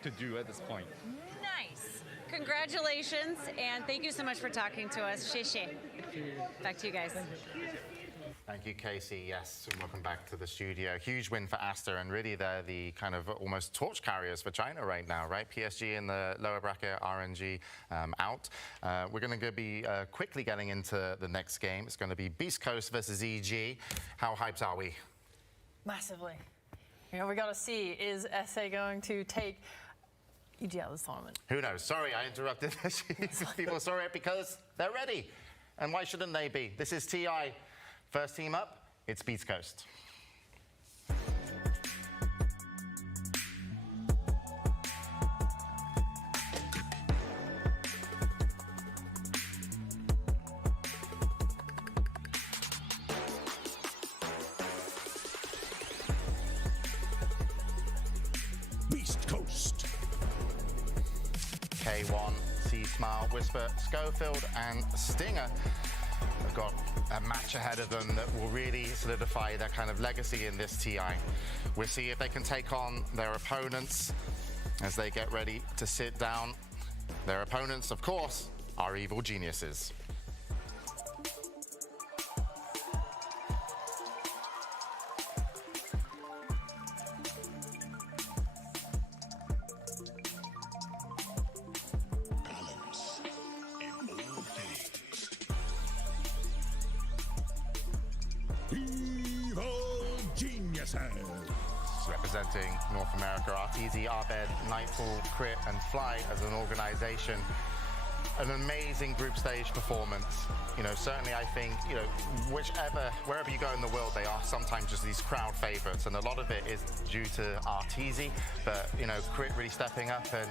what to do at this point. Nice. Congratulations, and thank you so much for talking to us. Xie. Back to you guys. Thank you, Casey. Yes, welcome back to the studio. Huge win for Aster, and really they're the kind of almost torch carriers for China right now, right? PSG in the lower bracket, RNG out. We're going to be quickly getting into the next game. It's going to be Beast Coast versus EG. How hyped are we? Massively. You know, we got to see, is SA going to take EG out of this tournament? Who knows? Sorry, I interrupted. People saw it because they're ready. And why shouldn't they be? This is TI. First team up, it's Beast Coast. Beast Coast. K1, C-Smile, Whisper, Schofield, and Stinger have got a match ahead of them that will really solidify their kind of legacy in this TI. We'll see if they can take on their opponents as they get ready to sit down. Their opponents, of course, are Evil Geniuses. Representing North America, RTZ, Arbed, Nightfall, Crit, and Fly as an organization. An amazing group stage performance. You know, certainly I think, you know, wherever you go in the world, they are sometimes just these crowd favorites, and a lot of it is due to RTZ, but, you know, Crit really stepping up, and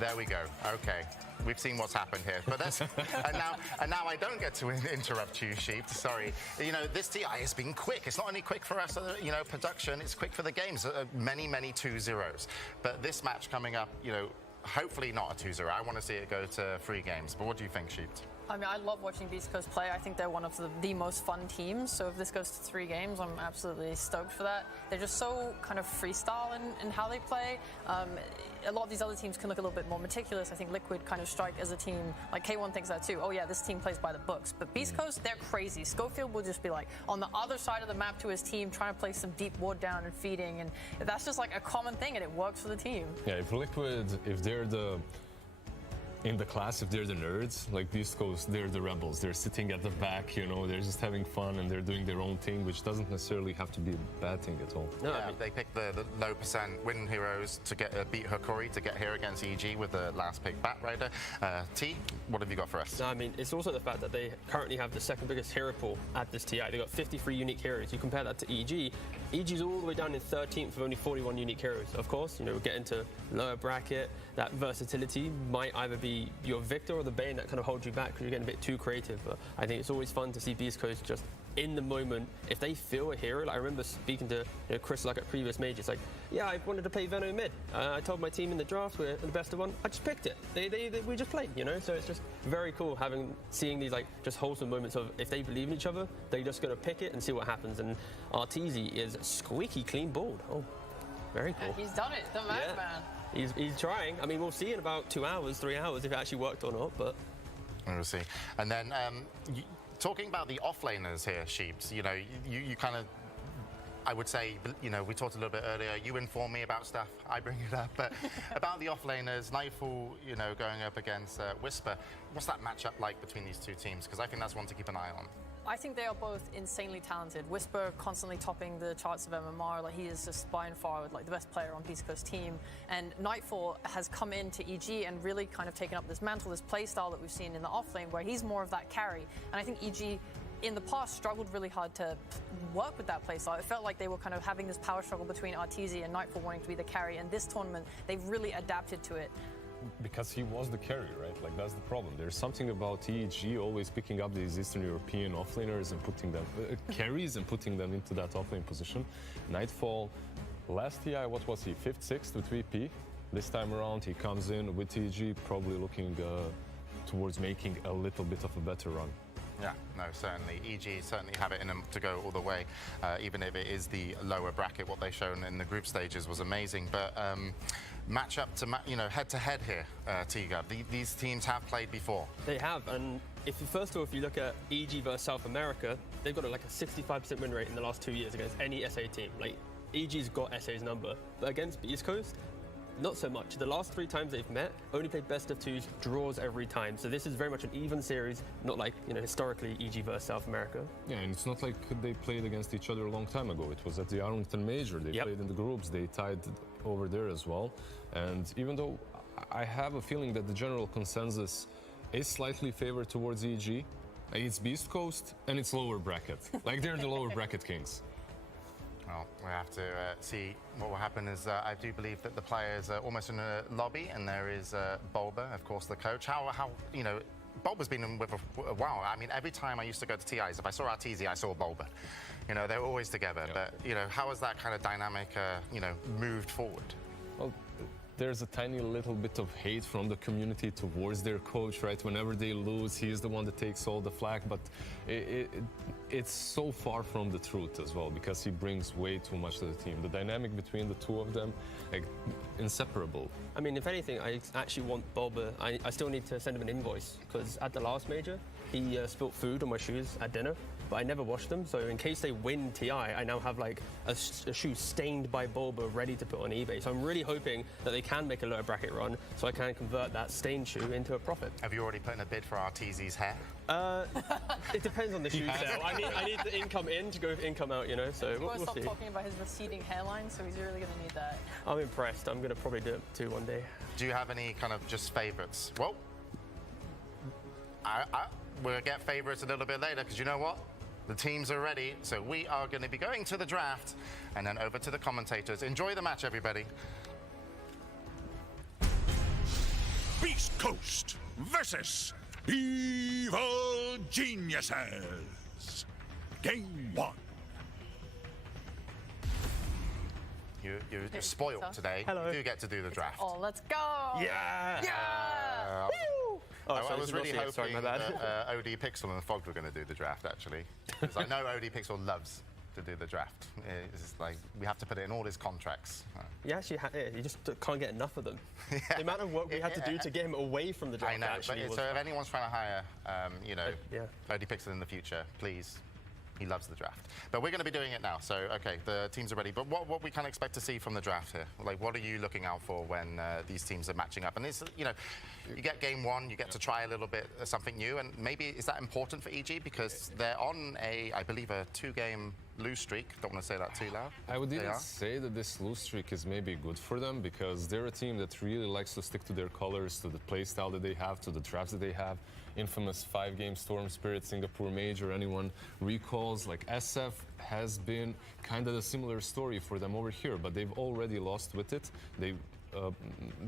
there we go. Okay. We've seen what's happened here, but that's and now I don't get to interrupt you, Sheep. Sorry. You know, this TI has been quick. It's not only quick for us, you know, production. It's quick for the games. Many 2-0s. But this match coming up, you know, hopefully not a 2-0. I want to see it go to 3 games. But what do you think, Sheep? I mean, I love watching Beast Coast play. I think they're one of the most fun teams. So if this goes to 3 games, I'm absolutely stoked for that. They're just so kind of freestyle in how they play. A lot of these other teams can look a little bit more meticulous. I think Liquid kind of strike as a team, like K1 thinks that too. Oh yeah, this team plays by the books. But Beast Coast, they're crazy. Schofield will just be like on the other side of the map to his team, trying to play some deep ward down and feeding. And that's just like a common thing, and it works for the team. Yeah, if Liquid, if they're in the class, if they're the nerds, like Beast Coast, they're the rebels. They're sitting at the back, you know, they're just having fun and they're doing their own thing, which doesn't necessarily have to be a bad thing at all. No, yeah, I mean, they picked the low percent win heroes to get beat Hikori to get here against EG with the last pick Batrider. T, what have you got for us? No, I mean, it's also the fact that they currently have the second biggest hero pool at this TI. They've got 53 unique heroes. You compare that to EG. EG's all the way down in 13th with only 41 unique heroes. Of course, you know, we're getting to lower bracket. That versatility might either be your Victor or the Bane that kind of holds you back because you're getting a bit too creative. But I think it's always fun to see Beast Coast just in the moment. If they feel a hero, like I remember speaking to Chris like at previous majors, like, yeah, I wanted to play Venom mid. I told my team in the draft we're the best of one. I just picked it. We just played, you know. So it's just very cool seeing these like just wholesome moments of if they believe in each other, they're just gonna pick it and see what happens. And RTZ is squeaky clean bald. Oh, very cool. Yeah, he's done it, the madman. He's trying. I mean, we'll see in about 2 hours, 3 hours if it actually worked or not, but we'll see. And then talking about the offlaners here, Sheeps, you know, you kind of, I would say, you know, we talked a little bit earlier, you inform me about stuff, I bring it up, but about the offlaners, Nightfall, you know, going up against Whisper, what's that matchup like between these two teams? Because I think that's one to keep an eye on. I think they are both insanely talented. Whisper constantly topping the charts of MMR. Like, he is just by and far like the best player on Beast Coast team. And Nightfall has come into EG and really kind of taken up this mantle, this play style that we've seen in the offlane, where he's more of that carry. And I think EG in the past struggled really hard to work with that playstyle. It felt like they were kind of having this power struggle between RTZ and Nightfall wanting to be the carry. And this tournament, they've really adapted to it. Because he was the carry, right? Like, that's the problem. There's something about EG always picking up these Eastern European offlaners and putting them carries and putting them into that offlane position. Nightfall, last TI, what was he? 5th, 6th with 3P. This time around, he comes in with EG, probably looking towards making a little bit of a better run. Yeah, no, certainly. EG certainly have it in them to go all the way, even if it is the lower bracket. What they've shown in the group stages was amazing. But match up to head-to-head here, Tiga. These teams have played before. They have, and first of all, if you look at EG versus South America, they've got like a 65% win rate in the last 2 years against any SA team. Like, EG's got SA's number, but against Beast Coast, not so much. The last 3 times they've met, only played best of 2s, draws every time. So this is very much an even series, not like, historically EG versus South America. Yeah, and it's not like they played against each other a long time ago. It was at the Arlington Major. They played in the groups. They tied over there as well. And even though I have a feeling that the general consensus is slightly favored towards EG, it's Beast Coast and it's lower bracket. Like, they're the lower bracket kings. Well, we have to see what will happen. I do believe that the players are almost in a lobby, and there is Bulba, of course, the coach. How Bulba's been in with a while. I mean, every time I used to go to TIs, if I saw Arteezy, I saw Bulba. They're always together. Yeah. But how has that kind of dynamic, moved forward? Well, there's a tiny little bit of hate from the community towards their coach, right? Whenever they lose, he is the one that takes all the flack, but it's so far from the truth as well, because he brings way too much to the team. The dynamic between the two of them, like, inseparable. I mean, if anything, I actually want Bulba. I still need to send him an invoice, because at the last major, he spilt food on my shoes at dinner, but I never washed them. So in case they win TI, I now have like a shoe stained by Bulba ready to put on eBay. So I'm really hoping that they can make a lower bracket run, so I can convert that stained shoe into a profit. Have you already put in a bid for Arteezy's hair? It depends on the shoe sale. I need the income in to go income out, so we'll stop see. talking about his receding hairline, so he's really going to need that. I'm impressed. I'm going to probably do it too one day. Do you have any kind of just favorites? Well, we'll get favorites a little bit later, because you know what? The teams are ready, so we are going to be going to the draft and then over to the commentators. Enjoy the match, everybody. Beast Coast versus Evil Geniuses. Game 1. You're spoiled today. Hello. You do get to do the draft. Oh, let's go! Yeah! Yeah! Woo! I was really hoping Sorry, my bad. that OD Pixel and Fog were going to do the draft, actually. Because I know OD Pixel loves to do the draft. It's like, we have to put it in all his contracts. You just can't get enough of them. The amount of work we had to do to get him away from the draft. I know, but so if anyone's trying to hire, OD Pixel in the future, please. He loves the draft. But we're going to be doing it now. So, okay, the teams are ready. But what we can expect to see from the draft here? Like, what are you looking out for when these teams are matching up? And it's, you get game 1, you get to try a little bit something new. And maybe, is that important for EG? Because they're on I believe, a 2-game lose streak. Don't want to say that too loud. I would even say that this lose streak is maybe good for them, because they're a team that really likes to stick to their colors, to the play style that they have, to the drafts that they have. Infamous 5-game Storm Spirit Singapore Major, anyone recalls, like SF has been kind of a similar story for them over here, but they've already lost with it.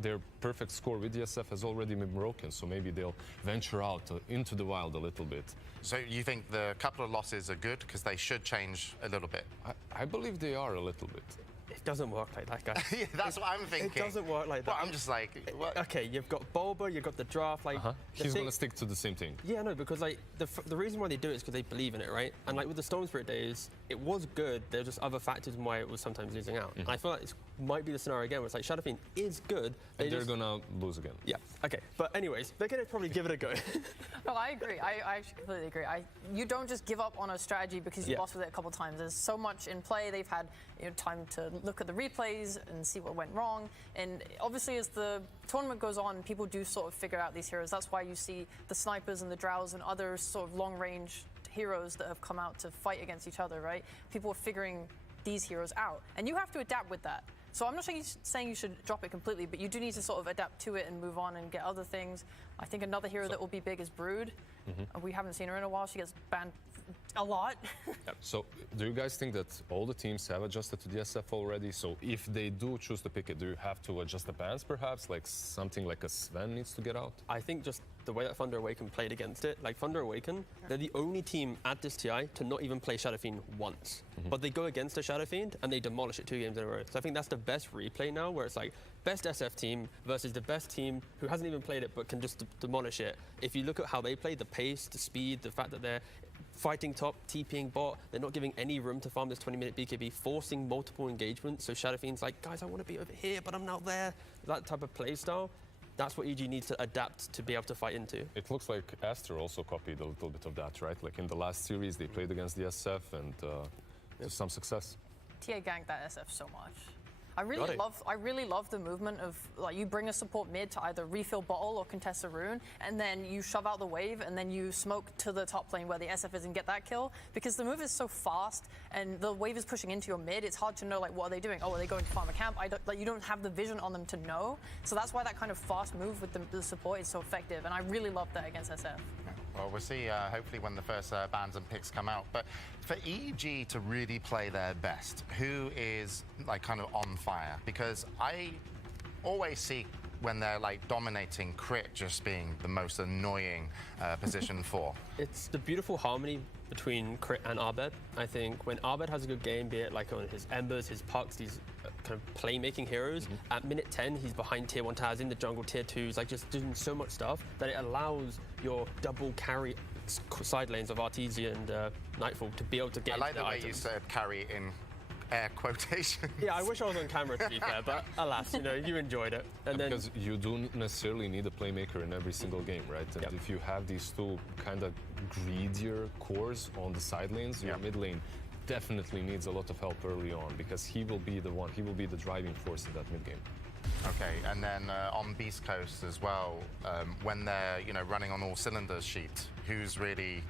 Their perfect score with the SF has already been broken, so maybe they'll venture out into the wild a little bit. So you think the couple of losses are good, because they should change a little bit? I believe they are a little bit. It doesn't work like that, guys. Yeah, that's what I'm thinking. It doesn't work like that. Well, I'm just like, what? Okay, you've got Bulba, you've got the draft, like... He's going to stick to the same thing. Yeah, no, because like the reason why they do it is because they believe in it, right? And like with the Storm Spirit days, it was good. There were just other factors in why it was sometimes losing out. And I feel like it might be the scenario again where it's like Shadowfiend is good. They're going to lose again. Yeah, okay. But anyways, they're going to probably give it a go. No, I agree. I actually completely agree. You don't just give up on a strategy because you lost with it a couple of times. There's so much in play. They've had time to look at the replays and see what went wrong. And obviously, as the tournament goes on, people do sort of figure out these heroes. That's why you see the snipers and the drows and other sort of long-range heroes that have come out to fight against each other, right? People are figuring these heroes out. And you have to adapt with that. So I'm not saying you should drop it completely, but you do need to sort of adapt to it and move on and get other things. I think another hero that will be big is Brood. We haven't seen her in a while. She gets banned A lot. So, do you guys think that all the teams have adjusted to the SF already? So, if they do choose to pick it, do you have to adjust the bans perhaps? Like something like a Sven needs to get out? I think just the way that Thunder Awaken played against it, like Thunder Awaken, they're the only team at this TI to not even play Shadow Fiend once. But they go against the Shadow Fiend and they demolish it 2 games in a row. So I think that's the best replay now, where it's like best SF team versus the best team who hasn't even played it but can just demolish it. If you look at how they play, the pace, the speed, the fact that they're fighting top, TPing bot, they're not giving any room to farm this 20-minute BKB, forcing multiple engagements. So Shadow Fiend's like, guys, I want to be over here, but I'm not there. That type of play style, that's what EG needs to adapt to be able to fight into. It looks like Aster also copied a little bit of that, right? Like in the last series, they played against the SF and to some success. TA ganked that SF so much. I really love the movement of, like, you bring a support mid to either refill bottle or contest a rune, and then you shove out the wave, and then you smoke to the top lane where the SF is and get that kill. Because the move is so fast, and the wave is pushing into your mid, it's hard to know, like, what are they doing? Oh, are they going to farm a camp? You don't have the vision on them to know. So that's why that kind of fast move with the support is so effective, and I really love that against SF. Well, we'll see, hopefully, when the first bans and picks come out. But for EG to really play their best, who is, like, kind of on fire? Because I always see when they're, like, dominating crit just being the most annoying position for. It's the beautiful harmony between Crit and Abed. I think when Abed has a good game, be it like on his Embers, his Pucks, these kind of playmaking heroes, at minute 10, he's behind tier 1 towers in the jungle, tier 2s, like just doing so much stuff that it allows your double carry side lanes of Artesia and Nightfall to be able to get I like into the way items. you said carry in air quotation. Yeah, I wish I was on camera to be fair, but alas, you enjoyed it. And then because you don't necessarily need a playmaker in every single game, right? And if you have these two kind of greedier cores on the side lanes, your mid lane definitely needs a lot of help early on, because he will be the driving force in that mid game. Okay, and then on Beast Coast as well, when they're running on all cylinders sheet, who's really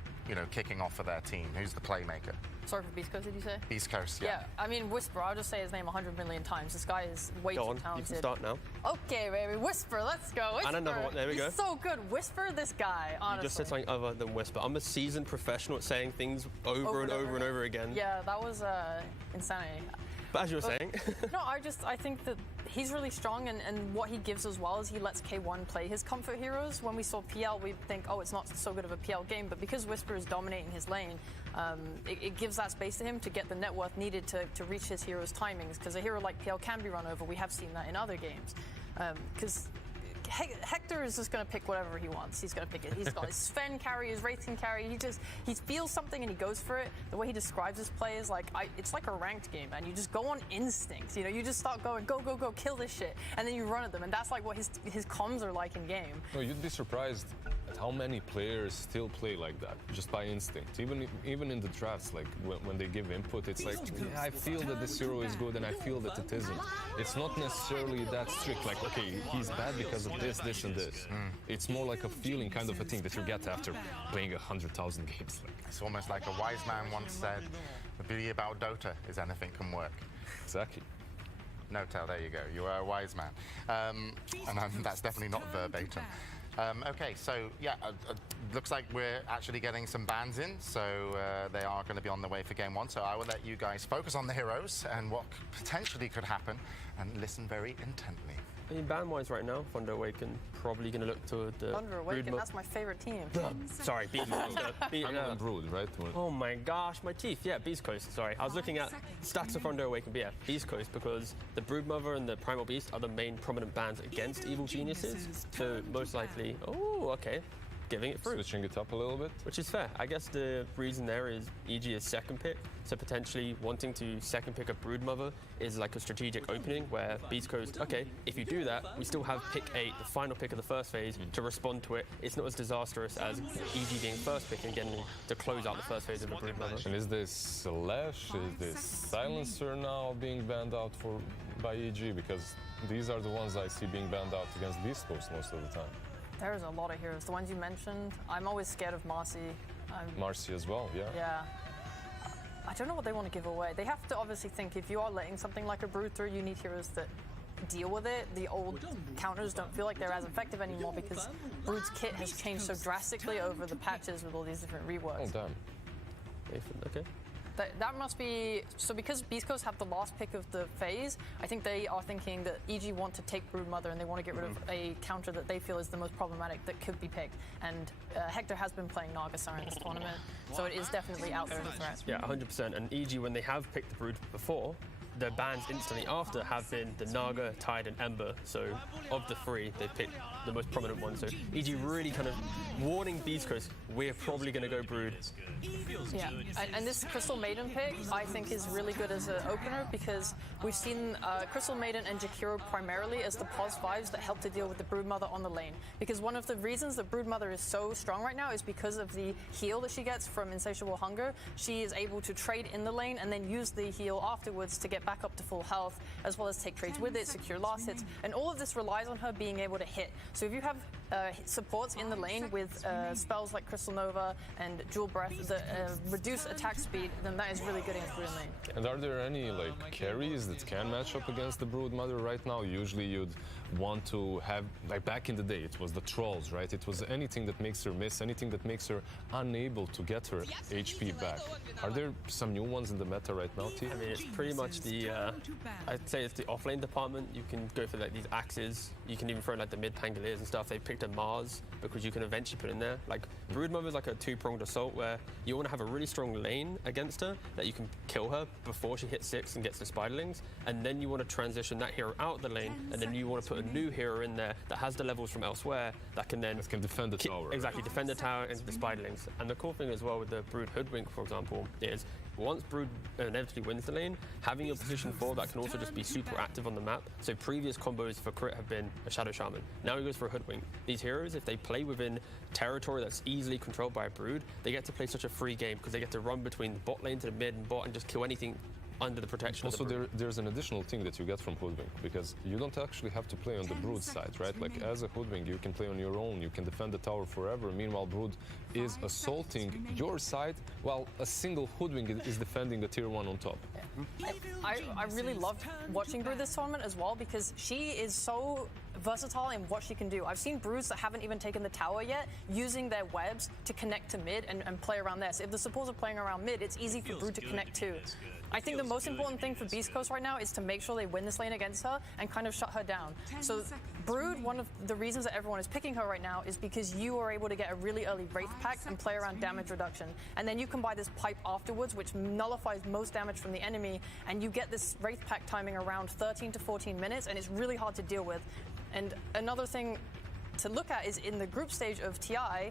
kicking off for their team? Who's the playmaker? Sorry for Beast Coast, did you say? Beast Coast, yeah. I mean, Whisper, I'll just say his name 100 million times. This guy is way go too on, talented. you can start now. Okay, baby, Whisper, let's go. Whisper. And another one, there we go. He's so good. Whisper, this guy, honestly. You just said something other than Whisper. I'm a seasoned professional at saying things over and over again. Yeah, that was insanity. But as you were saying. No, I think that he's really strong, and what he gives as well is he lets K1 play his comfort heroes. When we saw PL, we'd think, oh, it's not so good of a PL game, but because Whisper is dominating his lane, it gives that space to him to get the net worth needed to reach his hero's timings, because a hero like PL can be run over. We have seen that in other games. Because Hector is just going to pick whatever he wants. He's going to pick it. He's got his Sven carry, his Wraith can carry. He feels something and he goes for it. The way he describes his play is like, it's like a ranked game, and you just go on instinct. You just start going, go, go, go, kill this shit, and then you run at them, and that's like what his comms are like in game. No, you'd be surprised at how many players still play like that, just by instinct. Even in the drafts, like when they give input, it's like, I feel that this hero is good, and I feel that it isn't. It's not necessarily that strict, like, okay, he's bad because of this, and this. It's more like a feeling kind of a thing that you get after playing 100,000 games. It's almost like a wise man once said, the beauty about Dota is anything can work. Exactly. No, Tel, there you go. You are a wise man. And that's definitely not verbatim. Okay, so yeah, looks like we're actually getting some bans in, so they are going to be on the way for game 1. So I will let you guys focus on the heroes and what potentially could happen, and listen very intently. I mean, ban-wise right now, Thunder Awaken probably going to look to the Thunder Awaken, that's my favorite team. Sorry, Beast Coast. I'm on Brood, right? Oh my gosh, my teeth. Yeah, Beast Coast, sorry. I was looking at stats of Thunder Awaken, but yeah, Beast Coast, because the Broodmother and the Primal Beast are the main prominent bans against Evil Geniuses. So most likely, oh, okay, giving it through. Switching it up a little bit. Which is fair. I guess the reason there is EG is second pick, so potentially wanting to second pick a Broodmother is like a strategic opening where Beast Coast, okay, if you do that, we still have pick 8, the final pick of the first phase, to respond to it. It's not as disastrous as EG being first pick and getting to close out the first phase of the Broodmother. And is this Slash, is this Silencer now being banned out by EG? Because these are the ones I see being banned out against Beast Coast most of the time. There's a lot of heroes. The ones you mentioned, I'm always scared of Marcy. Marcy as well, yeah. Yeah. I don't know what they want to give away. They have to obviously think, if you are letting something like a Brood through, you need heroes that deal with it. The old counters don't feel like they're as effective anymore because Brood's kit has changed so drastically over the patches with all these different reworks. Oh, damn. Nathan, okay. That must be so because Beast Coast have the last pick of the phase. I think they are thinking that EG want to take Broodmother and they want to get rid of a counter that they feel is the most problematic that could be picked. And Hector has been playing Nagasar in this tournament, so it is definitely out there as a threat. Yeah, 100%. And EG, when they have picked the Brood before, their bans instantly after have been the Naga, Tide, and Ember. So of the three, they picked the most prominent one. So EG really kind of warning Beast Coast, we're probably going to go Brood. Yeah, and this Crystal Maiden pick, I think, is really good as an opener because we've seen Crystal Maiden and Jakiro primarily as the pos 5s that help to deal with the Broodmother on the lane. Because one of the reasons the Broodmother is so strong right now is because of the heal that she gets from Insatiable Hunger. She is able to trade in the lane and then use the heal afterwards to get back up to full health, as well as take trades with it, secure last hits, and all of this relies on her being able to hit. So if you have supports in the lane with spells like Crystal Nova and Jewel Breath that reduce attack speed, then that is really good against Brood lane. And are there any like carries that can match up against the Broodmother right now? Usually you'd want to have, like back in the day, it was the trolls, right? It was anything that makes her miss, anything that makes her unable to get her HP back. Are there some new ones in the meta right now, T? I mean, it's pretty much the, I'd say it's the offlane department. You can go for like these axes. You can even throw like the mid Pangoliers and stuff. They picked a Mars because you can eventually put in there. Like Broodmother is like a two-pronged assault where you want to have a really strong lane against her that you can kill her before she hits 6 and gets the spiderlings, and then you want to transition that hero out the lane, and then you want to put a new hero in there that has the levels from elsewhere that can then defend the tower. Exactly, defend the tower and the spiderlings. And the cool thing as well with the Brood Hoodwink, for example, is once Brood inevitably wins the lane, having a position 4 that can also just be super active on the map. So previous combos for crit have been a Shadow Shaman. Now he goes for a Hoodwink. These heroes, if they play within territory that's easily controlled by a Brood, they get to play such a free game because they get to run between the bot lane to the mid and bot and just kill anything under the protection also, of the Brood. there's an additional thing that you get from Hoodwink, because you don't actually have to play on the Brood side, right? Like, as a Hoodwink, you can play on your own, you can defend the tower forever. Meanwhile, Brood is assaulting your side, while a single Hoodwink is defending a tier 1 on top. I really loved watching Brood this tournament as well because she is so versatile in what she can do. I've seen Broods that haven't even taken the tower yet using their webs to connect to mid and play around there. So if the supports are playing around mid, it's easy for Brood to connect too. I think the most important thing for Beast Coast right now is to make sure they win this lane against her and kind of shut her down. So Brood, one of the reasons that everyone is picking her right now is because you are able to get a really early Wraith Pact and play around damage reduction. And then you can buy this pipe afterwards, which nullifies most damage from the enemy, and you get this Wraith Pact timing around 13 to 14 minutes, and it's really hard to deal with. And another thing to look at is in the group stage of TI,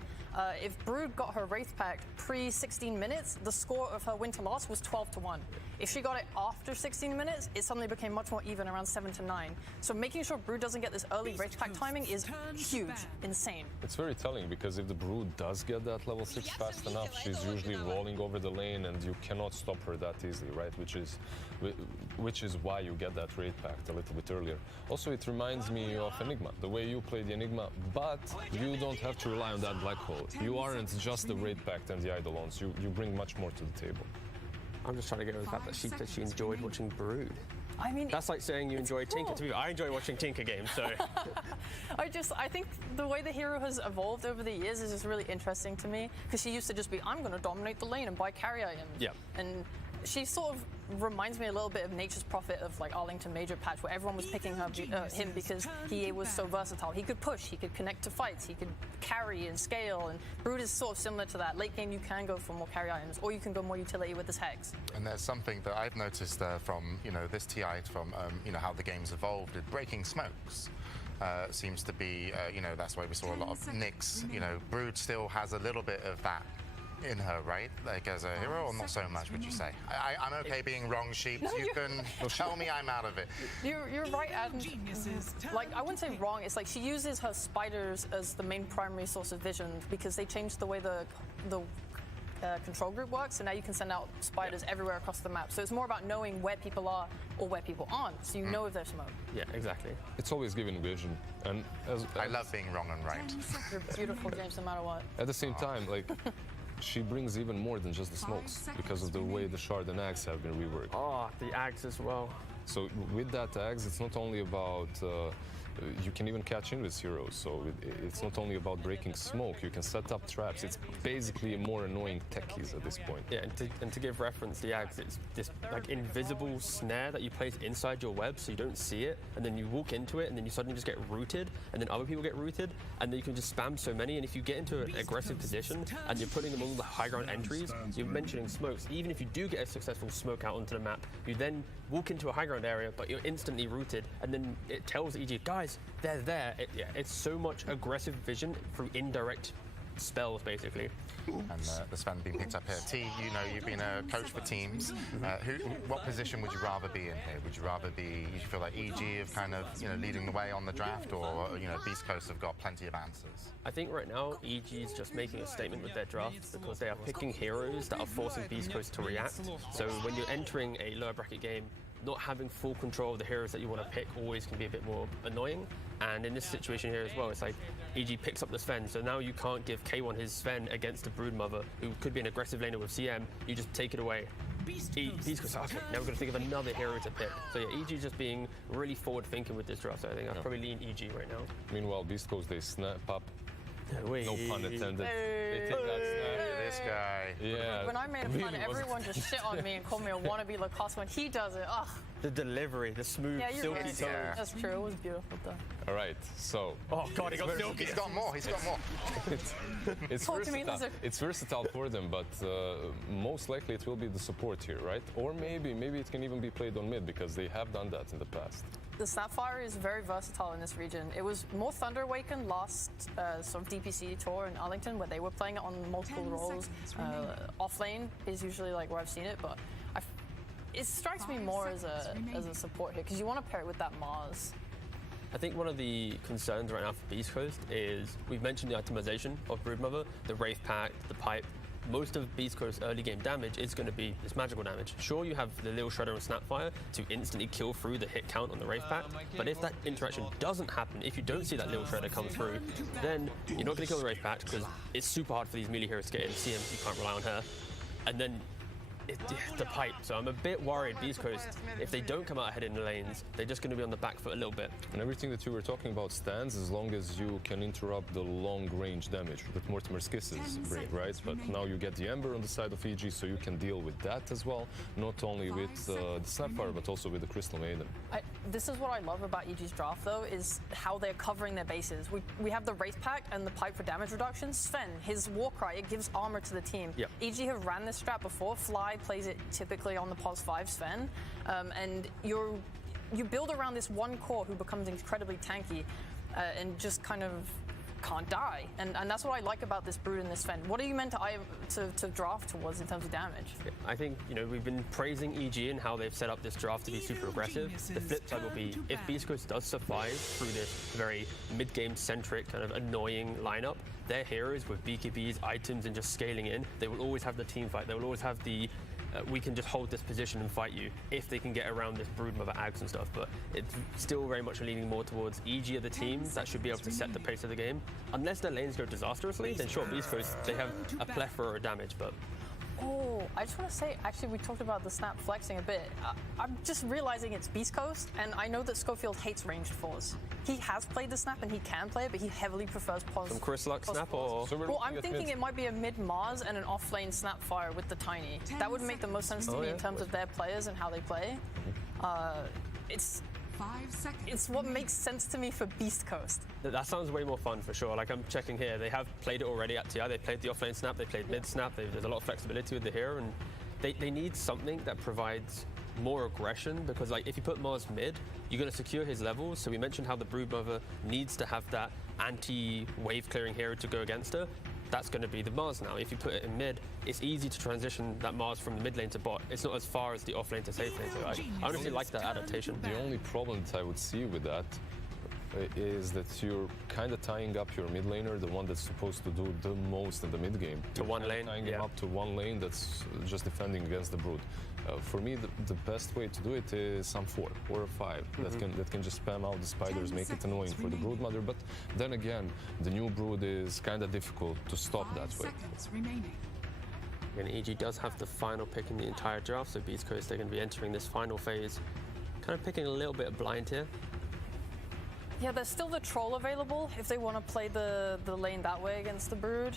if Brood got her Wraith Pact pre-16 minutes, the score of her win to loss was 12-1. If she got it after 16 minutes, it suddenly became much more even, around 7-9. So making sure Brood doesn't get this early Wraith Pact timing is huge, insane. It's very telling, because if the Brood does get that level 6 fast enough, she's usually rolling over the lane and you cannot stop her that easily, right? Which is why you get that Wraith Pact a little bit earlier. Also, it reminds me of Enigma, the way you play the Enigma, but you don't have to rely on that black hole. You aren't just the Wraith Pact and the Eidolons, you bring much more to the table. I'm just trying to get over the fact that she said she enjoyed watching Brood. I mean, That's like saying you enjoy Tinker. To me, I enjoy watching Tinker games, so... I think the way the hero has evolved over the years is just really interesting to me, because she used to just be, I'm going to dominate the lane and buy carry items. Yeah. And she sort of reminds me a little bit of Nature's Prophet of like Arlington Major patch, where everyone was picking him because he was so versatile. He could push, he could connect to fights, he could carry and scale, and Brood is sort of similar to that. Late game you can go for more carry items, or you can go more utility with this Hex. And there's something that I've noticed from, this TI, from, how the game's evolved. Breaking smokes seems to be, that's why we saw a lot of Nyx. Brood still has a little bit of that in her, right? Like as a hero, or not so much, would you say? I'm okay being wrong, Sheep. You can tell me I'm out of it. You're right, and like I wouldn't say wrong. It's like she uses her spiders as the main primary source of vision because they changed the way the control group works, so now you can send out spiders everywhere across the map. So it's more about knowing where people are or where people aren't, so you know if there's smoke. Yeah, exactly. It's always giving vision, and I love being wrong and right. You're beautiful, James, no matter what. At the same time, like, she brings even more than just the smokes, because of the way the Shard and Axe have been reworked. Oh, the Axe as well. So with that Axe, it's not only about you can even catch in with heroes. So it's not only about breaking smoke, you can set up traps. It's basically more annoying techies at this point. Yeah, and to give reference, the Ags, it's this like invisible snare that you place inside your web so you don't see it, and then you walk into it, and then you suddenly just get rooted, and then other people get rooted, and then you can just spam so many, and if you get into an aggressive position, and you're putting them on the high ground entries, you're mentioning smokes, even if you do get a successful smoke out onto the map, you then walk into a high ground area, but you're instantly rooted, and then it tells EG, guys, they're there. It's so much aggressive vision through indirect spells, basically. And the Sven being picked up here. T, you know, you've been a coach for teams. What position would you rather be in here? Would you rather be, you feel like EG of kind of, you know, leading the way on the draft, or, you know, Beast Coast have got plenty of answers? I think right now EG is just making a statement with their draft because they are picking heroes that are forcing Beast Coast to react. So when you're entering a lower bracket game, not having full control of the heroes that you want to pick always can be a bit more annoying. And in this situation here as well, it's like EG picks up the Sven, so now you can't give K1 his Sven against a Broodmother, who could be an aggressive laner with CM. You just take it away. Beast Coast, okay, now we're going to think of another hero to pick. So yeah, EG just being really forward-thinking with this draft, so I think I'd probably lean EG right now. Meanwhile, Beast Coast, they snap up. Wait. No pun intended. They take that snap. This guy. Yeah. When I made a fun, everyone just shit on me and called me a wannabe Lacoste when he does it. Ugh. The delivery, the smooth, Yeah, you're silky right. tone. Yeah. That's true. It was beautiful though. All right, so Oh god, he got silky. He's got more, he's got more. it's Talk to me, versatile. lizard. It's versatile for them, but most likely it will be the support here, right? Or maybe it can even be played on mid because they have done that in the past. The Snapfire is very versatile in this region. It was more Thunder Awakened last sort of DPC tour in Arlington, where they were playing it on multiple roles. Off lane is usually like where I've seen it, but it strikes me more as a support hit because you want to pair it with that Mars. I think one of the concerns right now for Beast Coast is we've mentioned the itemization of Broodmother, the Wraith Pact, the Pipe. Most of Beast Coast's early game damage is going to be this magical damage. Sure, you have the Lil Shredder and Snapfire to instantly kill through the hit count on the Wraith Pact, but if that interaction doesn't happen, if you don't see that Lil Shredder come through, then you're not going to kill the Wraith Pact because it's super hard for these melee heroes to get in. CM, you can't rely on her. And then the Pipe. So I'm a bit worried Beast Coast, if they don't come out ahead in the lanes, they're just going to be on the back foot a little bit. And everything that you were talking about stands as long as you can interrupt the long-range damage that Mortimer's Kisses bring, right? But now you get the Ember on the side of EG, so you can deal with that as well, not only with the Snapfire, but also with the Crystal Maiden. This is what I love about EG's draft, though, is how they're covering their bases. We have the Wraith Pact and the Pipe for damage reduction. Sven, his Warcry, it gives armor to the team. Yep. EG have ran this strat before. Fly plays it typically on the POS 5 Sven, and you build around this one core who becomes incredibly tanky and just kind of can't die. And that's what I like about this Brood and this Sven. What are you meant to draft towards in terms of damage? I think, you know, we've been praising EG and how they've set up this draft to be super aggressive. The flip side will be, if Beast Coast does survive through this very mid-game centric kind of annoying lineup, their heroes with BKBs, items, and just scaling in, they will always have the team fight. They will always have the we can just hold this position and fight you if they can get around this Broodmother Ags and stuff. But it's still very much leaning more towards EG of the teams that should be able to set the pace of the game. Unless their lanes go disastrously, then sure, Beast Coast, they have a plethora of damage, but Oh, I just want to say, actually, we talked about the snap flexing a bit. I'm just realizing it's Beast Coast, and I know that Schofield hates ranged fours. He has played the snap, and he can play it, but he heavily prefers pos. some Chris Luck pos snap fours. or... So Well, I'm thinking it might be a mid-Mars and an off-lane Snapfire with the Tiny. That would make the most sense to me in terms of their players and how they play. It's 5 seconds. It's what makes sense to me for Beast Coast. That sounds way more fun for sure. Like I'm checking here, they have played it already at TI. They played the offlane snap, they played mid snap. There's a lot of flexibility with the hero, and they need something that provides more aggression, because like if you put Mars mid, you're going to secure his levels. So we mentioned how the Broodmother needs to have that anti-wave clearing hero to go against her. That's going to be the Mars now. If you put it in mid, it's easy to transition that Mars from the mid lane to bot. It's not as far as the off lane to safe lane. So I honestly like that adaptation. The only problem that I would see with that is that you're kind of tying up your mid laner, the one that's supposed to do the most in the mid game, To one lane, tying him yeah. up to one lane that's just defending against the Brood. For me, the best way to do it is some 4 or 5 that can just spam out the spiders, make it annoying for the Broodmother. But then again, the new Brood is kind of difficult to stop 5 that way. seconds remaining. And EG does have the final pick in the entire draft, so Beast Coast, they're going to be entering this final phase, kind of picking a little bit of blind here. Yeah, there's still the troll available if they want to play the lane that way against the Brood.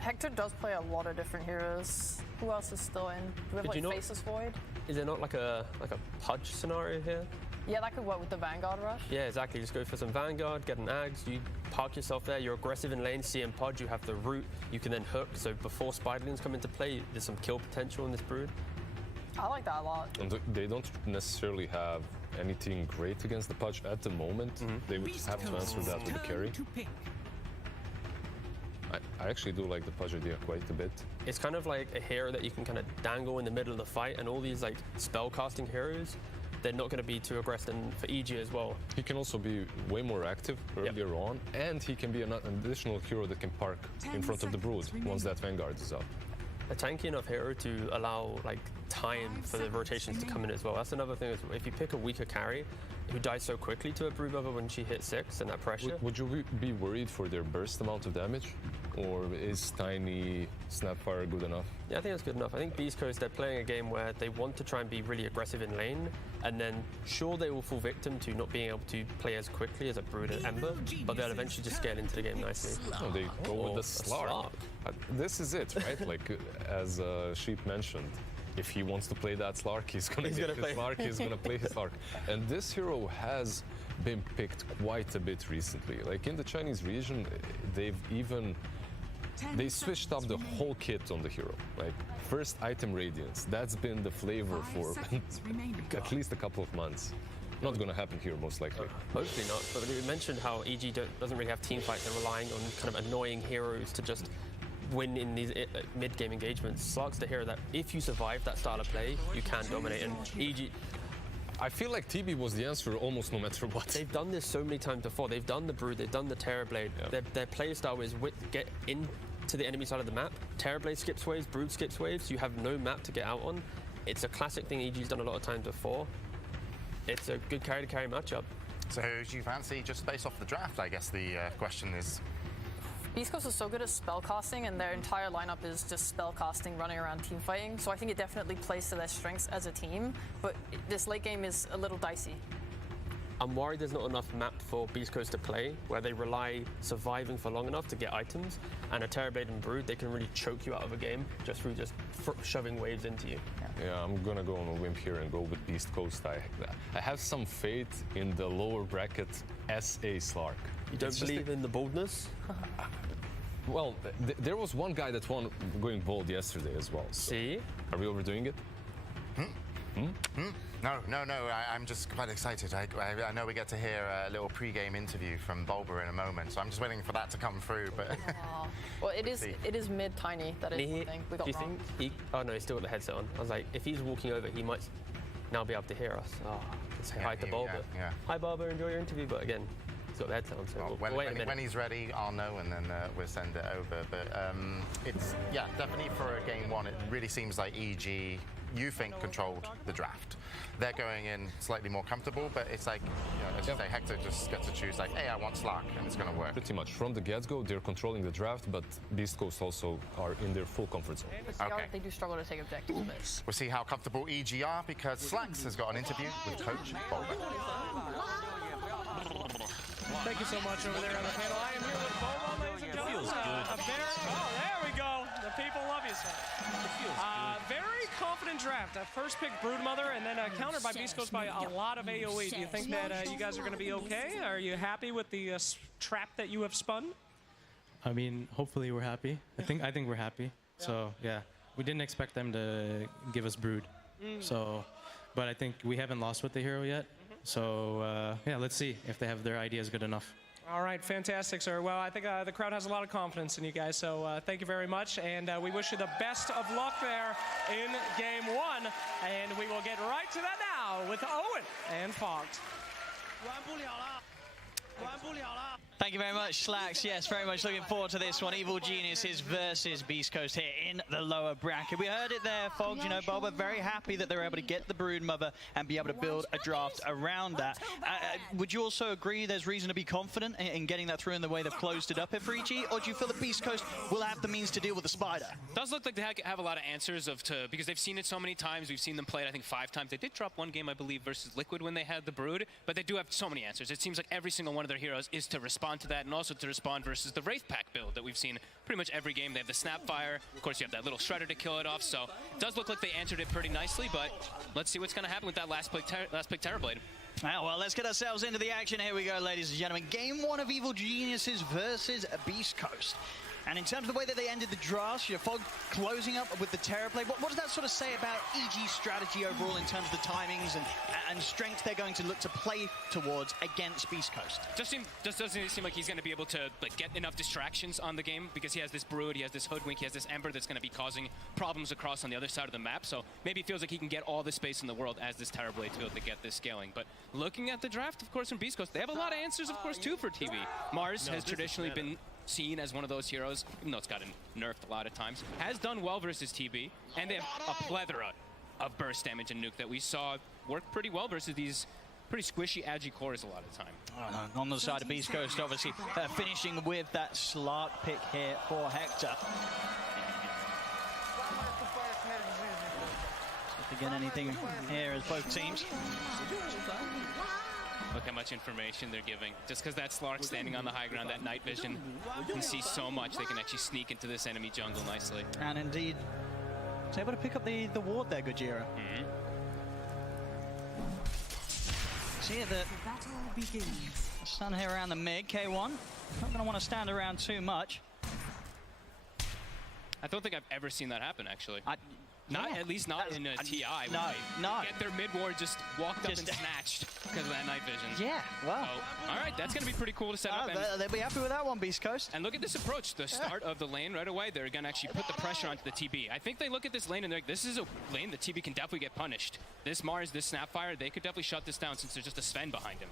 Hector does play a lot of different heroes. Who else is still in? Do we have like Faceless Void? Is there not like a Pudge scenario here? Yeah, that could work with the Vanguard rush. Yeah, exactly. Just go for some Vanguard, get an Ags, you park yourself there, you're aggressive in lane, CM Pudge, you have the root, you can then hook, so before Spiderlings come into play, there's some kill potential in this Brood. I like that a lot. And they don't necessarily have anything great against the Pudge at the moment. They would have to answer that with the carry. I actually do like the Pudge idea quite a bit. It's kind of like a hero that you can kind of dangle in the middle of the fight, and all these like spell casting heroes, they're not going to be too aggressive. And for EG as well, he can also be way more active earlier on, and he can be an additional hero that can park in front of the Brood once that Vanguard is up. A tanky enough hero to allow like time for the rotations to come in as well. That's another thing. Is if you pick a weaker carry who dies so quickly to a Brood Mother when she hits 6 and that pressure. Would you be worried for their burst amount of damage? Or is tiny Snapfire good enough? Yeah, I think that's good enough. I think Beast Coast, they're playing a game where they want to try and be really aggressive in lane, and then sure they will fall victim to not being able to play as quickly as a Brood and Ember, but they'll eventually just scale into the game nicely. No, they go with the Slark. This is it, right? Like, as Sheep mentioned, if he wants to play that Slark, he's going to get his Slark, he's going to play his Slark. And this hero has been picked quite a bit recently. Like, in the Chinese region, they switched up the whole kit on the hero. Like, first item Radiance, that's been the flavor for at least a couple of months. Not going to happen here, most likely. Hopefully not, but you mentioned how EG doesn't really have team fights. They're relying on kind of annoying heroes to just win in these mid-game engagements. Slark's the hero that if you survive that style of play, you can dominate. And EG... I feel like TB was the answer almost no matter what. They've done this so many times before. They've done the Brood, they've done the Terrorblade. Yeah. Their play style is get into the enemy side of the map. Terrorblade skips waves, Brood skips waves. You have no map to get out on. It's a classic thing EG's done a lot of times before. It's a good carry-to-carry matchup. So who do you fancy just based off the draft, I guess the question is? Beast Coast is so good at spellcasting, and their entire lineup is just spellcasting, running around team fighting. So I think it definitely plays to their strengths as a team, but this late game is a little dicey. I'm worried there's not enough map for Beast Coast to play, where they rely surviving for long enough to get items, and a Terrorblade and Brood, they can really choke you out of a game just through just shoving waves into you. Yeah, I'm gonna go on a whim here and go with Beast Coast. I have some faith in the lower bracket SA Slark. You don't believe in the boldness? Well, there was one guy that won going bold yesterday as well. So. See? Are we overdoing it? No. I'm just quite excited. I know we get to hear a little pre-game interview from Bulba in a moment, so I'm just waiting for that to come through. But well, it is mid tiny. That is one thing we got wrong. Oh no, he's still got the headset on. I was like, if he's walking over, he might now be able to hear us. Oh, say hi to Bulba. Yeah. Hi Bulba, enjoy your interview. But again, he's got the headset on, so well, wait a minute. When he's ready, I'll know, and then we'll send it over. But it's definitely for a game one. It really seems like EG, you think, controlled the draft. They're going in slightly more comfortable, but it's like, as you say, Hector just gets to choose, like, hey, I want Slark, and it's going to work. Pretty much. From the get-go, they're controlling the draft, but Beast Coast also are in their full comfort zone. Okay. They do struggle to take objectives a bit. We'll see how comfortable EG are, because Slacks has got an interview with Coach Bulba. Thank you so much over there on the panel. I am here with Bulba, ladies and gentlemen. Feels good. There we go. The people love you, sir. Very confident draft. First pick Broodmother, and then countered by Beast Coast by a lot of AoE. Do you think that you guys are going to be okay? Are you happy with the trap that you have spun? I mean, hopefully we're happy. I think we're happy. So yeah, we didn't expect them to give us Brood. So, but I think we haven't lost with the hero yet. So yeah, let's see if they have their ideas good enough. All right, fantastic, sir. Well, I think the crowd has a lot of confidence in you guys, so thank you very much, and we wish you the best of luck there in Game 1, and we will get right to that now with Owen and Fogged. Thank Thank you very much, Slacks. Yes, very much looking forward to this one. Evil Geniuses versus Beast Coast here in the lower bracket. We heard it there, Fogs. You know, Boba very happy that they're able to get the Broodmother and be able to build a draft around that. Would you also agree there's reason to be confident in getting that through in the way they've closed it up here for EG? Or do you feel that Beast Coast will have the means to deal with the Spider? Does look like they have a lot of answers because they've seen it so many times. We've seen them play it, I think, 5 times. They did drop one game, I believe, versus Liquid when they had the Brood, but they do have so many answers. It seems like every single one of their heroes is to respond to that, and also to respond versus the Wraith Pack build that we've seen pretty much every game. They have the Snapfire. Of course, you have that little Shredder to kill it off, so it does look like they answered it pretty nicely, but let's see what's going to happen with that last pick Terrorblade. Well, let's get ourselves into the action. Here we go, ladies and gentlemen. Game 1 of Evil Geniuses versus Beast Coast. And in terms of the way that they ended the draft, Fog closing up with the Terrorblade, what does that sort of say about EG's strategy overall in terms of the timings and strengths they're going to look to play towards against Beast Coast? Just doesn't seem like he's going to be able to get enough distractions on the game because he has this Brood, he has this Hoodwink, he has this Ember that's going to be causing problems across on the other side of the map. So maybe he feels like he can get all the space in the world as this Terrorblade to be able to get this scaling. But looking at the draft, of course, from Beast Coast, they have a lot of answers, of course, too, for TV. Mars has traditionally been seen as one of those heroes, even though it's gotten nerfed a lot of times, has done well versus TB, and they have a plethora of burst damage and nuke that we saw work pretty well versus these pretty squishy Agi cores a lot of the time. On the side of Beast Coast, obviously, finishing with that Slark pick here for Hector. If you get anything here as both teams. Look how much information they're giving. Just because that Slark standing on the high ground, that night vision, can see so much. They can actually sneak into this enemy jungle nicely. And indeed, was able to pick up the ward there, Gojira. See the stun here around the mid. K1 not going to want to stand around too much. I don't think I've ever seen that happen, actually. At least not in a TI. No. Get their mid ward just walked up and snatched because of that night vision. Yeah, well. All right, that's going to be pretty cool to set up. They'll be happy with that one, Beast Coast. And look at this approach. The start of the lane right away, they're going to actually put the pressure onto the TB. I think they look at this lane and they're like, this is a lane the TB can definitely get punished. This Mars, this Snapfire, they could definitely shut this down since there's just a Sven behind him.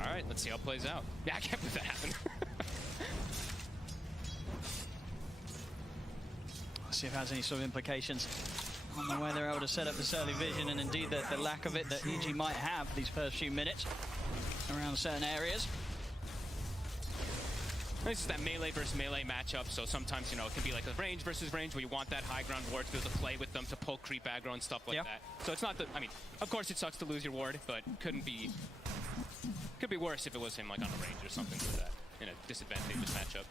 All right, let's see how it plays out. Yeah, I can't believe that happened. See if it has any sort of implications on the way they're able to set up this early vision, and indeed the lack of it that EG might have these first few minutes around certain areas. This is that melee versus melee matchup, so sometimes, you know, it can be like a range versus range where you want that high ground ward to be able to play with them to pull creep aggro and stuff like that. So it's not the, I mean, of course it sucks to lose your ward, but could be worse if it was him like on a range or something like that in a disadvantageous matchup.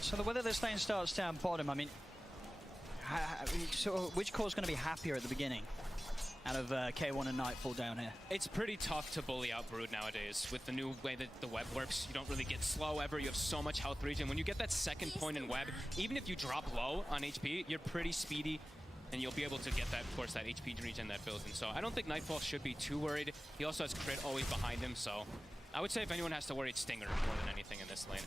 So the way that this lane starts down bottom, I mean, so which core is going to be happier at the beginning out of K1 and Nightfall down here? It's pretty tough to bully out Brood nowadays. With the new way that the web works, you don't really get slow ever. You have so much health regen. When you get that second point in web, even if you drop low on HP, you're pretty speedy, and you'll be able to get that, of course, that HP regen that builds in. So I don't think Nightfall should be too worried. He also has crit always behind him, so I would say if anyone has to worry, it's Stinger more than anything in this lane.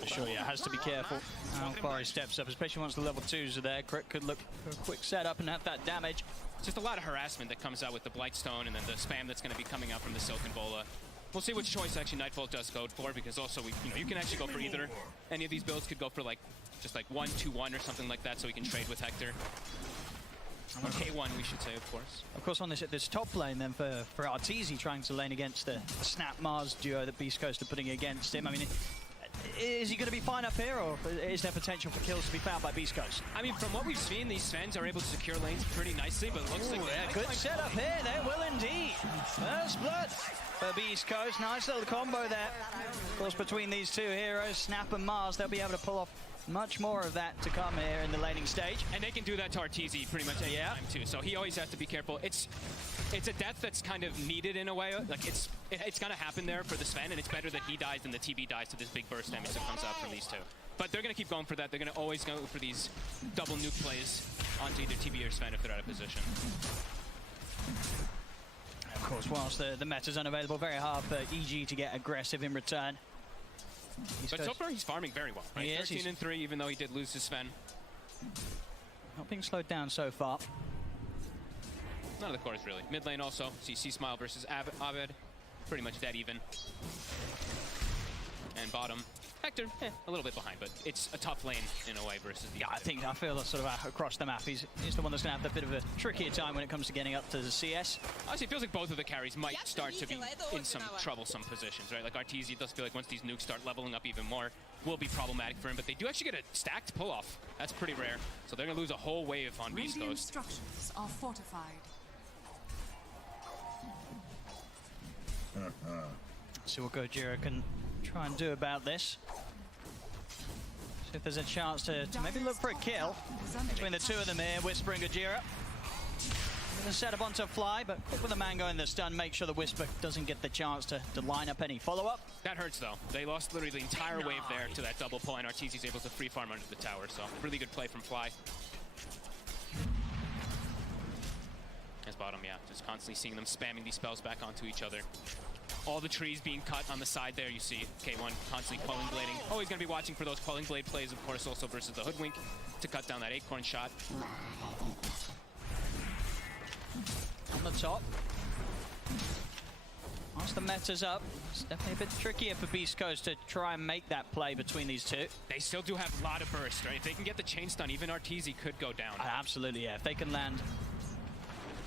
For sure, yeah, has to be careful how far he steps up, especially once the level 2s are there. Crit could look for a quick setup and have that damage. Just a lot of harassment that comes out with the Blightstone and then the spam that's going to be coming out from the Silken Bola. We'll see which choice actually Nightfall does go for, because also you can actually go for either. Any of these builds could go for just 1-2-1 or something like that, so we can trade with Hector. Or K1, we should say, of course. Of course, on this top lane then for Arteezy trying to lane against the Snap Mars duo that Beast Coast are putting against him. I mean, is he going to be fine up here, or is there potential for kills to be found by Beast Coast? I mean, from what we've seen, these Svens are able to secure lanes pretty nicely, but it looks like... Yeah, good setup here. They will indeed. First blood for Beast Coast. Nice little combo there. Of course, between these two heroes, Snap and Mars, they'll be able to pull off much more of that to come here in the laning stage. And they can do that to Arteezy pretty much any time too, so he always has to be careful. It's a death that's kind of needed in a way. Like it's gonna happen there for the Sven, and it's better that he dies than the TB dies to this big burst damage that comes out from these two. But they're gonna keep going for that. They're gonna always go for these double nuke plays onto either TB or Sven if they're out of position. Of course, whilst the meta's unavailable, very hard for EG to get aggressive in return. But so far, he's farming very well, right? 13 and 3, even though he did lose his Sven. Not being slowed down so far. none of the cores really. Mid lane also, see C-Smile versus Abed, pretty much dead even. And bottom, Hector, a little bit behind, but it's a tough lane in a way versus the I feel that sort of across the map, he's the one that's going to have a bit of a trickier time when it comes to getting up to the CS. Honestly, it feels like both of the carries might start to be in some troublesome positions, right? Like Arteezy does feel like once these nukes start leveling up even more, will be problematic for him, but they do actually get a stacked pull-off. That's pretty rare. So they're going to lose a whole wave on Beast Coast. Structures are fortified. See what Gojira can try and do about this. See if there's a chance to maybe look for a kill between the two of them here, Whisper and Gojira. Gonna set up onto Fly, but quick with the Mango in the stun, make sure the Whisper doesn't get the chance to line up any follow-up. That hurts though. They lost literally the entire wave there to that double pull, and Arteezy's able to free farm under the tower, so really good play from Fly. As bottom, yeah, just constantly seeing them spamming these spells back onto each other. All the trees being cut on the side there, you see K1 constantly Quelling Blading. Always going to be watching for those Quelling Blade plays, of course, also versus the Hoodwink to cut down that Acorn shot. On the top. Once the meta's up, it's definitely a bit trickier for Beast Coast to try and make that play between these two. They still do have a lot of burst, right? If they can get the chain stun, even Arteezy could go down. Absolutely, yeah. If they can land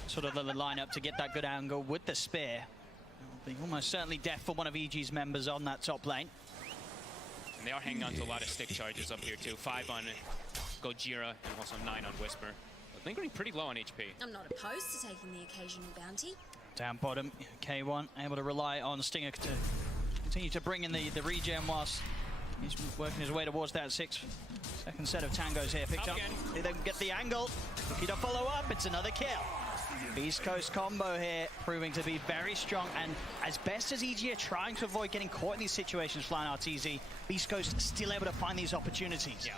sort of the lineup to get that good angle with the spear, it'll be almost certainly death for one of EG's members on that top lane. And they are hanging on to a lot of stick charges up here too. 5 on Gojira and also 9 on Whisper. But lingering pretty low on HP. I'm not opposed to taking the occasional bounty. Down bottom, K1 able to rely on Stinger to continue to bring in the regen whilst he's working his way towards that second set of tangos here. Picked up. They then get the angle. Looking to follow up. It's another kill. Beast Coast combo here proving to be very strong, and as best as EG are trying to avoid getting caught in these situations, flying RTZ, Beast Coast still able to find these opportunities. Yeah.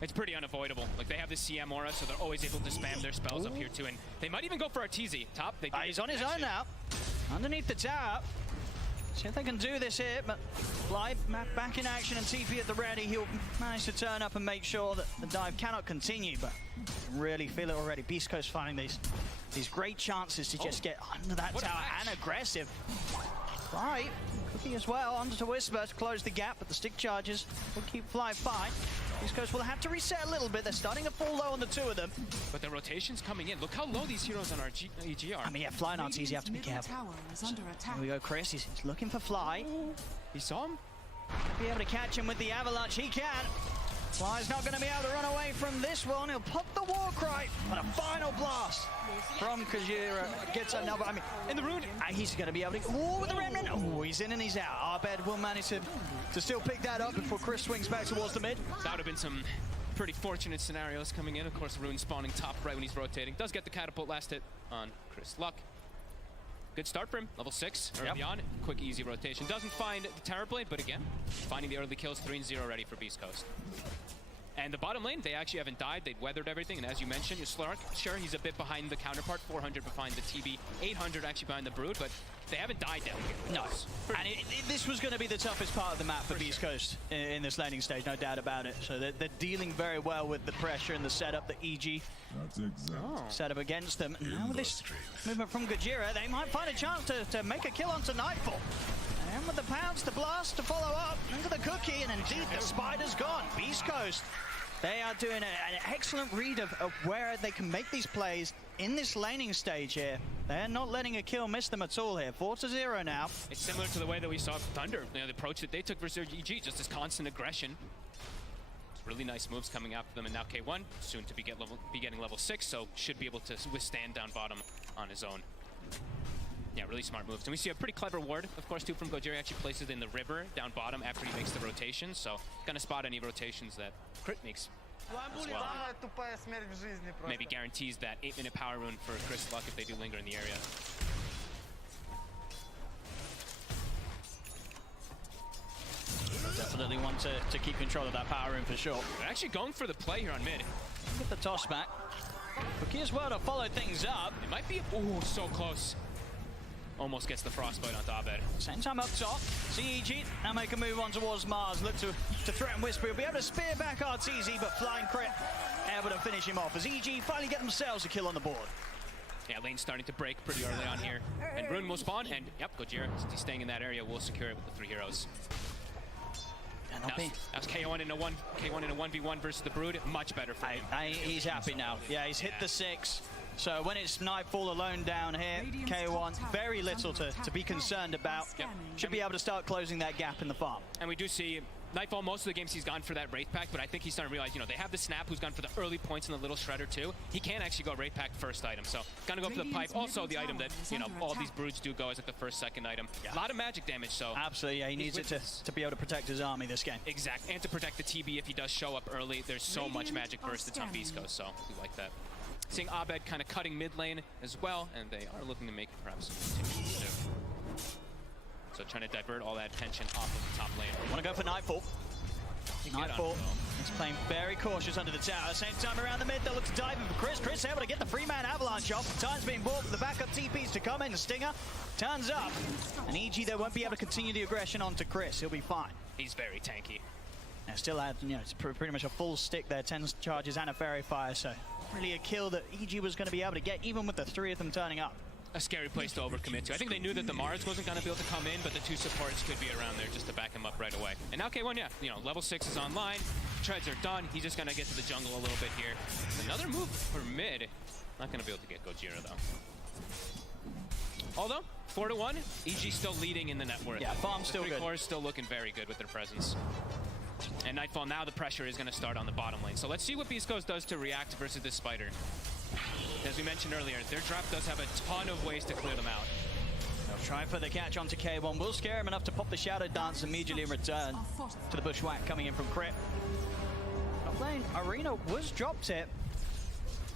It's pretty unavoidable. Like, they have the CM aura, so they're always able to spam their spells up here too, and they might even go for Arteezy. Top, they he's on his own now. Underneath the tower. See if they can do this here, but Fly back in action and TP at the ready. He'll manage to turn up and make sure that the dive cannot continue, but really feel it already. Beast Coast finding these great chances to just get under that tower and aggressive. Right, Cookie as well, under to Whisper to close the gap, but the stick charges will keep Fly fine. Beast Coast will have to reset a little bit. They're starting to fall low on the two of them. But the rotation's coming in. Look how low these heroes on our EG are. I mean, yeah, Fly and Arteezy have to be careful. Here we go, Chris. He's looking for Fly. He saw him. Be able to catch him with the avalanche. He can. Fly's not going to be able to run away from this one. He'll pop the war cry, but a final blast from Kajira gets another. I mean, in the rune, he's going to be able to. Oh, with the remnant. Oh, he's in and he's out. Arbed will manage to still pick that up before Chris swings back towards the mid. That would have been some pretty fortunate scenarios coming in. Of course, Rune spawning top right when he's rotating. Does get the catapult last hit on Chris Luck. Good start for him, level 6 early on. Quick, easy rotation. Doesn't find the Terror Blade, but again, finding the early kills, 3-0 ready for Beast Coast. And the bottom lane, they actually haven't died. They've weathered everything, and as you mentioned, Slark, sure, he's a bit behind the counterpart, 400 behind the TB, 800 actually behind the Brood, but they haven't died down here. No, and this was going to be the toughest part of the map for Beast Coast in this laning stage, no doubt about it. So they're dealing very well with the pressure and the setup that EG set up against them. And now with this movement from Gojira, they might find a chance to make a kill onto Nightfall. And with the pounce, the blast to follow up into the cookie, and indeed the spider's gone. Beast Coast, they are doing an excellent read of where they can make these plays in this laning stage here. They're not letting a kill miss them at all here. 4-0 now. It's similar to the way that we saw Thunder, the approach that they took versus EG, just this constant aggression. Really nice moves coming after them, and now K1 soon to be getting level 6, so should be able to withstand down bottom on his own. Yeah, really smart moves. And we see a pretty clever ward, of course, too, from Gojira. Actually places it in the river down bottom after he makes the rotation, so gonna spot any rotations that Crit makes as well. Maybe guarantees that 8-minute power rune for Chris Luck if they do linger in the area. Definitely want to keep control of that power rune for sure. They're actually going for the play here on mid. Get the toss back. Cookie as well to follow things up. It might be, oh, so close. Almost gets the frostbite on Abed. Same time up top. CEG now make a move on towards Mars. Look to threaten Whisper. He'll be able to spear back Arteezy, but flying crit able to finish him off as EG finally get themselves a kill on the board. Yeah, lane's starting to break pretty early on here. And Rune will spawn, and yep, Gojira, since he's staying in that area, will secure it with the 3 heroes. That's K1 in a 1v1 versus the Brood. Much better for him. He's happy now. Yeah, he's hit the 6. So when it's Nightfall alone down here, K1, very little to be concerned about. Yep. Should be able to start closing that gap in the farm. And we do see Nightfall, most of the games he's gone for that Wraith Pact, but I think he's starting to realize, you know, they have the Snap who's gone for the early points in the Little Shredder too. He can't actually go Wraith Pact first item, so gonna go for the Pipe. Also the item that, you know, all these Broods do go as like the first, second item. A lot of magic damage, so. Absolutely, yeah, he needs it to be able to protect his army this game. Exactly, and to protect the TB if he does show up early. There's so much magic burst that's on Beast Coast, so we like that. Seeing Abed kind of cutting mid lane as well, and they are looking to make perhaps some continues too. So trying to divert all that attention off of the top lane. Want to go for Nightfall. Nightfall is playing very cautious under the tower. Same time around the mid, they'll look to dive in for Chris. Chris able to get the free-man avalanche off. Time's being bought for the backup TPs to come in. Stinger turns up. And EG, they won't be able to continue the aggression onto Chris. He'll be fine. He's very tanky. Now still had, you know, it's pretty much a full stick there. 10 charges and a fairy fire, so really a kill that EG was going to be able to get, even with the 3 of them turning up. A scary place to overcommit to. I think they knew that the Mars wasn't going to be able to come in, but the 2 supports could be around there just to back him up right away. And now K1, yeah, you know, level 6 is online. Treads are done. He's just going to get to the jungle a little bit here. Another move for mid. Not going to be able to get Gojira, though. Although, 4-1, EG still leading in the net worth. Yeah, farm's still good. 3 cores still looking very good with their presence. And Nightfall, now the pressure is going to start on the bottom lane. So let's see what Beast Coast does to react versus this Spider. As we mentioned earlier, their draft does have a ton of ways to clear them out. They'll try for the catch onto K1. Will scare him enough to pop the Shadow Dance immediately in return to the Bushwhack coming in from Crit. Top lane, Arena was dropped it.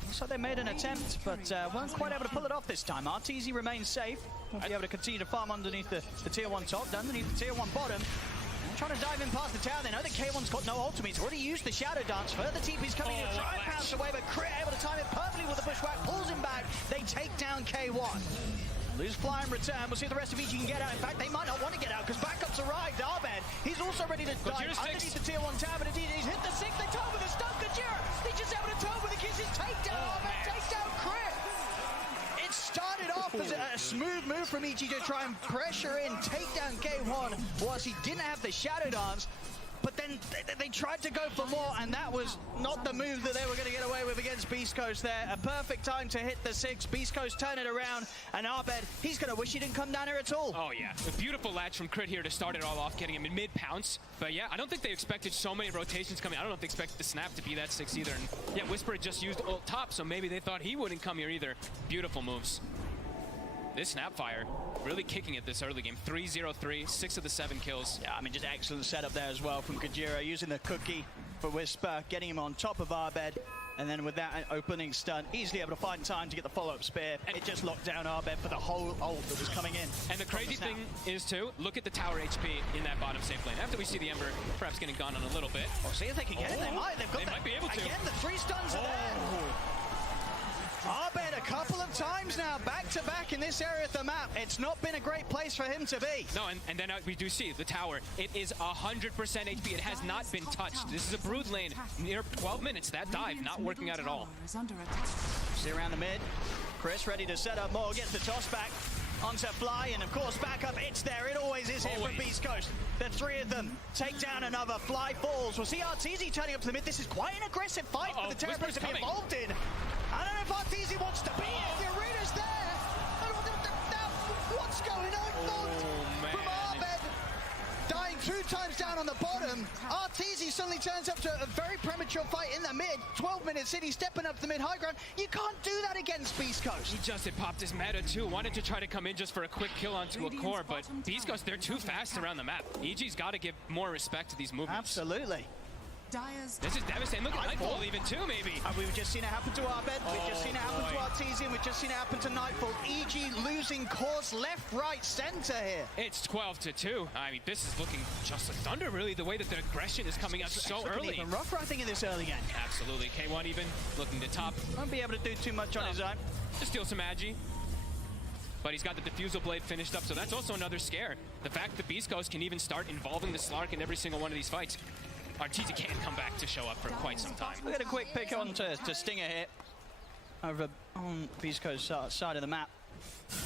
Looks like they made an attempt, but weren't quite able to pull it off this time. RTZ remains safe. Won't be able to continue to farm underneath the tier 1 top, underneath the tier 1 bottom. Trying to dive in past the tower. They know that K1's got no ultimate. He's already used the Shadow Dance. Further TP's coming in, try and pounce away, but Crit able to time it perfectly with the Bushwhack, pulls him back. They take down K1. Lose fly in return. We'll see if the rest of EG can get out. In fact, they might not want to get out because backup's arrived. Abed, he's also ready to dive underneath the tier 1 tower, but indeed he's hit the 6. They turn with a stun. Gojira, he's just able to turn with the kisses. Takedown. Abed takes down Crit. It started off as a smooth move from EG to try and pressure in, take down K1 whilst he didn't have the Shadow Dance. But then they tried to go for more, and that was not the move that they were going to get away with against Beast Coast there. A perfect time to hit the 6. Beast Coast turn it around, and Abed, he's going to wish he didn't come down here at all. Oh, yeah. A beautiful latch from Crit here to start it all off, getting him in mid-pounce. But, yeah, I don't think they expected so many rotations coming. I don't know if they expected the Snap to be that 6 either. And, yeah, Whisper had just used ult top, so maybe they thought he wouldn't come here either. Beautiful moves. This Snapfire really kicking it this early game. 3-0-3, 6 of the 7 kills. Yeah, I mean, just excellent setup there as well from Gojira, using the cookie for Whisper, getting him on top of Abed, and then with that opening stun, easily able to find time to get the follow-up spear. And it just locked down Abed for the whole ult that was coming in. And the crazy thing is, too, look at the tower HP in that bottom safe lane. After we see the Ember perhaps getting gone on a little bit. Oh, see if they can get it. They might. They might be able to. Again, the 3 stuns are there. Abed a couple of times now, back-to-back in this area of the map. It's not been a great place for him to be. No, and then we do see the tower. It is 100% HP. It has not been touched. This is a Brood lane. Near 12 minutes, that dive not working out at all. See around the mid. Chris ready to set up more, gets the toss back onto Fly, and of course back up, it's there. It always is here from Beast Coast. The 3 of them take down another. Fly falls. We'll see RTZ turning up to the mid. This is quite an aggressive fight for the Terrapins to be involved in. I don't know if RTZ wants to be here. The arena's there. What's going on, From Abed, dying 2 times down on the bottom. RTZ suddenly turns up to a very premature fight in the mid. 12 minutes in, he's stepping up the mid high ground. You can't do that against Beast Coast. He just had popped his meta too. Wanted to try to come in just for a quick kill onto a core, but Beast Coast, they're too fast around the map. EG's got to give more respect to these movements. Absolutely. This is devastating. Look at Nightfall even too, maybe. We've just seen it happen to Abed. We've just seen it happen to Artesian. We've just seen it happen to Nightfall. EG losing course left, right, center here. It's 12-2. I mean, this is looking just like thunder, really, the way that the aggression is coming out so early. Even rougher, I think, in this early game. Absolutely. K1 even looking to top. Won't be able to do too much on his own. Just steal some Agi. But he's got the Diffusal Blade finished up, so that's also another scare. The fact that Beast Coast can even start involving the Slark in every single one of these fights. Arteezy can't come back to show up for quite some time. We'll get a quick pick on to Stinger here over on Beast Coast side of the map.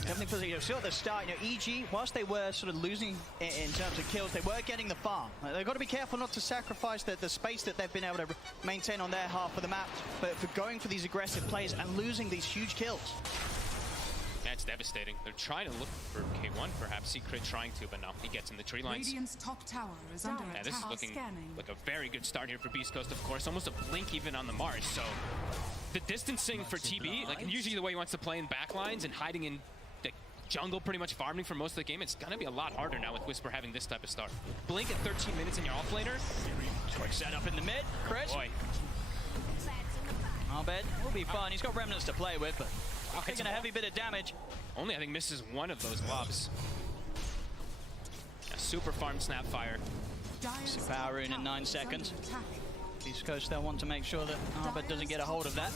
Definitely feels like, still at the start, EG, whilst they were sort of losing in terms of kills, they were getting the farm. They've got to be careful not to sacrifice the space that they've been able to maintain on their half of the map, but for going for these aggressive plays and losing these huge kills. That's devastating. They're trying to look for K1, perhaps. Secret trying to, but no, he gets in the tree lines. Radiant's top tower is under attack. This is looking like a very good start here for Beast Coast, of course. Almost a blink even on the Mars, so the distancing for TB, like usually the way he wants to play in backlines and hiding in the jungle, pretty much farming for most of the game, it's gonna be a lot harder now with Whisper having this type of start. Blink at 13 minutes in your offlaner. Quick setup in the mid, Chris. Boy. Abed will be fine. He's got remnants to play with, but taking a heavy bit of damage. Only, I think, misses one of those globs. A super farm Snapfire. Power rune in 9 seconds. East Coast, they'll want to make sure that Abed doesn't get a hold of that.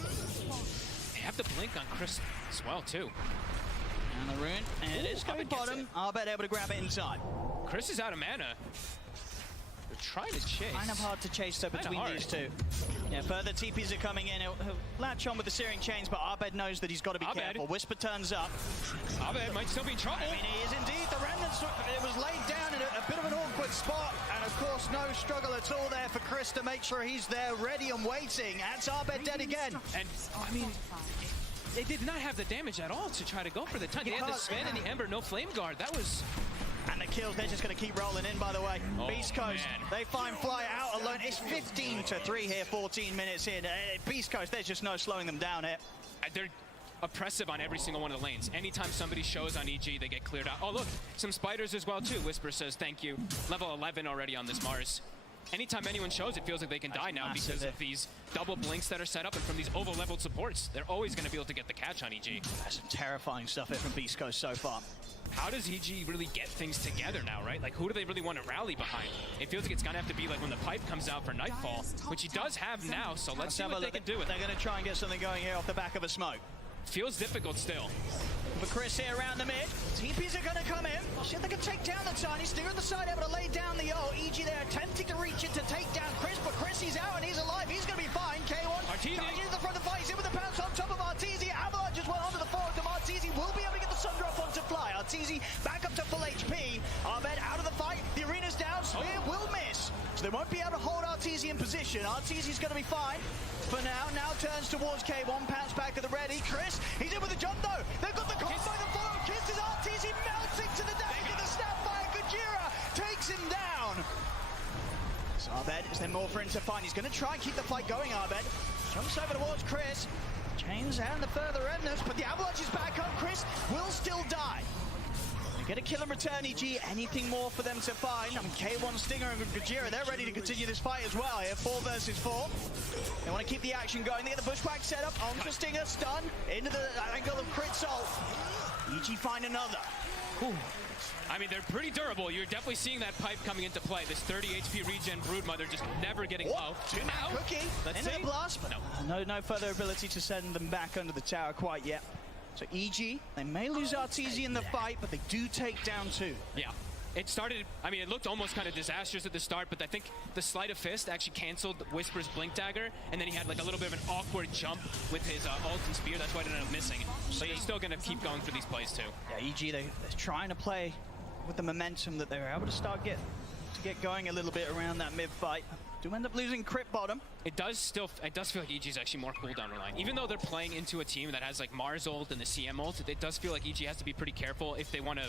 They have the blink on Chris as well, too. And the rune, and it's coming bottom. Abed able to grab it inside. Chris is out of mana. They're trying to chase. Kind of hard to chase though between these two. Yeah, further TPs are coming in. He'll latch on with the Searing Chains, but Abed knows that he's got to be careful. Whisper turns up. Abed might still be in trouble. I mean, he is indeed. The remnants, it was laid down in a bit of an awkward spot, and of course, no struggle at all there for Chris to make sure he's there, ready and waiting. That's Abed dead again. And I mean, they did not have the damage at all to try to go for the time. They had the spin and the Ember, no Flame Guard. That was... And the kills, they're just going to keep rolling in, by the way. Oh, Beast Coast, man. they find Fly out alone. It's 15-3 here, 14 minutes in. Beast Coast, there's just no slowing them down here. They're oppressive on every single one of the lanes. Anytime somebody shows on EG, they get cleared out. Oh, look, some spiders as well, too. Whisper says thank you. Level 11 already on this Mars. Anytime anyone shows, it feels like they can die now because of these double blinks that are set up and from these over-leveled supports. They're always going to be able to get the catch on EG. That's some terrifying stuff here from Beast Coast so far. How does EG really get things together now, right? Like, who do they really want to rally behind? It feels like it's going to have to be like when the pipe comes out for Nightfall, which he does have now, so let's see what they can do with it. They're going to try and get something going here off the back of a smoke. Feels difficult still. But Chris here around the mid. TPs are going to come in. See if they can take down the Tiny. Stinger on the side, able to lay down the ult. EG there attempting to reach it to take down Chris, but Chris, he's out and he's alive. He's going to be fine. K1 Arteezy coming into the front of the fight. He's in with the pounce on top of Arteezy. Avalanche just went onto the forward. Arteezy will be able to get the sun drop onto Fly. Arteezy back up to full HP. Abed out of the fight. The arena's down. Spear will miss. So they won't be able to hold Arteezy in position. Arteezy's going to be fine for now. Now turns towards K1. Pounce back to the ready. Chris, he's in with the jump though. They've got the combo. The follow kisses Arteezy melting to the damage of the Snapfire. Gajira takes him down. So Abed, is there more for him to find? He's going to try and keep the fight going, Abed. Jumps over towards Chris. Chains and the further remnants, but the Avalanche is back up. Chris will still die. They get a kill and return, EG. Anything more for them to find? I mean, K1, Stinger, and Gajira, they're ready to continue this fight as well here. 4 versus 4. They want to keep the action going. They get the bushwhack set up onto Stinger, stun, into the angle of Crit Salt. EG find another. Whew. I mean, they're pretty durable. You're definitely seeing that pipe coming into play. This 30 HP regen Broodmother just never getting low. Two-man cookie. Let's see. Blast, but no further ability to send them back under the tower quite yet. So EG, they may lose Arteezy in the fight, but they do take down 2. Yeah. It started, I mean, it looked almost kind of disastrous at the start, but I think the Sleight of Fist actually canceled Whisper's Blink Dagger, and then he had like a little bit of an awkward jump with his ult and spear. That's why it ended up missing. So he's still going to keep going for these plays too. Yeah, EG, they're trying to play with the momentum that they were able to get going a little bit around that mid-fight. Do end up losing Crit bottom. It does feel like EG is actually more cooldown reliant. Even though they're playing into a team that has like Mars ult and the CM ult, it does feel like EG has to be pretty careful if they want to,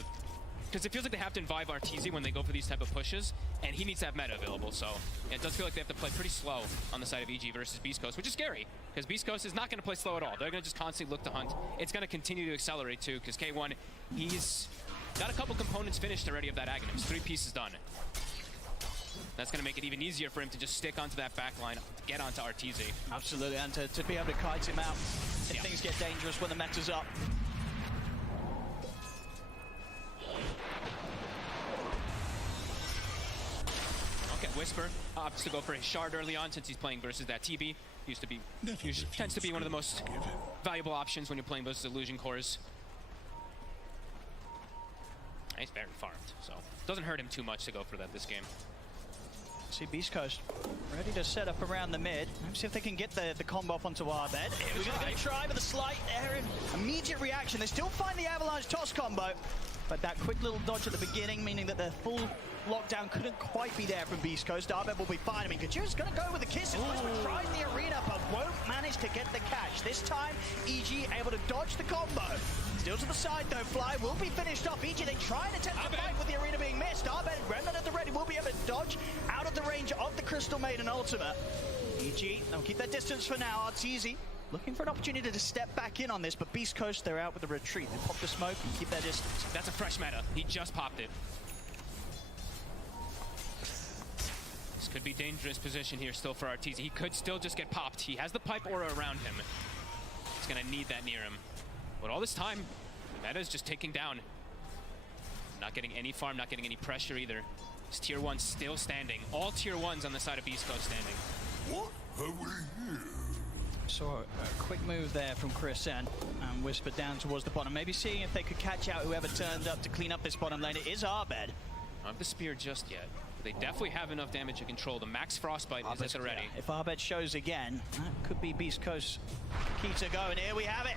because it feels like they have to invive Arteezy when they go for these type of pushes, and he needs to have meta available. So yeah, it does feel like they have to play pretty slow on the side of EG versus Beast Coast, which is scary, because Beast Coast is not going to play slow at all. They're going to just constantly look to hunt. It's going to continue to accelerate too, because K1, he's got a couple components finished already of that Aghanim. 3 pieces done. That's going to make it even easier for him to just stick onto that back line, get onto Arteezy. Absolutely, and to be able to kite him out if things get dangerous when the meta's up. Okay, Whisper opts to go for his shard early on since he's playing versus that TB. Tends to be one of the most valuable options when you're playing versus Illusion Cores. He's very farmed, so doesn't hurt him too much to go for that this game. See Beast Coast ready to set up around the mid. Let's see if they can get the combo up onto our bed. We're going to try with a slight error. Immediate reaction. They still find the avalanche toss combo, but that quick little dodge at the beginning, meaning that the full lockdown couldn't quite be there from Beast Coast. Arbed will be fine. I mean, Kaju's going to go with the kisses. Whisper tries the arena, but won't manage to get the catch. This time, EG able to dodge the combo. Still to the side, though. Fly will be finished off. EG, they try and attempt to fight with the arena being missed. Arbed, Remnant at the ready, will be able to dodge out of the range of the Crystal Maiden ultimate. EG, they'll keep their distance for now. Arteezy looking for an opportunity to step back in on this, but Beast Coast, they're out with the retreat. They pop the smoke and keep their distance. That's a fresh meta. He just popped it. This could be dangerous position here still for Arteezy. He could still just get popped. He has the pipe aura around him. He's going to need that near him. But all this time, the meta is just taking down. Not getting any farm, not getting any pressure either. This tier 1 still standing. All tier 1s on the side of Beast Coast standing. What have we here? Saw a quick move there from Chris and Whisper down towards the bottom. Maybe seeing if they could catch out whoever turned up to clean up this bottom lane. It is Arbed. Don't have the spear just yet. They definitely have enough damage to control. The max frostbite is at the ready. Yeah. If Arbed shows again, that could be Beast Coast key to go. And here we have it.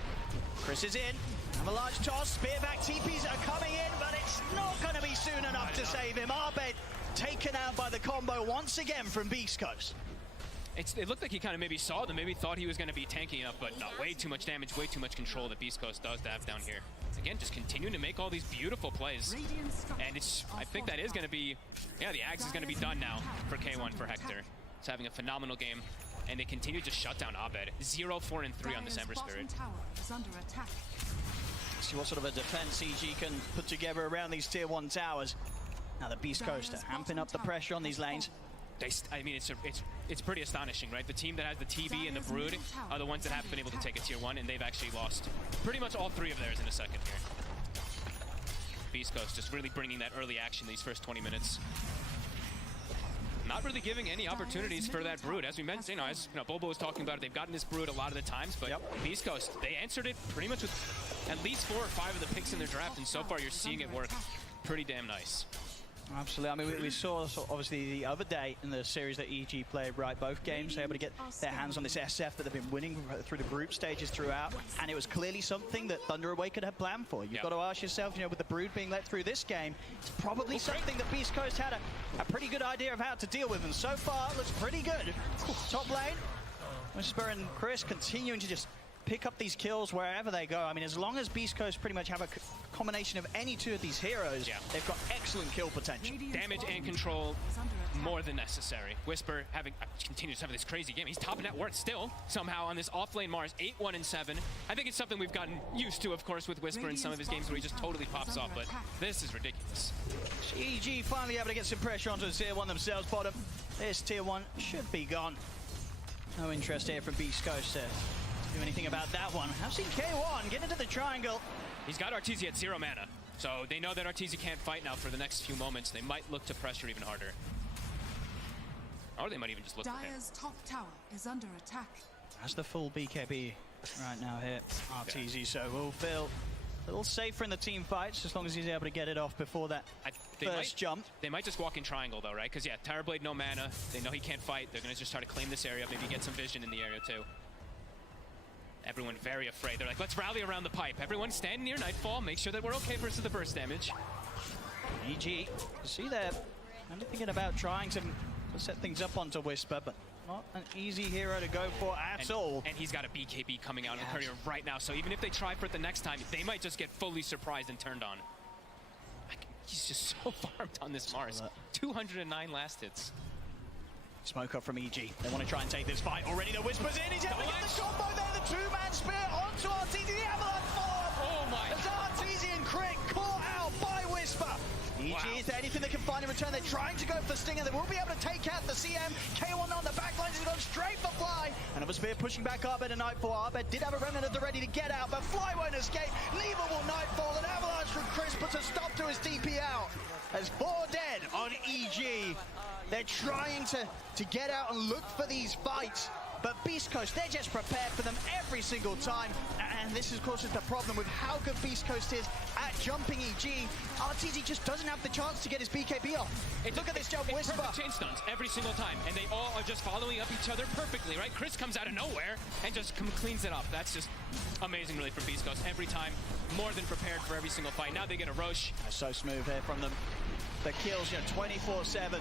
Chris is in. Have a large toss. Spearback TPs are coming in, but it's not going to be soon enough to save him. Arbed taken out by the combo once again from Beast Coast. It looked like he kind of maybe saw them, maybe thought he was going to be tanking up, but no, way too much damage, way too much control that Beast Coast does to have down here. Again, just continuing to make all these beautiful plays. And I think that is going to be, yeah, the Axe is going to be done now for K1 for Hector. He's having a phenomenal game, and they continue to shut down Abed. 0-4 and 3 on this Ember Spirit. See what sort of a defense EG can put together around these tier 1 towers. Now the Beast Coast are amping up the pressure on these lanes. I mean, it's pretty astonishing, right? The team that has the TB and the Brood are the ones that haven't been able to take a tier 1, and they've actually lost pretty much all 3 of theirs in a second here. Beast Coast just really bringing that early action these first 20 minutes. Not really giving any opportunities for that Brood. As we mentioned, as Bobo was talking about it, they've gotten this Brood a lot of the times, but Beast Coast, they answered it pretty much with at least 4 or 5 of the picks in their draft, and so far you're seeing it work pretty damn nice. Absolutely. I mean, we saw obviously the other day in the series that EG played, right, both games, they were able to get their hands on this SF that they've been winning through the group stages throughout, and it was clearly something that Thunder Awakened had planned for. You've got to ask yourself, with the Brood being let through this game, it's probably something that Beast Coast had a pretty good idea of how to deal with, and so far, it looks pretty good. Top lane, Whisper and Chris continuing to just pick up these kills wherever they go. I mean, as long as Beast Coast pretty much have a combination of any 2 of these heroes, they've got excellent kill potential. Damage and control more than necessary. Whisper continues to have this crazy game. He's top net worth still, somehow, on this off-lane Mars, 8-1 and 7. I think it's something we've gotten used to, of course, with Whisper in some of his games where he just totally pops off, but this is ridiculous. EG finally able to get some pressure onto the tier 1 themselves, bottom. This tier 1 should be gone. No interest here from Beast Coast to do anything about that one. I've seen K1 get into the triangle. He's got Arteezy at 0 mana, so they know that Arteezy can't fight now for the next few moments. They might look to pressure even harder. Or they might even just look for him. Dire's top tower is under attack. That's the full BKB right now here, Arteezy, so we'll feel a little safer in the team fights as long as he's able to get it off before that first jump. They might just walk in triangle though, right? Because Terrorblade no mana, they know he can't fight. They're going to just try to claim this area, maybe get some vision in the area too. Everyone very afraid. They're like, let's rally around the pipe. Everyone stand near Nightfall. Make sure that we're okay versus the burst damage. EG, you see there, I'm thinking about trying to set things up onto Whisper, but not an easy hero to go for at all. And he's got a BKB coming out in the courier right now, so even if they try for it the next time, they might just get fully surprised and turned on. He's just so farmed on this Mars. 209 last hits. Smoke up from EG. They want to try and take this fight already. The Whisper's in. He's able to get the combo there. The 2-man spear onto Arteezy. The avalanche form. Oh my. As Arteezy and Crit caught out by Whisper. EG, is there anything they can find in return? They're trying to go for Stinger. They will be able to take out the CM. K1 on the backlines has gone straight for Fly. Another spear pushing back Arbed and Nightfall. Arbed did have a remnant at the ready to get out, but Fly won't escape. Neither will Nightfall. An avalanche from Chris puts a stop to his DP out. There's 4 dead on EG. They're trying to get out and look for these fights. but Beast Coast, they're just prepared for them every single time. And this, of course, is the problem with how good Beast Coast is at jumping EG. RTZ just doesn't have the chance to get his BKB off. Look at this jump, Whisper. Perfect chain stuns every single time, and they all are just following up each other perfectly, right? Chris comes out of nowhere and just cleans it up. That's just amazing, really, from Beast Coast. Every time, more than prepared for every single fight. Now they get a Roche. So smooth here from them. The kills, 24/7.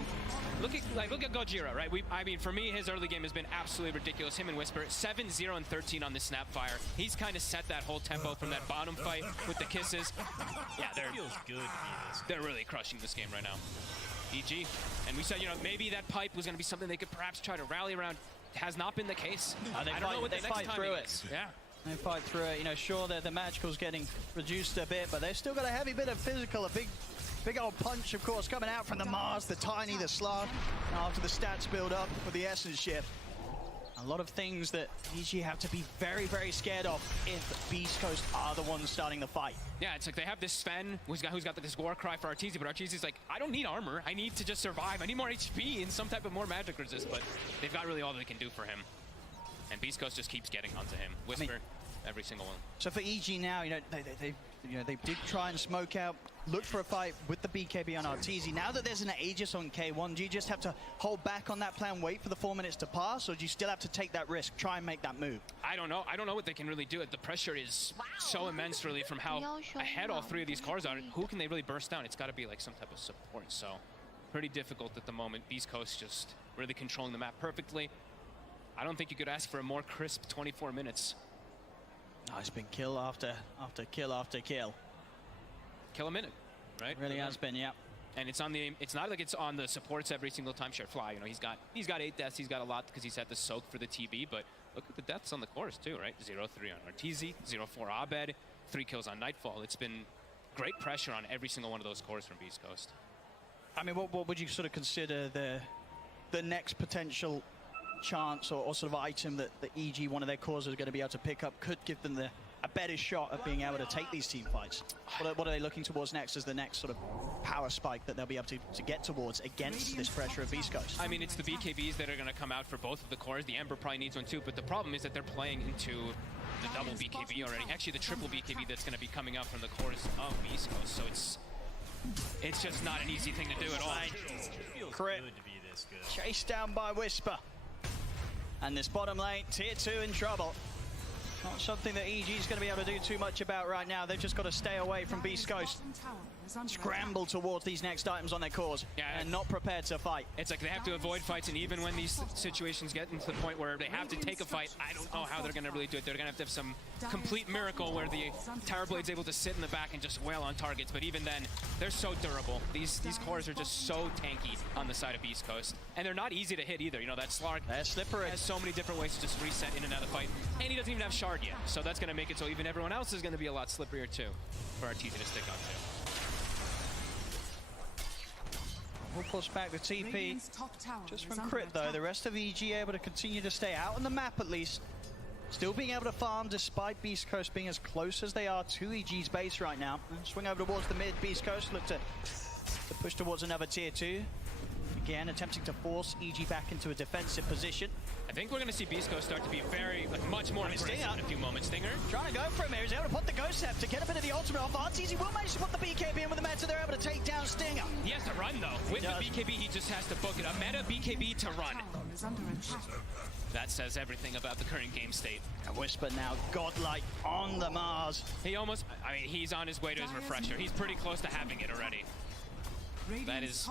Look at Gojira, right? I mean, for me, his early game has been absolutely ridiculous. Him and Whisper, 7-0 and 13 on the Snapfire. He's kind of set that whole tempo from that bottom fight with the kisses. Yeah, they're really crushing this game right now. EG, and we said, maybe that pipe was going to be something they could perhaps try to rally around. It has not been the case. I don't know what the next fight through it. Yeah. They fight through it. Sure, the magical's getting reduced a bit, but they've still got a heavy bit of physical, a big old punch, of course, coming out from the Mars, the Tiny, the Slav, after the stats build up for the Essence shift. A lot of things that EG have to be very, very scared of if Beast Coast are the ones starting the fight. Yeah, it's like they have this Sven who's got this war cry for Arteezy, but Arteezy's like, I don't need armor. I need to just survive. I need more HP and some type of more magic resist, but they've got really all they can do for him. And Beast Coast just keeps getting onto him. Whisper, every single one. So for EG now, they did try and smoke out, look for a fight with the BKB on Arteezy. Now that there's an Aegis on K1, do you just have to hold back on that plan, wait for the 4 minutes to pass, or do you still have to take that risk, try and make that move? I don't know. I don't know what they can really do. The pressure is so immense, really, from how ahead all three of these cars are. Who can they really burst down? It's got to be like some type of support. So pretty difficult at the moment. Beast Coast just really controlling the map perfectly. I don't think you could ask for a more crisp 24 minutes. Oh, it's been kill after kill after kill. Kill a minute, right? It really has been, yeah. And it's on the. It's not like it's on the supports every single time. Sure, Fly. He's got 8 deaths. He's got a lot because he's had the soak for the TB. But look at the deaths on the course too, right? 0-3 on Arteezy, 0-4 Abed, 3 kills on Nightfall. It's been great pressure on every single one of those cores from Beast Coast. I mean, what would you sort of consider the next potential chance or sort of item that the EG, one of their cores, is going to be able to pick up, could give them a better shot at being able to take these team fights? What are they looking towards next as the next sort of power spike that they'll be able to get towards against this pressure of Beast Coast? I mean, it's the BKBs that are going to come out for both of the cores. The Ember probably needs one too, but the problem is that they're playing into the double BKB already. Actually, the triple BKB that's going to be coming out from the cores of Beast Coast. So it's just not an easy thing to do at all. Crit. Chased down by Whisper. And this bottom lane, tier 2 in trouble. Not something that EG is going to be able to do too much about right now. They've just got to stay away from Beast Coast. Scramble towards these next items on their cores, and not prepared to fight. It's like they have to avoid fights, and even when these situations get into the point where they have to take a fight, I don't know how they're going to really do it. They're going to have some complete miracle where the Tower Blade's able to sit in the back and just wail on targets, but even then, they're so durable. These cores are just so tanky on the side of Beast Coast, and they're not easy to hit either. That Slark has so many different ways to just reset in and out of the fight, and he doesn't even have Shard yet, so that's going to make it so even everyone else is going to be a lot slipperier too for Arteezy to stick onto. We'll push back the TP just from Crit though. The rest of EG able to continue to stay out on the map at least. Still being able to farm despite Beast Coast being as close as they are to EG's base right now. Swing over towards the mid. Beast Coast look to push towards another tier 2. Again, attempting to force EG back into a defensive position. I think we're going to see Beast Coast start to be much more aggressive in a few moments. Stinger trying to go for him here. He's able to put the Ghost Step to get a bit of the ultimate off. Arteezy will manage to put the BKB in with the meta. They're able to take down Stinger. He has to run though. With the BKB, he just has to book it. A meta BKB to run. That says everything about the current game state. And Whisper now godlike on the Mars. He's on his way to his refresher. He's pretty close to having it already. That's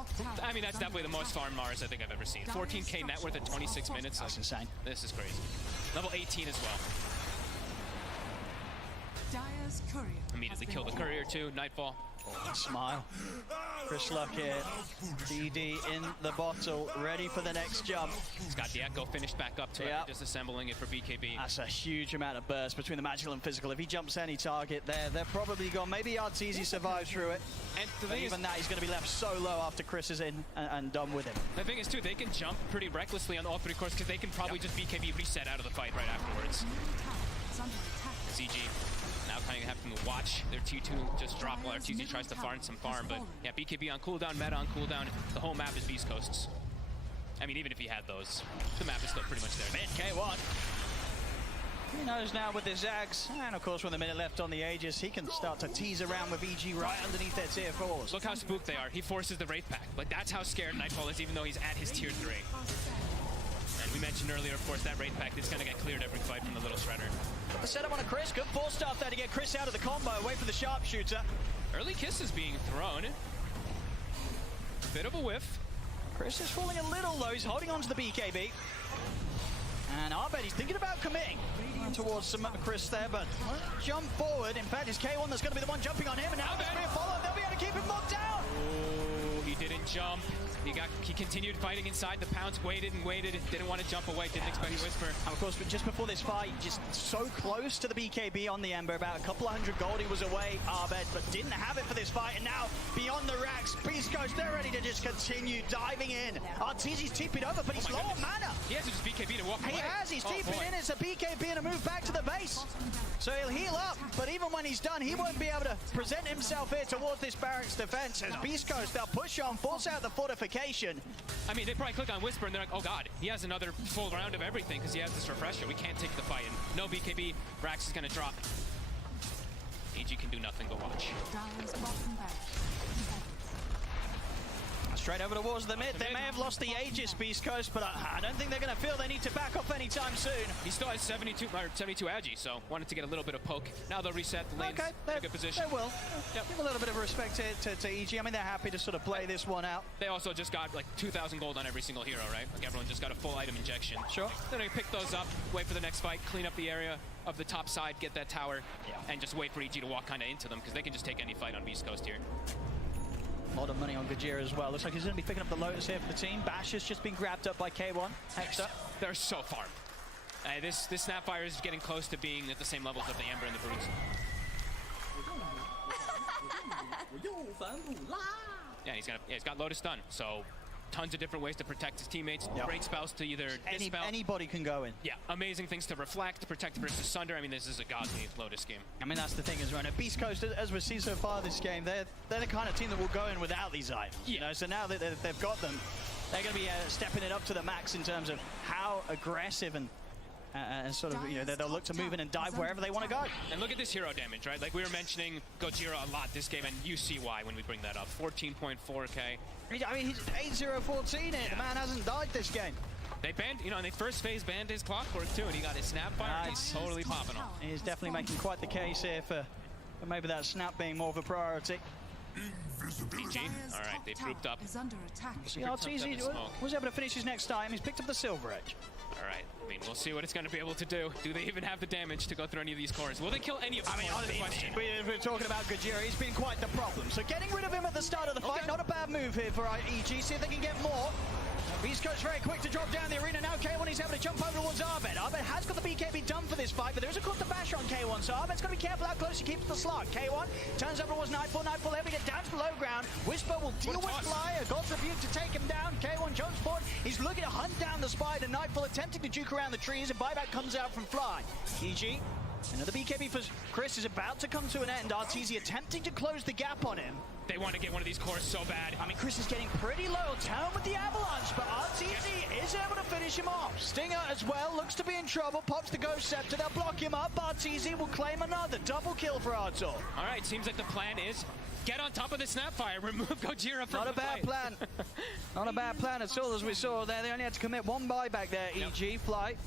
definitely the most farm Mars I think I've ever seen. 14k net worth at 26 minutes. That's insane. This is crazy. Level 18 as well. Immediately kill the courier too. Nightfall. Smile. Chris Luck here. DD in the bottle, ready for the next jump. He's got the Echo finished back up to it, disassembling it for BKB. That's a huge amount of burst between the magical and physical. If he jumps any target there, they're probably gone. Maybe Arteezy survives through it. And the thing even that, he's going to be left so low after Chris is in and done with him. The thing is, too, they can jump pretty recklessly on all 3 cores because they can probably just BKB reset out of the fight right afterwards. CG now kind of having to watch their T2 just drop while Arteezy tries to farm some farm. But yeah, BKB on cooldown, meta on cooldown. The whole map is Beast Coast's. I mean, even if he had those, the map is still pretty much there. Mid K1. He knows now with the Zags, and of course with a minute left on the Aegis, he can start to tease around with EG right underneath their tier 4s. Look how spooked they are. He forces the Wraith pack. Like, that's how scared Nightfall is, even though he's at his tier 3. And we mentioned earlier, of course, that Wraith pack is going to get cleared every fight from the little Shredder. The setup on a Chris, good force stuff there to get Chris out of the combo, away from the sharpshooter. Early kiss is being thrown. Bit of a whiff. Chris is falling a little low, he's holding on to the BKB. And Abed, he's thinking about committing towards some Chris there, but won't jump forward. In fact, it's K1 that's going to be the one jumping on him, and now there's going to follow. They'll be able to keep him locked down. Oh, he didn't jump. He continued fighting inside. The Pounce waited and waited. Didn't want to jump away. Didn't expect Whisper. And of course, but just before this fight, just so close to the BKB on the Ember. About a couple of hundred gold he was away, Abed, but didn't have it for this fight. And now, beyond the racks, Beast Coast, they're ready to just continue diving in. Arteezy's TP'd over, but he's low on mana. He has to just BKB to walk away. He has. He's TP'd in. It's a BKB and a move back to the base. So he'll heal up, but even when he's done, he won't be able to present himself here towards this Barracks defense. As Beast Coast, they'll push on, force out the fortification. I mean, they probably click on Whisper and they're like, oh god, he has another full round of everything because he has this refresher. We can't take the fight. And no BKB, Rax is going to drop. AG can do nothing but watch. Dire's bottom back. Straight over towards the mid. They may have lost the Aegis, Beast Coast, but I don't think they're going to feel they need to back off anytime soon. He still has 72 agi, so wanted to get a little bit of poke. Now they'll reset the lanes in a good position. They will. Yep. Give a little bit of respect to EG. I mean, they're happy to sort of play this one out. They also just got like 2,000 gold on every single hero, right? Like everyone just got a full item injection. Sure. They're going to pick those up, wait for the next fight, clean up the area of the top side, get that tower, and just wait for EG to walk kind of into them because they can just take any fight on Beast Coast here. A lot of money on Gajira as well. Looks like he's going to be picking up the Lotus here for the team. Bash has just been grabbed up by K1. Hexer. They're so far. This Snapfire is getting close to being at the same levels of the Ember and the Brutes. Yeah, he's got Lotus done. So tons of different ways to protect his teammates. Great spells to either dispel. Anybody can go in. Yeah, amazing things to reflect, protect versus Sunder. I mean, this is a godly Lotus game. I mean, that's the thing is, right now, Beast Coast, as we see so far this game, they're the kind of team that will go in without these items. Yeah. You know, so now that they've got them, they're going to be stepping it up to the max in terms of how aggressive and sort of, you know, they'll look to move in and dive wherever they want to go. And look at this hero damage, right? Like we were mentioning Gojira a lot this game, and you see why when we bring that up. 14.4k. I mean, he's 8-0-14 here. The man hasn't died this game. They banned, you know, and they first phase banned his clockwork too, and he got his Snapfire. He's totally popping off. He's definitely making quite the case here for maybe that snap being more of a priority. PG. All right, they grouped up. Is under attack. Arteezy was able to finish his next time. He's picked up the Silver Edge. All right, I mean, we'll see what it's going to be able to do. Do they even have the damage to go through any of these cores? Will they kill any of them? I mean, honestly, we're talking about Gajira. He's been quite the problem. So getting rid of him at the start of the fight, not a bad move here for EG. See if they can get more. Beast Coast very quick to drop down the arena. Now K1 he's able to jump over towards Abed. Abed has got the BKB done for this fight, but there is a course to bash on K1, so Abed's got to be careful how close he keeps the slot. K1 turns over towards Nightfall. Nightfall able to get down to the low ground. Whisper will deal with Fly. A God's Rebuke to take him down. K1 jumps forward. He's looking to hunt down the Spider. Nightfall attempting to juke around the trees, and buyback comes out from Fly. EG, another BKB for Chris is about to come to an end. Arteezy attempting to close the gap on him. They want to get one of these cores so bad. I mean, Chris is getting pretty low. Town with the avalanche, but Arteezy is able to finish him off. Stinger as well looks to be in trouble. Pops the Ghost Scepter. They'll block him up. Arteezy will claim another double kill for Artur. All right, seems like the plan is get on top of the Snapfire, remove Gojira from Not a bad plan. Not a bad plan at all, as we saw there. They only had to commit one buyback there, EG. Flight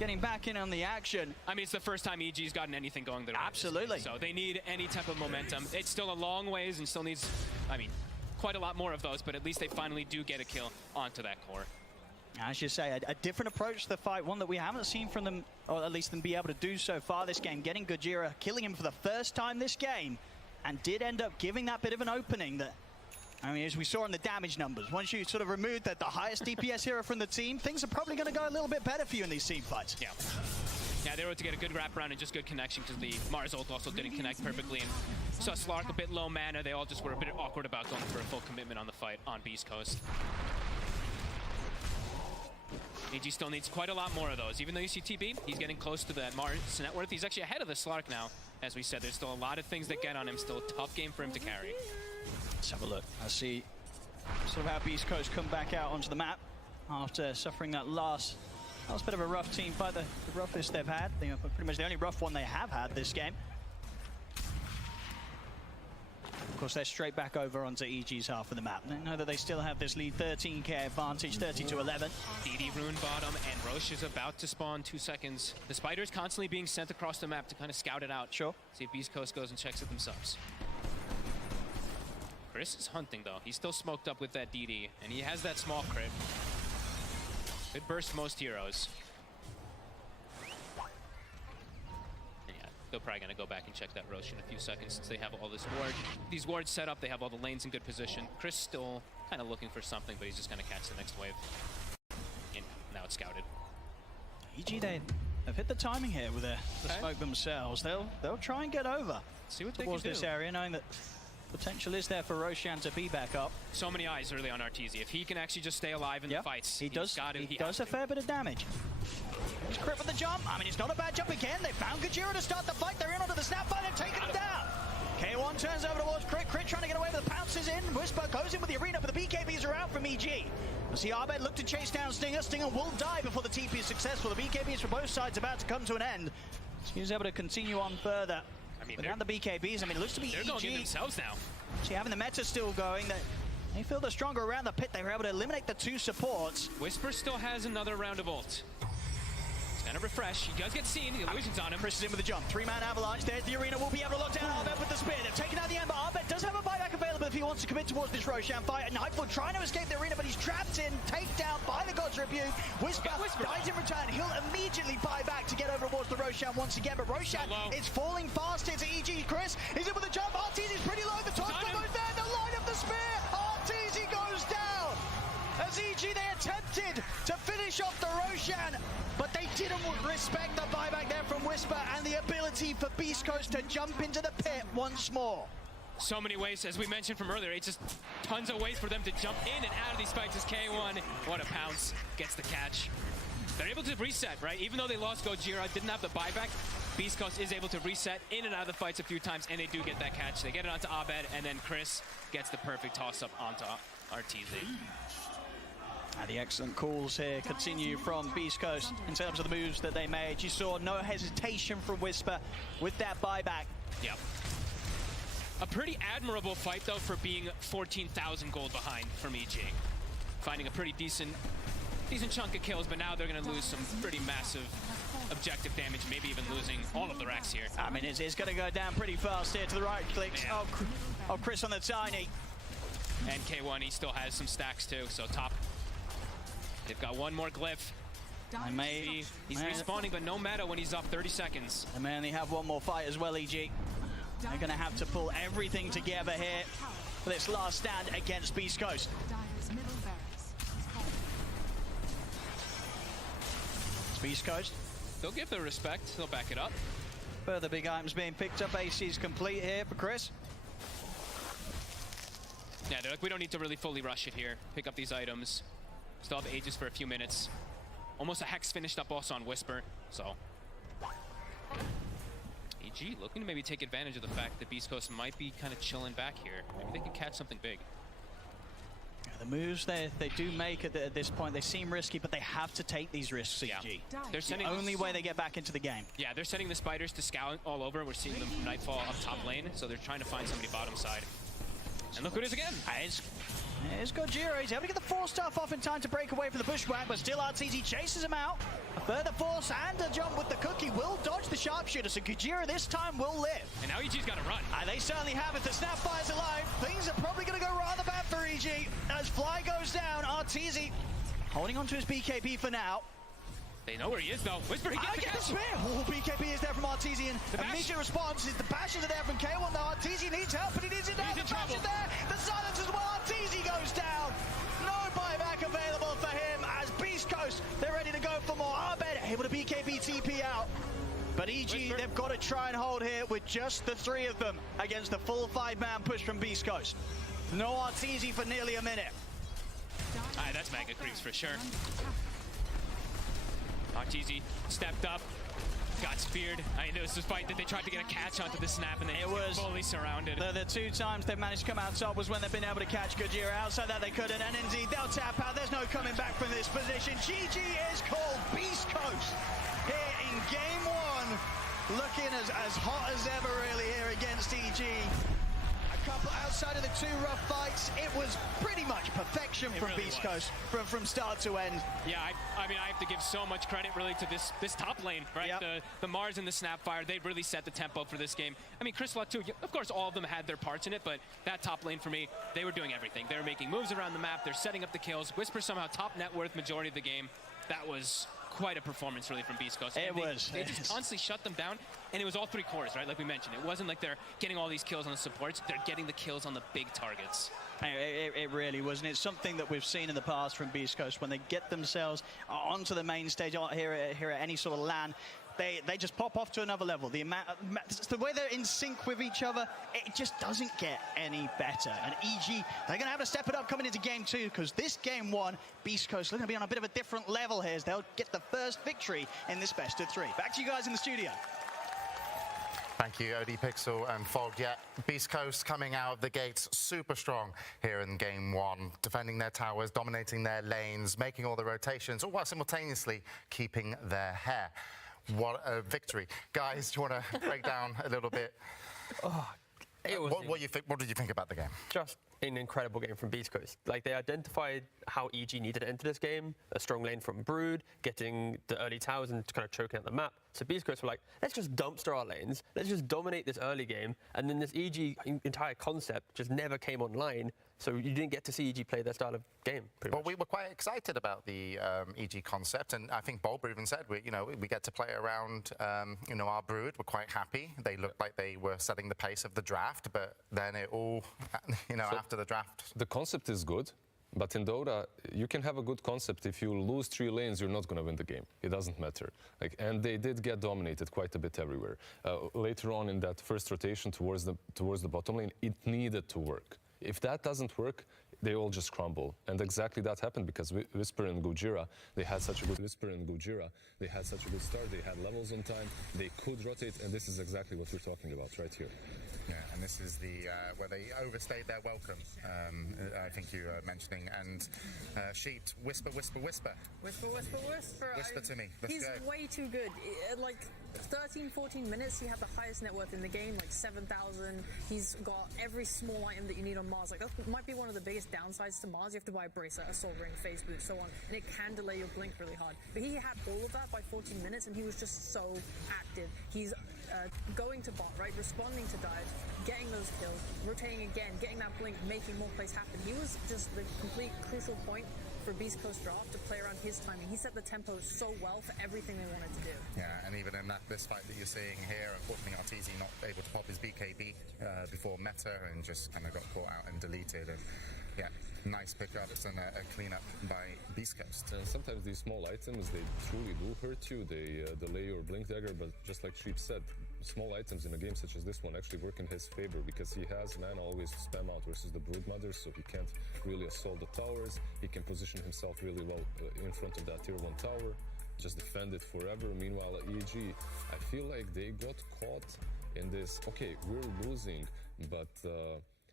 getting back in on the action. I mean, it's the first time EG's gotten anything going there. Absolutely. So they need any type of momentum. It's still a long ways and still needs, I mean, quite a lot more of those, but at least they finally do get a kill onto that core. As you say, a different approach to the fight, one that we haven't seen from them, or at least them be able to do so far this game. Getting Gojira, killing him for the first time this game, and did end up giving that bit of an opening that, I mean, as we saw in the damage numbers, once you sort of remove the highest DPS hero from the team, things are probably going to go a little bit better for you in these team fights. Yeah. Yeah, they were able to get a good wraparound and just good connection because the Mars ult also didn't connect perfectly. And saw Slark a bit low mana. They all just were a bit awkward about going for a full commitment on the fight on Beast Coast. AG still needs quite a lot more of those. Even though you see TB, he's getting close to that Mars net worth. He's actually ahead of the Slark now. As we said, there's still a lot of things that get on him. Still a tough game for him to carry. Let's have a look. I see sort of how Beast Coast come back out onto the map. after suffering that last bit of a rough team fight, the roughest they've had. I think pretty much the only rough one they have had this game. Of course, they're straight back over onto EG's half of the map. They know that they still have this lead 13k advantage, 30-11. DD rune bottom, and Roche is about to spawn 2 seconds. The spider's constantly being sent across the map to kind of scout it out. Sure. See if Beast Coast goes and checks it themselves. Chris is hunting, though. He's still smoked up with that DD, and he has that small crit. Could burst most heroes. And yeah, they're probably going to go back and check that Roche in a few seconds since they have all these wards set up. They have all the lanes in good position. Chris still kind of looking for something, but he's just going to catch the next wave. And now it's scouted. EG, they have hit the timing here with the smoke themselves. They'll try and get over. See what they towards can do. This area, knowing that potential is there for Roshan to be back up. So many eyes early on Arteezy. If he can actually just stay alive in the fights, he does a fair bit of damage. He's crit with the jump. I mean, it's not a bad jump again. They found Gajira to start the fight. They're in onto the snapfire and taking him down. K1 turns over towards Crit. Crit trying to get away with the pounces in. Whisper goes in with the arena, but the BKBs are out from EG. We see Abed look to chase down Stinger. Stinger will die before the TP is successful. The BKBs from both sides about to come to an end. He's able to continue on further. I mean, without the BKBs, I mean, it looks to be they're EG. going in themselves now. See, having the meta still going, they feel they're stronger around the pit. They were able to eliminate the 2 supports. Whisper still has another round of ult. He's gonna refresh. He does get seen. The illusion's on him. Chris is in with the jump. 3-man avalanche. There's the arena. Will be able to lock down Abed with the spear. They've taken out the Ember. Abed does have a buyback available if he wants to commit towards this Roshan fight. And Nightfall trying to escape the arena, but he's trapped in. Takedown by the God's Rebuke. Whisper dies in return. He'll immediately buy back to get over towards the Roshan once again. But Roshan is falling fast into EG. Chris is in with the jump. Arteezy is pretty low. The torch goes there. The line of the spear. Arteezy goes down. As EG, they attempted to finish off the Roshan, but they didn't respect the buyback there from Whisper and the ability for Beast Coast to jump into the pit once more. So many ways, as we mentioned from earlier, it's just tons of ways for them to jump in and out of these fights as K1, what a pounce, gets the catch. They're able to reset, right? Even though they lost Gojira, didn't have the buyback, Beast Coast is able to reset in and out of the fights a few times, and they do get that catch. They get it onto Abed, and then Chris gets the perfect toss-up onto Arteezy. And the excellent calls here continue from Beast Coast in terms of the moves that they made. You saw no hesitation from Whisper with that buyback. Yep. A pretty admirable fight, though, for being 14,000 gold behind from EG. Finding a pretty decent chunk of kills, but now they're going to lose some pretty massive objective damage, maybe even losing all of the racks here. I mean, it's going to go down pretty fast here to the right clicks. Yeah. Oh, Chris on the tiny. And K1, he still has some stacks, too, so top. They've got one more glyph. He's respawning, but no matter when he's up 30 seconds. And man, they have one more fight as well, EG. They're going to have to pull everything together here for this last stand against Beast Coast. It's Beast Coast. They'll give the respect. They'll back it up. Further big items being picked up. AC's complete here for Chris. Yeah, they're like, we don't need to really fully rush it here. Pick up these items. Still have Aegis for a few minutes. Almost a Hex finished up also on Whisper, so. EG looking to maybe take advantage of the fact that Beast Coast might be kind of chilling back here. Maybe they can catch something big. Yeah, the moves they do make at this point, they seem risky, but they have to take these risks, EG. Yeah. They're sending the only way they get back into the game. Yeah, they're sending the spiders to scout all over. We're seeing them from Nightfall up top lane, so they're trying to find somebody bottom side. And look who it is again. It's Gojira. He's able to get the force stuff off in time to break away from the bushwhack, but still Arteezy chases him out. A further force and a jump with the cookie will dodge the sharpshooter, so Gojira this time will live. And now EG's got to run. And they certainly have it. The Snapfire's alive. Things are probably going to go rather bad for EG. As Fly goes down, Arteezy holding on to his BKB for now. They know where he is, though. Whisper, he gets the catch. Spear. Oh, BKB is there from Arteezy. Immediate response is the bashes are there from K1. Now Arteezy needs help, but it isn't there. The bash is there. The silence as well. Arteezy goes down. No buyback available for him as Beast Coast, they're ready to go for more. Abed able to BKB TP out. But EG, Whisper, they've got to try and hold here with just the 3 of them against the full 5-man push from Beast Coast. No Arteezy for nearly a minute. Alright, that's mega creeps for sure. Arteezy stepped up, got speared. I mean, it was despite that they tried to get a catch onto the snap and they were fully surrounded. The 2 times they've managed to come out top was when they've been able to catch Gojira. Outside that they couldn't, and indeed they'll tap out. There's no coming back from this position. GG is called. Beast Coast here in game 1, looking as hot as ever really here against EG. A couple outside of the 2 rough fights, it was pretty much perfection from really Beast Coast from start to end. Yeah, I mean, I have to give so much credit really to this top lane, right? Yep. The Mars and the Snapfire, they really set the tempo for this game. I mean, Crystal too, of course, all of them had their parts in it, but that top lane for me, they were doing everything. They were making moves around the map, they're setting up the kills. Whisper somehow top net worth majority of the game. That was quite a performance really from Beast Coast. They just constantly shut them down, and it was all 3 cores, right? Like we mentioned, it wasn't like they're getting all these kills on the supports, they're getting the kills on the big targets. It really was, and it's something that we've seen in the past from Beast Coast. When they get themselves onto the main stage here at any sort of LAN, they just pop off to another level. The way they're in sync with each other, it just doesn't get any better. And EG, they're going to have to step it up coming into game 2, because this game 1, Beast Coast are going to be on a bit of a different level here as they'll get the first victory in this best of 3. Back to you guys in the studio. Thank you, OD Pixel and Fog. Yeah, Beast Coast coming out of the gates super strong here in game 1, defending their towers, dominating their lanes, making all the rotations, all while simultaneously keeping their hair. What a victory. Guys, do you want to break down a little bit? What did you think about the game? Just an incredible game from Beast Coast. Like, they identified how EG needed to enter this game, a strong lane from Brood, getting the early towers and kind of choking out the map. So Beast Coast were like, let's just dumpster our lanes, let's just dominate this early game, and then this EG entire concept just never came online, so you didn't get to see EG play their style of game, pretty much. We were quite excited about the EG concept, and I think Bulber even said, we get to play around, our Brood. We're quite happy. They looked like they were setting the pace of the draft, but then it all, after the draft. The concept is good. But in Dota, you can have a good concept. If you lose 3 lanes, you're not going to win the game. It doesn't matter. And they did get dominated quite a bit everywhere. Later on in that first rotation towards the bottom lane, it needed to work. If that doesn't work, they all just crumble. And exactly that happened because Whisper and Gojira, they had such a good start. They had levels on time. They could rotate, and this is exactly what we're talking about right here. Yeah, and this is the where they overstayed their welcome. I think you were mentioning. And Sheet, whisper. Whisper to me. He's way too good. Like 13, 14 minutes, he had the highest net worth in the game, like 7,000. He's got every small item that you need on Mars. Like, that might be one of the biggest downsides to Mars. You have to buy a bracelet, a soul ring, phase boot, so on, and it can delay your blink really hard. But he had all of that by 14 minutes, and he was just so active. He's going to bot, right, responding to dives, getting those kills, rotating again, getting that blink, making more plays happen. He was just the complete crucial point for Beast Coast Draft to play around his timing. He set the tempo so well for everything they wanted to do. Yeah, and even in this fight that you're seeing here, unfortunately Arteezy not able to pop his BKB before meta and just kind of got caught out and deleted. And yeah, nice pickups and a cleanup by Beast Coast. Sometimes these small items, they truly do hurt you. They delay your blink dagger, but just like Sheep said, small items in a game such as this one actually work in his favor because he has mana always to spam out versus the Broodmother, so he can't really assault the towers. He can position himself really well in front of that tier 1 tower, just defend it forever. Meanwhile at EG, I feel like they got caught in this, okay, we're losing, but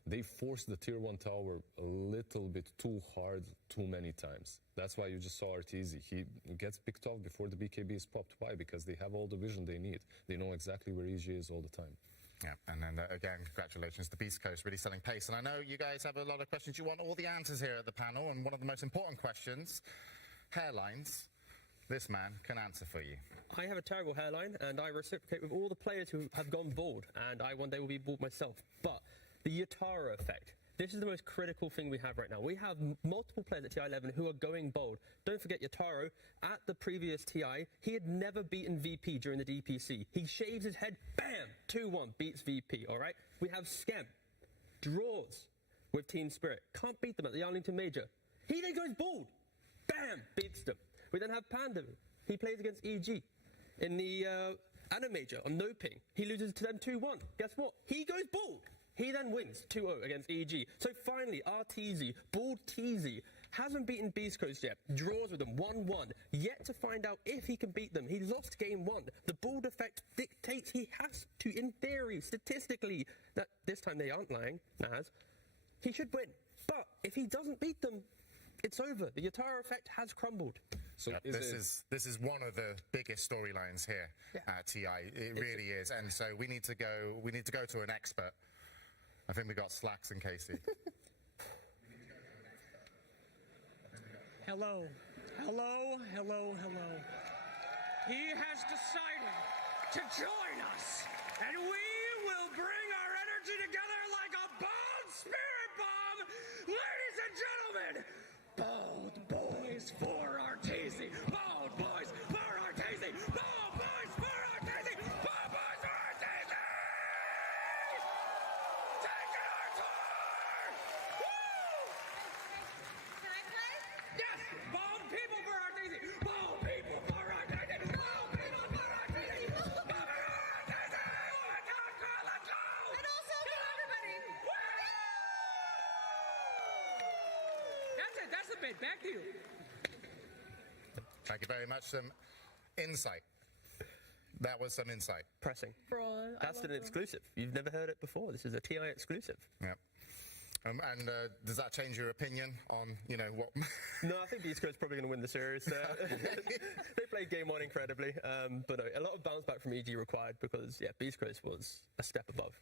they forced the tier 1 tower a little bit too hard too many times. That's why you just saw Arteezy. He gets picked off before the BKB is popped. Why? Because they have all the vision they need. They know exactly where EG is all the time. Yeah, and then again, congratulations to Beast Coast, really selling pace. And I know you guys have a lot of questions. You want all the answers here at the panel, and one of the most important questions, hairlines. This man can answer for you. I have a terrible hairline, and I reciprocate with all the players who have gone bald, and I one day will be bald myself. But the Yatara effect. This is the most critical thing we have right now. We have multiple players at TI11 who are going bold. Don't forget Yataro, at the previous TI, he had never beaten VP during the DPC. He shaves his head, bam, 2-1, beats VP, all right? We have Skem, draws with Team Spirit. Can't beat them at the Arlington Major. He then goes bald, bam, beats them. We then have Panda. He plays against EG in the Anna Major on no ping. He loses to them 2-1. Guess what? He goes bald. He then wins 2-0 against EG. So finally, Arteezy, Bald Teezy, Hasn't beaten Beast Coast yet. Draws with them 1-1. Yet to find out if he can beat them. He lost game 1. The ball defect dictates he has to, in theory, statistically, that this time they aren't lying, Naz, he should win. But if he doesn't beat them, it's over. The Yatara effect has crumbled. So this is one of the biggest storylines here at TI. It really is, and so we need to go to an expert. I think we got slacks and Casey. Hello. Hello, hello, hello. He has decided to join us, and we will bring our energy together like a bold spirit bomb. Ladies and gentlemen, bold boys for Arteezy. Bold boys for Arteezy. Bold boys for Arteezy. Bold boys for Arteezy! Taking our tour! Woo! Can I play? Yes! Bold people for Arteezy! Bold people for Arteezy! Bold people for Arteezy! Bold people for Arteezy! Let's go! And also for everybody. That's it. That's the bit. Back to you. Thank you very much. Some insight. That was some insight. Pressing. Bro, That's an exclusive. You've never heard it before. This is a TI exclusive. Yeah. And does that change your opinion on, what? No, I think Beast Coast probably going to win the series. They played game 1 incredibly, but no, a lot of bounce back from EG required because, Beast Coast was a step above.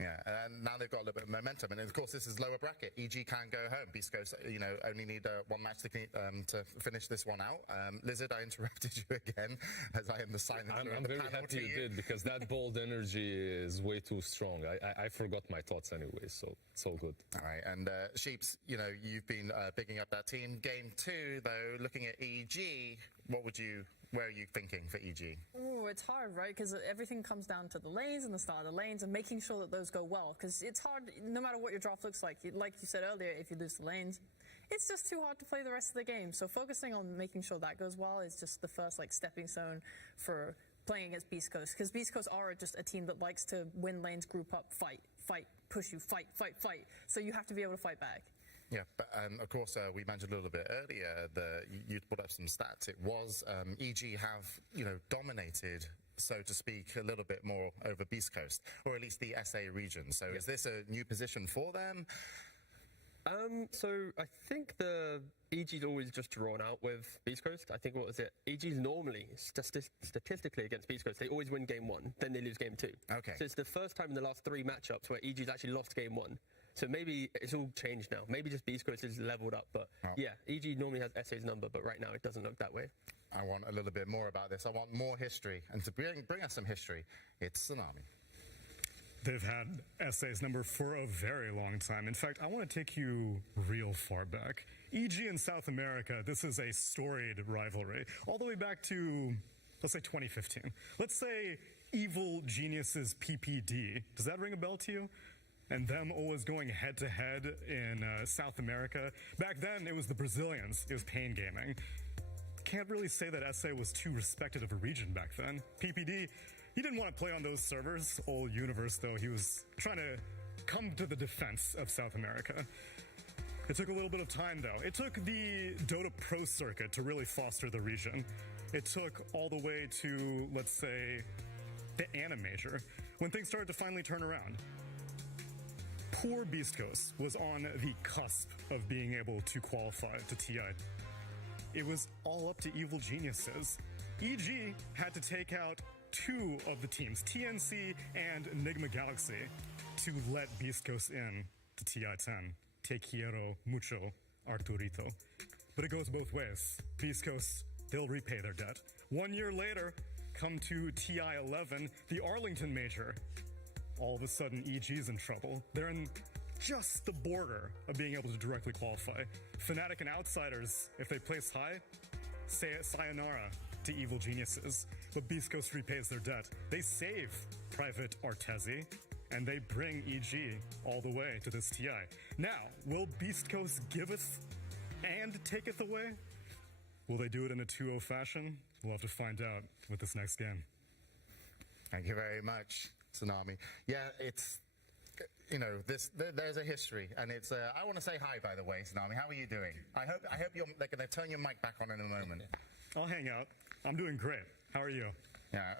Yeah, and now they've got a little bit of momentum, and of course this is lower bracket. EG can go home. Beast Coast, only need one match to finish this one out. Lizard, I interrupted you again, as I am the silent. I'm very happy you did, because that bold energy is way too strong. I forgot my thoughts anyway, so it's all good. All right, and Sheeps, you've been picking up that team. Game 2, though, looking at EG, where are you thinking for EG? Oh, it's hard, right? Because everything comes down to the lanes and the start of the lanes and making sure that those go well. Because it's hard, no matter what your draft looks like. Like you said earlier, if you lose the lanes, it's just too hard to play the rest of the game. So focusing on making sure that goes well is just the first stepping stone for playing against Beast Coast. Because Beast Coast are just a team that likes to win lanes, group up, fight, push you, fight. So you have to be able to fight back. Yeah, but of course, we mentioned a little bit earlier that you put up some stats. It was EG have, dominated, so to speak, a little bit more over Beast Coast, or at least the SA region. So is this a new position for them? So I think the EG's always just drawn out with Beast Coast. I think, EG's normally, statistically against Beast Coast, they always win game 1, then they lose game 2. Okay. So it's the first time in the last 3 matchups where EG's actually lost game 1. So maybe it's all changed now. Maybe just Beast Coast is leveled up. But EG normally has SA's number, but right now it doesn't look that way. I want a little bit more about this. I want more history. And to bring us some history, it's Tsunami. They've had SA's number for a very long time. In fact, I want to take you real far back. EG in South America, this is a storied rivalry. All the way back to, let's say, 2015. Let's say Evil Genius's PPD. Does that ring a bell to you? And them always going head-to-head in South America. Back then, it was the Brazilians. It was Pain Gaming. Can't really say that SA was too respected of a region back then. PPD, he didn't want to play on those servers. Old Universe, though, he was trying to come to the defense of South America. It took a little bit of time, though. It took the Dota Pro circuit to really foster the region. It took all the way to, let's say, the Ana Major, when things started to finally turn around. Poor Beast Coast was on the cusp of being able to qualify to TI. It was all up to Evil Geniuses. EG had to take out 2 of the teams, TNC and Enigma Galaxy, to let Beast Coast in to TI-10. Te quiero mucho, Arturito. But it goes both ways. Beast Coast, they'll repay their debt. 1 year later, come to TI-11, the Arlington Major. All of a sudden, EG's in trouble. They're in just the border of being able to directly qualify. Fnatic and Outsiders, if they place high, say sayonara to Evil Geniuses. But Beast Coast repays their debt. They save Private Arteezy, and they bring EG all the way to this TI. Now, will Beast Coast giveth and taketh away? Will they do it in a 2-0 fashion? We'll have to find out with this next game. Thank you very much, Tsunami. Yeah, you know, there's a history, and it's. I want to say hi, by the way, Tsunami. How are you doing? I hope they're going to turn your mic back on in a moment. I'll hang out. I'm doing great. How are you? Yeah,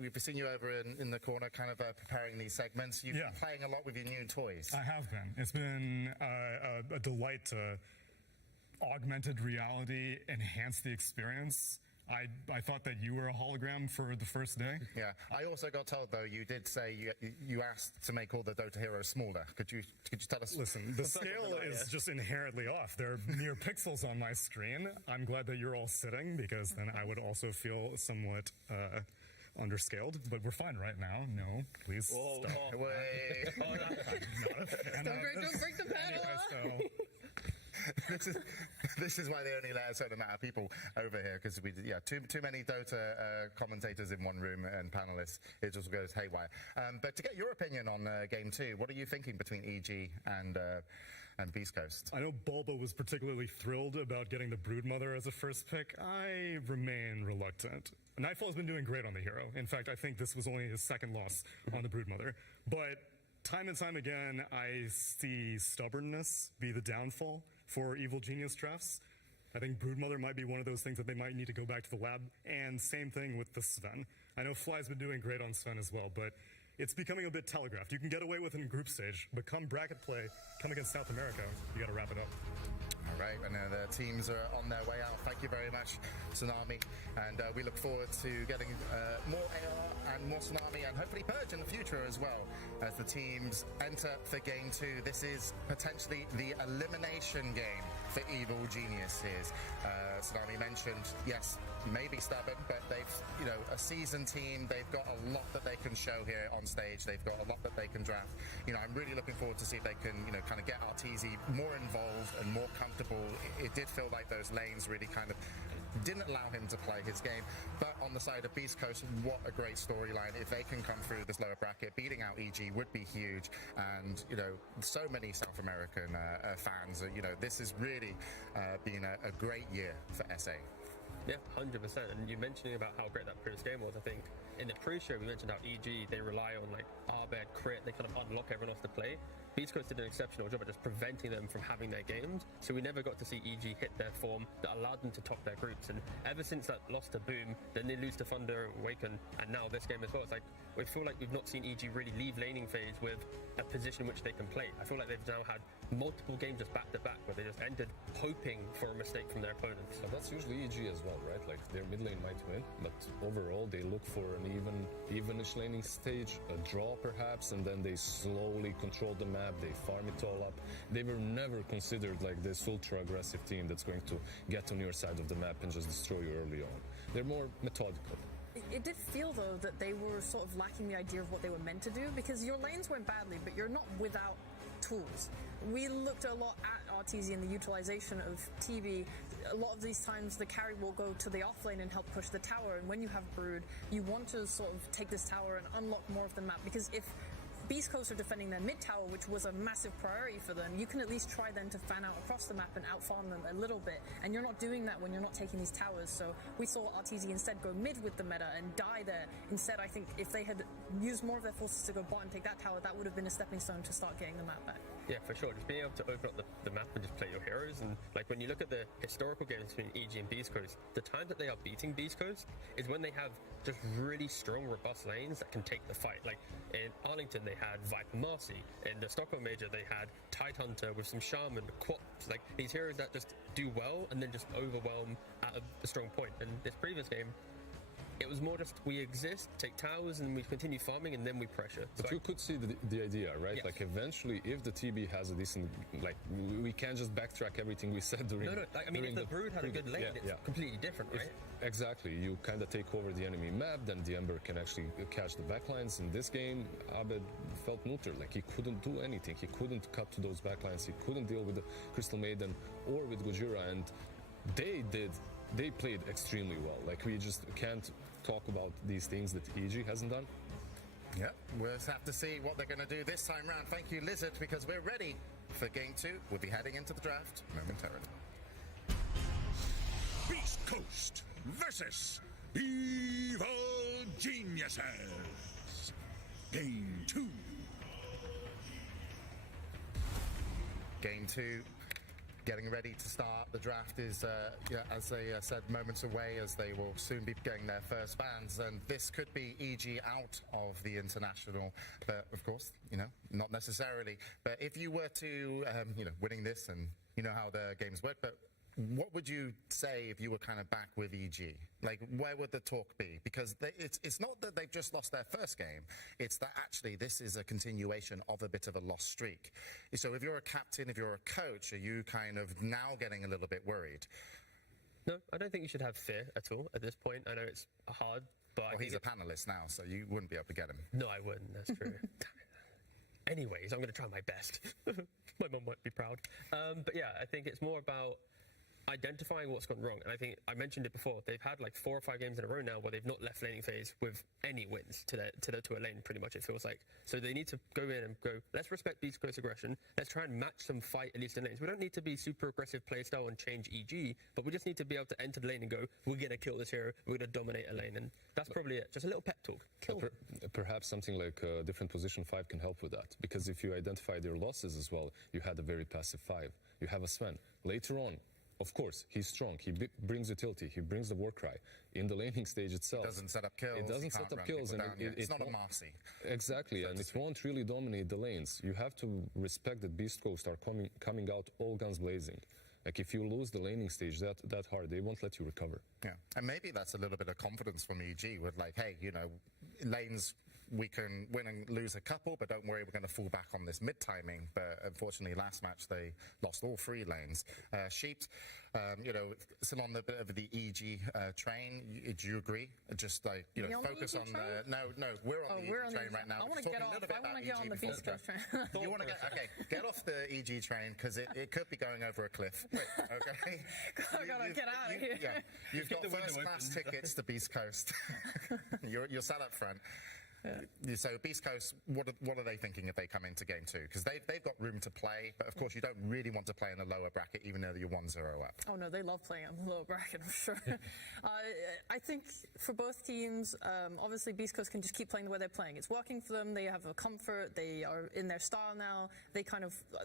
we've seen you over in the corner, kind of preparing these segments. You've been playing a lot with your new toys. I have been. It's been a delight to augmented reality enhance the experience. I thought that you were a hologram for the first day. Yeah. I also got told, though, you did say you asked to make all the Dota heroes smaller. Could you tell us? Listen, the scale is just inherently off. There are mere pixels on my screen. I'm glad that you're all sitting, because then I would also feel somewhat underscaled. But we're fine right now. No, please stop. Wait. Don't break the panel. Anyway, this is why they only let a certain amount of people over here, because too many Dota commentators in one room and panelists, it just goes haywire. But to get your opinion on Game 2, what are you thinking between EG and Beast Coast? I know Bulba was particularly thrilled about getting the Broodmother as a first pick. I remain reluctant. Nightfall has been doing great on the hero. In fact, I think this was only his second loss on the Broodmother. But time and time again, I see stubbornness be the downfall for Evil Genius drafts. I think Broodmother might be one of those things that they might need to go back to the lab. And same thing with the Sven. I know Fly's been doing great on Sven as well, but it's becoming a bit telegraphed. You can get away with it in group stage, but come bracket play, come against South America, you got to wrap it up. All right, and the teams are on their way out. Thank you very much, Tsunami, and we look forward to getting more AR and more Tsunami, and hopefully Purge in the future as well, as the teams enter for Game 2. This is potentially the elimination game for Evil Geniuses. Tsunami mentioned, yes, maybe stubborn, but they've, a seasoned team. They've got a lot that they can show here on stage. They've got a lot that they can draft. I'm really looking forward to see if they can, kind of get Arteezy more involved and more comfortable. It did feel like those lanes really kind of didn't allow him to play his game. But on the side of Beast Coast, what a great storyline. If they can come through this lower bracket, beating out EG would be huge. And, so many South American fans, this has really been a great year for SA. Yeah, 100%. And you mentioning about how great that previous game was, I think in the pre-show we mentioned how EG, they rely on like Arbed, Crit, they kind of unlock everyone else to play. Beast Coast did an exceptional job at just preventing them from having their games, so we never got to see EG hit their form that allowed them to top their groups. And ever since that loss to Boom, then they lose to Thunder, Awaken, and now this game as well. It's like we feel like we've not seen EG really leave laning phase with a position in which they can play. I feel like they've now had multiple games just back to back where they just entered hoping for a mistake from their opponents. But that's usually EG as well, right? Like their mid lane might win, but overall they look for an evenish laning stage, a draw perhaps, and then they slowly control the map, they farm it all up. They were never considered like this ultra aggressive team that's going to get on your side of the map and just destroy you early on. They're more methodical. It did feel, though, that they were sort of lacking the idea of what they were meant to do, because your lanes went badly, but you're not without tools. We looked a lot at Arteezy and the utilization of TB. A lot of these times the carry will go to the offlane and help push the tower, and when you have Brood, you want to sort of take this tower and unlock more of the map, because if Beast Coast are defending their mid tower, which was a massive priority for them, you can at least try then to fan out across the map and outfarm them a little bit, and you're not doing that when you're not taking these towers. So we saw Arteezy instead go mid with the meta and die there. Instead, I think if they had used more of their forces to go bot and take that tower, that would have been a stepping stone to start getting the map back. Yeah, for sure. Just being able to open up the map and just play your heroes. And like when you look at the historical games between EG and Beast Coast, the time that they are beating Beast Coast is when they have just really strong, robust lanes that can take the fight. Like in Arlington, they had Viper Marcy. In the Stockholm Major, they had Tidehunter with some Shaman, Quaps. Like these heroes that just do well and then just overwhelm at a strong point. And this previous game, it was more just we exist, take towers, and we continue farming, and then we pressure. But you could see the idea, right? Yes. Like eventually, if the TB has a decent, like we can't just backtrack everything we said during. No. Like, I mean, if the Brood had a good lane, it's completely different, right? Exactly. You kind of take over the enemy map, then the Ember can actually catch the backlines. In this game, Abed felt neutral. Like he couldn't do anything. He couldn't cut to those backlines. He couldn't deal with the Crystal Maiden or with Gojira, and they played extremely well. Like we just can't talk about these things that EG hasn't done. Yeah, we'll just have to see what they're going to do this time round. Thank you, Lizard, because we're ready for Game 2. We'll be heading into the draft momentarily. Beast Coast versus Evil Geniuses. Game 2. Game 2 getting ready to start. The draft is, as they said, moments away, as they will soon be getting their first bans, and this could be EG out of the international, but of course, not necessarily. But if you were to, winning this, and you know how the games work, but what would you say if you were kind of back with EG? Like, where would the talk be? Because it's not that they've just lost their first game. It's that actually this is a continuation of a bit of a lost streak. So if you're a captain, if you're a coach, are you kind of now getting a little bit worried? No, I don't think you should have fear at all at this point. I know it's hard, but well, he's a panelist now, so you wouldn't be able to get him. No, I wouldn't. That's true. Anyways, I'm going to try my best. My mum might be proud. But yeah, I think it's more about identifying what's gone wrong. And I think I mentioned it before. They've had like 4 or 5 games in a row now where they've not left laning phase with any wins to a lane, pretty much, it feels like. So they need to go in and go, let's respect Beast Coast aggression. Let's try and match some fight, at least in lanes. We don't need to be super aggressive playstyle and change EG, but we just need to be able to enter the lane and go, we're going to kill this hero, we're going to dominate a lane. And that's probably it. Just a little pep talk. Perhaps something like a different position 5 can help with that. Because if you identify their losses as well, you had a very passive 5. You have a Sven. Later on, of course, he's strong. He brings utility. He brings the war cry. In the laning stage itself, it doesn't set up kills. It doesn't set up kills, and it's not a Marcy. Exactly, and it won't really dominate the lanes. You have to respect that Beast Coast are coming out all guns blazing. Like, if you lose the laning stage that hard, they won't let you recover. Yeah, and maybe that's a little bit of confidence from EG with like, hey, lanes, we can win and lose a couple, but don't worry, we're going to fall back on this mid-timing. But unfortunately, last match, they lost all 3 lanes. Sheep, still on the bit of the EG train. Do you agree? Just like, focus on the... No, we're on the EG train right now. I want to get off. I want to get on the Beast Coast train. You want to get off the EG train, because it could be going over a cliff. Okay? I got to get out of here. Yeah, you've got first-class tickets to Beast Coast. You're sat up front. Yeah. So Beast Coast, what are they thinking if they come into game 2? Because they've got room to play, but of course you don't really want to play in a lower bracket, even though you're 1-0 up. Oh no, they love playing on the lower bracket, I'm sure. I think for both teams, obviously Beast Coast can just keep playing the way they're playing. It's working for them. They have a comfort. They are in their style now. They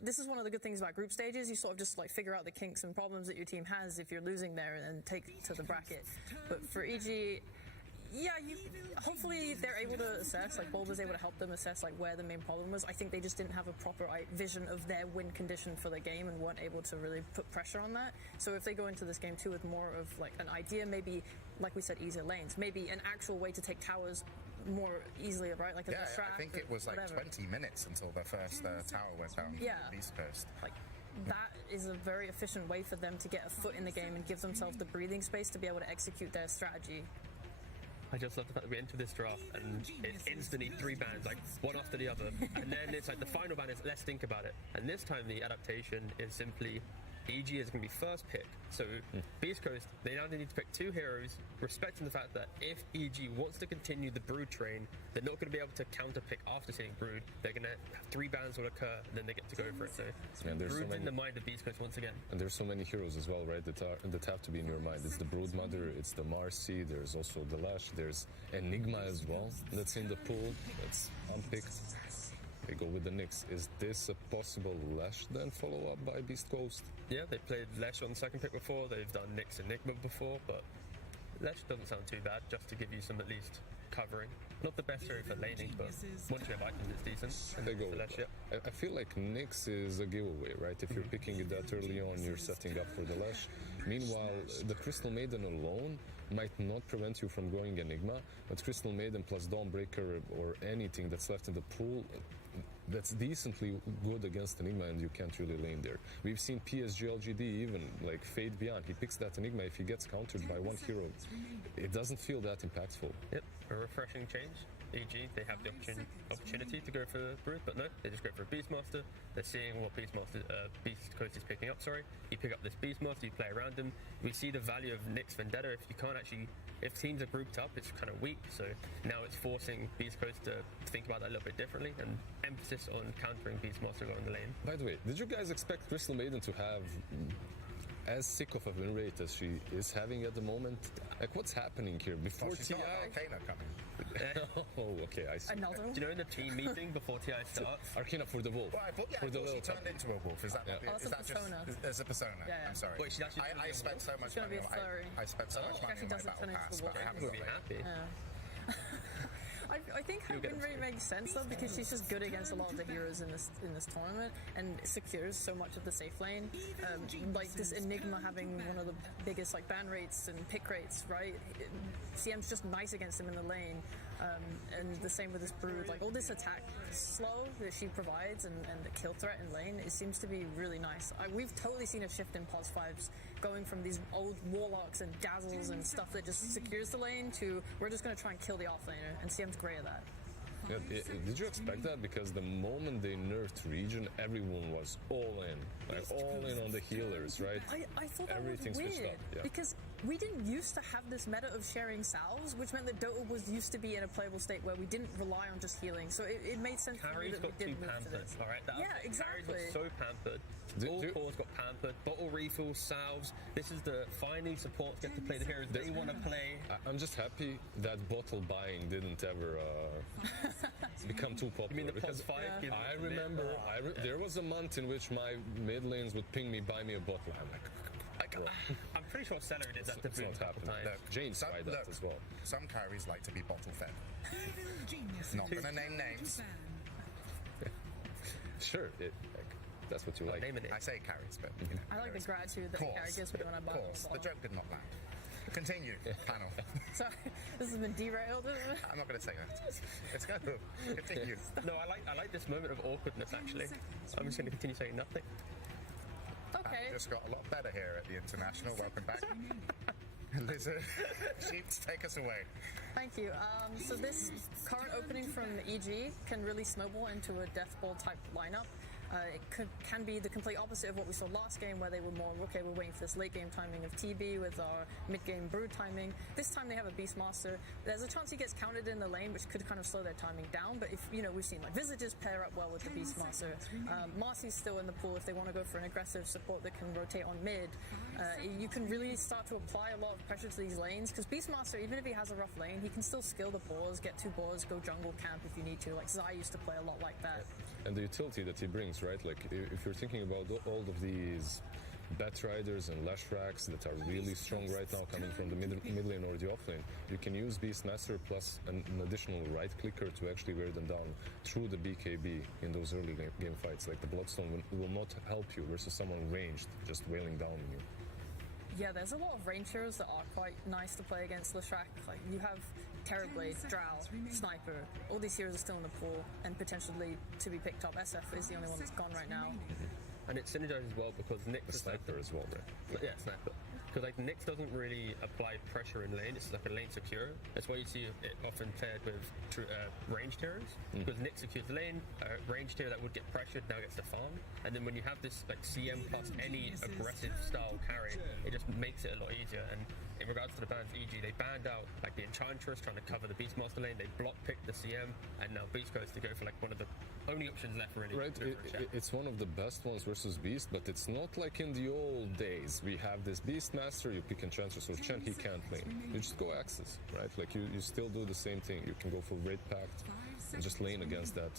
this is one of the good things about group stages. You sort of just like figure out the kinks and problems that your team has if you're losing there, and take to the bracket. But for EG, yeah, hopefully they're able to assess, like Bulb was able to help them assess like where the main problem was. I think they just didn't have a proper vision of their win condition for the game and weren't able to really put pressure on that. So if they go into this game 2 with more of like an idea, maybe, like we said, easier lanes, maybe an actual way to take towers more easily, right? Like I think it was like 20 minutes until the first tower went down the Beast Coast. Like, that is a very efficient way for them to get a foot in the game and give themselves the breathing space to be able to execute their strategy. I just love the fact that we enter this draft and it's instantly 3 bans, like one after the other. And then it's like the final ban is let's think about it. And this time the adaptation is simply EG is going to be first pick. So Beast Coast, they now need to pick 2 heroes, respecting the fact that if EG wants to continue the Brood train, they're not going to be able to counter pick after seeing Brood. They're going to have 3 bans will occur, and then they get to go for it. So Brood's in the mind of Beast Coast once again. And there's so many heroes as well, right, that have to be in your mind. It's the Brood Mother, it's the Marcy, there's also the Lash, there's Enigma as well that's in the pool, that's unpicked. They go with the Nyx. Is this a possible Lash then follow up by Beast Coast? Yeah, they played Lash on the second pick before. They've done Nyx Enigma before, but Lash doesn't sound too bad, just to give you some at least covering. Not the best hero for laning, but once you have items, it's decent. They go with Lash, yeah. I feel like Nyx is a giveaway, right? If you're picking it that early on, you're setting up for the Lash. Meanwhile, the Crystal Maiden alone might not prevent you from going Enigma, but Crystal Maiden plus Dawnbreaker or anything that's left in the pool, that's decently good against Enigma, and you can't really lane there. We've seen PSG LGD even, like Fade Beyond. He picks that Enigma. If he gets countered by 1 hero, it doesn't feel that impactful. Yep, a refreshing change. EG, they have the opportunity to go for Brood, but no, they just go for a Beastmaster. They're seeing what Beast Coast is picking up, You pick up this Beastmaster, you play around him. We see the value of Nyx Vendetta. If teams are grouped up, it's kind of weak, so now it's forcing Beast Coast to think about that a little bit differently, and emphasis on countering Beastmaster along the lane. By the way, did you guys expect Crystal Maiden to have as sick of a win rate as she is having at the moment? Like, what's happening here? Before TI, Arcana coming. Oh, okay, I see. Another one? Do you know in the team meeting before TI starts? Arcana for the wolf. Well, I thought, for I the thought she little turned into a wolf. Is that Yeah. not, Oh, is that that's a persona. just as a persona? Yeah, yeah. I'm sorry. Wait, she's actually I spent so much gonna money be a on flurry. I spent so much She money actually on my doesn't battle turn into pass, a but I wolf. haven't Would got be it. happy. I think her win rate makes sense though because she's just good against a lot of the heroes in this tournament and secures so much of the safe lane. Like this Enigma having one of the biggest like ban rates and pick rates, right? CM's just nice against him in the lane, and the same with this Brood. Like all this attack slow that she provides and the kill threat in lane, it seems to be really nice. We've totally seen a shift in Pulse 5s going from these old Warlocks and Dazzles and stuff that just secures the lane to we're just going to try and kill the offlaner, and CM's great at that. Yeah, did you expect that? Because the moment they nerfed Region, everyone was all in. Like, all in on the healers, right? I thought that Everything's was switched weird up, yeah. because we didn't used to have this meta of sharing salves, which meant that Dota was used to be in a playable state where we didn't rely on just healing. So it made sense to me Carries that we got too did move to pampered, this. alright? Yeah, exactly. Carries got so pampered. All cores got pampered. Bottle refills, salves. This is the finally supports get to play the heroes they want to play. I'm just happy that bottle buying didn't ever become too popular. You mean the because Pulse 5 gives I it a remember bit, there was a month in which my mid lanes would ping me, buy me a bottle. I'm like, I'm pretty sure Celery did that to it's Boom not a couple happening. times. James tried that as well. Some carries like to be bottle fed. Not going to name names. Sure, that's what you like. Name it. I say carries, but you know, I like the gratitude that Carrie gives me when I buy Of course, one. the joke did not land. Continue, panel. Sorry, this has been derailed. I'm not going to say that. Let's go. Continue. No, I like this moment of awkwardness. Actually, I'm just going to continue saying nothing. Okay. Just got a lot better here at the International. Welcome back. Lizard, Sheets, take us away. Thank you. So this current opening from EG can really snowball into a death ball type lineup. It can be the complete opposite of what we saw last game, where they were more, okay, we're waiting for this late game timing of TB with our mid game Brood timing. This time they have a Beastmaster. There's a chance he gets counted in the lane, which could kind of slow their timing down. But if, you know, we've seen like Visages pair up well with the Beastmaster. Marcy's still in the pool if they want to go for an aggressive support that can rotate on mid. You can really start to apply a lot of pressure to these lanes, because Beastmaster, even if he has a rough lane, he can still skill the boars, get 2 boars, go jungle camp if you need to. Like Zai used to play a lot like that. And the utility that he brings, right? Like, if you're thinking about all of these Bat Riders and Lash Racks that are really strong right now coming from the mid lane or the off lane, you can use Beastmaster plus an additional right clicker to actually wear them down through the BKB in those early game fights. Like, the Bloodstone will not help you versus someone ranged just wailing down on you. Yeah, there's a lot of range heroes that are quite nice to play against Lashrak. Like, you have Terrorblade, Drow, Sniper, all these heroes are still in the pool and potentially to be picked up. SF is the only one that's gone right now. And it synergizes well because Nyx is Sniper as well, right? Yeah, Sniper. Because like Nyx doesn't really apply pressure in lane. It's like a lane secure. That's why you see it often paired with ranged heroes. Because Nyx secures the lane, ranged hero that would get pressured now gets the farm. And then when you have this like CM plus any aggressive style carry, it just makes it a lot easier. And in regards to the bans, EG, they banned out like the Enchantress trying to cover the Beastmaster lane. They block picked the CM, and now Beast goes to go for like one of the only options left really. Right, it's one of the best ones versus Beast, but it's not like in the old days. We have this Beastmaster, you pick Enchantress or Chen, he can't lane. You just go Axis, right? Like, you still do the same thing. You can go for Raid Pact and just lane against that.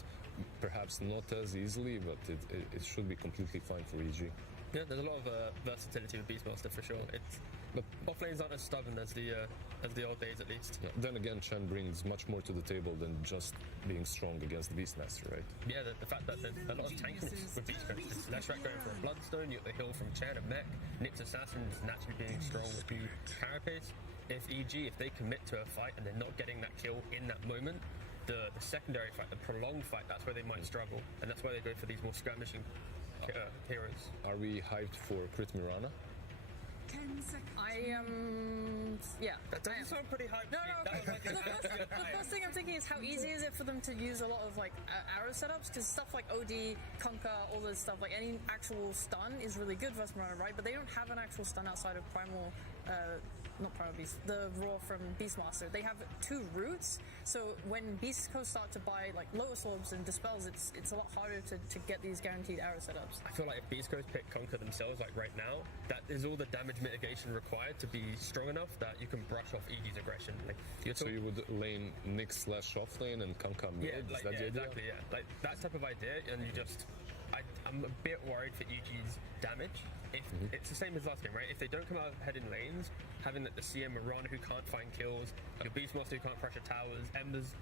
Perhaps not as easily, but it should be completely fine for EG. Yeah, there's a lot of versatility with Beastmaster for sure. But off lanes aren't as stubborn as the old days, at least. Yeah, then again, Chen brings much more to the table than just being strong against the Beastmaster, right? Yeah, the fact that there's a lot of tankiness with Beastmaster. It's Lashrak going for a Bloodstone, you get the heal from Chen and Mech. Nyx Assassin is naturally being strong with you Carapace. If EG, if they commit to a fight and they're not getting that kill in that moment, the secondary fight, the prolonged fight, that's where they might struggle. And that's why they go for these more skirmishing heroes. Are we hyped for Crit Mirana? I yeah. That doesn't sound pretty hyped. No. The first thing I'm thinking is how easy is it for them to use a lot of like arrow setups, because stuff like OD, Conquer, all this stuff, like any actual stun is really good versus Mirana, right? But they don't have an actual stun outside of Primal not Primal Beast, the Raw from Beastmaster, they have 2 roots. So when Beast Coast start to buy like Lotus Orbs and Dispels, it's a lot harder to get these guaranteed arrow setups. I feel like if Beast Coast pick Conquer themselves, like right now, that is all the damage mitigation required to be strong enough that you can brush off EG's aggression. Like, so you would lane Nyx / off lane and Conquer mid? Yeah, like, exactly, yeah. Like that type of idea, and you just... I'm a bit worried for EG's damage. If it's the same as last game, right? If they don't come out ahead in lanes, having the CM Mirana who can't find kills, your Beastmaster who can't pressure towers, Embers,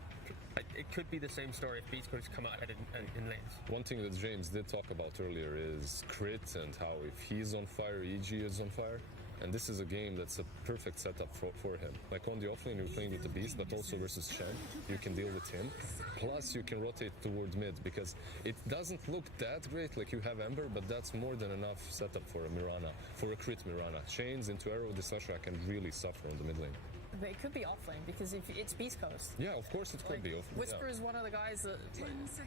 it could be the same story if Beast Coast come out ahead in lanes. One thing that James did talk about earlier is crit and how if he's on fire, EG is on fire. And this is a game that's a perfect setup for him. Like on the offlane, you're playing with the Beast, but also versus Shen, you can deal with him. Plus, you can rotate toward mid because it doesn't look that great. Like you have Ember, but that's more than enough setup for a Mirana, for a crit Mirana. Chains into arrow, this Leshrac can really suffer on the mid lane. But it could be offlane because if it's Beast Coast. Yeah, of course it could be offlane. Whisper is one of the guys that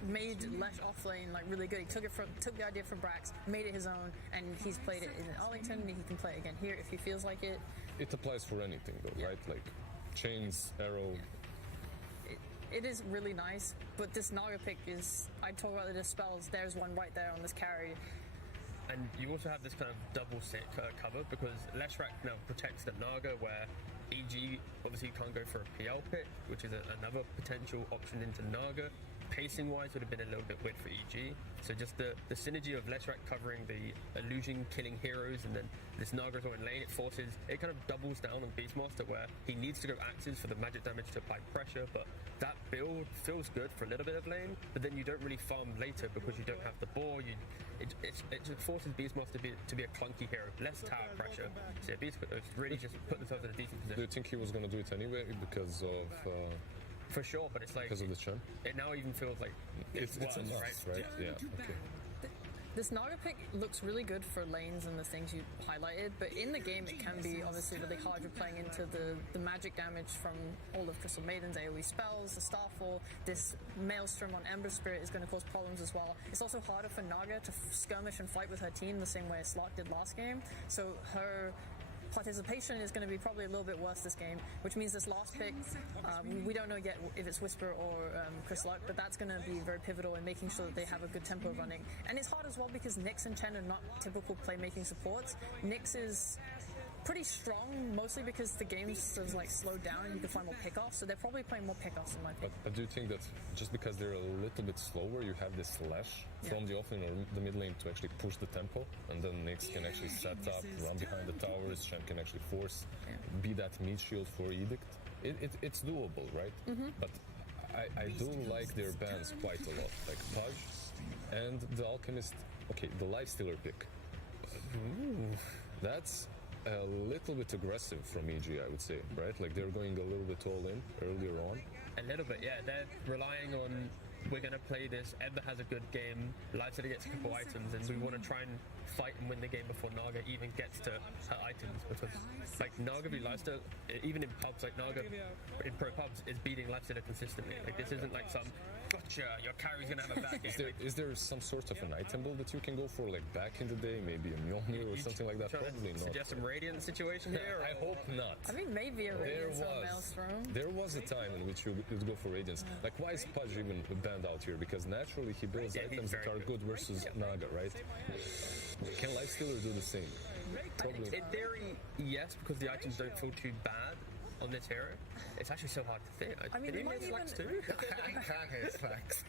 made Lesh offlane like really good. He took the idea from Brax, made it his own, and he's played it in Arlington. And he can play it again here if he feels like it. It applies for anything though, right? Like chains, arrow. It is really nice, but this Naga pick is. I talk about the dispels. There's one right there on this carry. And you also have this kind of double set cover because Leshrac now protects the Naga where EG obviously can't go for a PL pick, which is another potential option into Naga. Pacing wise would have been a little bit weird for EG. So just the synergy of Leshrac covering the illusion killing heroes and then this Naga's in lane, it kind of doubles down on Beastmaster where he needs to go axes for the magic damage to apply pressure, but that build feels good for a little bit of lane, but then you don't really farm later because you don't have the boar. It just forces Beastmaster to be a clunky hero, less tower pressure. So yeah, Beastmaster really just put themselves in a decent position. Do you think he was going to do it anyway because of... For sure, but it's like... Because of the Shen? It now even feels like it's enough, right? Yeah, okay. This Naga pick looks really good for lanes and the things you highlighted, but in the game it can be obviously really hard. You're playing into the magic damage from all of Crystal Maiden's AoE spells, the Starfall. This Maelstrom on Ember Spirit is going to cause problems as well. It's also harder for Naga to skirmish and fight with her team the same way Slot did last game, so her participation is going to be probably a little bit worse this game, which means this last pick, we don't know yet if it's Whisper or Chris Luck, but that's going to be very pivotal in making sure that they have a good tempo running. And it's hard as well because Nyx and Chen are not typical playmaking supports. Nyx is pretty strong, mostly because the game's has like slowed down and you can find more pickoffs, so they're probably playing more pickoffs in my opinion. But do you think that just because they're a little bit slower, you have this flash from the offlane or the mid lane to actually push the tempo, and then Nyx can actually set up, run behind the towers, Shen can actually force, be that meat shield for Edict? It's doable, right? But I do like their bans quite a lot, like Pudge and the Alchemist, okay, the Lifestealer pick. That's a little bit aggressive from EG, I would say, right? Like they're going a little bit all in earlier on. A little bit, yeah. They're relying on, we're going to play this, Ember has a good game, Lifestealer gets a couple items, and we want to try and fight and win the game before Naga even gets to her items, because like Naga v Lifestealer, even in pubs, like Naga in pro pubs is beating Lifestealer consistently. Like this isn't like some gotcha, your carry's gonna have a bad game. Is there some sort of an item build that you can go for, like back in the day, maybe a Mjolnir or something like that? Probably not. Suggest some Radiant situation here? I hope not. I mean, maybe a Radiance or a Maelstrom. There was a time in which you would go for Radiance. Like, why is Pudge even banned out here? Because naturally he builds items that are good versus Naga, right? Can Lifestealer do the same? Probably. In theory, yes, because the items don't feel too bad on this hero. It's actually so hard to think. I mean, it might even... Flex too? I can hit Flex.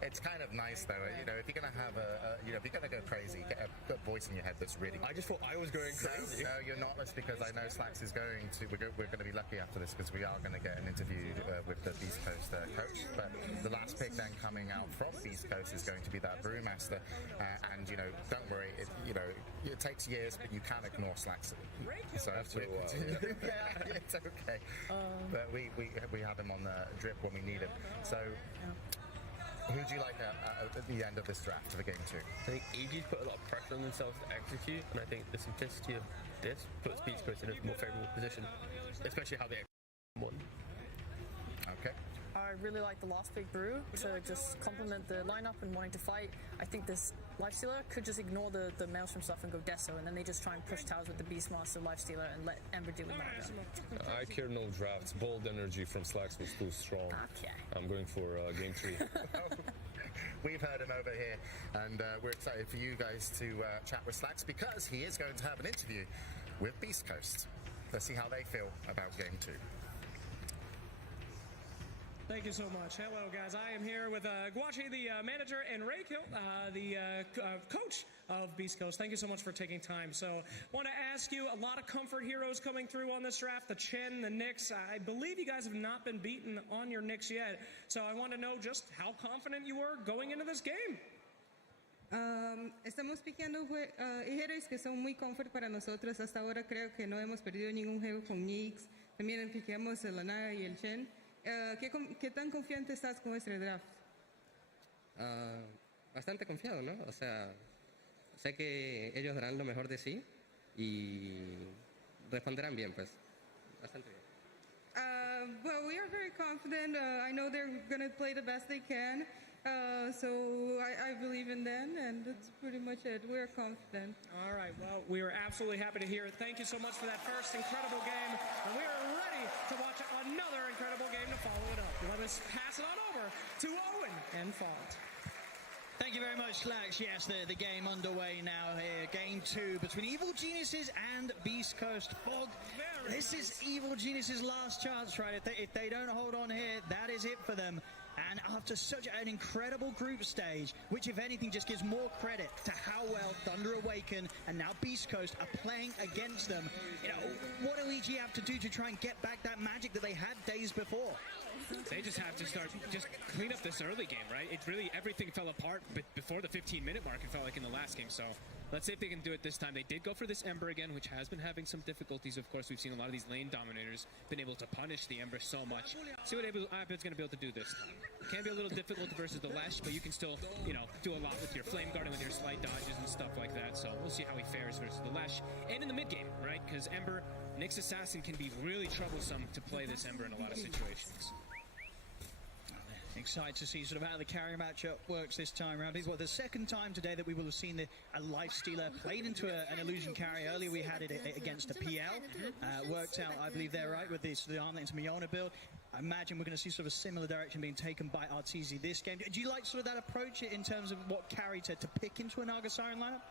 It's kind of nice though, you know, if you're going to have if you're going to go crazy, get a good voice in your head that's really... I just thought I was going crazy. No, you're not. That's because I know Slacks is going to... We're going to be lucky after this because we are going to get an interview with the Beast Coast coach, but the last pick then coming out from Beast Coast is going to be that Brewmaster, and, you know, don't worry, it takes years, but you can ignore Slacks. So after a while, yeah. It's okay. But we had him on the drip when we need him. So, who do you like at the end of this draft for the game 2? I think EG's put a lot of pressure on themselves to execute, and I think the simplicity of this puts Beast Coast in a more favourable position, especially how they won. Okay. I really like the last pick Brew to just complement the lineup and wanting to fight. I think this Lifestealer could just ignore the Maelstrom stuff and go Deso, and then they just try and push towers with the Beastmaster Lifestealer and let Ember deal with Naga. I care no drafts. Bold energy from Slacks was too strong. Okay. I'm going for game 3. We've heard him over here, and we're excited for you guys to chat with Slacks because he is going to have an interview with Beast Coast. Let's see how they feel about game 2. Thank you so much. Hello, guys. I am here with Guachi, the manager, and Reiko, the coach of Beast Coast. Thank you so much for taking time. So, want to ask you, a lot of comfort heroes coming through on this draft, the Chen, the Nyx. I believe you guys have not been beaten on your Nyx yet. So, I want to know just how confident you were going into this game. Estamos piqueando héroes que son muy comfort para nosotros. Hasta ahora creo que no hemos perdido ningún juego con Nyx. También piqueamos el Naga y el Chen. ¿Qué tan confiante estás con este draft? Bastante confiado, ¿no? O sea, sé que ellos darán lo mejor de sí y responderán bien, pues. Bastante bien. Well, we are very confident. I know they're going to play the best they can. So I believe in them, and that's pretty much it. We're confident. All right. Well, we are absolutely happy to hear it. Thank you so much for that first incredible game. And we are ready to watch another incredible game to follow it up. Let us pass it on over to Owen and Fault. Thank you very much, Slacks. Yes, the game underway now here. Game 2 between Evil Geniuses and Beast Coast. Fog, this is Evil Geniuses' last chance, right? If they don't hold on here, that is it for them. And after such an incredible group stage, which if anything just gives more credit to how well Thunder Awaken and now Beast Coast are playing against them, you know, what do EG have to do to try and get back that magic that they had days before? They just have to just clean up this early game, right? It really, everything fell apart before the 15-minute mark, it felt like in the last game. So let's see if they can do it this time. They did go for this Ember again, which has been having some difficulties. Of course, we've seen a lot of these lane dominators been able to punish the Ember so much. See what Abed's going to be able to do this time. It can be a little difficult versus the Lash, but you can still, you know, do a lot with your Flame Guard and with your slide dodges and stuff like that. So we'll see how he fares versus the Lash. And in the mid game, right? Because Ember, Nyx Assassin can be really troublesome to play this Ember in a lot of situations. Excited to see sort of how the carry matchup works this time around. It's the second time today that we will have seen a Lifestealer played into an illusion carry. Earlier we had it against a PL. Worked out, I believe they're right, with the armlet into Miona build. I imagine we're going to see sort of a similar direction being taken by Arteezy this game. Do you like sort of that approach in terms of what carry to pick into a Naga Siren lineup?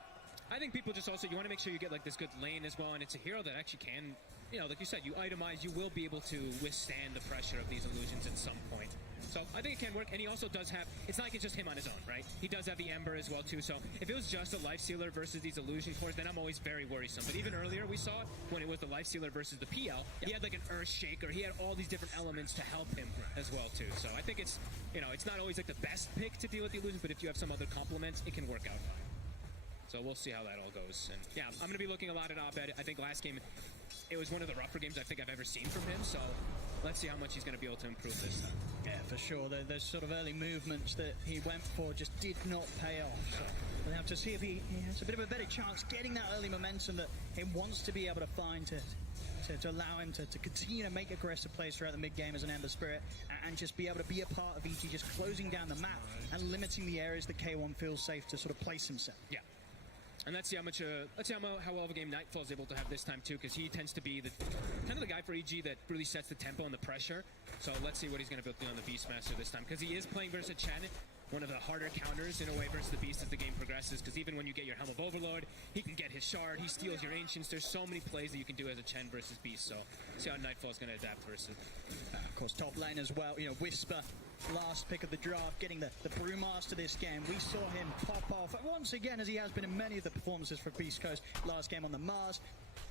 I think people just also, you want to make sure you get like this good lane as well, and it's a hero that actually can, you know, like you said, you itemize, you will be able to withstand the pressure of these illusions at some point. So I think it can work, and he also does have, it's not like it's just him on his own, right? He does have the Ember as well too, so if it was just a Lifestealer versus these illusion cores, then I'm always very worrisome. But even earlier we saw it when it was the Lifestealer versus the PL, he had like an Earth Shaker, he had all these different elements to help him as well too. So I think it's, you know, it's not always like the best pick to deal with the illusions, but if you have some other complements, it can work out fine. So we'll see how that all goes. And yeah, I'm going to be looking a lot at Abed. I think last game, it was one of the rougher games I think I've ever seen from him. So let's see how much he's going to be able to improve this time. Yeah, for sure. Those sort of early movements that he went for just did not pay off. So we'll have to see if he has a bit of a better chance getting that early momentum that he wants to be able to find to allow him to continue to make aggressive plays throughout the mid-game as an Ember Spirit and just be able to be a part of EG just closing down the map and limiting the areas that K1 feels safe to sort of place himself. Yeah. And let's see how well of a game Nightfall is able to have this time too, because he tends to be the kind of the guy for EG that really sets the tempo and the pressure. So let's see what he's going to be able to do on the Beastmaster this time, because he is playing versus Chen, one of the harder counters in a way versus the Beast as the game progresses, because even when you get your Helm of Overload, he can get his Shard, he steals your Ancients. There's so many plays that you can do as a Chen versus Beast, so see how Nightfall is going to adapt versus. Of course, top lane as well, you know, Whisper, last pick of the draft, getting the Brewmaster this game. We saw him pop off once again, as he has been in many of the performances for Beast Coast. Last game on the Mars,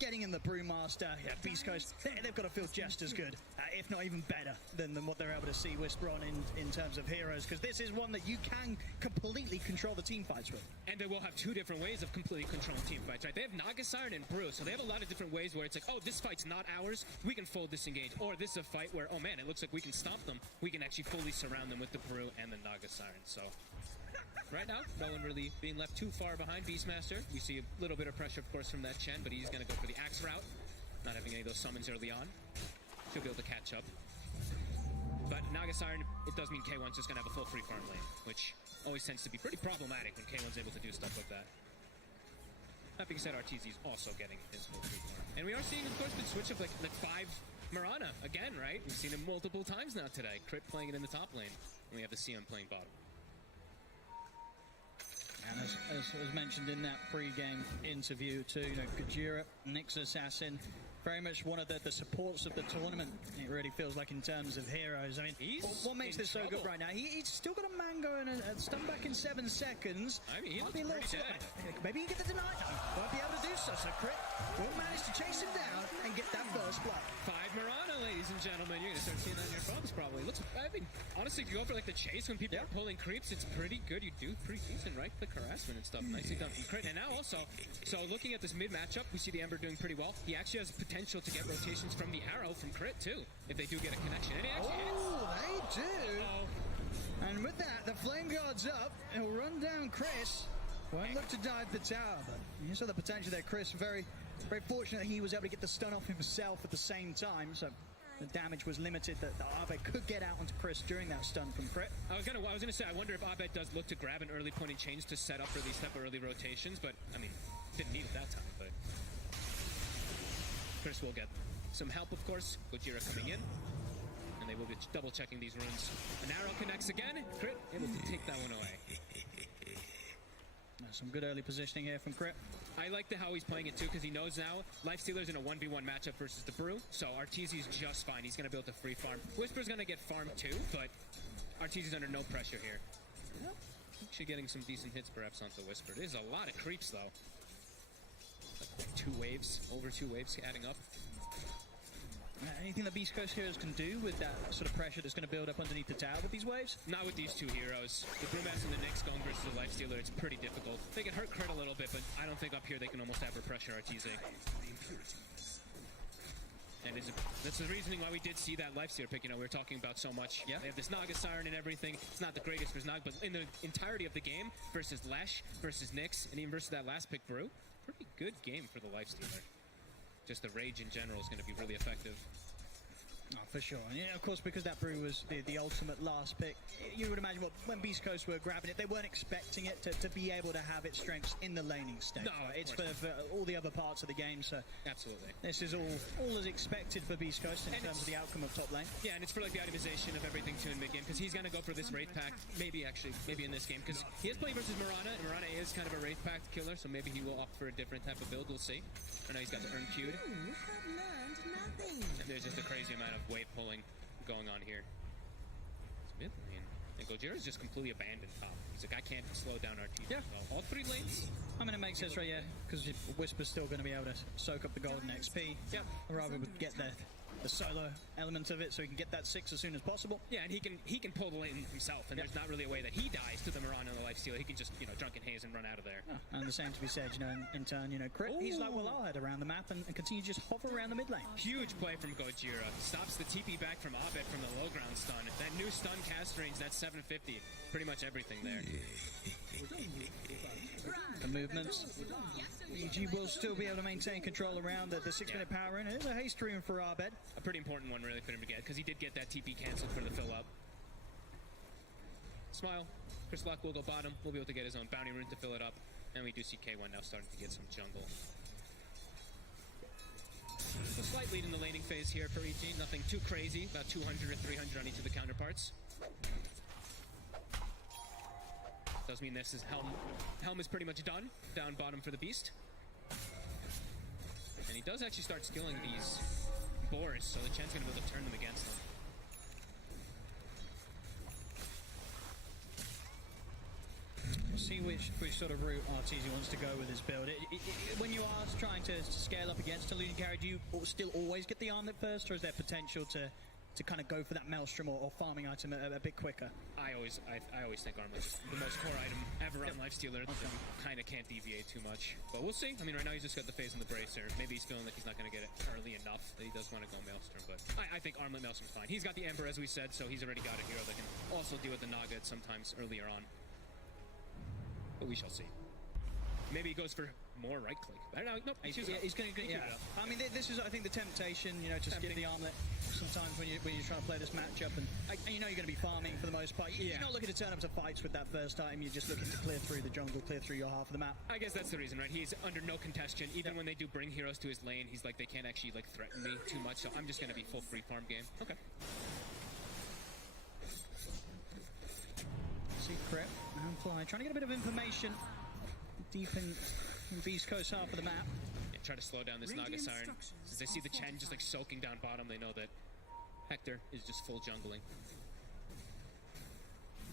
getting in the Brewmaster. Yeah, Beast Coast, they've got to feel just as good, if not even better, than what they're able to see Whisper on in terms of heroes, because this is one that you can completely control the team fights with. And they will have two different ways of completely controlling team fights, right? They have Naga Siren and Brew, so they have a lot of different ways where it's like, oh, this fight's not ours, we can full disengage. Or this is a fight where, oh man, it looks like we can stop them, we can actually fully surround them with the Brew and the Naga Siren. So right now, no one really being left too far behind Beastmaster. We see a little bit of pressure, of course, from that Chen, but he's going to go for the Axe route, not having any of those summons early on. Should be able to catch up. But Naga Siren, it does mean K1's just going to have a full free farm lane, which always tends to be pretty problematic when K1's able to do stuff like that. That being said, RTZ is also getting his full free farm. And we are seeing, of course, the switch of like 5 Mirana again, right? We've seen him multiple times now today. Crit playing it in the top lane, and we have the CM playing bottom. And as was mentioned in that pre-game interview too, you know, Gojira, Nyx Assassin, very much one of the supports of the tournament. It really feels like in terms of heroes. I mean, what makes this so good right now? He's still got a man going and stun back in 7 seconds. I mean, he might be a little dead. Maybe he can get the deny. Won't be able to do so. So Crit will manage to chase him down and get that first blood. 5 Mirana, ladies and gentlemen. You're going to start seeing that in your phones probably. Looks, I mean, honestly, if you go for like the chase when people are pulling creeps, it's pretty good. You do pretty decent right-click harassment and stuff. Nicely done from Crit. And now also, so looking at this mid matchup, we see the Ember doing pretty well. He actually has potential to get rotations from the arrow from Crit too, if they do get a connection. And he actually they do. And with that, the Flame Guard's up. He'll run down Chris. Won't look to dive the tower, but you saw the potential there, Chris. Very, very fortunate that he was able to get the stun off himself at the same time, so the damage was limited that Abed could get out onto Chris during that stun from Crit. I was gonna say, I wonder if Abed does look to grab an early point and change to set up for these type of early rotations, but I mean, didn't need it that time, but Chris will get some help, of course. Gojira coming in, and they will be double checking these runes. An arrow connects again. Crit able to take that one away. Some good early positioning here from Crit. I like how he's playing it too, because he knows now Lifestealer's in a 1v1 matchup versus the Brew, so Arteezy's just fine. He's going to be able to free farm. Whisper's going to get farmed too, but Arteezy's under no pressure here. Actually getting some decent hits perhaps onto Whisper. There's a lot of creeps though. Like 2 waves, over 2 waves adding up. Anything that Beast Coast heroes can do with that sort of pressure that's going to build up underneath the tower with these waves? Not with these 2 heroes. The Brewmaster and the Nyx going versus the Lifestealer, it's pretty difficult. They can hurt Crit a little bit, but I don't think up here they can almost ever pressure Arteezy. And that's the reasoning why we did see that Lifestealer pick, you know, we were talking about so much. Yeah. They have this Naga Siren and everything. It's not the greatest versus Naga, but in the entirety of the game, versus Lesh, versus Nyx, and even versus that last pick Brew, pretty good game for the Lifestealer. Just the rage in general is going to be really effective. Oh, for sure. And yeah, of course, because that Brew was the ultimate last pick, you would imagine when Beast Coast were grabbing it, they weren't expecting it to be able to have its strengths in the laning state. No, it's for all the other parts of the game, so absolutely. This is all as expected for Beast Coast in terms of the outcome of top lane. Yeah, and it's for like the itemization of everything too in mid-game, because he's going to go for this Wraith Pact, maybe in this game, because he is playing versus Mirana, and Mirana is kind of a Wraith Pact killer, so maybe he will opt for a different type of build, we'll see. I know he's got the Earn queued. And there's just a crazy amount of wave pulling going on here. It's mid lane. And Gojira's just completely abandoned top. He's like, I can't slow down our team. Yeah. Well, all 3 lanes. I mean, it makes sense, right? Yeah, because Whisper's still going to be able to soak up the golden XP. Yeah. Rather would get the solo element of it, so he can get that 6 as soon as possible. Yeah, and he can pull the lane himself, and there's not really a way that he dies to the Mirana and the Lifestealer. He can just, you know, drunken haze and run out of there. Yeah. And the same to be said, you know, in turn, you know, Crit, he's like, well, I'll head around the map and continue to just hover around the mid lane. Huge play from Gojira. Stops the TP back from Abed from the low ground stun. That new stun cast range, that's 750. Pretty much everything there. The movements. EG will still be able to maintain control around the 6-minute power in. It is a haste rune for Abed. A pretty important one, really, for him to get, because he did get that TP cancelled for the fill-up. Smile. Chris Luck will go bottom. We'll be able to get his own bounty rune to fill it up. And we do see K1 now starting to get some jungle. So slight lead in the laning phase here for EG. Nothing too crazy. About 200 or 300 on each of the counterparts. Does mean this is Helm. Helm is pretty much done. Down bottom for the Beast. And he does actually start skilling these boars, so the Chen's going to be able to turn them against him. We'll see which sort of route Arteezy wants to go with his build. When you are trying to scale up against a leading carry, do you still always get the armlet first, or is there potential to kind of go for that Maelstrom or farming item a bit quicker? I always think Armlet is the most core item ever on Lifestealer. Okay. Kind of can't deviate too much. But we'll see. I mean, right now he's just got the phase and the bracer. Maybe he's feeling like he's not going to get it early enough that he does want to go Maelstrom. But I think Armlet Maelstrom's fine. He's got the Ember, as we said, so he's already got a hero that can also deal with the Naga sometimes earlier on. But we shall see. Maybe he goes for more right click. I don't know. Nope. He's going to. Yeah. I mean, this is, I think, the temptation. You know, to skip the armlet sometimes when you're trying to play this matchup, and you know you're going to be farming for the most part. You're not looking to turn up to fights with that first time. You're just looking to clear through the jungle, clear through your half of the map. I guess that's the reason, right? He's under no contention. Even when they do bring heroes to his lane, he's like, they can't actually like threaten me too much. So I'm just going to be full free farm game. Okay. Secret and Fly trying to get a bit of information deep in the East Coast half of the map. Yeah, try to slow down this Naga Siren. As they see the Chen just like soaking down bottom, they know that Hector is just full jungling.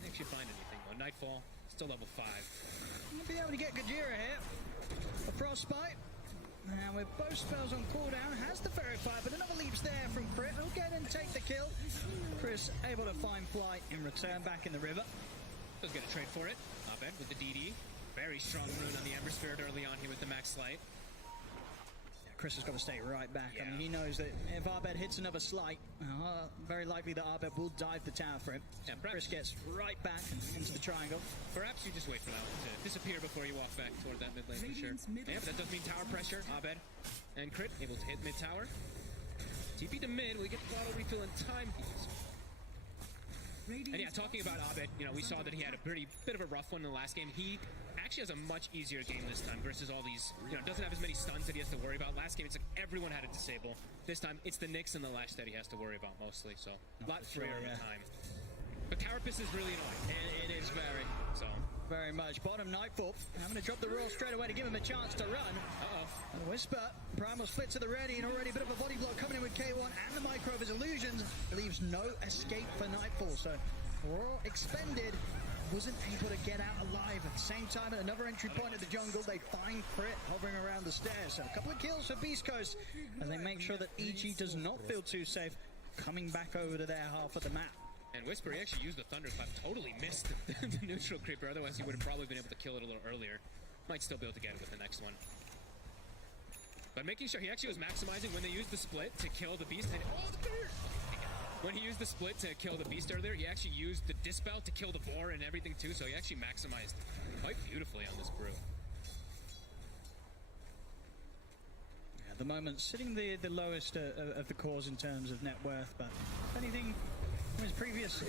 They actually find anything though. Nightfall, still level 5. You'll be able to get Gajira here. A Frostbite. Now with both spells on cooldown, has the Verify, but another leaps there from Crit. He'll get and take the kill. Chris able to find Flight in return back in the river. Does get a trade for it. Abed with the DD. Very strong rune on the Ember Spirit early on here with the Max Light. Yeah, Chris has got to stay right back. Yeah. I mean, he knows that if Abed hits another slight, very likely that Abed will dive the tower for him. Yeah, Chris gets right back into the triangle. Perhaps you just wait for that one to disappear before you walk back toward that mid lane for sure. Yeah, but that does mean tower pressure. Abed and Crit able to hit mid tower. TP to mid. We get the bottle refill in time. And yeah, talking about Abed, you know, we saw that he had a bit of a rough one in the last game. He actually has a much easier game this time versus all these, you know, doesn't have as many stuns that he has to worry about. Last game, it's like everyone had a disable. This time, it's the Nyx and the Lash that he has to worry about mostly, so a lot freer of time. But Carapace is really annoying. It is very. So. Very much. Bottom Nightfall. I'm going to drop the roll straight away to give him a chance to run. Uh-oh. And Whisper. Primal split to the ready, and already a bit of a body block coming in with K1 and the micro of his illusions. Leaves no escape for Nightfall. So, Raw expended. Wasn't able to get out alive. At the same time, at another entry point of the jungle, they find Crit hovering around the stairs. So a couple of kills for Beast Coast as they make sure that EG does not feel too safe coming back over to their half of the map. And Whisper, he actually used the Thunderclap, totally missed the neutral creeper, otherwise he would have probably been able to kill it a little earlier. Might still be able to get it with the next one. But making sure he actually was maximizing when they used the split to kill the beast. And, oh, the bear! When he used the split to kill the beast earlier, he actually used the Dispel to kill the boar and everything too, so he actually maximized quite beautifully on this brew. At the moment, sitting the lowest of the cores in terms of net worth, but if anything, from his previous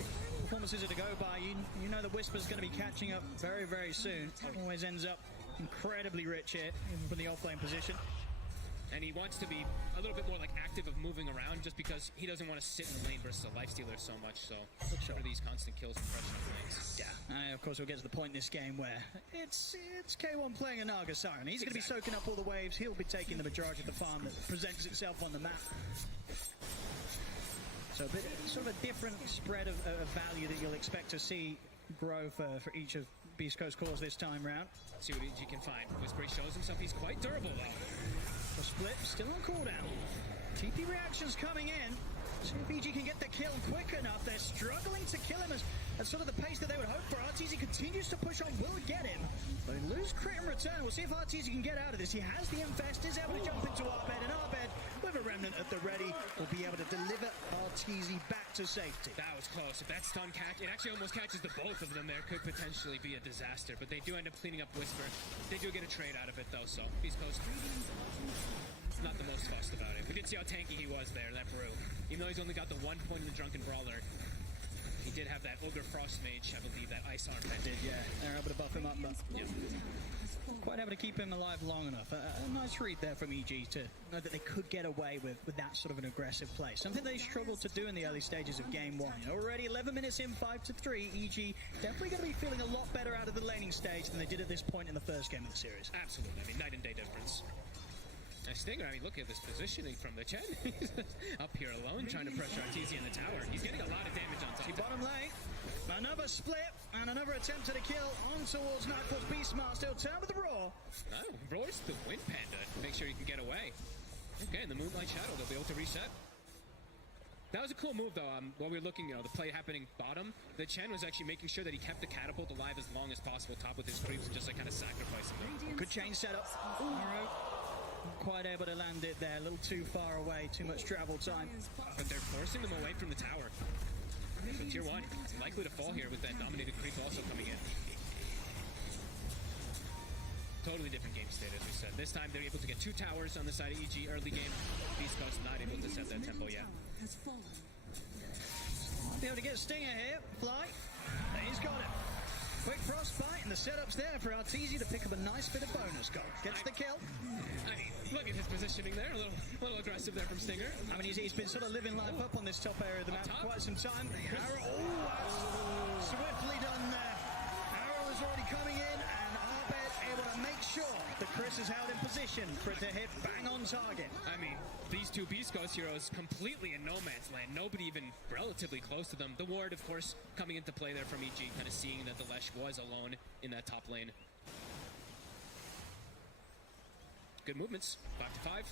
performances are to go by, you know the Whisper's going to be catching up very, very soon. Always ends up incredibly rich here, even from the offlane position. And he wants to be a little bit more like active of moving around just because he doesn't want to sit in the lane versus a lifestealer so much, so for these constant kills and pressure lanes. Yeah, and of course we'll get to the point in this game where it's K1 playing a Naga Siren. He's going to be soaking up all the waves, he'll be taking the majority of the farm that presents itself on the map. So a bit, sort of a different spread of value that you'll expect to see grow for each of Beast Coast cores this time round. See what he can find. Whisper shows himself, he's quite durable though. The split still on cooldown. TP reactions coming in. See if EG can get the kill quick enough. They're struggling to kill him at sort of the pace that they would hope for. RTZ continues to push on, will get him. But he lose Crit in return. We'll see if RTZ can get out of this. He has the Infest, is able to jump into Arbed, and Arbed, with a Remnant at the ready, will be able to deliver RTZ back to safety. That was close. If that stun catch, it actually almost catches the both of them there. Could potentially be a disaster, but they do end up cleaning up Whisper. They do get a trade out of it though, so Beast Coast not the most fussed about it. We did see how tanky he was there, that brew. Even though he's only got the 1 point in the Drunken Brawler, he did have that Ogre Frost Mage, I believe, that Ice Arm. They did, yeah. They're able to buff him up, but quite able to keep him alive long enough. A nice read there from EG to know that they could get away with that sort of an aggressive play. Something they struggled to do in the early stages of Game 1. Already 11 minutes in, 5-3. EG definitely going to be feeling a lot better out of the laning stage than they did at this point in the first game of the series. Absolutely. I mean, night and day difference. Nice Stinger, I mean, look at this positioning from the Chen. He's up here alone, trying to pressure RTZ in the tower. He's getting a lot of damage on top. Bottom lane, another split, and another attempt at a kill on towards Nightfall's Beastmaster. He'll turn with the Roar. Oh, Roar's the Wind Panda. Make sure you can get away. Okay, in the Moonlight Shadow, they'll be able to reset. That was a cool move, though. While we were looking, you know, the play happening bottom, the Chen was actually making sure that he kept the catapult alive as long as possible, top with his creeps, and just like kind of sacrificing them. Good chain setup. Not quite able to land it there, a little too far away, too much travel time. But they're forcing them away from the tower. So tier 1 likely to fall here with that dominated creep also coming in. Totally different game state, as we said. This time they're able to get 2 towers on the side of EG early game. Beast Coast not able to set that tempo yet. Might be able to get Stinger here. Fly. He's got it. Quick frostbite, and the setup's there for Arteezy to pick up a nice bit of bonus gold. Gets the kill. I mean, look at his positioning there. A little aggressive there from Stinger. I mean, he's been sort of living life up on this top area of the map for quite some time. Arrow, that's swiftly done there. Arrow is already coming in, and Abed able to make sure that Chris is held in position for it to hit bang on target. I mean, these two Beast Coast heroes completely in no man's land. Nobody even relatively close to them. The ward, of course, coming into play there from EG, kind of seeing that the Lesh was alone in that top lane. Good movements, 5-5.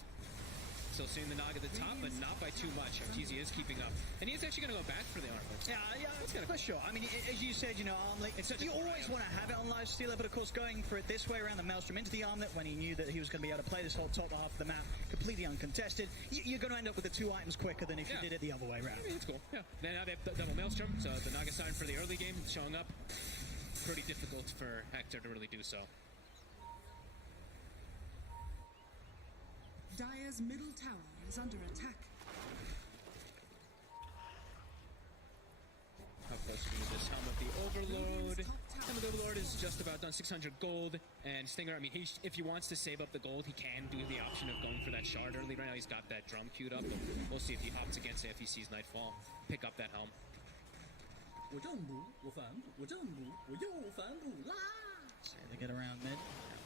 Still seeing the Nog at the top, but not by too much. Arteezy is keeping up. And he's actually going to go back for the armlet. Yeah, for sure. I mean, as you said, you know, armlet, you always want to have it on Lifestealer, but of course going for it this way around the Maelstrom into the armlet when he knew that he was going to be able to play this whole top half of the map completely uncontested, you're going to end up with the 2 items quicker than if you did it the other way around. I mean, it's cool, yeah. Now they have double Maelstrom, so the Naga sign for the early game showing up. Pretty difficult for Hector to really do so. Dire's middle tower is under attack. How close are we to this helmet? The Overload. Helmet Overlord is just about done, 600 gold. And Stinger, I mean, if he wants to save up the gold, he can do the option of going for that shard early. Right now he's got that drum queued up, but we'll see if he opts against it if he sees Nightfall. Pick up that helm. So they get around mid.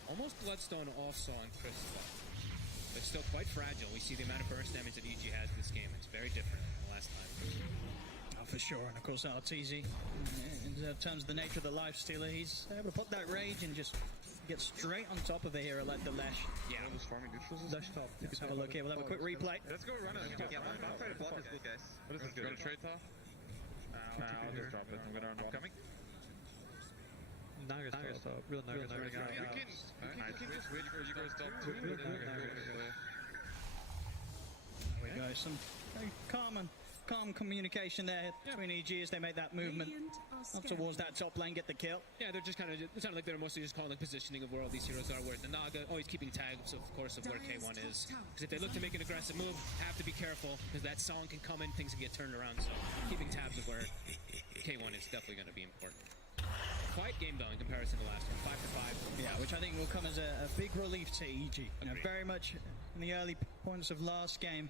Almost Bloodstone also on Chris. But still quite fragile. We see the amount of burst damage that EG has this game. It's very different than the last time. Oh, for sure. And of course, Arteezy, in terms of the nature of the Lifestealer, he's able to put that rage and just get straight on top of a hero like the Lesh. Yeah. Let's have a look here. We'll have a quick replay. Let's go run it. Yeah, one try to block this blue, guys. What is this? Go to straight top? I'll just drop it. I'm gonna run coming. Naga stop. Real Naga. You can just wait for you guys top too. There we go. Some very calm communication there between EG as they make that movement up towards that top lane, get the kill. Yeah, they're just kind of, it sounded like they're mostly just calling positioning of where all these heroes are, where the Naga always keeping tags, of course, of where K1 is. Because if they look to make an aggressive move, have to be careful, because that song can come in, things can get turned around, so keeping tabs of where K1 is definitely going to be important. Quiet game, though, in comparison to last one, 5-5. Yeah, which I think will come as a big relief to EG. You know, very much in the early points of last game,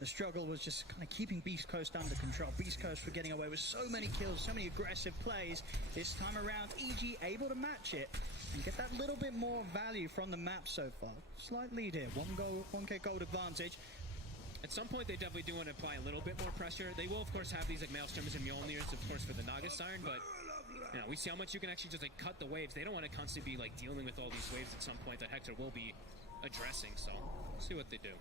the struggle was just kind of keeping Beast Coast under control. Beast Coast were getting away with so many kills, so many aggressive plays. This time around, EG able to match it and get that little bit more value from the map so far. Slight lead here, 1K gold advantage. At some point, they definitely do want to apply a little bit more pressure. They will, of course, have these like Maelstroms and Mjolnirs, of course, for the Naga Siren, but you know, we see how much you can actually just like cut the waves. They don't want to constantly be like dealing with all these waves at some point that Hector will be addressing, so we'll see what they do.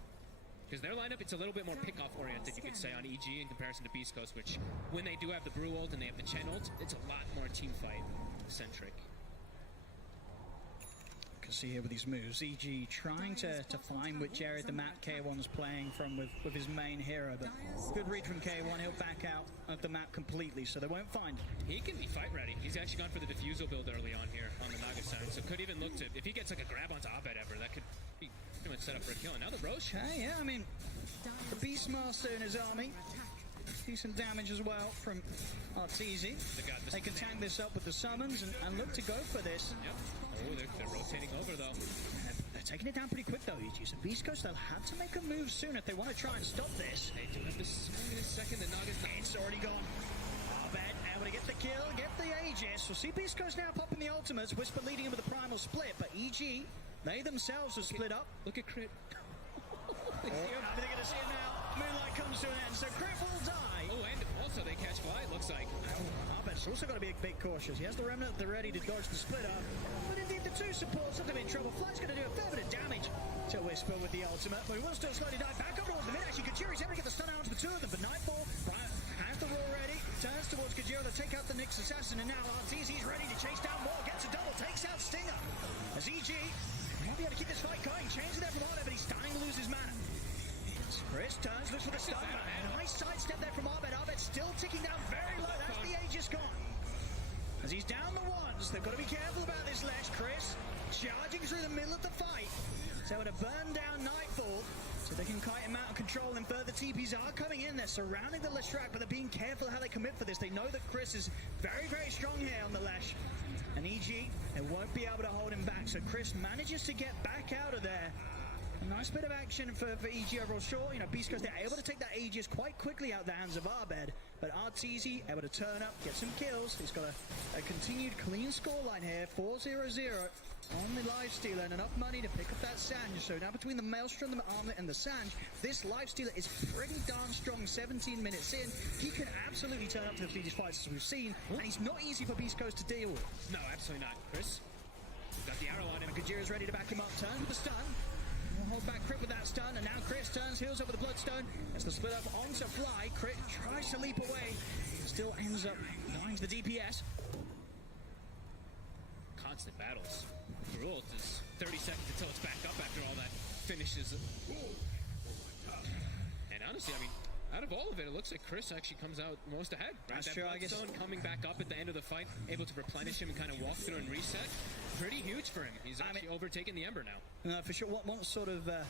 Because their lineup, it's a little bit more pick-off oriented, you could say, on EG in comparison to Beast Coast, which when they do have the Brew ult and they have the Chen ult, it's a lot more team fight centric. You can see here with these moves, EG trying to find which area of the map K1's playing from with his main hero, but good read from K1, he'll back out of the map completely, so they won't find him. He can be fight ready. He's actually gone for the Diffusal build early on here on the Naga side, so could even look to, if he gets like a grab onto Abed ever, that could be pretty much set up for a kill. And now the Roche. Okay, yeah, I mean, the Beastmaster in his army. Decent damage as well from Arteezy. They can tank this up with the summons and look to go for this. Yep. Oh, they're rotating over, though. They're taking it down pretty quick, though, EG. So Beast Coast, they'll have to make a move soon if they want to try and stop this. They do have to swing in a second. The Naga's... It's already gone. Abed able to get the kill, get the Aegis. We'll see Beast Coast now popping the ultimates. Whisper leading him with the primal split, but EG, they themselves are split up. Look at Crit. They're going to see it now. Moonlight comes to an end, so Crit will die. Oh, and also they catch Fly, it looks like. Abed's also got to be a bit cautious. He has the Remnant at the ready to dodge the split up. But indeed, the two supports have them in trouble. Fly's going to do a fair bit of damage to Whisper with the ultimate, but he will still slowly die back up towards the mid. Actually, Kajiri's able to get the stun out to the two of them, but Nightfall has the roar ready, turns towards Kajira to take out the Nyx Assassin, and now Arteezy's ready to chase down more, gets a double, takes out Stinger. As EG might be able to keep this fight going, changes there from Arda, but he's starting to lose his mana. Chris turns, looks for the stun. Nice sidestep there from Abed. Abed still ticking down very low. That's the Aegis gone. as he's down the ones. They've got to be careful about this Lesh. Chris charging through the middle of the fight. So able to burn down Nightfall so they can kite him out of control, and further TPs are coming in. They're surrounding the Leshrac, but they're being careful how they commit for this. They know that Chris is very, very strong here on the Lesh. And EG, they won't be able to hold him back. So Chris manages to get back out of there. A nice bit of action for EG overall. Sure, you know, Beast Coast, they're able to take that Aegis quite quickly out of the hands of Abed. But Arteezy able to turn up, get some kills. He's got a continued clean scoreline here, 4-0-0 on the Lifestealer, and enough money to pick up that Sanj. So now between the Maelstrom, the Armlet, and the Sanj, this Lifestealer is pretty darn strong. 17 minutes in, he can absolutely turn up to the Fleetish fights as we've seen, and he's not easy for Beast Coast to deal with. No, absolutely not. Chris, got the arrow on him. Gajira's ready to back him up, turns with the stun. We'll hold back Crit with that stun, and now Chris turns heals over the Bloodstone. As the split up onto Fly, Crit tries to leap away, still ends up dying to the DPS. Constant battles. Geralt is 30 seconds until it's back up after all that finishes. And honestly, I mean, out of all of it, it looks like Chris actually comes out most ahead. Right? That's that true, I guess. Bloodstone coming back up at the end of the fight, able to replenish him and kind of walk through and reset. Pretty huge for him. He's actually overtaken the Ember now. No, for sure. Once sort of, the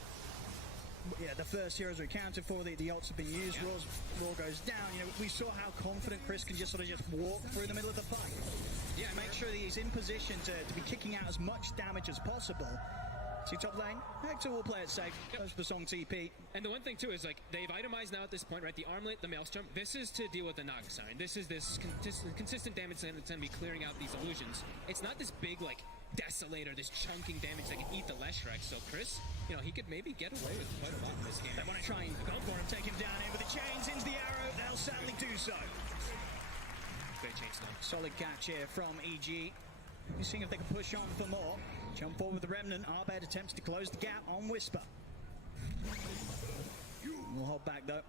first heroes are accounted for, the ults have been used, Roar goes down. You know, we saw how confident Chris can just walk through the middle of the fight. Yeah, make sure that he's in position to be kicking out as much damage as possible. See top lane, Hector will play it safe. Goes for the Song TP. And the one thing too is, like, they've itemized now at this point, right? The Armlet, the Maelstrom. This is to deal with the Naga Siren. This is this consistent damage that's going to be clearing out these illusions. It's not this big, like, Desolator, this chunking damage that can eat the Leshrac. So Chris, you know, he could maybe get away with quite a lot in this game. They want to try and go for him, take him down in with the chains into the arrow. They'll sadly do so. Great chain stun. Solid catch here from EG. We're seeing if they can push on for more. Jump forward with the Remnant. Arbed attempts to close the gap on Whisper. We'll hold back though.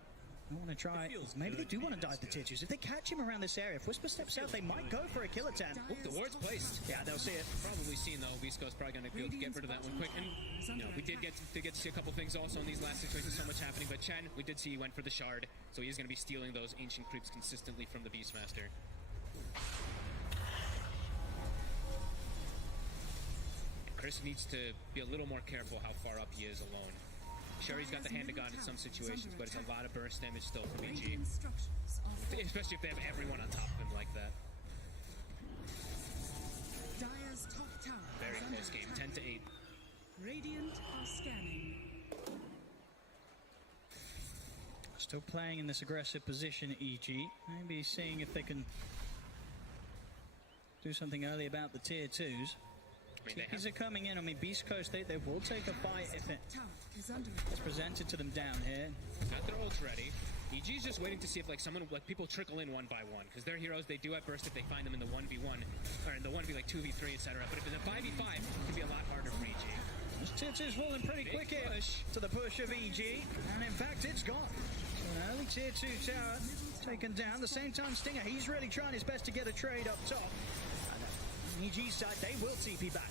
I want to try. Maybe they do want to dive the tier 2s. If they catch him around this area, if Whisper steps out, they might go for a kill attempt. Oh, the ward's placed. Yeah, they'll see it. Probably seen though. Visco's probably going to be able to get rid of that one quick. And you know, we did get to see a couple things also in these last situations. So much happening. But Chen, we did see he went for the shard, so he is going to be stealing those ancient creeps consistently from the Beastmaster. Chris needs to be a little more careful how far up he is alone. Sure, he's got the hand of God in some situations, but it's a lot of burst damage still from EG. Especially if they have everyone on top of him like that. Dire's top tower. Very close game, 10-8. Radiant are scanning. Still playing in this aggressive position, EG. Maybe seeing if they can do something early about the tier 2s. TPs are coming in. I mean, Beast Coast, they will take a fight if it's presented to them down here. Got their ults ready. EG's just waiting to see if people trickle in one by one, because their heroes, they do have burst if they find them in the 1v1 or in the 1v like 2v3, etc. But if it's a 5v5, it can be a lot harder for EG. This tier 2's rolling pretty quick here to the push of EG, and in fact, it's gone. So an early tier 2 tower taken down. At the same time, Stinger, he's really trying his best to get a trade up top. EG side, they will TP back.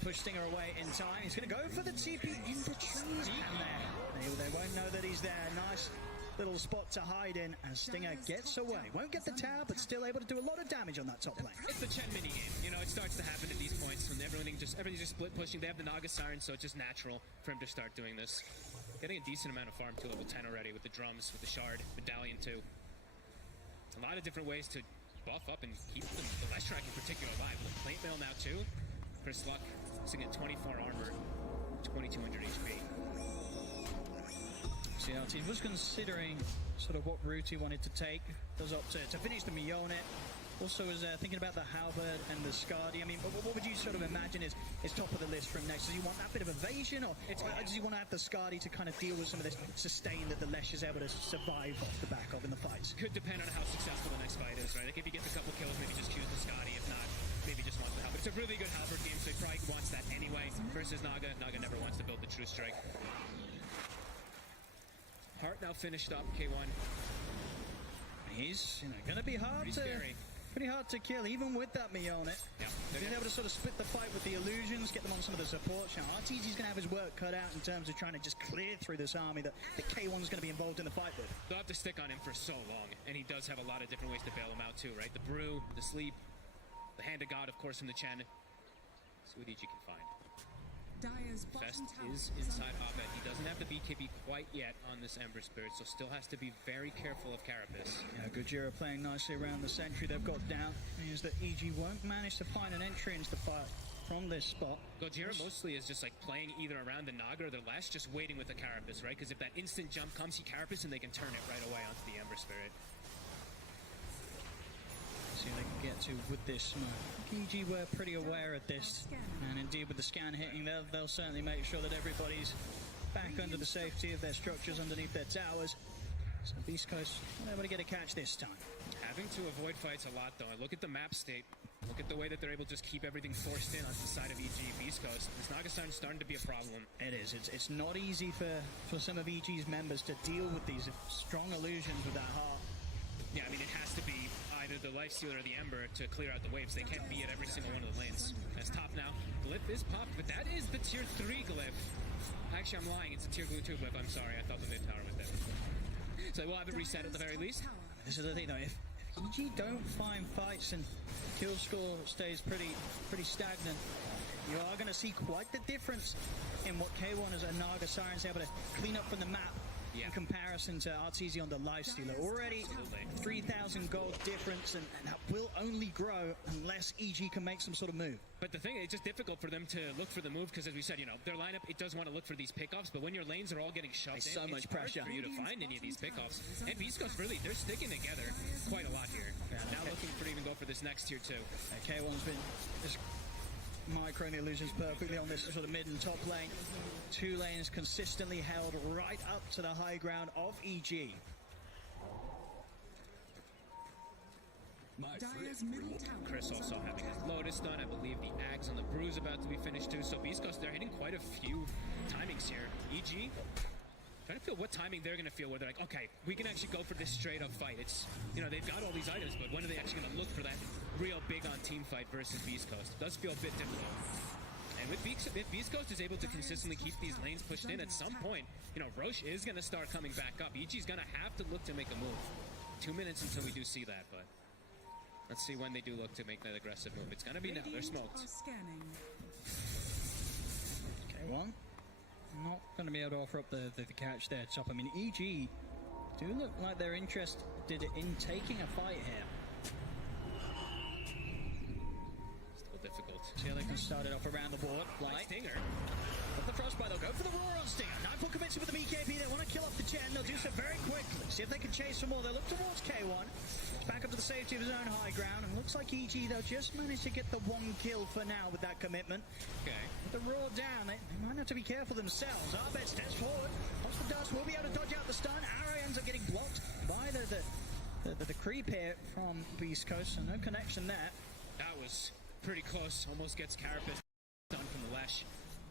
Push Stinger away in time. He's going to go for the TP in the trees. And they won't know that he's there. Nice little spot to hide in as Stinger gets away. Won't get the tower, but still able to do a lot of damage on that top lane. It's the Chen mini game. You know, it starts to happen at these points when everything's just split pushing. They have the Naga Siren, so it's just natural for him to start doing this. Getting a decent amount of farm to level 10 already with the drums, with the shard, medallion too. A lot of different ways to buff up and keep the Leshrac in particular alive. With plate mail now too. Chris Luck sitting at 24 armor, 2200 HP. CLT was considering sort of what route he wanted to take. Does opt to finish the Mjolnir. Also was thinking about the Halberd and the Skadi. I mean, what would you sort of imagine is top of the list from next? Does he want that bit of evasion, or does he want to have the Skadi to kind of deal with some of this sustain that the Lesh is able to survive off the back of in the fights? Could depend on how successful the next fight is, right? Like if he gets a couple kills, maybe just choose the Skadi. If not, maybe just wants the Halberd. It's a really good Halberd game, so he probably wants that anyway. Versus Naga. Naga never wants to build the True Strike. Hart now finished up, K1. He's, going to be hard to pretty hard to kill, even with that Mii on it. Yeah. Being able to sort of split the fight with the illusions, get them on some of the support. Now, RTG's going to have his work cut out in terms of trying to just clear through this army that K1's going to be involved in the fight with. They'll have to stick on him for so long, and he does have a lot of different ways to bail him out too, right? The brew, the sleep, the hand of God, of course, from the Chen. See what EG can find. Dire's Fest bottom tower is inside Abed. He doesn't have the BKB quite yet on this Ember Spirit, so still has to be very careful of Carapace. Yeah, Gojira playing nicely around the sentry they've got down. Means that EG won't manage to find an entry into the fight from this spot. Gojira mostly is just like playing either around the Naga or the Lash, just waiting with the Carapace, right? Because if that instant jump comes, he Carapace and they can turn it right away onto the Ember Spirit. See what they can get to with this smoke. EG were pretty aware of this, and indeed with the scan hitting, they'll certainly make sure that everybody's back under the safety of their structures underneath their towers. So Beast Coast not able to get a catch this time. Having to avoid fights a lot though. Look at the map state. Look at the way that they're able to just keep everything forced in onto the side of EG. Beast Coast. This Naga Siren's starting to be a problem. It is. It's not easy for some of EG's members to deal with these strong illusions with that heart. Yeah, I mean, it has to be either the Lifestealer or the Ember to clear out the waves. They can't be at every single one of the lanes. That's top now. Glyph is popped, but that is the tier 3 Glyph. Actually, I'm lying. It's a tier 2 Glyph. I'm sorry. I thought the mid tower was there. So we'll have it reset at the very least. This is the thing, though. If EG don't find fights and kill score stays pretty stagnant, you are going to see quite the difference in what K1 as a Naga Siren's able to clean up from the map. In comparison to RTZ on the Lifestealer. Already 3,000 gold difference, and that will only grow unless EG can make some sort of move. But the thing, it's just difficult for them to look for the move, because as we said, you know, their lineup, it does want to look for these pickoffs, but when your lanes are all getting shoved There's in, so much it's hard pressure for you to find any of these pickoffs. And Beast Coast, really, they're sticking together quite a lot here. Now looking for even go for this next tier 2. K1's been just microing the illusions perfectly on this sort of mid and top lane. 2 lanes consistently held right up to the high ground of EG. Chris also having his Lotus done. I believe the Ags on the Bruise about to be finished too. So Beast Coast, they're hitting quite a few timings here. EG, trying to feel what timing they're going to feel where they're like, okay, we can actually go for this straight up fight. It's, you know, they've got all these items, but when are they actually going to look for that real big on team fight versus Beast Coast? It does feel a bit difficult. And with if Beast Coast is able to consistently keep these lanes pushed in, at some point, you know, Roche is going to start coming back up. EG's going to have to look to make a move. 2 minutes until we do see that, but let's see when they do look to make that aggressive move. It's going to be now. They're smoked. Okay, one. Not going to be able to offer up the catch there top. I mean, EG do look like they're interested in taking a fight here. Still difficult. See how they can start it off around the board. Light Stinger. But the Frostbite, they'll go for the Roar on Stinger. Nightfall commits it with the BKB. They want to kill off the Chen. They'll do so very quickly. See if they can chase for more. They'll look towards K1. It's back up to the safety of his own high ground. And looks like EG, they'll just manage to get the 1 kill for now with that commitment. Okay. With the Roar down, they might have to be careful themselves. Abed steps forward. Lost the dust. Will be able to dodge out the stun. Arrow ends up getting blocked by the creep here from Beast Coast. So no connection there. That was pretty close. Almost gets Carapace done from the Lash.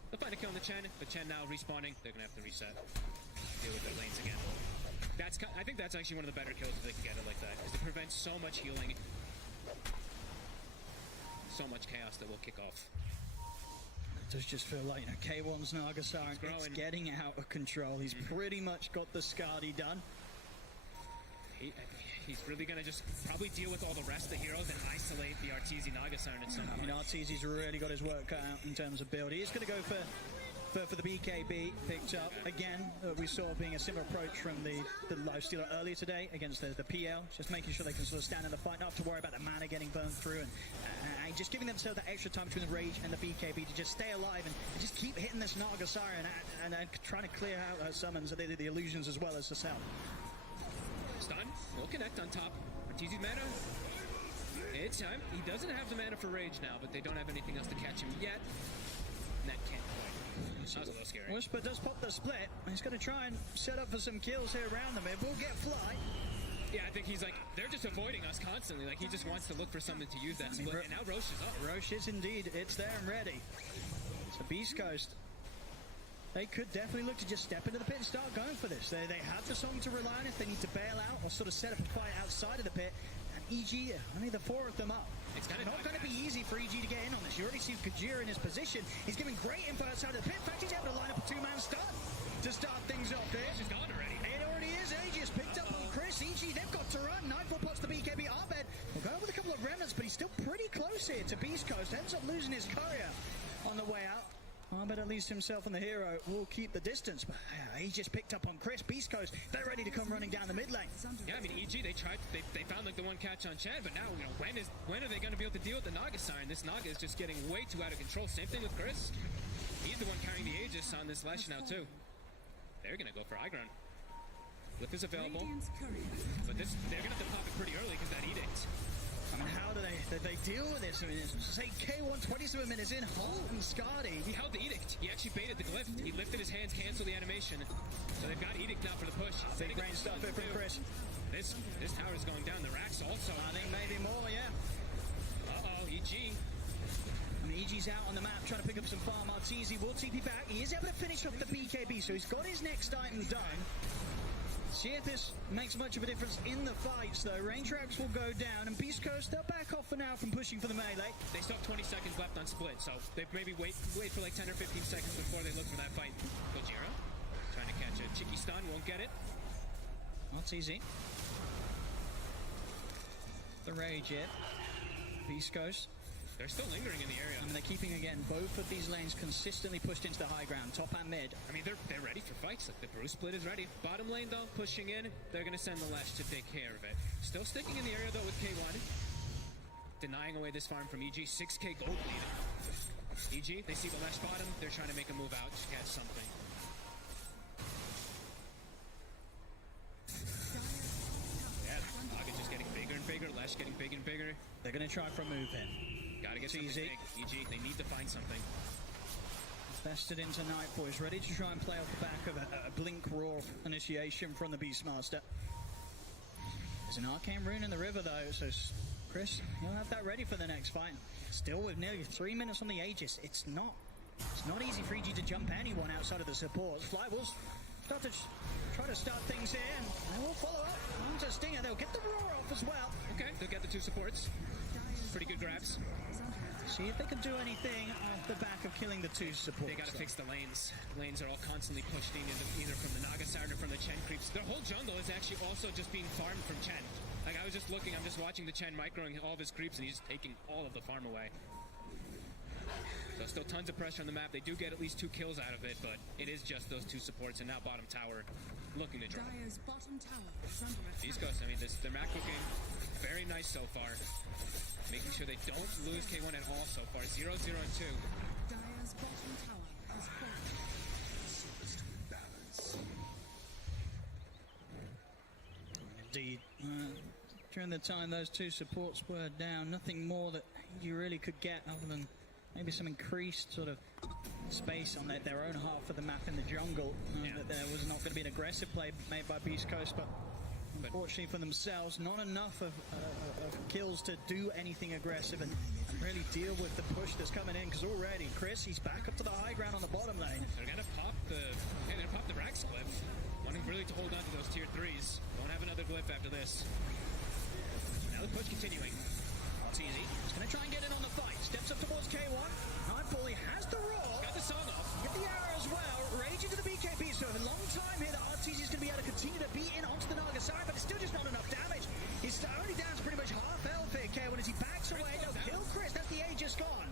They'll find a kill on the Chen, but Chen now respawning. They're going to have to reset. Deal with their lanes again. I think that's actually one of the better kills if they can get it like that, because it prevents so much healing. So much chaos that will kick off. It does just feel like, you know, K1's Naga Siren, it's getting out of control. He's pretty much got the Skadi done. He's really going to just probably deal with all the rest of the heroes and isolate the Arteezy Naga Siren at some point. I mean, Arteezy's really got his work cut out in terms of build. He is going to go for the BKB picked up. Again, we saw being a similar approach from the Lifestealer earlier today against the PL. Just making sure they can sort of stand in the fight, not have to worry about the mana getting burned through, and just giving themselves that extra time between the Rage and the BKB to just stay alive and just keep hitting this Naga Siren and trying to clear out her summons, the illusions as well as herself. Stun, will connect on top. Arteezy's mana. It's time. He doesn't have the mana for Rage now, but they don't have anything else to catch him yet. And that can't quite. That was a little scary. Whisper does pop the split. He's going to try and set up for some kills here around them. It will get Fly. Yeah, I think he's like, they're just avoiding us constantly. Like, he just wants to look for something to use that split. And now Roche is up. Roche is indeed. It's there and ready. So Beast Coast, they could definitely look to just step into the pit and start going for this. They have the song to rely on if they need to bail out or sort of set up a fight outside of the pit. EG, only the 4 of them up. It's kind of not going to be easy for EG to get in on this. You already see Kajira in his position. He's giving great info outside of the pit. In fact, he's able to line up a 2-man stun to start things off there. She's gone already. It already is. Aegis picked up on Chris. EG, they've got to run. Nightfall puts the BKB Abed. Will go with a couple of remnants, but he's still pretty close here to Beast Coast. Ends up losing his courier on the way out. Abed, at least himself and the hero, will keep the distance. But Aegis picked up on Chris. Beast Coast, they're ready to come running down the mid lane. Yeah, I mean, EG, they found like the one catch on Chad, but now, you know, when are they going to be able to deal with the Naga Siren? This Naga is just getting way too out of control. Same thing with Chris. He's the one carrying the Aegis on this Lesh now, too. They're going to go for high ground. Glyph is available, but they're going to have to pop it pretty early because that Edict. I mean, how do they deal with this? I mean, say K1 27 minutes in, Holt and Scardy. He held the Edict. He actually baited the Glyph. He lifted his hands, canceled the animation. So they've got Edict now for the push. Big range stuff here from Chris. This tower is going down. The racks also. I think maybe more, yeah. Uh-oh, EG. I mean, EG's out on the map trying to pick up some farm. Arteezy will TP back. He is able to finish off the BKB, so he's got his next item done. See if this makes much of a difference in the fights, though. Range racks will go down, and Beast Coast, they'll back off for now from pushing for the melee. They still have 20 seconds left on split, so they maybe wait for like 10 or 15 seconds before they look for that fight. Gojira trying to catch a cheeky stun, won't get it. That's easy. The rage yet. Beast Coast. They're still lingering in the area. I mean, they're keeping, again, both of these lanes consistently pushed into the high ground, top and mid. I mean, they're ready for fights. Like, the Bruce split is ready. Bottom lane, though, pushing in. They're going to send the Lash to take care of it. Still sticking in the area, though, with K1. Denying away this farm from EG. 6k gold lead. EG, they see the Lash bottom. They're trying to make a move out to catch something. Yeah, Naga just getting bigger and bigger. Lash getting bigger and bigger. They're going to try for a move in. Gotta get something big. EG, they need to find something. Vested into Nightfall. He's ready to try and play off the back of a Blink Roar initiation from the Beastmaster. There's an Arcane Rune in the river, though, so Chris, you'll have that ready for the next fight. Still with nearly 3 minutes on the Aegis, it's not easy for EG to jump anyone outside of the supports. Fly will start to try to start things here, and they will follow up onto Stinger. They'll get the Roar off as well. Okay, they'll get the 2 supports. Pretty good grabs. See if they can do anything off the back of killing the 2 supports. They gotta fix the lanes. Lanes are all constantly pushed in either from the Naga Siren or from the Chen creeps. Their whole jungle is actually also just being farmed from Chen. Like, I was just looking, I'm just watching the Chen microing all of his creeps, and he's just taking all of the farm away. So still tons of pressure on the map. They do get at least 2 kills out of it, but it is just those 2 supports, and now bottom tower looking to drop. East Coast, I mean, their Mac cooking, very nice so far. Making sure they don't lose K1 at all so far. 0-0 and 2. Dire's bottom tower has fallen. Indeed. During the time those 2 supports were down, nothing more that you really could get other than maybe some increased sort of space on their own half of the map in the jungle. That there was not going to be an aggressive play made by Beast Coast, but unfortunately for themselves, not enough of kills to do anything aggressive and really deal with the push that's coming in. Because already, Chris, he's back up to the high ground on the bottom lane. They're gonna pop the Rax glyph, wanting really to hold on to those tier 3s. Won't have another glyph after this. Now the push continuing. It's easy. He's gonna try and get in on the fight. Steps up towards K1. Nightfall, he has the Roar. He's got the song off. Get the arrow as well. Rage into the BKB. So a long time here that Arteezy is going to be able to continue to beat in onto the Naga Siren, but it's still just not enough damage. He's only down to pretty much half health here, K1, as he backs away. They'll kill Chris. That's the Aegis gone.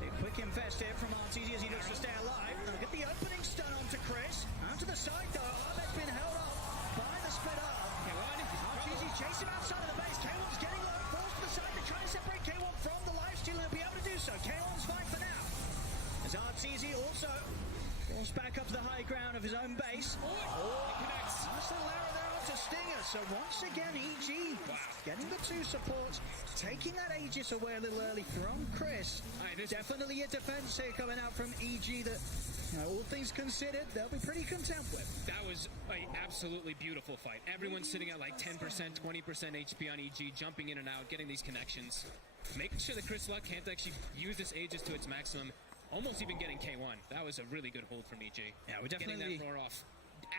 A quick infest here from Arteezy as he looks to stay alive. They'll get the opening stun onto Chris. Out to the side, though. Abed's been held up by the split up. Arteezy chasing him outside of the base. K1's getting low. Falls to the side. They're trying to separate K1 from the lifesteal, and they'll be able to do so. K1's fine for now. As Arteezy also falls back up to the high ground of his own base. He connects. Nice little arrow there onto Stinger. So once again, EG getting the 2 supports, taking that Aegis away a little early from Chris. Definitely a defense here coming out from EG that, all things considered, they'll be pretty content with. That was an absolutely beautiful fight. Everyone's sitting at like 10%, 20% HP on EG, jumping in and out, getting these connections. Making sure that Chris Luck can't actually use this Aegis to its maximum. Almost even getting K1. That was a really good hold from EG. Yeah, we're definitely getting that roar off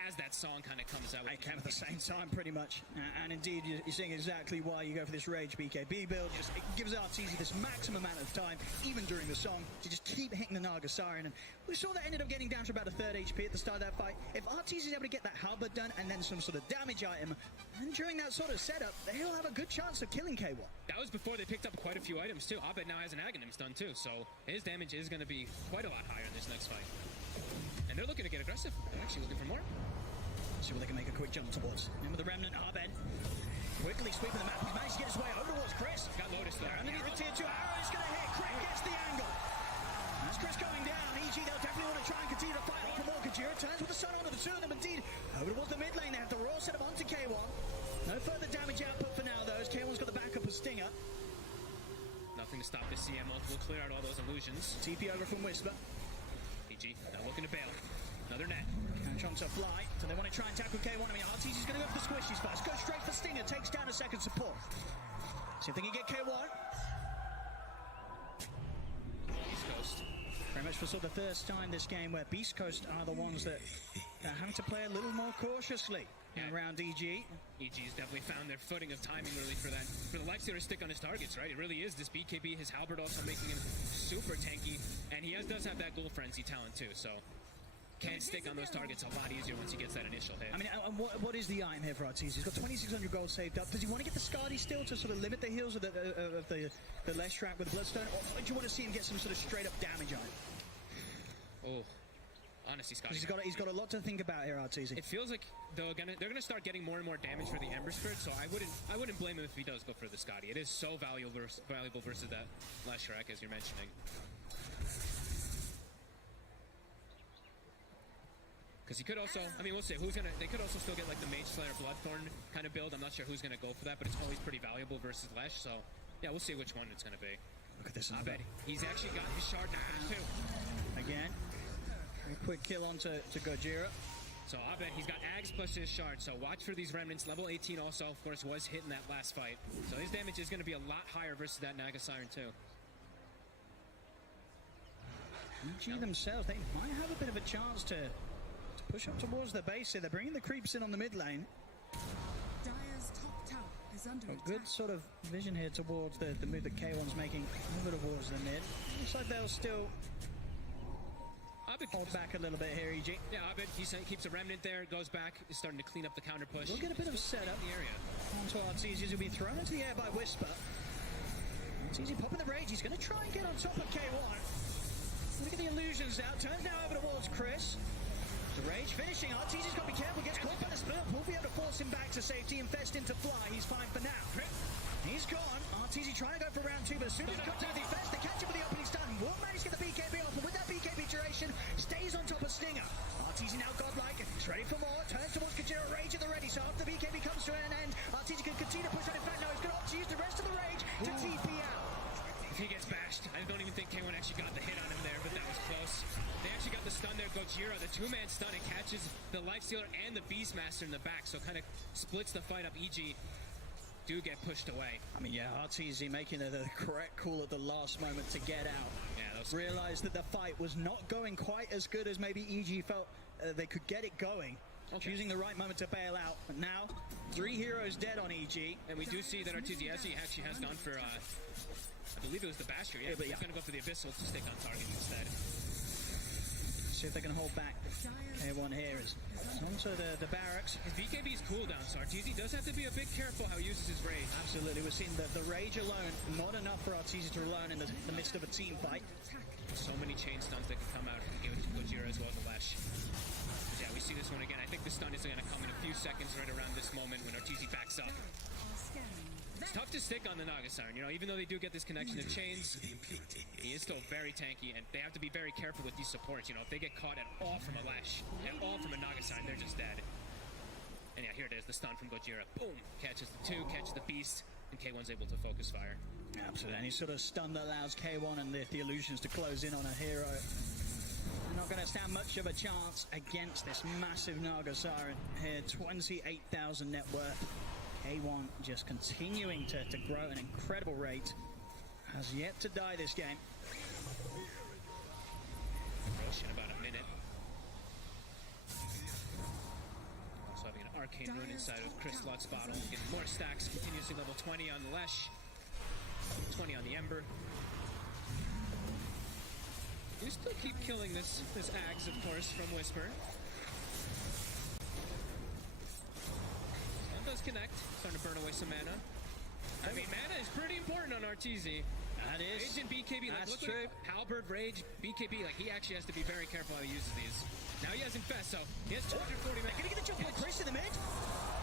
as that song kind of comes out. They came at the same time, pretty much. And indeed, you're seeing exactly why you go for this Rage BKB build. Just it gives Arteezy this maximum amount of time, even during the song, to just keep hitting the Naga Siren. And we saw that ended up getting down to about a third HP at the start of that fight. If Arteezy is able to get that halberd done and then some sort of damage item, and during that sort of setup, he'll have a good chance of killing K1. That was before they picked up quite a few items too. Abed now has an Aghanim stun too, so his damage is going to be quite a lot higher in this next fight. And they're looking to get aggressive. They're actually looking for more. See what they can make a quick jump towards. Remember the Remnant, Abed. Quickly sweeping the map. He's managed to get his way over towards Chris. Got Lotus there. Underneath the tier 2 arrow, it's going to hit. Crit gets the angle. As Chris going down, EG, they'll definitely want to try and continue to fight for more. Kajira turns with the sun onto the two of them. Indeed, over towards the mid lane. They have the raw set up onto K1. No further damage output for now, though, as K1's got the backup of Stinger. Nothing to stop this CM ult. We'll clear out all those illusions. TP over from Whisper. PG now looking to bail. Another net. And trying to fly. So they want to try and tackle K1. I mean, Arteezy's going to go for the squishies first. Goes straight for Stinger. Takes down a second support. See if they can get K1. East Coast. Very much for sort of the first time this game where Beast Coast are the ones that are having to play a little more cautiously around EG. EG's definitely found their footing of timing really for the Lifestealer to stick on his targets, right? It really is this BKB, his halberd also making him super tanky, and he does have that Ghoul Frenzy talent too, so can stick on those targets a lot easier once he gets that initial hit. I mean, what is the item here for Arteezy? He's got 2,600 gold saved up. Does he want to get the Skadi still to sort of limit the heals of the less trap with the Bloodstone, or do you want to see him get some sort of straight up damage item? Oh, honestly, Scotty. He's got a lot to think about here, Arteezy. It feels like they're gonna start getting more and more damage for the Ember Spirit, so I wouldn't blame him if he does go for the Scotty. It is so valuable versus that last Shrek, as you're mentioning. Because he could also, I mean, we'll see they could also still get like the Mage Slayer Bloodthorn kind of build. I'm not sure who's gonna go for that, but it's always pretty valuable versus Lesh, so yeah, we'll see which one it's gonna be. Look at this. I bet he's actually got his shard now too. Again, a quick kill onto Gojira. So Abed, he's got Ags plus his shard, so watch for these remnants. Level 18 also, of course, was hit in that last fight. So his damage is going to be a lot higher versus that Naga Siren too. EG themselves, they might have a bit of a chance to push up towards the base here. They're bringing the creeps in on the mid lane. Dire's top tower is under A attack. good sort of vision here towards the move that K1's making. A little bit towards the mid. Looks like they'll still hold back a little bit here, EG. Yeah, Abed, he keeps a remnant there, goes back, is starting to clean up the counter push. We'll get a bit of a setup in the area. onto Arteezy. He'll be thrown into the air by Whisper. Arteezy popping the rage. He's going to try and get on top of K1. Look at the illusions out. Turns now over towards Chris. The rage finishing. Arteezy's got to be careful. Gets caught by the split. We'll be able to force him back to safety. Infest him to fly. He's fine for now. He's gone. Arteezy trying to go for round 2, but as soon as he comes out of the Infest, they catch him with the opening stun. Won't manage to get the BKB off, and with that BKB duration, stays on top of Stinger. Arteezy now godlike. He's ready for more. Turns towards Kajira. Rage at the ready. So after the BKB comes to an end, Arteezy can continue to push on. In fact, now he's going to opt to use the rest of the rage to TP out. If he gets bashed, I don't even think K1 actually got the hit on him there, but that was close. They actually got the stun there. Gojira, the two-man stun, it catches the Lifestealer and the Beastmaster in the back, so kind of splits the fight up. EG do get pushed away. I mean, yeah, Arteezy making the correct call at the last moment to get out. Yeah, realized that the fight was not going quite as good as maybe EG felt they could get it going. Choosing the right moment to bail out. But now, 3 heroes dead on EG. And we do see that Arteezy actually has gone for, I believe it was the Basher, yeah, but he's going to go for the Abyssal to stick on target instead. See if they can hold back K1 here. Is onto the barracks. His BKB's cooldown, so Arteezy does have to be a bit careful how he uses his rage. Absolutely, we're seeing the rage alone, not enough for Arteezy to rely on in the midst of a team fight. So many chain stuns that can come out from Gojira as well as the Lesh. Yeah, we see this one again. I think the stun is going to come in a few seconds right around this moment when Arteezy backs up. It's tough to stick on the Naga Siren, you know, even though they do get this connection of chains, he is still very tanky, and they have to be very careful with these supports. You know, if they get caught at all from a Lash, at all from a Naga Siren, they're just dead. And yeah, here it is, the stun from Gojira. Boom! Catches the 2, catches the Beast, and K1's able to focus fire. Absolutely, any sort of stun that allows K1 and the illusions to close in on a hero. They're not going to stand much of a chance against this massive Naga Siren here. 28,000 net worth. K1 just continuing to grow at an incredible rate. Has yet to die this game. Roche in about a minute. Arcane Rune inside of Chris Luck's bottle. Getting more stacks, continuously level 20 on the Lesh, 20 on the Ember. You still keep killing this Axe, of course, from Whisper. Stun does connect, starting to burn away some mana. I mean, mana is pretty important on RTZ. That is. Rage and BKB, like, That's look true. at Halberd, Rage, BKB, like, he actually has to be very careful how he uses these. Now he has Infest, so he has 240 mana. Gonna get the jump on Chris in the mid.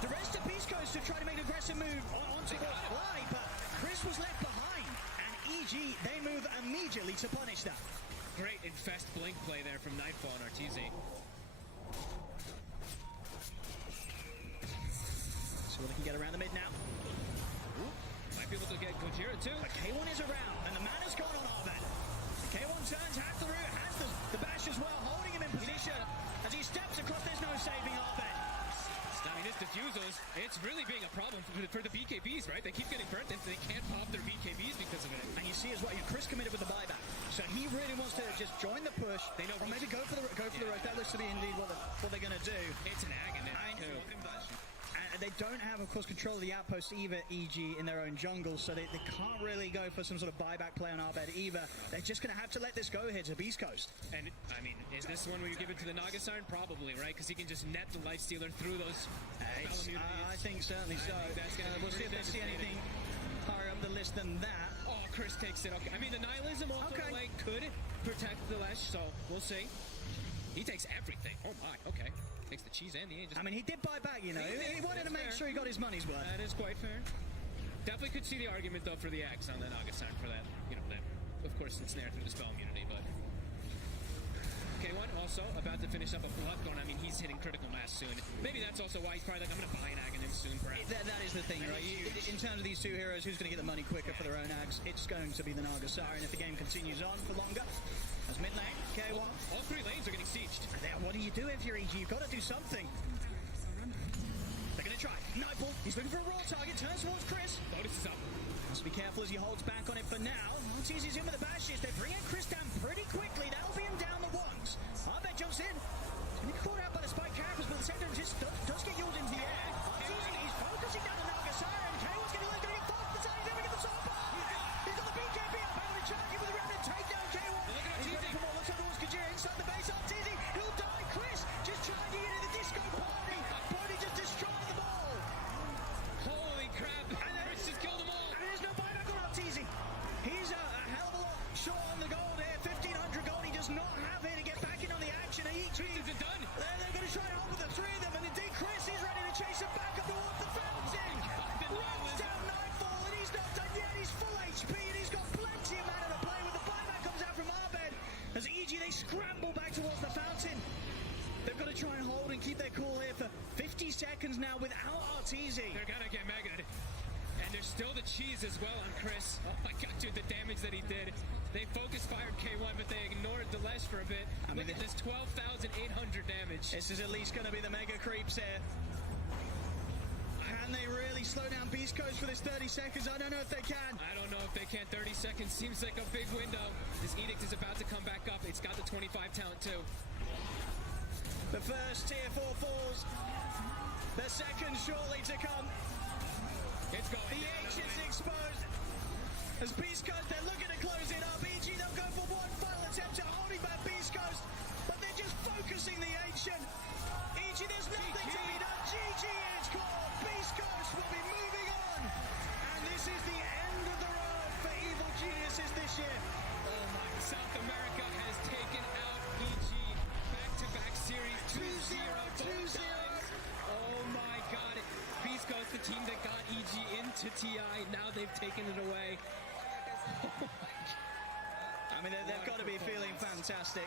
The rest of Beast Coast to try to make an aggressive move onto the fly, but Chris was left behind. And EG, they move immediately to punish that. Great Infest blink play there from Nightfall on RTZ. So they can get around the mid now. Might be able to get Gojira too. But K1 is around, and the mana's gone on Arbed. K1 turns, has the root, has the bash as well, holding him in position. As he steps across, there's no saving Arbed. I mean, this diffusals, it's really being a problem for the BKBs, right? They keep getting burnt and they can't pop their BKBs because of it. And you see as well, Chris committed with the buyback. So he really wants to just join the push. They know, or maybe go for the roast. That looks to be indeed what they're going to do. It's an Aghanim too. And they don't have, of course, control of the outpost either, EG, in their own jungle, so they can't really go for some sort of buyback play on Arbed either. They're just going to have to let this go here to Beast Coast. And, I mean, is this one where you give it to the Naga Siren? Probably, right? Because he can just net the Lifestealer through those spell I think certainly so. We'll see if they see anything higher up the list than that. Oh, Chris takes it. Okay. I mean, the Nihilism also like, could protect the Lesh, so we'll see. He takes everything. Oh, my. Okay. Takes the cheese and the Aegis. I mean, he did buy back, you know. He wanted to make sure he got his money's worth. That is quite fair. Definitely could see the argument, though, for the Axe on the Naga Sign for that. You know, that, of course, it's snare through the spell immunity, but... K1 also about to finish up a Bloodthorn. I mean, he's hitting critical mass soon. Maybe that's also why he's probably like, I'm going to buy an Aghanim soon, perhaps. That is the thing, right? In terms of these two heroes, who's going to get the money quicker for their own Axe? It's going to be the Naga Siren if the game continues on for longer. As mid lane, K1. All three lanes are getting sieged. What do you do if you're EG? You've got to do something. They're going to try. Nightfall, he's looking for a raw target, turns towards Chris. Lotus is up. Has to be careful as he holds back on it for now. Arteezy's in with the bashes. They're bringing Chris down pretty quickly. That'll be him down the ones. Arbed jumps in. He's going to be caught out by the spike characters, but the sector just does get yelled into the air. Arteezy, he's focusing down the Naga Siren. K1's going to let him get fast beside. He's never get the top. He's got the BKB up. Able to charge him with a random takedown. K1. He's ready for more. Looks like towards Kajira inside the base. Arteezy, he'll die. Chris just trying to get in the disco party. Brody just destroyed the ball. Holy crap. And Chris just killed them all. And there's no buyback on Arteezy. He's a hell of a lot short on the gold here. 1,500 gold. He does not have here to get back in on the action. Is it done? They're going to try and hold with the three of them. And indeed, Chris is ready to chase him back up towards the fountain. Runs down Nightfall, and he's not done yet. He's full HP, and he's got plenty of mana to play with. The buyback comes out from Arbed. As EG, they scramble back towards the fountain. They've got to try and hold and keep their cool here for 50 seconds now without Arteezy. They're going to get megaed. And there's still the cheese as well on Chris. Oh my god, dude, the damage that he did. They focus fired K1, but they ignored the Lesh for a bit. Look at this 12,800 damage. This is at least going to be the mega creeps here. Can they really slow down Beast Coast for this 30 seconds? I don't know if they can. I don't know if they can. 30 seconds seems like a big window. This Edict is about to come back up. It's got the 25 talent too. The first tier 4 falls. The second shortly to come. It's going. The H is exposed. As Beast Coast, they're looking to close it up. EG, they'll go for one final attempt at holding back Beast Coast, but they're just focusing the ancient. EG, there's nothing to be done. GG is called. Beast Coast will be moving on. And this is the end of the road for Evil Geniuses this year. Oh my, South America has taken out EG. Back-to-back series 2-0. 2-0. Oh my god. Beast Coast, the team that got EG into TI, now they've taken it away. I mean, they've got to be feeling fantastic.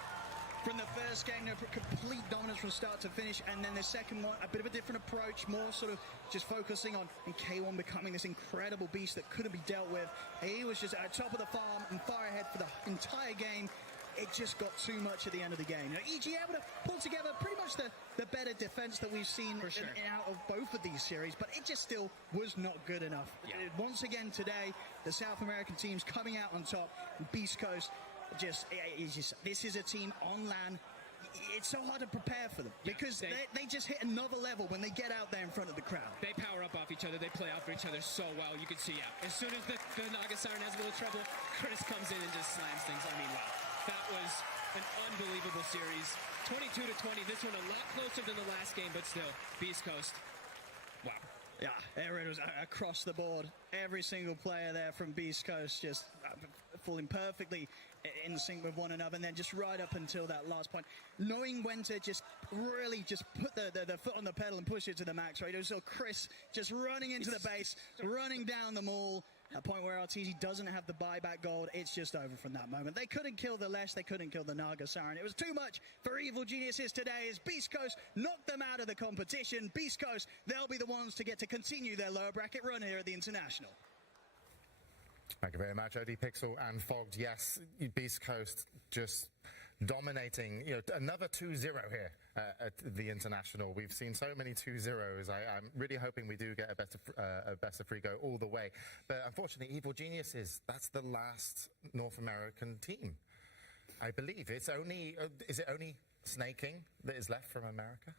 From the first game, complete dominance from start to finish, and then the second one, a bit of a different approach, more sort of just focusing on K1 becoming this incredible beast that couldn't be dealt with. He was just at the top of the farm and far ahead for the entire game. It just got too much at the end of the game. You know, EG able to pull together pretty much the better defense that we've seen out of both of these series, but it just still was not good enough. Yeah. Once again today, the South American teams coming out on top, and Beast Coast this is a team on LAN. it's so hard to prepare for them because they just hit another level when they get out there in front of the crowd. They power up off each other. They play out for each other so well. You can see, as soon as the Naga Siren has a little trouble, Chris comes in and just slams things. I mean, wow. That was an unbelievable series. 22-20. This one a lot closer than the last game, but still, Beast Coast. Wow. Yeah, it was across the board. Every single player there from Beast Coast just falling perfectly in sync with one another, and then just right up until that last point, knowing when to just really just put the foot on the pedal and push it to the max, right? It was so Chris just running into the base, running down the mall, a point where Arteezy doesn't have the buyback gold. It's just over from that moment. They couldn't kill the Lesh, they couldn't kill the Naga Siren. It was too much for Evil Geniuses today as Beast Coast knocked them out of the competition. Beast Coast, they'll be the ones to get to continue their lower bracket run here at the International. Thank you very much, OD Pixel and Fogged. Yes, Beast Coast just dominating. Another 2-0 here at the International. We've seen so many 2-0s. I'm really hoping we do get a best of 3 go all the way. But unfortunately, Evil Geniuses, that's the last North American team, I believe. It's only, is it only Snaking that is left from America?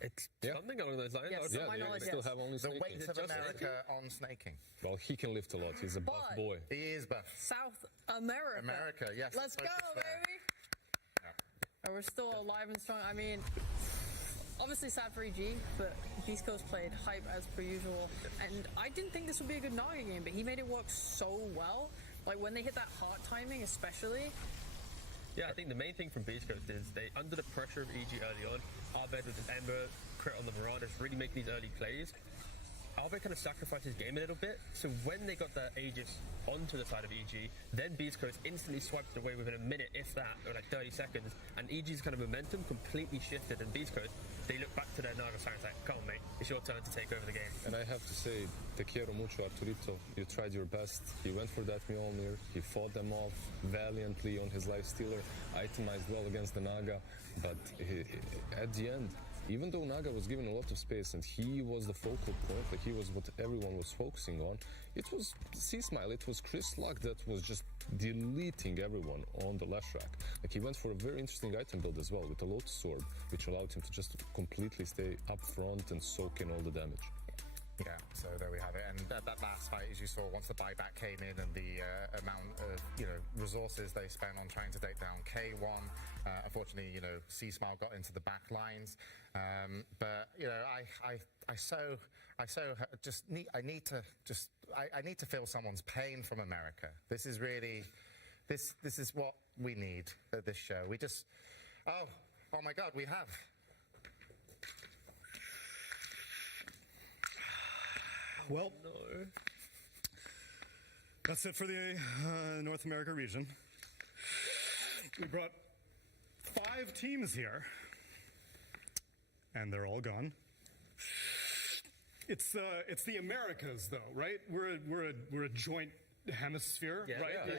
It's something along those lines. Yes, they still have only the Snaking. weight of America on Snaking. Well, he can lift a lot. He's a buff boy. He is buff. South America. America, yes. Let's go, baby. And we're still alive and strong. I mean, obviously sad for EG, but Beast Coast played hype as per usual. And I didn't think this would be a good Naga game, but he made it work so well. Like when they hit that hard timing, especially. Yeah, I think the main thing from Beast Coast is they, under the pressure of EG early on, Abed with his Ember, crit on the Marauders, really making these early plays. Abed kind of sacrificed his game a little bit, so when they got the Aegis onto the side of EG, then Beast Coast instantly swiped it away within a minute, if that, or like 30 seconds, and EG's kind of momentum completely shifted, and Beast Coast, they look back to their Naga Sirens like, come on mate, it's your turn to take over the game. And I have to say, te quiero mucho, Arturito. You tried your best. He went for that Mjolnir. He fought them off valiantly on his life stealer, itemized well against the Naga, but at the end, even though Naga was given a lot of space and he was the focal point, like he was what everyone was focusing on, it was C-Smile, it was Chris Luck that was just deleting everyone on the left rack. Like he went for a very interesting item build as well with a Lotus Orb, which allowed him to just completely stay up front and soak in all the damage. Yeah, so there we have it. And that last fight, as you saw, once the buyback came in and the amount of resources they spent on trying to take down K1, unfortunately, C-Smile got into the back lines. But I need to feel someone's pain from America. This is really, this is what we need at this show. We just, oh my God, we have. Well, that's it for the North America region. We brought 5 teams here, and they're all gone. It's the Americas, though, right? We're a joint hemisphere, right?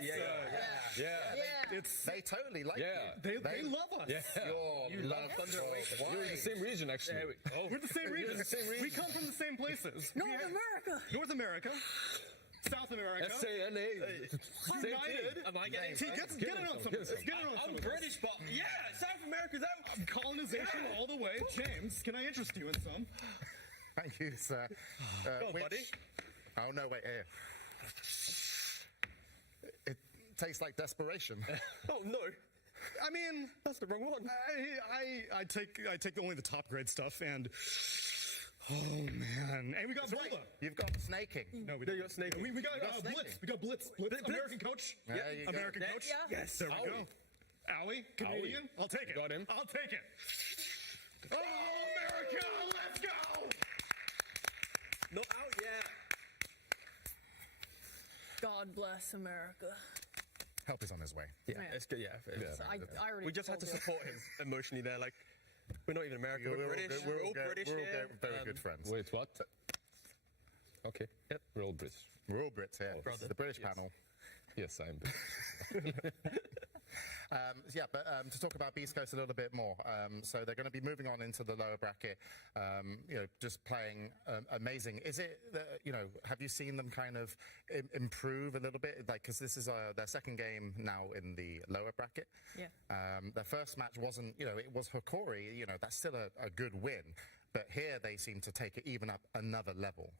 Yeah. They totally like you. They love us. Yeah. You love Thunder. You're in the same region, actually. We're the same region. We come from the same places. North America. South America. SANA. United. Am I getting Get it on something. I'm British, but yeah, South America's out. Colonization all the way. James, can I interest you in some? Thank you, sir. Go on, buddy. Oh, no, wait, here. It tastes like desperation. Oh, no. I mean, that's the wrong one. I take only the top grade stuff, and oh man, and we got Bola. You've got snaking. No, we got snaking. We got Blitz. We got Blitz. American coach. American coach. Yes. There we go. Owie, Canadian. I'll take it. Got him. I'll take it. Oh, America, let's go. Not out yet. God bless America. Help is on his way. Yeah, it's good. Yeah, I already we just had to support him emotionally there. Like, we're not even American. We're British. We're all British here. Very good friends. Wait, what? Okay. Yep. We're all British. We're all Brits here. This is the British panel. Yes, I'm British. To talk about Beast Coast a little bit more. So they're going to be moving on into the lower bracket, just playing amazing. Is it, have you seen them kind of improve a little bit? Like, because this is their second game now in the lower bracket. Yeah. Their first match wasn't, it was Hokori, that's still a good win. But here they seem to take it even up another level.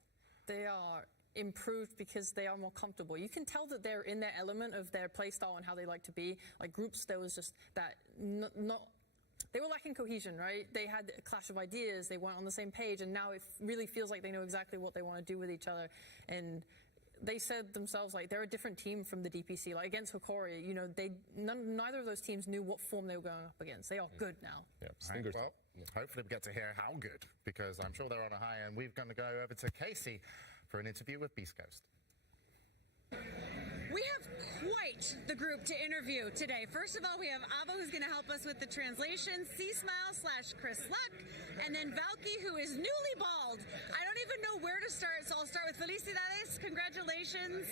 They are improved because they are more comfortable. You can tell that they're in their element of their play style and how they like to be. Like groups, there was just that they were lacking cohesion, right? They had a clash of ideas, they weren't on the same page, and now it really feels like they know exactly what they want to do with each other. And they said themselves, like, they're a different team from the DPC. Like, against Hokori, neither of those teams knew what form they were going up against. They are good now. Yeah, well, hopefully we get to hear how good, because I'm sure they're on a high, and we're going to go over to Casey for an interview with Beast Coast. We have quite the group to interview today. First of all, we have Ava, who's going to help us with the translation, C-Smile/Chris Luck, and then Valky, who is newly bald. I don't even know where to start, so I'll start with Felicidades. Congratulations.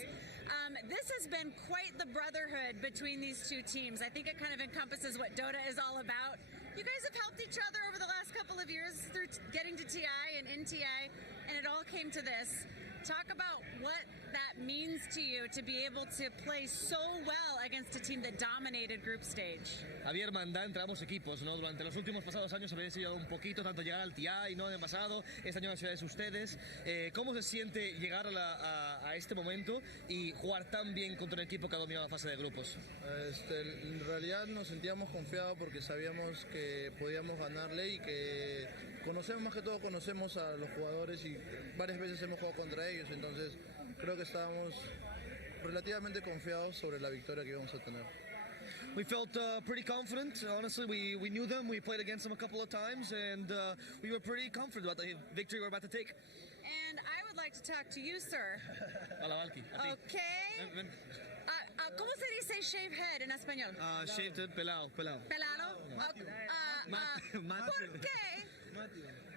This has been quite the brotherhood between these two teams. I think it kind of encompasses what Dota is all about. You guys have helped each other over the last couple of years through getting to TI and in TI, and it all came to this. Talk about what that means to you to be able to play so well against a team that dominated group stage. Había hermandad entre ambos equipos, ¿no? Durante los últimos pasados años habéis sido un poquito, tanto llegar al TI, ¿no? De pasado, este año en las ciudades ustedes. ¿Cómo se siente llegar a este momento y jugar tan bien contra un equipo que ha dominado la fase de grupos? En realidad nos sentíamos confiados porque sabíamos que podíamos ganarle y que más que todo conocemos a los jugadores y varias veces hemos jugado contra ellos, entonces creo que estábamos relativamente confiados sobre la victoria que íbamos a tener. We felt pretty confident. Honestly, we knew them. We played against them a couple of times, and we were pretty confident about the victory we're about to take. And I would like to talk to you, sir. Hola, Valky. Okay. ¿Cómo se dice shave head en español? Shaved head, pelado. ¿Pelado? ¿Por qué?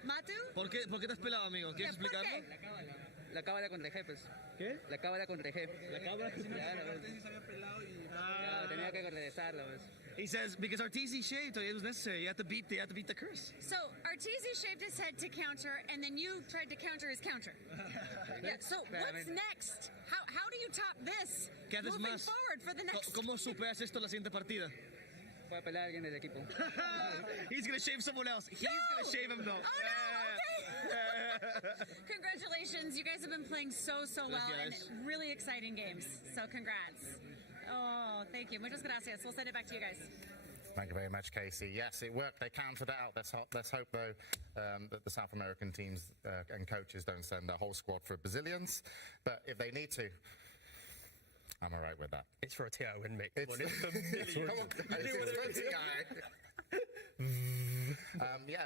¿Matu? ¿Por qué te has pelado, amigo? ¿Quieres explicarlo? La cábala contra el jefe. ¿Qué? La cábala contra el jefe. La cábala tenía que regresarlo, pues. He says because Arteezy shaved, it was necessary. You had to beat the curse. So Arteezy shaved his head to counter, and then you tried to counter his counter. Yeah. So what's next? How do you top this? ¿Qué haces moving más? forward for the next? ¿Cómo superas esto en la siguiente partida? Voy a pelar a alguien del equipo. He's gonna shave someone else. He's gonna shave him though. Oh no! Okay. Congratulations! You guys have been playing so well and really exciting games. So congrats. Oh, thank you. Muchas gracias. We'll send it back to you guys. Thank you very much, Casey. Yes, it worked. They counted it out. Let's hope, though, that the South American teams and coaches don't send a whole squad for Brazilians. But if they need to, I'm all right with that. It's for a TI win, mate. It's for TI.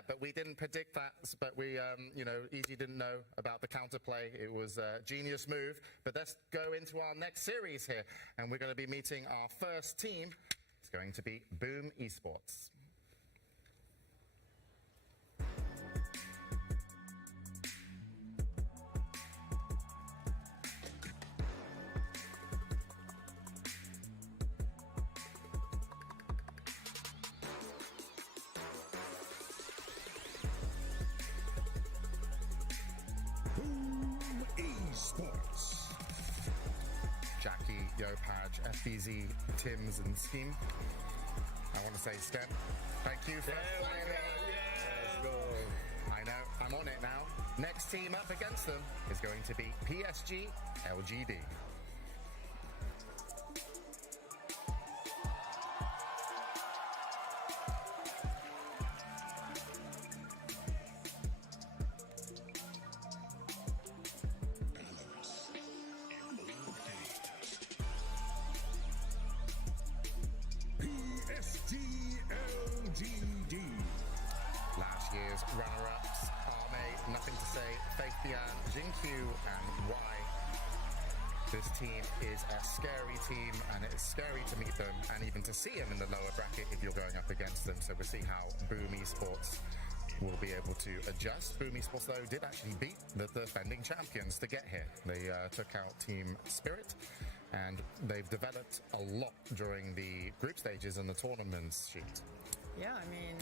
But we didn't predict that. But we, EG didn't know about the counterplay. It was a genius move. But let's go into our next series here. And we're going to be meeting our first team. It's going to be Boom Esports. Esports. Jackie, Yopaj, FBZ, Tims, and Scheme. I want to say Stem. Thank you for Let's go. I know, I'm on it now. Next team up against them is going to be PSG LGD. LGD. Last year's runner-ups, Arme, Nothing to Say, Faithian, Jinkyu, and Y. This team is a scary team, and it is scary to meet them, and even to see them in the lower bracket if you're going up against them. So we'll see how Boom Esports will be able to adjust. Boom Esports, though, did actually beat the defending champions to get here. They took out Team Spirit, and they've developed a lot during the group stages and the tournaments. Sheet. Yeah, I mean,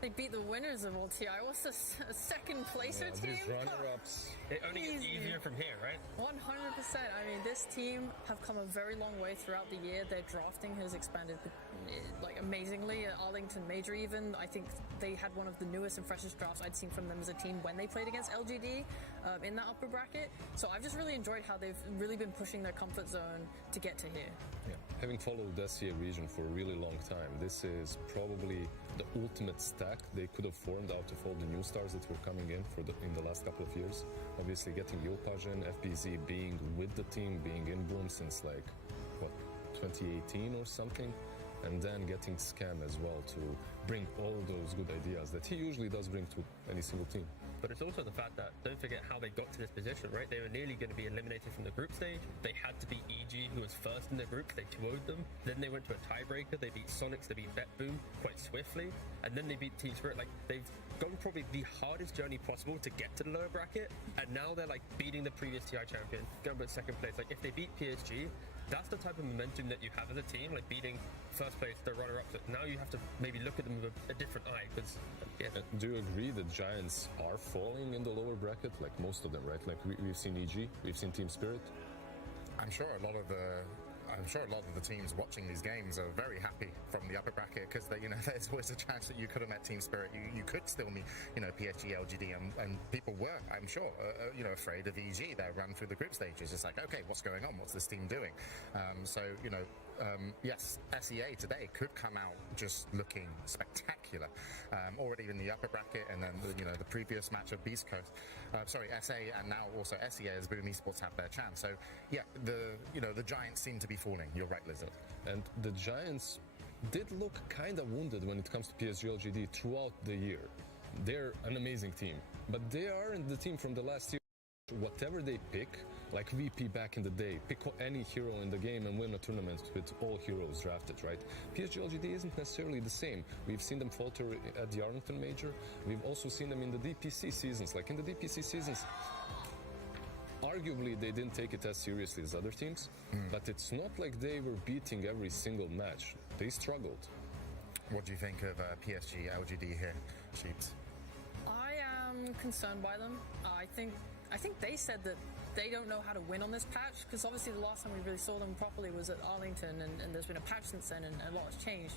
they beat the winners of all TI. What's the second placer team? These runner-ups. It only gets easier from here, right? 100%. I mean, this team have come a very long way throughout the year. Their drafting has expanded like amazingly. At Arlington Major even, I think they had one of the newest and freshest drafts I'd seen from them as a team when they played against LGD in that upper bracket. So I've just really enjoyed how they've really been pushing their comfort zone to get to here. Yeah. Having followed the SCA region for a really long time, this is probably the ultimate stack they could have formed out of all the new stars that were coming in in the last couple of years. Obviously getting Yopajin, FBZ being with the team, being in Boom since 2018 or something, and then getting Scam as well to bring all those good ideas that he usually does bring to any single team. But it's also the fact that, don't forget how they got to this position, right? They were nearly going to be eliminated from the group stage. They had to beat EG, who was first in their group. They 2-0'd them. Then they went to a tiebreaker. They beat Sonics, they beat BetBoom quite swiftly. And then they beat Team Spirit. Like, they've gone probably the hardest journey possible to get to the lower bracket. And now they're, like, beating the previous TI champion, going with second place. Like, if they beat PSG, that's the type of momentum that you have as a team, like beating first place, the runner-ups. Now you have to maybe look at them with a different eye. Because, do you agree that Giants are falling in the lower bracket? Like most of them, right? Like we've seen EG, we've seen Team Spirit. I'm sure a lot of the teams watching these games are very happy from the upper bracket because there's always a chance that you could have met Team Spirit. You could still meet PSG, LGD, and people were, I'm sure, afraid of EG. They run through the group stages. It's like, okay, what's going on? What's this team doing? Yes, SEA today could come out just looking spectacular. Already in the upper bracket, and then the previous match of Beast Coast, SA, and now also SEA as Boom Esports have their chance. So yeah, the Giants seem to be falling. You're right, Lizard. And the Giants did look kind of wounded when it comes to PSG LGD throughout the year. They're an amazing team, but they aren't the team from the last year. Whatever they pick, like VP back in the day, pick any hero in the game and win a tournament with all heroes drafted, right? PSG LGD isn't necessarily the same. We've seen them falter at the Arlington Major. We've also seen them in the DPC seasons. Like in the DPC seasons, arguably they didn't take it as seriously as other teams, but it's not like they were beating every single match. They struggled. What do you think of PSG LGD here, Sheets? I am concerned by them. I think they said that they don't know how to win on this patch, because obviously the last time we really saw them properly was at Arlington, and there's been a patch since then, and a lot has changed.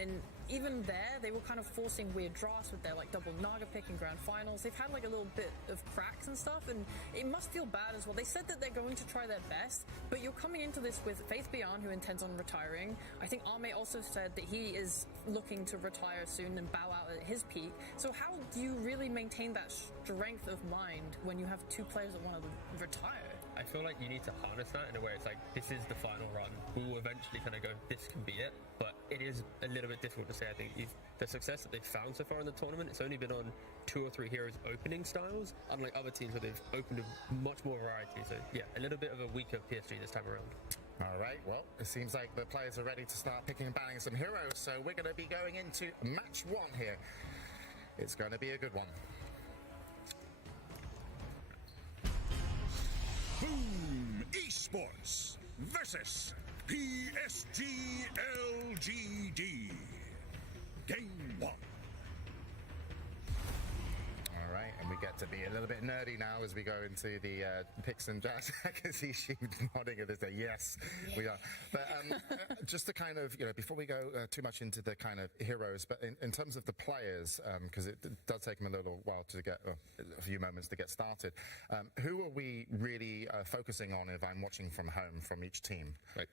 And even there, they were kind of forcing weird drafts with their like double Naga pick in grand finals. They've had like a little bit of cracks and stuff, and it must feel bad as well. They said that they're going to try their best, but you're coming into this with Faith Beyond, who intends on retiring. I think Arme also said that he is looking to retire soon and bow out at his peak. So how do you really maintain that strength of mind when you have two players that want to retire? I feel like you need to harness that in a way. It's like, this is the final run. We'll eventually kind of go, this can be it. But it is a little bit difficult to say. I think the success that they've found so far in the tournament, it's only been on 2 or 3 heroes opening styles, unlike other teams where they've opened a much more variety. So yeah, a little bit of a weaker PSG this time around. All right, well, it seems like the players are ready to start picking and banning some heroes. So we're going to be going into match 1 here. It's going to be a good one. Boom Esports versus PSG LGD. Game 1. All right, and we get to be a little bit nerdy now as we go into the picks and jazz. I can see she nodding at this. Yes, we are. But just to kind of, before we go too much into the kind of heroes, but in terms of the players, because it does take them a little while to get, a few moments to get started, who are we really focusing on if I'm watching from home from each team? Like,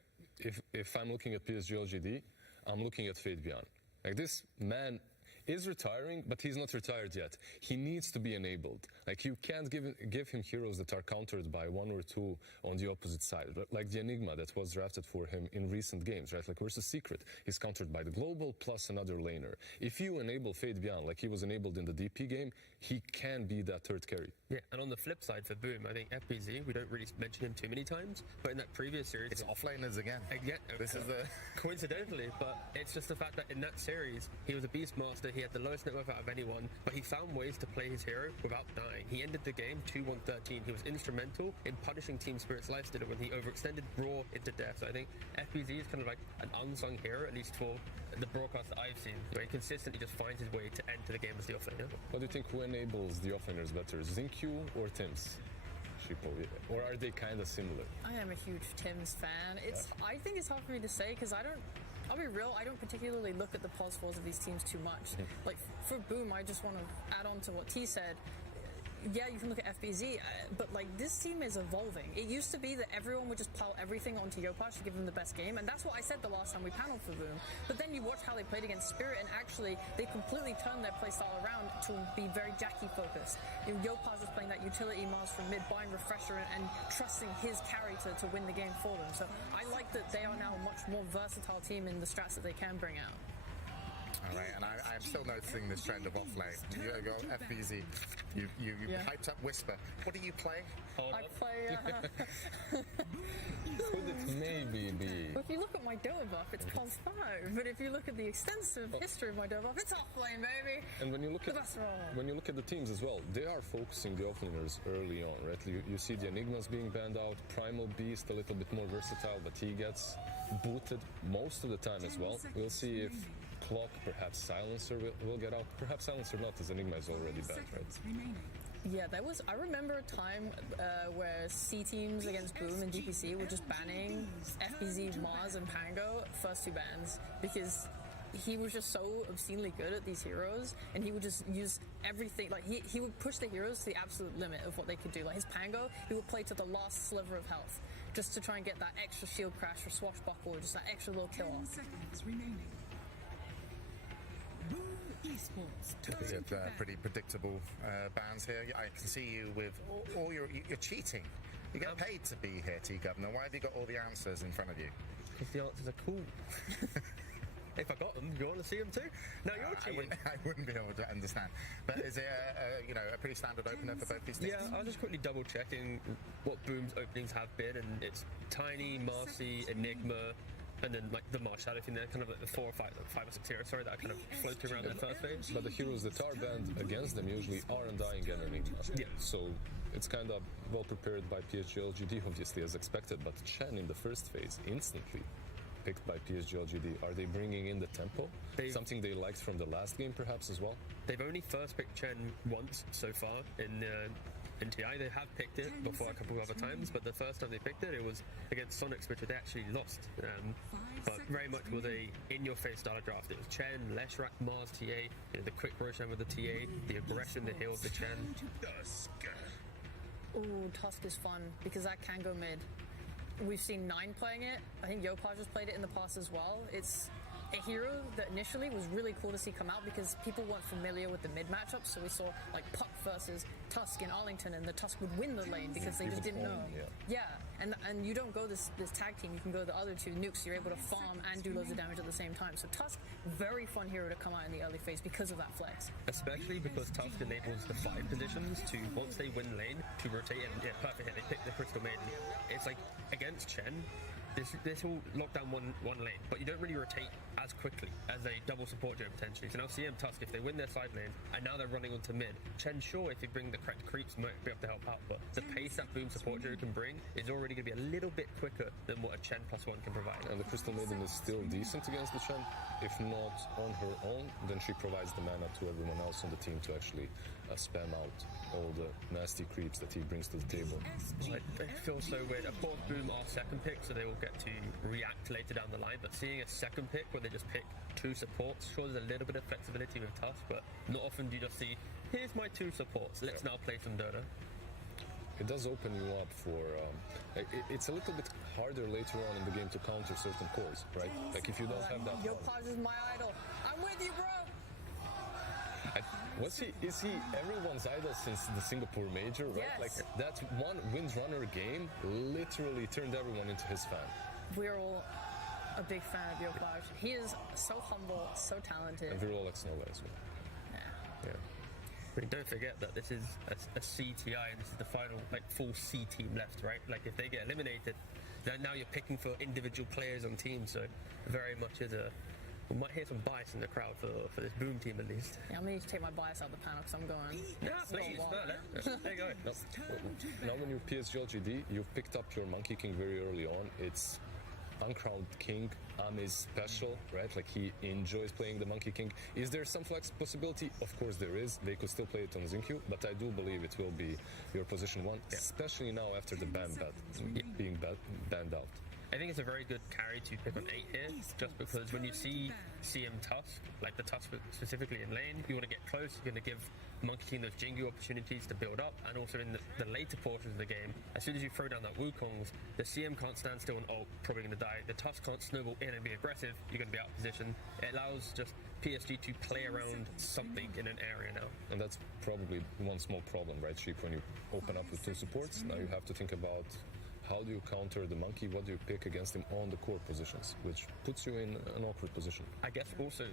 if I'm looking at PSG LGD, I'm looking at Fade Beyond. Like, this man is retiring, but he's not retired yet. He needs to be enabled. Like, you can't give him heroes that are countered by 1 or 2 on the opposite side. Like the Enigma that was drafted for him in recent games, right? Like versus Secret, he's countered by the Global plus another laner. If you enable Fade Beyond, like he was enabled in the DP game, he can be that third carry. Yeah, and on the flip side for Boom, I think FBZ, we don't really mention him too many times, but in that previous series... It's offlaners again. This is coincidentally, but it's just the fact that in that series, he was a Beastmaster, He had the lowest net worth out of anyone, but he found ways to play his hero without dying. He ended the game 2-1-13. He was instrumental in punishing Team Spirit's lifestealer when he overextended Brawl into death. So I think FBZ is kind of like an unsung hero, at least for the broadcast that I've seen, where he consistently just finds his way to enter the game as the offlaner. What do you think, who enables the offlaners better, Xingqiu or Tims? Or are they kind of similar? I am a huge Tim's fan. I think it's hard for me to say because I'll be real, I don't particularly look at the pulse scores of these teams too much. Like for Boom, I just want to add on to what T said. Yeah, you can look at FBZ, but like this team is evolving. It used to be that everyone would just pile everything onto Yopaj to give them the best game, and that's what I said the last time we paneled for Boom. But then you watch how they played against Spirit, and actually they completely turned their playstyle around to be very Jackie focused. Yopaj was playing that utility Mars from mid, buying Refresher and trusting his carry to win the game for them. So I like that they are now a much more versatile team in the strats that they can bring out. All right, and I'm still noticing this trend of offlane. You go FBZ, you hyped up Whisper. What do you play? I play... Could it maybe be... Well, if you look at my Dota buff, it's pulse 5. But if you look at the extensive history of my Dota buff, it's offlane, baby! And when you look at the teams as well, they are focusing the offlaners early on, right? You see the Enigmas being banned out, Primal Beast a little bit more versatile, but he gets booted most of the time as well. We'll see if Clock, perhaps Silencer will get out. Perhaps Silencer not, as Enigma is already banned, right? Yeah, I remember a time where C teams against Boom and DPC were just banning FBZ, Mars, and Pango, first 2 bans, because he was just so obscenely good at these heroes, and he would just use everything. Like he would push the heroes to the absolute limit of what they could do. Like his Pango, he would play to the last sliver of health, just to try and get that extra shield crash or swashbuckle, or just that extra little kill off. 10 seconds remaining. Pretty predictable bans here. I can see you with all you're cheating. You get paid to be here, T-Governor. Why have you got all the answers in front of you? Because the answers are cool. If I got them, you want to see them too? No, you're cheating. I wouldn't be able to understand. But is it a pretty standard opener for both these teams? Yeah, I was just quickly double checking what Boom's openings have been, and it's Tiny, Marcy, Enigma, and then like the Marsh Shadow thing there, kind of like the 4 or 5 or 6 heroes, sorry, that are kind of floating around their first phase. But the heroes that are banned against them usually are Undying and Enigma. Yeah. So it's kind of well prepared by PSG LGD, obviously, as expected. But Chen in the first phase, instantly picked by PSG LGD. Are they bringing in the tempo? Something they liked from the last game, perhaps, as well? They've only first picked Chen once so far in TI. They have picked it before a couple of other times, but the first time they picked it, it was against Sonic, which they actually lost. But very much was a in-your-face style of draft. It was Chen, Leshrac, Mars, TA, the quick Roshan with the TA, the aggression, the heal of the Chen. Ooh, Tusk is fun, because that can go mid. We've seen 9 playing it. I think Yopaj has played it in the past as well. It's a hero that initially was really cool to see come out because people weren't familiar with the mid matchups. So we saw like Puck versus Tusk in Arlington, and the Tusk would win the lane because they just didn't know. Yeah, and you don't go this tag team. You can go the other 2 nukes. You're able to farm and do loads of damage at the same time. So Tusk, very fun hero to come out in the early phase because of that flex. Especially because Tusk enables the 5 positions to, once they win lane, to rotate and perfect hit. They pick the Crystal Maiden. It's like against Chen, this will lock down one lane, but you don't really rotate as quickly as a double support duo potentially. So now CM Tusk, if they win their side lane and now they're running onto mid, Chen, sure, if you bring the correct creeps, might be able to help out, but the pace that Boom support duo can bring is already going to be a little bit quicker than what a Chen +1 can provide. And the Crystal Maiden is still decent against the Chen. If not on her own, then she provides the mana to everyone else on the team to actually spam out all the nasty creeps that he brings to the table. It feels so weird. Of course, Boom are second pick, so they will get to react later down the line, but seeing a second pick where they just pick 2 supports, sure, there's a little bit of flexibility with Tusk, but not often do you just see, here's my 2 supports, let's now play some Dota. It does open you up for... it's a little bit harder later on in the game to counter certain cores, right? Like if you don't have that... Yopaj is my idol. I'm with you, bro! Is he everyone's idol since the Singapore Major, right? Yes. Like that one Windrunner game literally turned everyone into his fan. We're all a big fan of Yopaj. He is so humble, so talented. And we're all Xnola as well. Yeah. I mean, don't forget that this is a CTI and this is the final full C team left, right? Like if they get eliminated, then now you're picking for individual players on teams, so very much is a We might hear some bias in the crowd for this Boom team at least. Yeah, I'm going to take my bias out of the panel because I'm going. Yeah, please. There you go. Now when you're PSG LGD, you've picked up your Monkey King very early on. It's uncrowned king. Is special, right? Like he enjoys playing the Monkey King. Is there some flex possibility? Of course there is. They could still play it on Zinkyu, but I do believe it will be your position 1, especially now after the being banned out. I think it's a very good carry to pick on 8 here, just because when you see CM Tusk, like the Tusk specifically in lane, you want to get close, you're going to give Monkey King those Jingu opportunities to build up, and also in the later portions of the game, as soon as you throw down that Wukongs, the CM can't stand still and ult, probably going to die. The Tusk can't snowball in and be aggressive, you're going to be out of position. It allows just PSG to play around something in an area now. And that's probably one small problem, right, Sheep? When you open up with 2 supports, now you have to think about how do you counter the Monkey, what do you pick against him on the core positions, which puts you in an awkward position. I guess also,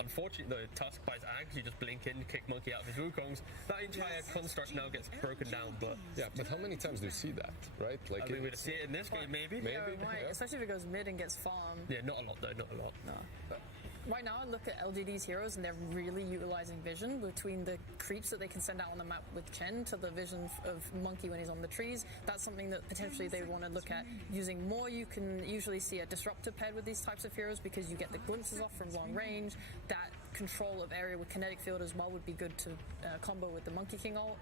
unfortunately, though, Tusk buys Ags, you just blink in, kick Monkey out of his Wukongs. That entire construct now gets broken down, but... Yeah, but how many times do you see that, right? Like, I mean, we're going to see it in this game, maybe. Yeah, we might, especially if it goes mid and gets farmed. Yeah, not a lot, though, not a lot. No, but right now, I look at LGD's heroes, and they're really utilizing vision between the creeps that they can send out on the map with Chen to the vision of Monkey when he's on the trees. That's something that potentially they want to look at using more. You can usually see a disruptor paired with these types of heroes because you get the glimpses off from long range. That control of area with kinetic field as well would be good to combo with the Monkey King ult.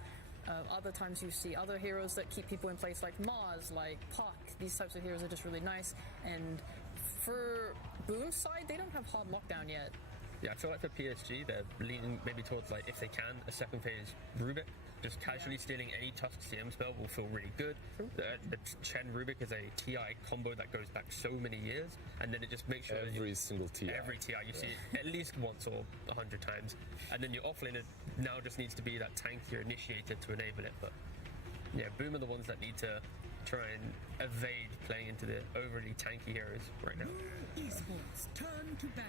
Other times you see other heroes that keep people in place like Mars, like Puck. These types of heroes are just really nice. And for Boom's side, they don't have hard lockdown yet. Yeah, I feel like for PSG, they're leaning maybe towards, like, if they can, a second phase Rubik. Just casually stealing any Tusk CM spell will feel really good. The Chen Rubik is a TI combo that goes back so many years, and then it just makes sure every single TI. Every TI, you see it at least once or 100 times. And then your offlaner now just needs to be that tankier initiator to enable it. But yeah, Boom are the ones that need to try and evade playing into the overly tanky heroes right now. Esports turn to ban.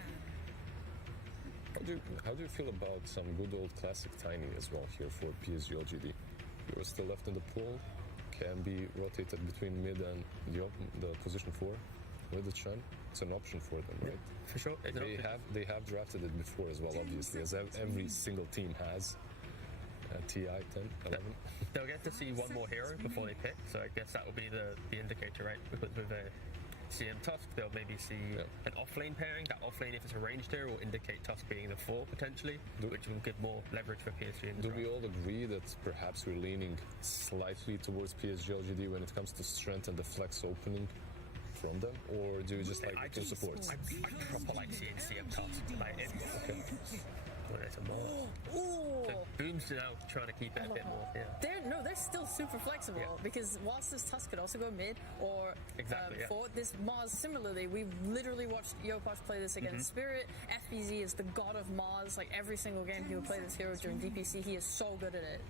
How do you feel about some good old classic Tiny as well here for PSG LGD? You're still left in the pool, can be rotated between mid and the position 4 with the Chen. It's an option for them, right? Yeah, for sure. They have drafted it before as well, obviously, as every single team has. TI 10, 11. They'll get to see one more hero before they pick, so I guess that will be the indicator, right? Because with CM Tusk, they'll maybe see an offlane pairing. That offlane, if it's a ranged hero, will indicate Tusk being the 4 potentially, which will give more leverage for PSG. Do we all agree that perhaps we're leaning slightly towards PSG LGD when it comes to strength and the flex opening from them, or do you just like the 2 supports? I proper like seeing CM Tusk. Like, it's a more. So Boom's now trying to keep it a bit more. Yeah. They're still super flexible because whilst this Tusk could also go mid or forward, this Mars similarly, we've literally watched Yopaj play this against Spirit. FBZ is the god of Mars. Like every single game he will play this hero during DPC. He is so good at it.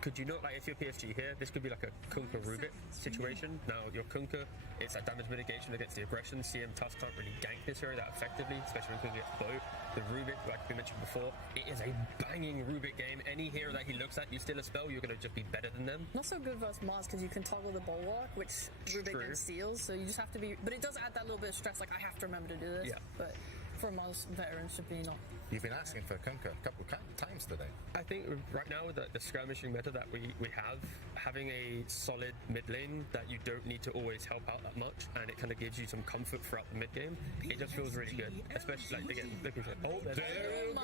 Could you not, like, if you're PSG here, this could be like a Kunkka Rubik situation. Now, your Kunkka, it's a damage mitigation against the aggression. CM Tusk can't really gank this hero that effectively, especially when Kunkka gets bow. The Rubik, like we mentioned before, it is a banging Rubik game. Any hero that he looks at, you steal a spell, you're going to just be better than them. Not so good versus Mars because you can toggle the bulwark, which Rubik then steals, so you just have to be... But it does add that little bit of stress, like, I have to remember to do this. Yeah. But for Mars veterans should be not... You've been asking for Kunkka a couple times today. I think right now with the skirmishing meta that we have, having a solid mid lane that you don't need to always help out that much, and it kind of gives you some comfort throughout the mid game, it just feels really good. Especially like again, look at it. Oh, there my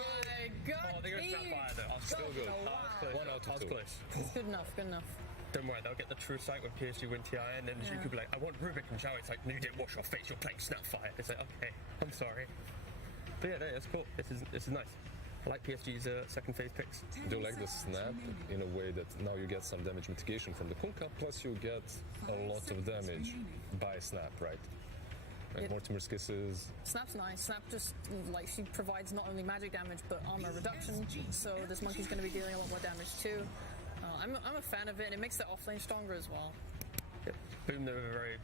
god! Oh, they're going to Sapphire though. Still good. Wow. 1 out of 2. Close. It's good enough, good enough. Don't worry, they'll get the true sight when PSG win TI, and then you could be like, I want Rubik and Zhao. It's like, no, you didn't wash your face, you're playing Snapfire. It's like, okay, I'm sorry. But yeah, no, it's cool. This is nice. I like PSG's second phase picks. Do you like the snap in a way that now you get some damage mitigation from the Kunkka, plus you get a lot of damage by snap, right? Like Mortimer's Kisses. Snap's nice. Snap just, like, she provides not only magic damage, but armor reduction, so this monkey's going to be dealing a lot more damage too. I'm a fan of it, and it makes the offlane stronger as well. Yep. Boom, they're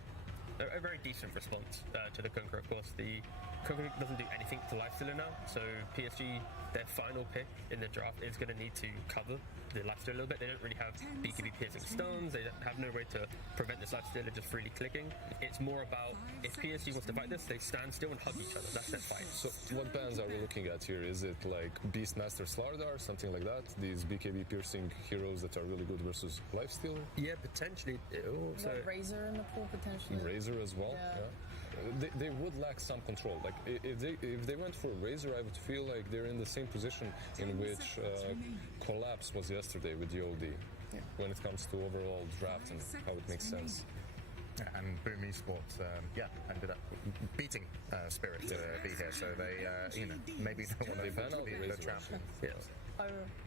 a very decent response to the Kunkka. Of course, the Kunkka doesn't do anything to Lifestealer now, so PSG, their final pick in the draft is going to need to cover the lifesteal a little bit. They don't really have BKB piercing stones. They have no way to prevent this lifestealer just freely clicking. It's more about if PSG wants to fight this, they stand still and hug each other. That's their fight. So what bans are we looking at here? Is it like Beastmaster Slardar, something like that? These BKB piercing heroes that are really good versus lifestealer? Yeah, potentially. So Razor in the pool potentially. Razor as well. Yeah. They would lack some control. Like if they went for Razor, I would feel like they're in the same position in which Collapse was yesterday with the OD. When it comes to overall draft and how it makes sense. And Boom Esports, ended up beating Spirit to be here. So they, maybe don't want to ban out the trap. Yes.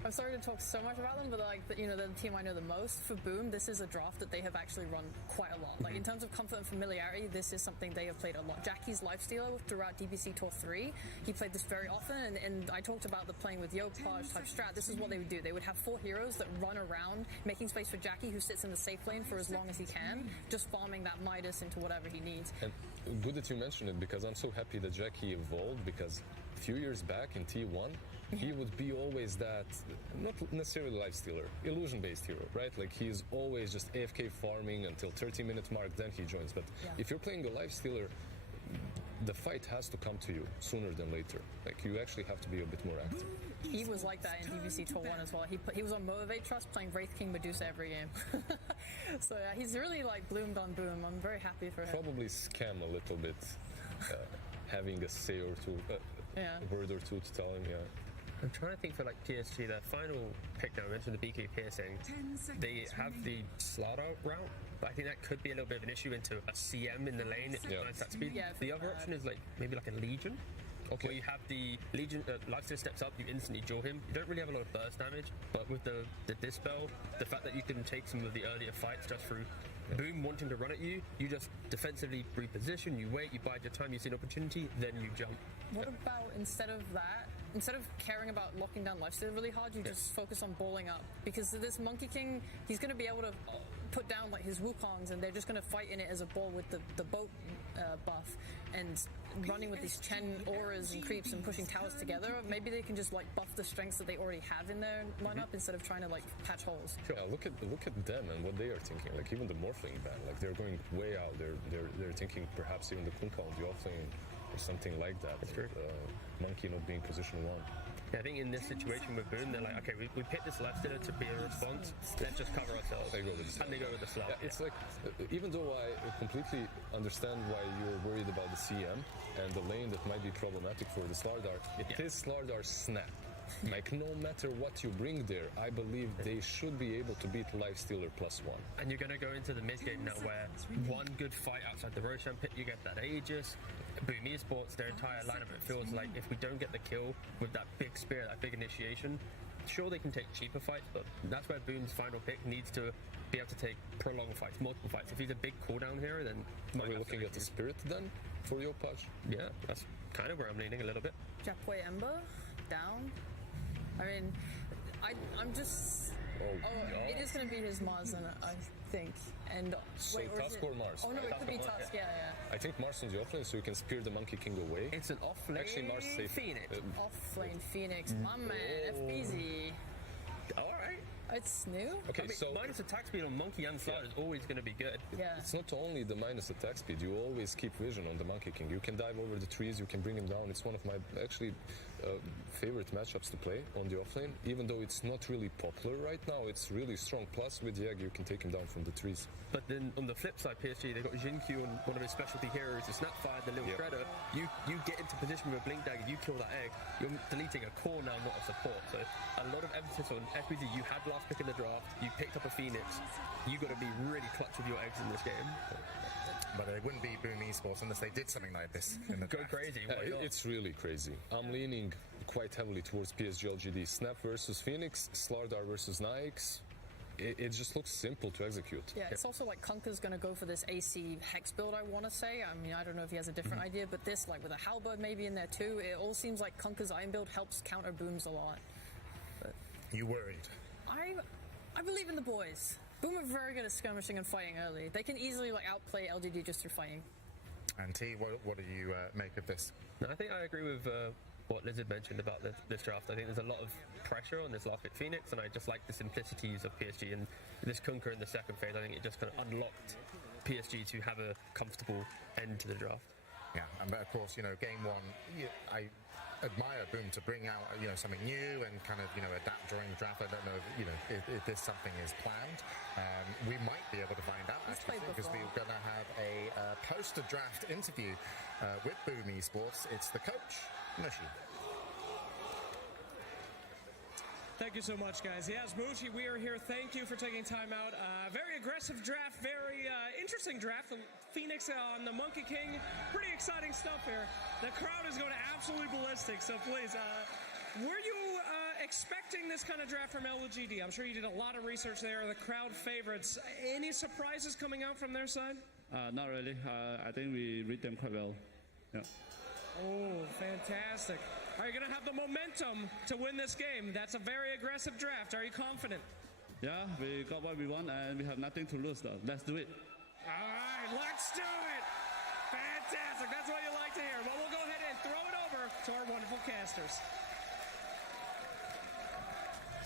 I'm sorry to talk so much about them, but the team I know the most. For Boom, this is a draft that they have actually run quite a lot. Like in terms of comfort and familiarity, this is something they have played a lot. Jackie's lifestealer throughout DBC Tour 3, he played this very often, and I talked about the playing with Yopaj type strat. This is what they would do. They would have 4 heroes that run around, making space for Jackie, who sits in the safe lane for as long as he can, just farming that Midas into whatever he needs. And good that you mentioned it, because I'm so happy that Jackie evolved, because a few years back in T1, he would be always that, not necessarily lifestealer, illusion-based hero, right? Like he's always just AFK farming until 30-minute mark, then he joins. But if you're playing a lifestealer, the fight has to come to you sooner than later. Like you actually have to be a bit more active. He was like that in DBC Tour 1 as well. He was on Motivate Trust playing Wraith King Medusa every game. So he's really like bloomed on Boom. I'm very happy for him. Probably scam a little bit, having a say or two, a word or two to tell him, I'm trying to think for like PSG, their final pick now, I mentioned the BK piercing. They have the Slardar route, but I think that could be a little bit of an issue into a CM in the lane. It's nice that speed. Yeah, the other option is like maybe like a Legion. Where you have the Legion, lifesteal steps up, you instantly jaw him. You don't really have a lot of burst damage, but with the Dispel, the fact that you can take some of the earlier fights just through Boom wanting to run at you, you just defensively reposition, you wait, you bide your time, you see an opportunity, then you jump. What about instead of that, instead of caring about locking down lifesteal really hard, you just focus on balling up? Because this Monkey King, he's going to be able to put down like his Wukongs, and they're just going to fight in it as a ball with the boat buff, and running with these Chen auras and creeps and pushing towers together. Maybe they can just like buff the strengths that they already have in their lineup instead of trying to like patch holes. Sure. Yeah, look at them and what they are thinking. Like even the Morphling ban, like they're going way out. They're thinking perhaps even the Kunkka on the offlane or something like that. That's true. Monkey not being position 1. Yeah, I think in this situation with Boom, they're like, okay, we picked this lifestealer to be a response. Let's just cover ourselves. They go with the and they go with the slot. Yeah, it's like, even though I completely understand why you're worried about the CM and the lane that might be problematic for the Slardar, it is Slardar's snap. Like no matter what you bring there, I believe they should be able to beat Lifestealer +1. And you're going to go into the mid game now where one good fight outside the Roshan pit, you get that Aegis. Boom Esports, their entire lineup, it feels like if we don't get the kill with that big spear, that big initiation, sure they can take cheaper fights, but that's where Boom's final pick needs to be able to take prolonged fights, multiple fights. If he's a big cooldown hero, then... Are we looking at the Spirit then for Yopaj? Yeah, that's kind of where I'm leaning a little bit. Japwe Ember, down. I mean, I'm just... it is going to be his Mars, I think. And so wait, Tusk or Mars? Oh no, it could be Tusk. Yeah. I think Mars on the offlane, so you can spear the Monkey King away. It's an offlane. Actually, Mars safe. Phoenix. Offlane Phoenix, my man, FBZ. All right. It's new. Okay, so minus attack speed on Monkey and Slide is always going to be good. Yeah. It's not only the minus attack speed. You always keep vision on the Monkey King. You can dive over the trees. You can bring him down. It's one of my actually favorite matchups to play on the offlane. Even though it's not really popular right now, it's really strong. Plus, with Yag, you can take him down from the trees. But then on the flip side, PSG, they've got Jinkyu on one of his specialty heroes, the Snapfire, the little shredder. You get into position with a Blink Dagger, you kill that egg, you're deleting a core now, not a support. So a lot of emphasis on FBZ. You had last pick in the draft, you picked up a Phoenix. You got to be really clutch with your eggs in this game. But it wouldn't be Boom Esports unless they did something like this in the Go draft. crazy. It's really crazy. I'm leaning quite heavily towards PSG LGD. Snap versus Phoenix, Slardar versus Nyx. It just looks simple to execute. Yeah, it's also like Kunkka's going to go for this AC Hex build, I want to say. I mean, I don't know if he has a different idea, but this, like with a Halberd maybe in there too, it all seems like Kunkka's Iron build helps counter Boom's a lot. But you worried? I believe in the boys. Boom are very good at skirmishing and fighting early. They can easily like outplay LGD just through fighting. And T, what do you make of this? I think I agree with what Lizard mentioned about this draft. I think there's a lot of pressure on this last pick Phoenix, and I just like the simplicities of PSG. And this Kunkka in the second phase, I think it just kind of unlocked PSG to have a comfortable end to the draft. Yeah, and of course, game one, I admire Boom to bring out, something new and kind of, adapt during the draft. I don't know, if this something is planned. We might be able to find out, actually, because we're going to have a post-draft interview with Boom Esports. It's the coach, Mushi. Thank you so much, guys. Yes, Mushi, we are here. Thank you for taking time out. Very aggressive draft, very interesting draft. The Phoenix on the Monkey King. Pretty exciting stuff here. The crowd is going absolutely ballistic, so please. Were you expecting this kind of draft from LGD? I'm sure you did a lot of research there. The crowd favorites. Any surprises coming out from their side? Not really. I think we read them quite well. Yeah. Oh, fantastic. Are you going to have the momentum to win this game? That's a very aggressive draft. Are you confident? Yeah, we got what we want and we have nothing to lose though. Let's do it. All right, let's do it. Fantastic. That's what you like to hear. Well, we'll go ahead and throw it over to our wonderful casters.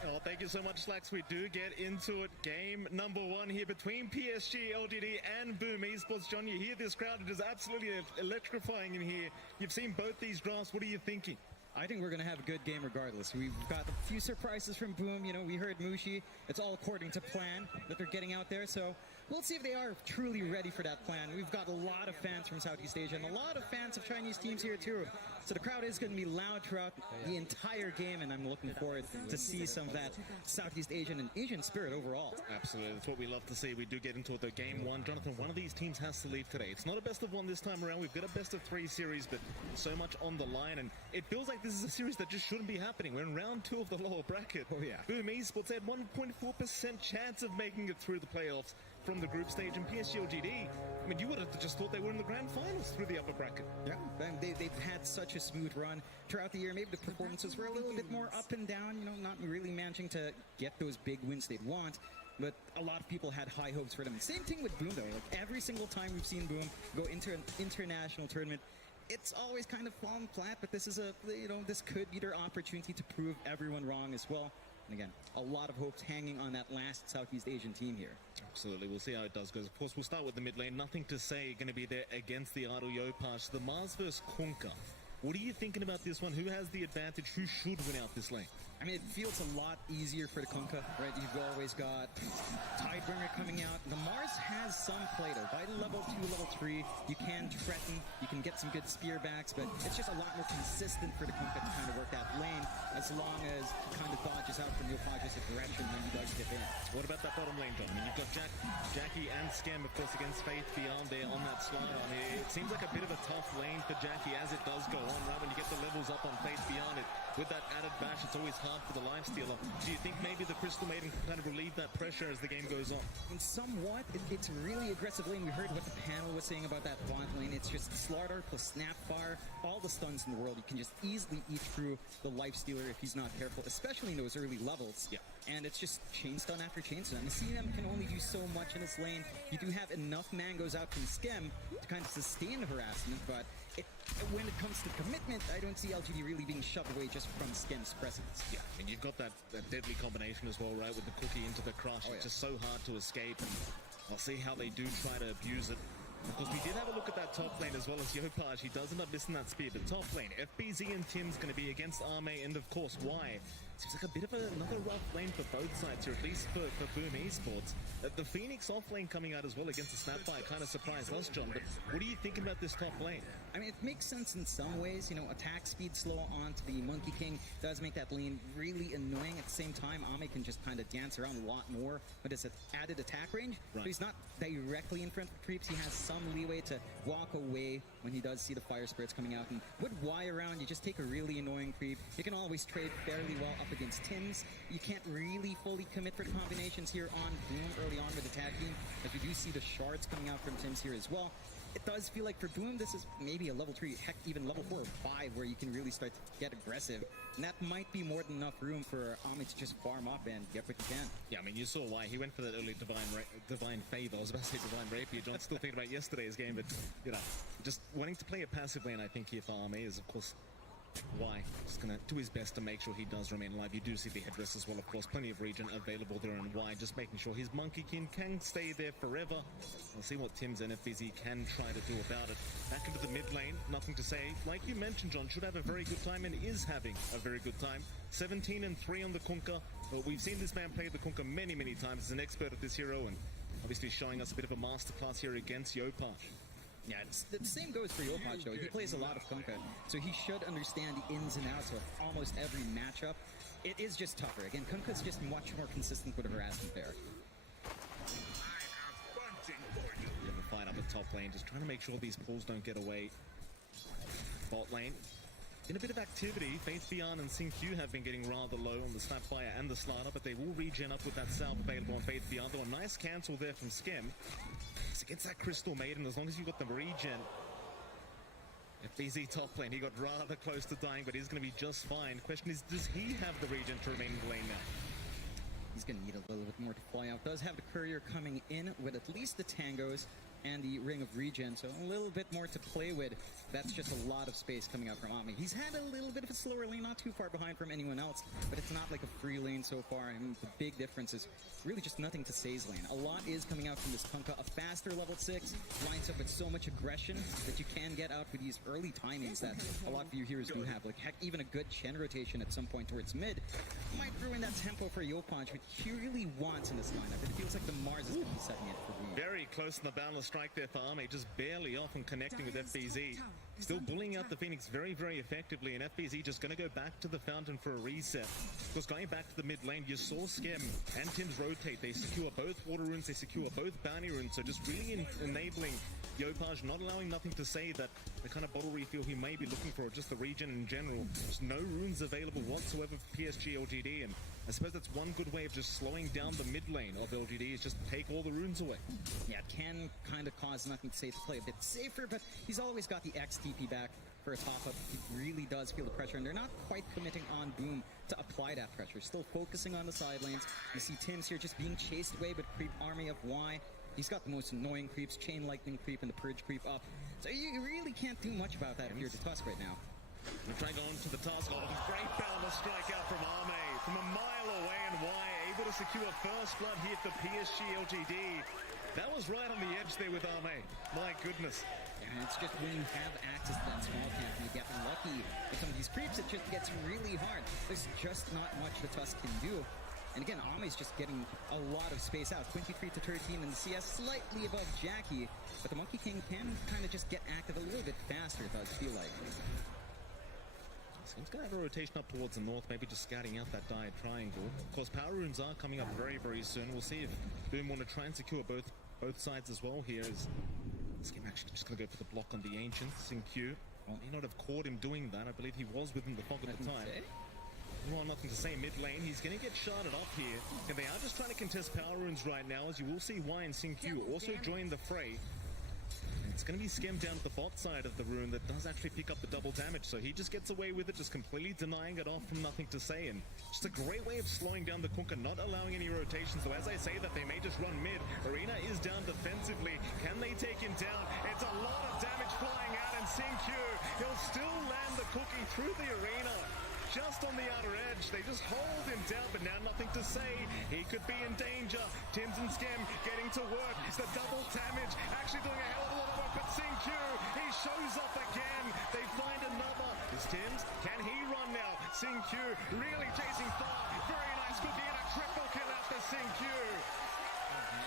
Oh, thank you so much, Slacks. We do get into it. Game number one here between PSG, LGD, and Boom Esports. John, you hear this crowd. It is absolutely electrifying in here. You've seen both these drafts. What are you thinking? I think we're going to have a good game regardless. We've got a few surprises from Boom. We heard Mushi. It's all according to plan that they're getting out there. So we'll see if they are truly ready for that plan. We've got a lot of fans from Southeast Asia and a lot of fans of Chinese teams here too. So the crowd is going to be loud throughout the entire game, and I'm looking forward to see some of that Southeast Asian and Asian spirit overall. Absolutely. That's what we love to see. We do get into it though. Game one. Jonathan, one of these teams has to leave today. It's not a best of one this time around. We've got a best of three series, but so much on the line, and it feels like this is a series that just shouldn't be happening. We're in round two of the lower bracket. Oh, yeah. Boom Esports had 1.4% chance of making it through the playoffs from the group stage, and PSG LGD, I mean, you would have just thought they were in the grand finals through the upper bracket. Yeah, they've had such a smooth run throughout the year. Maybe the performances were a little bit more up and down, not really managing to get those big wins they'd want. But a lot of people had high hopes for them. Same thing with Boom, though. Like every single time we've seen Boom go into an international tournament, it's always kind of fallen flat. But this is this could be their opportunity to prove everyone wrong as well. And again, a lot of hopes hanging on that last Southeast Asian team here. Absolutely. We'll see how it does go. Of course, we'll start with the mid lane. Nothing to say going to be there against the Aro Yopaj. The Mars vs. Kunkka. What are you thinking about this one? Who has the advantage? Who should win out this lane? I mean, it feels a lot easier for the Kunkka, right? You've always got Tidebringer coming out. The Mars has some play, though. By level 2, level 3, you can threaten, you can get some good spear backs, but it's just a lot more consistent for the Kunkka to kind of work that lane, as long as he kind of dodges out from Yopaj's aggression when he does get in. What about that bottom lane, John? I mean, you've got Jackie and Skem, of course, against Faith Beyond there on that slide. I mean, it seems like a bit of a tough lane for Jackie as it does go on, right? When you get the levels up on Faith Beyond it, with that added bash, it's always hard for the Lifestealer. Do you think maybe the Crystal Maiden can kind of relieve that pressure as the game goes on? And somewhat, it's really aggressive lane. We heard what the panel was saying about that bot lane. It's just Slaughter plus Snapfire, all the stuns in the world. You can just easily eat through the Lifestealer if he's not careful, especially in those early levels. Yeah. And it's just chain stun after chain stun. And CM can only do so much in this lane. You do have enough mangoes out from Skem to kind of sustain the harassment, but when it comes to commitment, I don't see LGD really being shoved away just from Skem's presence. Yeah, and you've got that deadly combination as well, right, with the cookie into the crush. It's just so hard to escape, and I'll see how they do try to abuse it. Of course, we did have a look at that top lane as well as Yopaj. He does end up missing that spear, but top lane, FBZ and Tim's going to be against Arme, and of course, why? Seems like a bit of another rough lane for both sides here, at least for Boom Esports. The Phoenix off lane coming out as well against the Snapfire kind of surprised us, John, but what are you thinking about this top lane? I mean, it makes sense in some ways. Attack speed slow onto the Monkey King does make that lane really annoying. At the same time, Ame can just kind of dance around a lot more with his added attack range. Right. So he's not directly in front of creeps. He has some leeway to walk away when he does see the fire spirits coming out. And with Y around, you just take a really annoying creep. You can always trade fairly well up against Tim's. You can't really fully commit for the combinations here on Boom early on with attack team, as we do see the shards coming out from Tim's here as well. It does feel like for Boom, this is maybe a level 3, heck, even level 4 or 5, where you can really start to get aggressive. And that might be more than enough room for Ame to just farm up and get what you can. Yeah, I mean, you saw why. He went for that early Divine Favor. I was about to say Divine Rapier. John's still thinking about yesterday's game, but, just wanting to play a passive lane, I think, here for Ame is, of course, Why? Just gonna do his best to make sure he does remain alive. You do see the headdress as well, of course. Plenty of regen available there and Y. Just making sure his Monkey King can stay there forever. We'll see what Tim's NFBZ can try to do about it. Back into the mid lane, nothing to say. Like you mentioned, John, should have a very good time and is having a very good time. 17 and 3 on the Kunkka. Well, we've seen this man play the Kunkka many, many times. He's an expert at this hero and obviously showing us a bit of a masterclass here against Yopaj. Yeah, the same goes for Yopaj, though. He plays a lot of Kunkka, so he should understand the ins and outs of almost every matchup. It is just tougher. Again, Kunkka's just much more consistent with harassment there. We have a fight up at top lane, just trying to make sure these pulls don't get away. Bot lane. In a bit of activity, Faith Beyond and Synq have been getting rather low on the Snapfire and the Slider, but they will regen up with that salve available on Faith Beyond. Though a nice cancel there from Skem. It's against that Crystal Maiden, as long as you got the regen. FBZ top lane, he got rather close to dying, but he's going to be just fine. Question is, does he have the regen to remain in the lane now? He's going to need a little bit more to fly out. Does have the Courier coming in with at least the Tangos and the Ring of Regen, so a little bit more to play with. That's just a lot of space coming out from Ami. He's had a little bit of a slower lane, not too far behind from anyone else, but it's not like a free lane so far. I mean, the big difference is really just nothing to Say's lane. A lot is coming out from this Kunkka. A faster level 6 lines up with so much aggression that you can get out with these early timings that a lot of your heroes do have. Like, heck, even a good Chen rotation at some point towards mid might ruin that tempo for Yopaj, which he really wants in this lineup. It feels like the Mars is going to be setting it for Wii. Very close in the boundless strike there for Ame, just barely off and connecting with FBZ. Still bullying out the Phoenix very, very effectively, and FBZ just going to go back to the fountain for a reset. Because going back to the mid lane, you saw Skem and Tim's rotate. They secure both water runes, they secure both bounty runes, so just really enabling Yopaj, not allowing nothing to say that the kind of bottle refill he may be looking for, just the regen in general. There's no runes available whatsoever for PSG LGD, and I suppose that's one good way of just slowing down the mid lane of LGD is just take all the runes away. Yeah, it can kind of cause nothing to say to play a bit safer, but he's always got the XTP back for a top-up. He really does feel the pressure, and they're not quite committing on Boom to apply that pressure. Still focusing on the side lanes. You see Tim's here just being chased away, but creep army of Y. He's got the most annoying creeps, Chain Lightning creep and the Purge creep up. So you really can't do much about that if you're the Tusk right now. We're trying on to the Tusk. Oh, great boundless strike out from Ame from a mile away, and Y able to secure first blood here for PSG LGD. That was right on the edge there with Ame. My goodness. And it's just when you have access to that small camp and you get lucky with some of these creeps, it just gets really hard. There's just not much the Tusk can do. And again, Ame's just getting a lot of space out. 23 to 13 in the CS, slightly above Jackie. But the Monkey King can kind of just get active a little bit faster, it does feel like. He's going to have a rotation up towards the north, maybe just scouting out that Dire Triangle. Of course, power runes are coming up very, very soon. We'll see if Boom want to try and secure both sides as well here. This game actually just going to go for the block on the Ancient, Synq. Well, may not have caught him doing that. I believe he was within the fog at the time. Well, nothing to say. Mid lane, he's going to get sharded up here. And they are just trying to contest power runes right now, as you will see Y and Synq also join the fray. It's going to be Skem down at the bot side of the rune that does actually pick up the double damage, so he just gets away with it, just completely denying it off from nothing to say, and just a great way of slowing down the Kunkka, not allowing any rotations. So as I say that, they may just run mid. Arena is down defensively. Can they take him down? It's a lot of damage flying out, and Synq, he'll still land the cookie through the arena. Just on the outer edge, they just hold him down, but now nothing to say. He could be in danger. Tims and Skem getting to work. The double damage, actually doing a hell of a lot of work, but Synq, he shows up again. They find another. Is Tims? Can he run now? Synq really chasing far. Very nice cookie and a triple kill after Synq.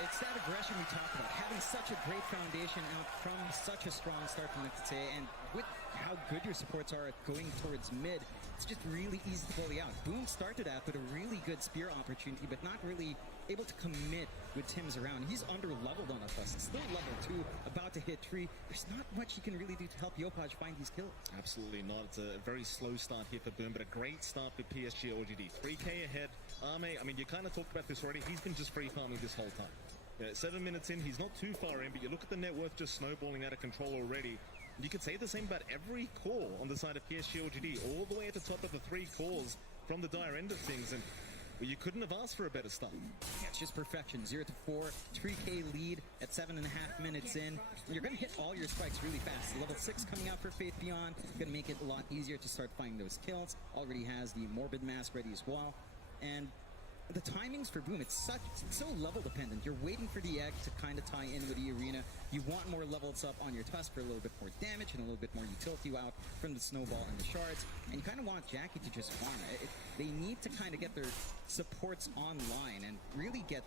It's that aggression we talked about, having such a great foundation out from such a strong start from Today, and with how good your supports are at going towards mid, it's just really easy to bully out. Boom started out with a really good spear opportunity, but not really able to commit with Tim's around. He's under-leveled on us, still level 2, about to hit 3. There's not much he can really do to help Yopaj find these kills. Absolutely not. It's a very slow start here for Boom, but a great start for PSG LGD. 3k ahead. Ame, I mean, you kind of talked about this already. He's been just free farming this whole time. 7 minutes in, he's not too far in, but you look at the net worth just snowballing out of control already. You could say the same about every core on the side of PSG LGD, all the way at the top of the 3 cores from the Dire end of things. And Well, you couldn't have asked for a better start. Yeah, it's just perfection. 0-4, 3K lead at 7.5 minutes in. You're going to hit all your spikes really fast. Level 6 coming out for Faith Beyond. Going to make it a lot easier to start finding those kills. Already has the Morbid Mask ready as well. And the timings for Boom, it's so level dependent. You're waiting for the egg to kind of tie in with the arena. You want more levels up on your Tusk for a little bit more damage and a little bit more utility out from the snowball and the shards. And you kind of want Jackie to just farm. They need to kind of get their supports online and really get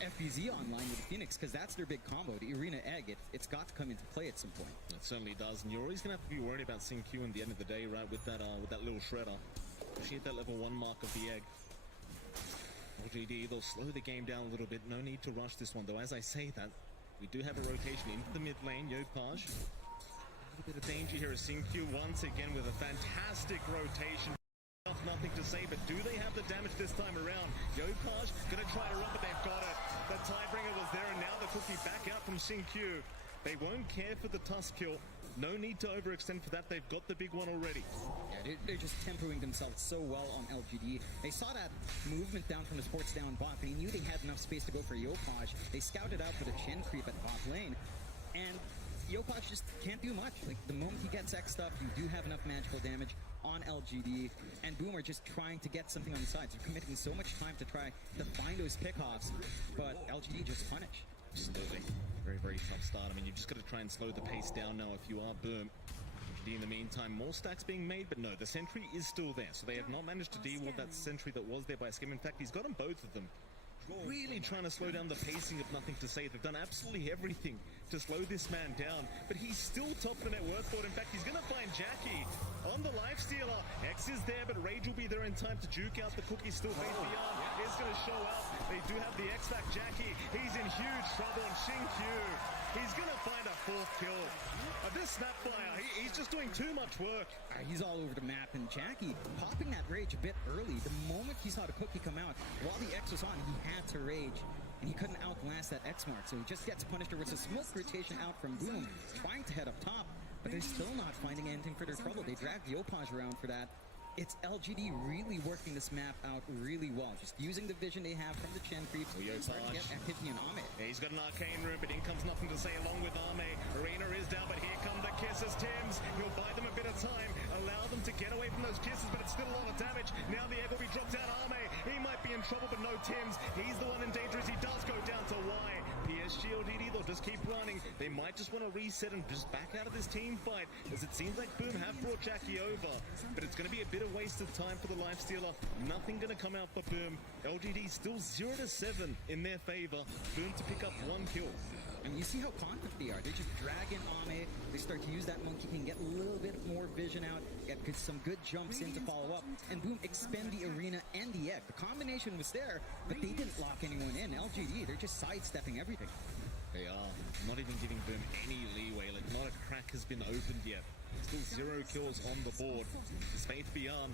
FBZ online with the Phoenix, because that's their big combo. The arena egg, it's got to come into play at some point. It certainly does, and you're always going to have to be worried about Q in the end of the day, right, with that little shredder. She hit that level 1 mark of the egg. LGD, they'll slow the game down a little bit. No need to rush this one, though. As I say that, we do have a rotation into the mid lane. Yopaj, a little bit of danger here as Q once again with a fantastic rotation. Nothing to say, but do they have the damage this time around? Yopaj gonna try to run, but they've got it. The Tidebringer was there, and now the cookie back out from Q. They won't care for the Tusk kill. No need to overextend for that. They've got the big one already. Yeah, they're just tempoing themselves so well on LGD. They saw that movement down from the sports down bot. They knew they had enough space to go for Yopaj. They scouted out for the Chen creep at bot lane. And Yopaj just can't do much. Like, the moment he gets X stuff, you do have enough magical damage on LGD. And Boom are just trying to get something on the sides. They're committing so much time to try to find those pickoffs. But LGD just punish. Absolutely. Very, very tough start. I mean, you've just got to try and slow the pace down now if you are Boom. In the meantime, more stacks being made, but no, the sentry is still there. So they have not managed to deal with that sentry that was there by Skim. In fact, he's got them both of them. Really trying to slow down the pacing of Nothing to Say. They've done absolutely everything to slow this man down, but he's still top of the net worth board. In fact, he's going to find Jackie on the lifestealer. X is there, but Rage will be there in time to juke out the cookie. Still Faith Beyond is going to show up. They do have the X back. Jackie, he's in huge trouble, and Q, he's going to find a 4th kill. This Snapfire, he's just doing too much work. He's all over the map, and Jackie popping that Rage a bit early. The moment he saw the cookie come out, while the X was on, he had to Rage, and he couldn't outlast that X mark, so he just gets punished. There was a smoke rotation out from Boom, trying to head up top, but they're still not finding anything for their trouble. They dragged Yopaj around for that. It's LGD really working this map out really well, just using the vision they have from the Chen creep. Starting to get activity in Ame. Yeah, he's got an arcane room, but in comes Nothing to Say along with Ame. Arena is down, but here come the kisses. Tims, he'll buy them a bit of time, allow them to get away from those kisses, but it's still a lot of damage. Now the egg will be dropped down. Ame, he might be in trouble, but no Tims. He's the one in danger as he does go down to Y. PSG LGD, they'll just keep running. They might just want to reset and just back out of this team fight, as it seems like Boom have brought Jackie over, but it's going to be a bit of wasted time for the lifestealer. Nothing going to come out for Boom. LGD still 0-7 in their favor. Boom to pick up 1 kill. And you see how confident they are. They just drag in Ame. They start to use that Monkey King, get a little bit more vision out, get some good jumps in to follow up, and Boom expend the arena and the egg. The combination was there, but they didn't lock anyone in. LGD, they're just sidestepping everything. They are. Not even giving Boom any leeway. Like, not a crack has been opened yet. Still 0 kills on the board. His Faith Beyond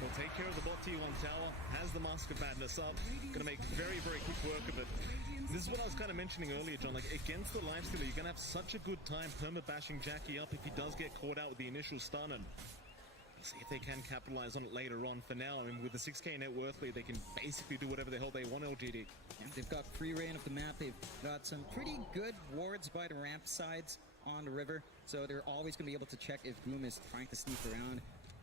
will take care of the bot T1 tower, has the Mask of Madness up, gonna make very, very quick work of it. This is what I was kind of mentioning earlier, John, like against the lifestealer, you're gonna have such a good time perma-bashing Jackie up if he does get caught out with the initial stun, and see if they can capitalize on it later on. For now, I mean, with the 6k net worth lead, they can basically do whatever the hell they want, LGD. Yeah, they've got free reign of the map. They've got some pretty good wards by the ramp sides on the river, so they're always going to be able to check if Boom is trying to sneak around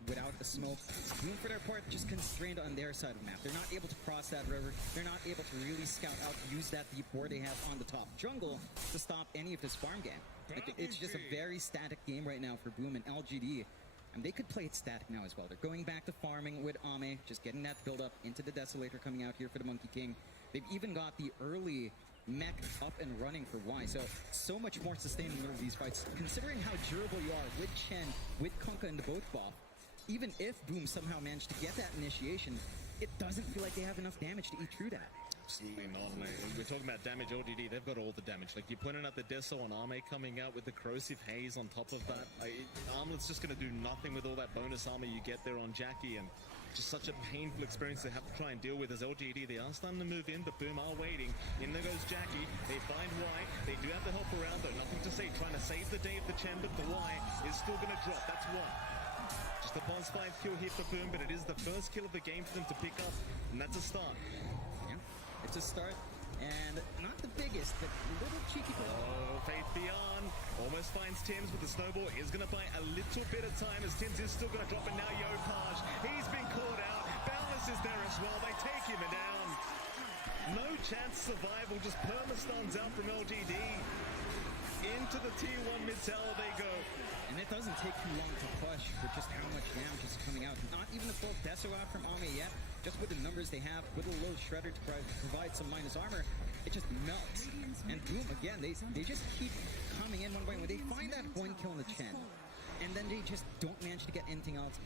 without a smoke. Boom, for their part, just constrained on their side of the map. They're not able to cross that river. They're not able to really scout out, use that deep ward they have on the top jungle to stop any of this farm game. Like, it's just a very static game right now for Boom and LGD. And they could play it static now as well. They're going back to farming with Ame, just getting that build up into the Desolator coming out here for the Monkey King. They've even got the early mech up and running for Y, so much more sustainable in these fights. Considering how durable you are with Chen, with Kunkka and the both buff, even if Boom somehow managed to get that initiation, it doesn't feel like they have enough damage to eat through that. Absolutely not, mate. We're talking about damage LGD, they've got all the damage. Like, you're pointing out the Deso on Ame coming out with the Corrosive Haze on top of that. Armlet's just going to do nothing with all that bonus armor you get there on Jackie, and just such a painful experience they have to try and deal with as LGD. They are starting to move in, but Boom are waiting. In there goes Jackie. They find Y. They do have the help around, though. Nothing to say. Trying to save the day of the Chen, but the Y is still going to drop. That's one. Just a boss fight kill here for Boom, but it is the first kill of the game for them to pick up, and that's a start. Yeah, it's a start, and not the biggest, but a little cheeky. Oh, Faith Beyond almost finds Tims, but the snowball is going to buy a little bit of time as Tims is still going to drop, and now Yopaj, he's been caught out. Boundless is there as well. They take him down. No chance survival, just perma-stuns out from LGD. Into the Tier 1 mid tower they go. And it doesn't take too long to push with just how much damage is coming out. Not even a full Deso out from Ame yet. Just with the numbers they have, with a low Shredder to provide some minus armor, it just melts. And Boom, again, they just keep coming in one by one. They find that one kill in the Chen, and then they just don't manage to get anything else.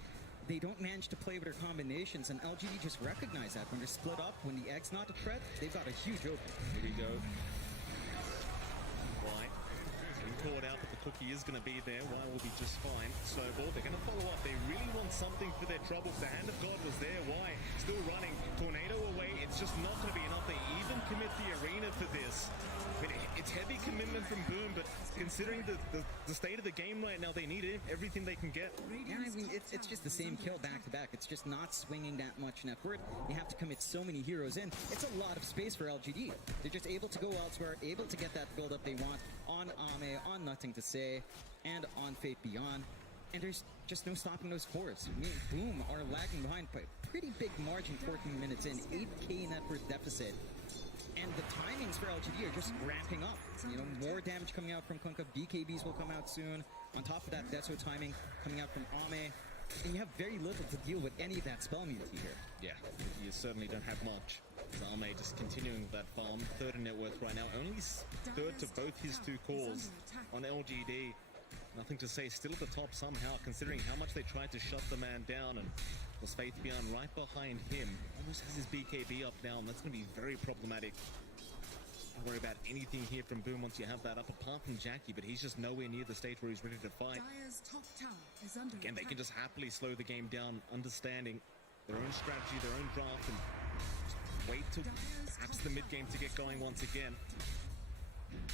They don't manage to play with their combinations, and LGD just recognize that. When they're split up, when the Egg's not a threat, they've got a huge open. Here we go. Right. Caught out, but the cookie is going to be there. Why will be just fine. Snowball, they're going to follow up. They really want something for their troubles. The Hand of God was there. Why? Still running. Tornado away. It's just not going to be enough. They even commit the arena for this. I mean, it's heavy commitment from Boom, but considering the state of the game right now, they need everything they can get. Yeah, I mean, it's just the same kill back to back. It's just not swinging that much net worth. You have to commit so many heroes in. It's a lot of space for LGD. They're just able to go elsewhere, able to get that build up they want on Ame, on Nothing to Say, and on Fate Beyond. And there's just no stopping those cores. I mean, Boom are lagging behind by a pretty big margin 14 minutes in, 8k net worth deficit. And the timings for LGD are just ramping up. You know, more damage coming out from Kunkka. BKBs will come out soon. On top of that, Deso timing coming out from Ame. And you have very little to deal with any of that spell immunity here. Yeah, you certainly don't have much. Ame just continuing that farm. Third in net worth right now. Only third to both his two calls on LGD. Nothing to say. Still at the top somehow, considering how much they tried to shut the man down. And was Faith Beyond right behind him. Almost has his BKB up now, and that's going to be very problematic. Don't worry about anything here from Boom once you have that up, apart from Jackie, but he's just nowhere near the stage where he's ready to fight. Again, they can just happily slow the game down, understanding their own strategy, their own draft, and just wait till perhaps the mid-game to get going once again.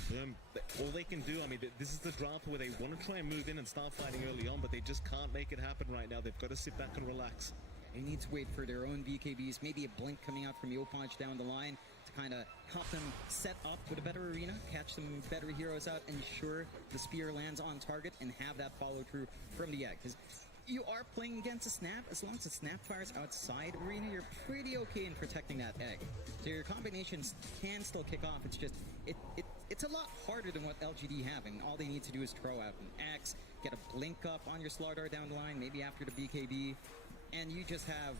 Boom, all they can do, I mean, this is the draft where they want to try and move in and start fighting early on, but they just can't make it happen right now. They've got to sit back and relax. They need to wait for their own BKBs, maybe a blink coming out from Yopaj down the line to kind of help them set up with a better arena, catch some better heroes out, ensure the spear lands on target, and have that follow through from the Egg. Because you are playing against a Snap. As long as the Snap fires outside arena, you're pretty okay in protecting that Egg. So your combinations can still kick off. It's just, it's a lot harder than what LGD have, and all they need to do is throw out an X, get a blink up on your Slardar down the line, maybe after the BKB, and you just have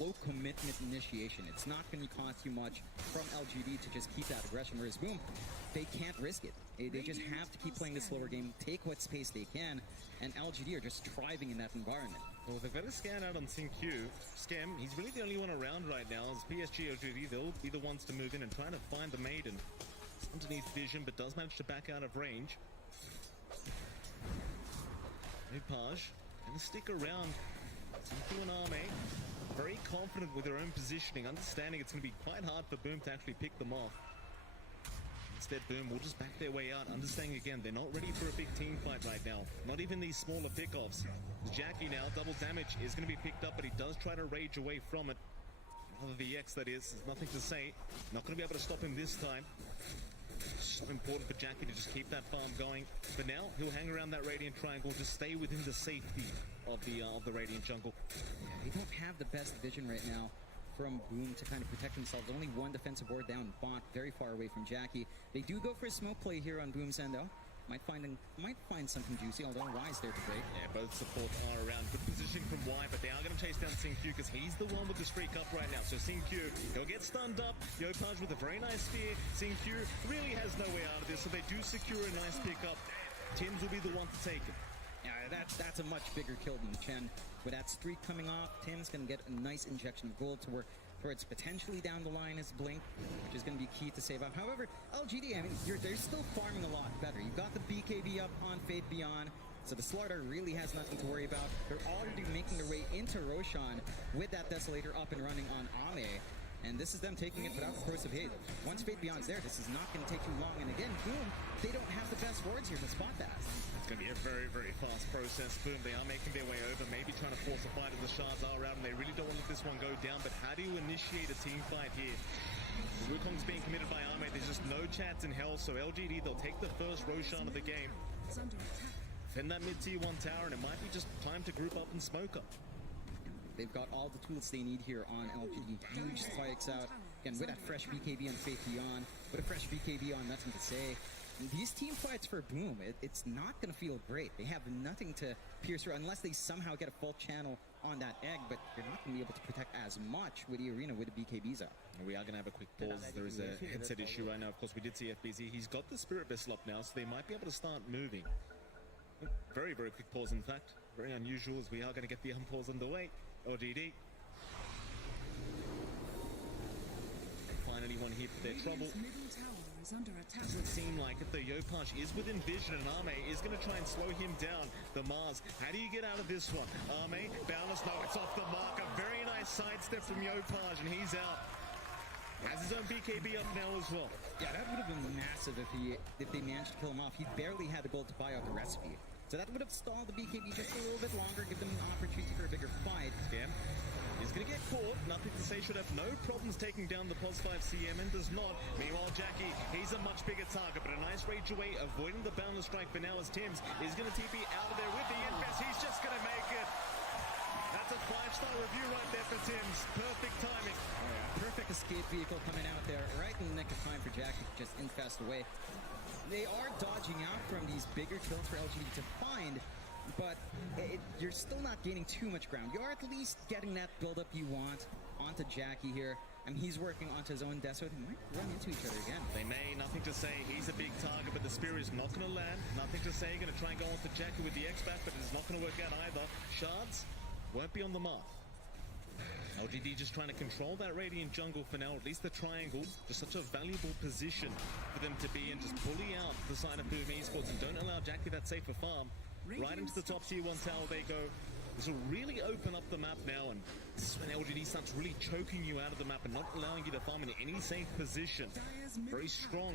low commitment initiation. It's not going to cost you much from LGD to just keep that aggression, whereas Boom, they can't risk it. They just have to keep playing the slower game, take what space they can, and LGD are just thriving in that environment. Well, they've got to scan out on Sin-Q. Scam, he's really the only one around right now. As PSG LGD, they'll be the ones to move in and try to find the Maiden. It's underneath vision, but does manage to back out of range. Nupaj gonna stick around. Sin-Q and Ame, very confident with their own positioning, understanding it's going to be quite hard for Boom to actually pick them off. Instead, Boom will just back their way out, understanding again, they're not ready for a big team fight right now. Not even these smaller pickoffs. Jackie now, double damage, is going to be picked up, but he does try to rage away from it. Rather the X, that is. There's nothing to say. Not going to be able to stop him this time. So important for Jackie to just keep that farm going. But now, he'll hang around that Radiant Triangle, just stay within the safety of the Radiant Jungle. They don't have the best vision right now from Boom to kind of protect themselves. Only one defensive ward down, Bont, very far away from Jackie. They do go for a smoke play here on Boom's end, though. Might find something juicy, although Y's there to break. Yeah, both supports are around. Good positioning from Y, but they are going to chase down Sin-Q because he's the one with the streak up right now. So Sin-Q, he'll get stunned up. Yopaj with a very nice spear. Sin-Q really has no way out of this, so they do secure a nice pickup. Tims will be the one to take it. Yeah, that's a much bigger kill than Chen. With that streak coming off, Tim's going to get a nice injection of gold to work towards potentially down the line his blink, which is going to be key to save up. However, LGD, I mean, they're still farming a lot better. You've got the BKB up on Fate Beyond, so the Slardar really has nothing to worry about. They're already making their way into Roshan with that Desolator up and running on Ame. And this is them taking it without the course of hate. Once Fate Beyond's there, this is not going to take too long. And again, boom, they don't have the best wards here to spot that. It's going to be a very, very fast process. Boom, they are making their way over, maybe trying to force a fight as the shards are out, and they really don't want to let this one go down. But how do you initiate a team fight here? Wukong's being committed by Arme. There's just no chance in hell, so LGD, they'll take the first Roshan of the game. Defend that mid-tier 1 tower, and it might be just time to group up and smoke up. They've got all the tools they need here on LGD. Huge spikes out. Again, with that fresh BKB on Fate Beyond, with a fresh BKB on Nothing to Say. And these team fights for Boom, it's not going to feel great. They have nothing to pierce through unless they somehow get a full channel on that egg, but you're not going to be able to protect as much with the arena with the BKBs out. We are going to have a quick pause. There is a headset issue right now. Of course, we did see FBZ. He's got the Spirit Vessel up now, so they might be able to start moving. Very, very quick pause, in fact. Very unusual, as we are going to get the unpause underway. LGD. Finally one here for their trouble. Doesn't seem like it. The Yopaj is within vision, and Arme is going to try and slow him down. The Mars, how do you get out of this one? Arme, boundless, no, it's off the mark. A very nice sidestep from Yopaj, and he's out. Has his own BKB up now as well. Yeah, that would have been massive if they managed to kill him off. He barely had the gold to buy out the recipe. So that would have stalled the BKB just a little bit longer, give them an opportunity for a bigger fight. Scam is going to get caught. Nothing to say, should have no problems taking down the +5 CM and does not. Meanwhile, Jackie, he's a much bigger target, but a nice rage away, avoiding the boundless strike for now as Tims is going to TP out of there with the infest. He's just going to make it. That's a 5-star review right there for Tims. Perfect timing. Oh, yeah. Perfect escape vehicle coming out there right in the nick of time for Jackie to just infest away. They are dodging out from these bigger kills for LGD to find, but you're still not gaining too much ground. You're at least getting that build-up you want onto Jackie here. And he's working onto his own Deso. They might run into each other again. They may. Nothing to say. He's a big target, but the Spirit is not going to land. Nothing to say. Going to try and go onto Jackie with the X-Back, but it's not going to work out either. Shards won't be on the mark. LGD just trying to control that Radiant jungle for now, at least the triangle. Just such a valuable position for them to be in. Just bully out the side of Boom Esports and don't allow Jackie that safer farm. Right into the top tier 1 tower they go. This will really open up the map now, and this is when LGD starts really choking you out of the map and not allowing you to farm in any safe position. Very strong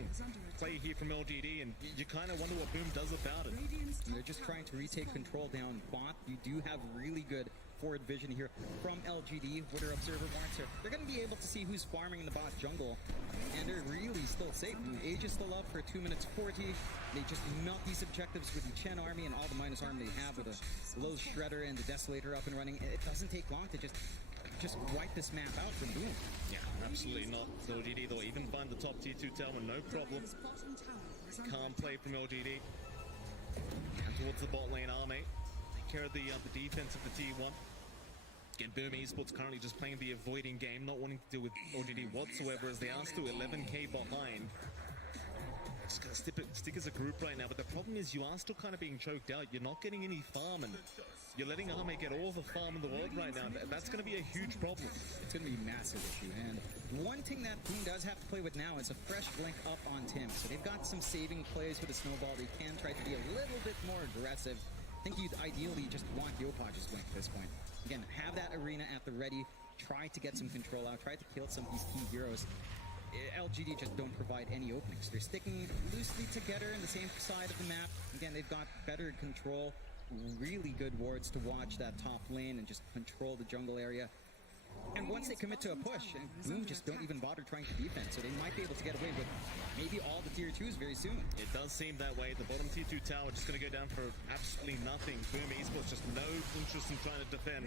play here from LGD, and you kind of wonder what Boom does about it. They're just trying to retake control down bot. You do have really good forward vision here from LGD with their observer marks here. They're going to be able to see who's farming in the bot jungle, and they're really still safe. Age is still up for 2 minutes 40. They just melt these objectives with the Chen army and all the minus army they have with a low shredder and the Desolator up and running. It doesn't take long to just wipe this map out from Boom. Yeah, absolutely not. So LGD, they'll even find the top tier 2 tower, no problem. Calm play from LGD. And towards the bot lane, Arme. Take care of the defense of the tier 1. Again, Boom Esports currently just playing the avoiding game, not wanting to deal with LGD whatsoever, as they are still 11k behind. Just gonna stick as a group right now, but the problem is you are still kind of being choked out. You're not getting any farm, and you're letting Arme get all the farm in the world right now. That's going to be a huge problem. It's going to be a massive issue, and one thing that Boom does have to play with now is a fresh blink up on Tim. So they've got some saving plays with a snowball. They can try to be a little bit more aggressive. I think you'd ideally just want Yopaj's blink at this point. Again, have that arena at the ready. Try to get some control out. Try to kill some of these key heroes. LGD just don't provide any openings. They're sticking loosely together in the same side of the map. Again, they've got better control, really good wards to watch that top lane and just control the jungle area. And once they commit to a push, Boom just don't even bother trying to defend, so they might be able to get away with maybe all the tier 2s very soon. It does seem that way. The bottom tier 2 tower just going to go down for absolutely nothing. Boom Esports just no interest in trying to defend.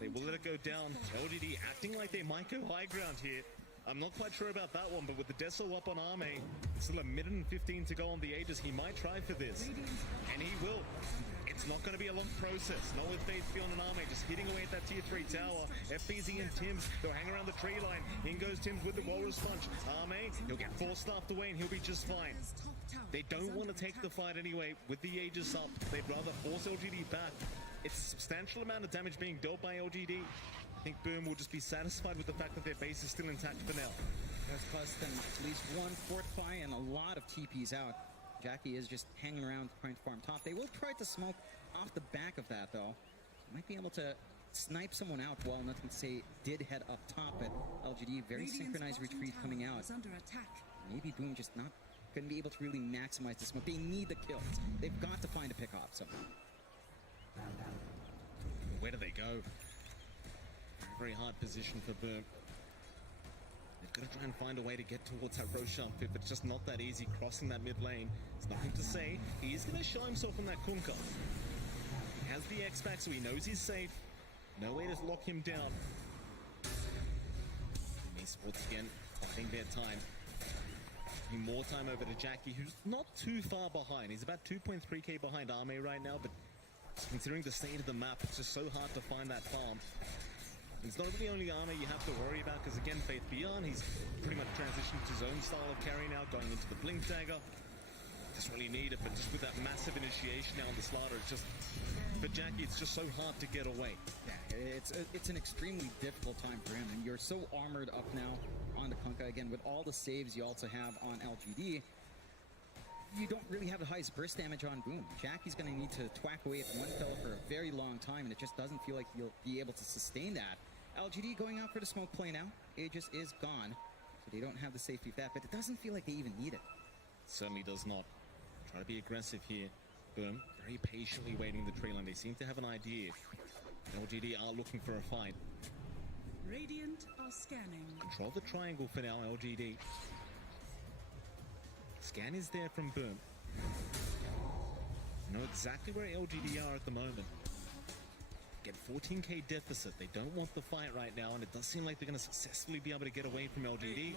They will let it go down. LGD acting like they might go high ground here. I'm not quite sure about that one, but with the Deso up on Arme, still a minute and 15 to go on the Aegis, he might try for this. And he will. It's not going to be a long process. Not with Faith Beyond and Arme just hitting away at that tier 3 tower. FBZ and Tims, they'll hang around the tree line. In goes Tims with the Walrus Punch. Arme, he'll get 4 staffed away and he'll be just fine. They don't want to take the fight anyway. With the Aegis up, they'd rather force LGD back. It's a substantial amount of damage being dealt by LGD. I think Boom will just be satisfied with the fact that their base is still intact for now. That's cost them at least 1 fortify and a lot of TPs out. Jackie is just hanging around trying to farm top. They will try to smoke off the back of that, though. Might be able to snipe someone out while Nothing to Say did head up top, but LGD, very synchronized retreat coming out. Maybe Boom just not going to be able to really maximize the smoke. They need the kills. They've got to find a pick-off somehow. Where do they go? Very hard position for Boom. They've got to try and find a way to get towards that Roshan pit, but it's just not that easy crossing that mid lane. It's Nothing to Say. He's going to show himself on that Kunkka. He has the X-Back, so he knows he's safe. No way to lock him down. Esports again, taking their time. Giving more time over to Jackie, who's not too far behind. He's about 2.3k behind Arme right now, but considering the state of the map, it's just so hard to find that farm. He's not the only Arme you have to worry about, because again, Faith Beyond, he's pretty much transitioned to his own style of carry now, going into the Blink Dagger. Doesn't really need it, but just with that massive initiation now on the Slaughter, it's just, for Jackie, it's just so hard to get away. Yeah, it's an extremely difficult time for him, and you're so armored up now on the Kunkka. Again, with all the saves you also have on LGD, you don't really have the highest burst damage on Boom. Jackie's going to need to twack away at one fella for a very long time, and it just doesn't feel like he'll be able to sustain that. LGD going out for the smoke play now. Aegis is gone, so they don't have the safety of that, but it doesn't feel like they even need it. Certainly does not. Try to be aggressive here. Boom, very patiently waiting the tree line. They seem to have an idea. LGD are looking for a fight. Radiant are scanning. Control the triangle for now, LGD. Scan is there from Boom. Know exactly where LGD are at the moment. Get 14k deficit. They don't want the fight right now, and it does seem like they're going to successfully be able to get away from LGD.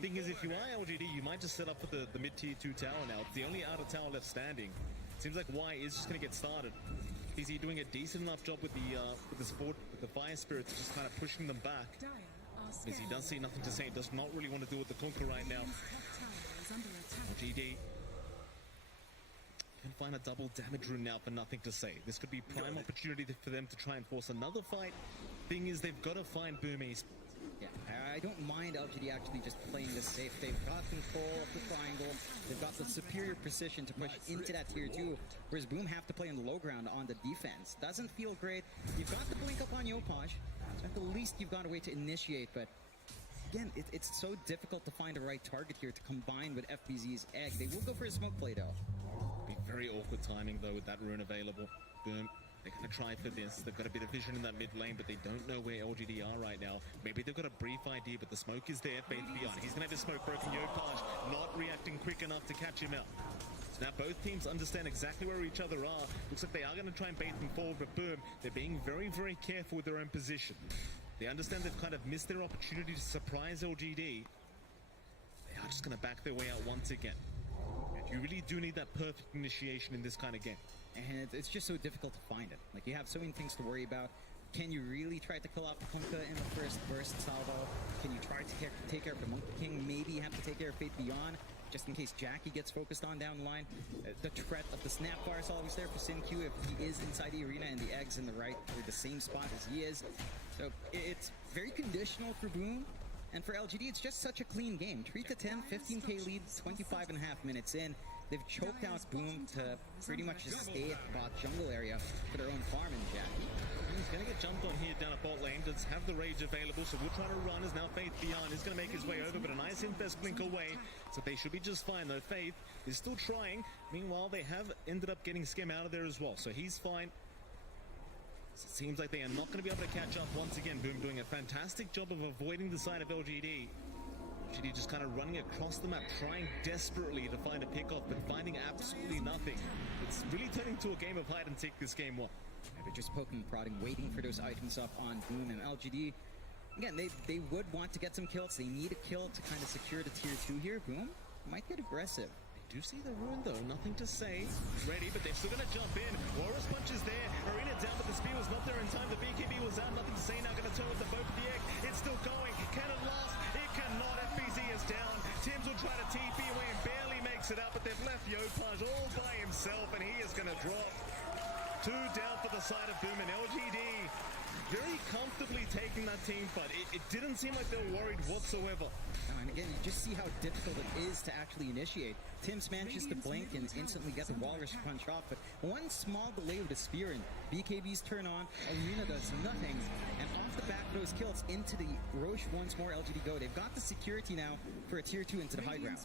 Thing is, if you are LGD, you might just set up for the mid-tier 2 tower now. It's the only outer tower left standing. Seems like Y is just going to get started. Is he doing a decent enough job with the fire spirits, just kind of pushing them back? Because he does see Nothing to Say. Does not really want to deal with the Kunkka right now. LGD can find a double damage rune now for Nothing to Say. This could be prime opportunity for them to try and force another fight. Thing is, they've got to find Boom East. Yeah, I don't mind LGD actually just playing this safe. They've got control of the triangle. They've got the superior precision to push into that tier 2, whereas Boom have to play on the low ground on the defense. Doesn't feel great. You've got the blink up on Yopaj. At the least, you've got a way to initiate, but again, it's so difficult to find the right target here to combine with FBZ's egg. They will go for a smoke play, though. Be very awkward timing, though, with that rune available. Boom. They're going to try for this. They've got a bit of vision in that mid lane, but they don't know where LGD are right now. Maybe they've got a brief idea, but the smoke is there. Faith Beyond. He's going to have his smoke broken. Yopaj not reacting quick enough to catch him out. So now both teams understand exactly where each other are. Looks like they are going to try and bait them forward, but Boom, they're being very, very careful with their own position. They understand they've kind of missed their opportunity to surprise LGD. They are just going to back their way out once again. You really do need that perfect initiation in this kind of game. And it's just so difficult to find it. Like, you have so many things to worry about. Can you really try to kill off the Kunkka in the first burst salvo? Can you try to take care of the Monkey King? Maybe you have to take care of Faith Beyond, just in case Jackie gets focused on down the line. The threat of the snap bar is always there for SinQ if he is inside the arena and the Egg's in the right or the same spot as he is. So it's very conditional for Boom. And for LGD, it's just such a clean game. 3-10, 15k lead, 25.5 minutes in. They've choked out Boom to pretty much just stay at the bot jungle area for their own farm and Jackie. He's going to get jumped on here down at bot lane. Does have the rage available, so we'll try to run as now Faith Beyond is going to make his way over, but a nice infest blink away, so they should be just fine though. Faith is still trying. Meanwhile, they have ended up getting Skim out of there as well, so he's fine. So it seems like they are not going to be able to catch up once again. Boom doing a fantastic job of avoiding the side of LGD. LGD just kind of running across the map, trying desperately to find a pickoff, but finding absolutely nothing. It's really turning into a game of hide and seek this game one. Yeah, they're just poking, prodding, waiting for those items up on Boom and LGD. Again, they would want to get some kills. They need a kill to kind of secure the tier 2 here. Boom might get aggressive. Do see the rune though, Nothing to Say. Ready, but they're still gonna jump in. Walrus Punch is there. Arena down, but the spear was not there in time. The BKB was out. Nothing to Say now gonna turn with the boat of the egg. It's still going. Can it last? It cannot. FBZ is down. Tim's will try to TP away and barely makes it out, but they've left Yopaj all by himself, and he is gonna drop. 2 down for the side of Boom, and LGD very comfortably taking that team fight. It didn't seem like they were worried whatsoever. And again, you just see how difficult it is to actually initiate. Tim's manages to blink and instantly get the Walrus punch off, but one small delay with the spear and BKB's turn on, Arena does nothing, and off the back of those kills into the Roche once more LGD go. They've got the security now for a tier 2 into the high ground.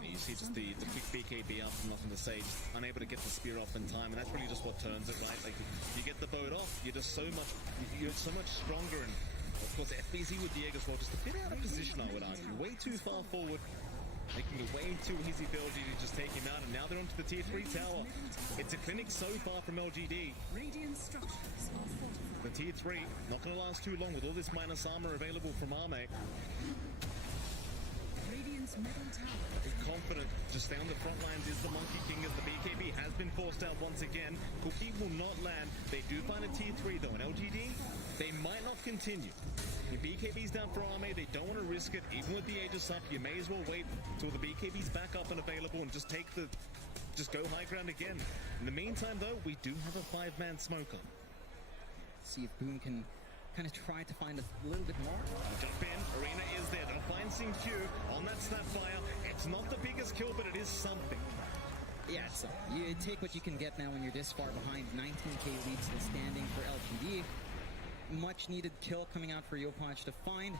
You see just the quick BKB up from nothing to say, just unable to get the spear off in time, and that's really just what turns it, right? Like, you get the boat off, you're just so much stronger, and of course FBZ with Diego as well, just a bit out of position, I would argue. Way too far forward, making it way too easy for LGD to just take him out, and now they're onto the tier 3 tower. It's a clinic so far from LGD. The tier 3, not going to last too long with all this minus armor available from Arme. Confident to stay on the front lines is the Monkey King, as the BKB has been forced out once again. Cookie will not land. They do find a tier 3 though, and LGD, they might not continue. If BKB's down for Arme, they don't want to risk it. Even with the Aegis up, you may as well wait till the BKB's back up and available and just go high ground again. In the meantime though, we do have a 5-man smoker. See if Boom can kind of try to find a little bit more. Jump in, Arena is there. They'll find Q on that Snapfire. It's not the biggest kill, but it is something. Yeah, so you take what you can get now when you're this far behind. 19k lead still standing for LGD. Much needed kill coming out for Yopaj to find.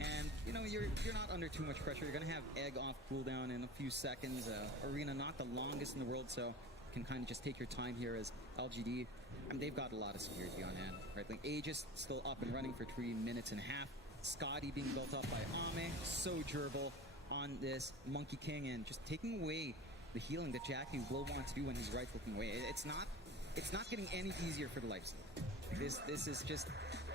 And, you know, you're not under too much pressure. You're going to have Egg off cooldown in a few seconds. Arena not the longest in the world, so can kind of just take your time here as LGD. I mean, they've got a lot of security on hand, right? Like Aegis still up and running for 3 minutes and a half. Scotty being built up by Ame, so durable on this Monkey King, and just taking away the healing that Jackie will want to do when he's right-clicking away. It's not getting any easier for the lifesteal. This is just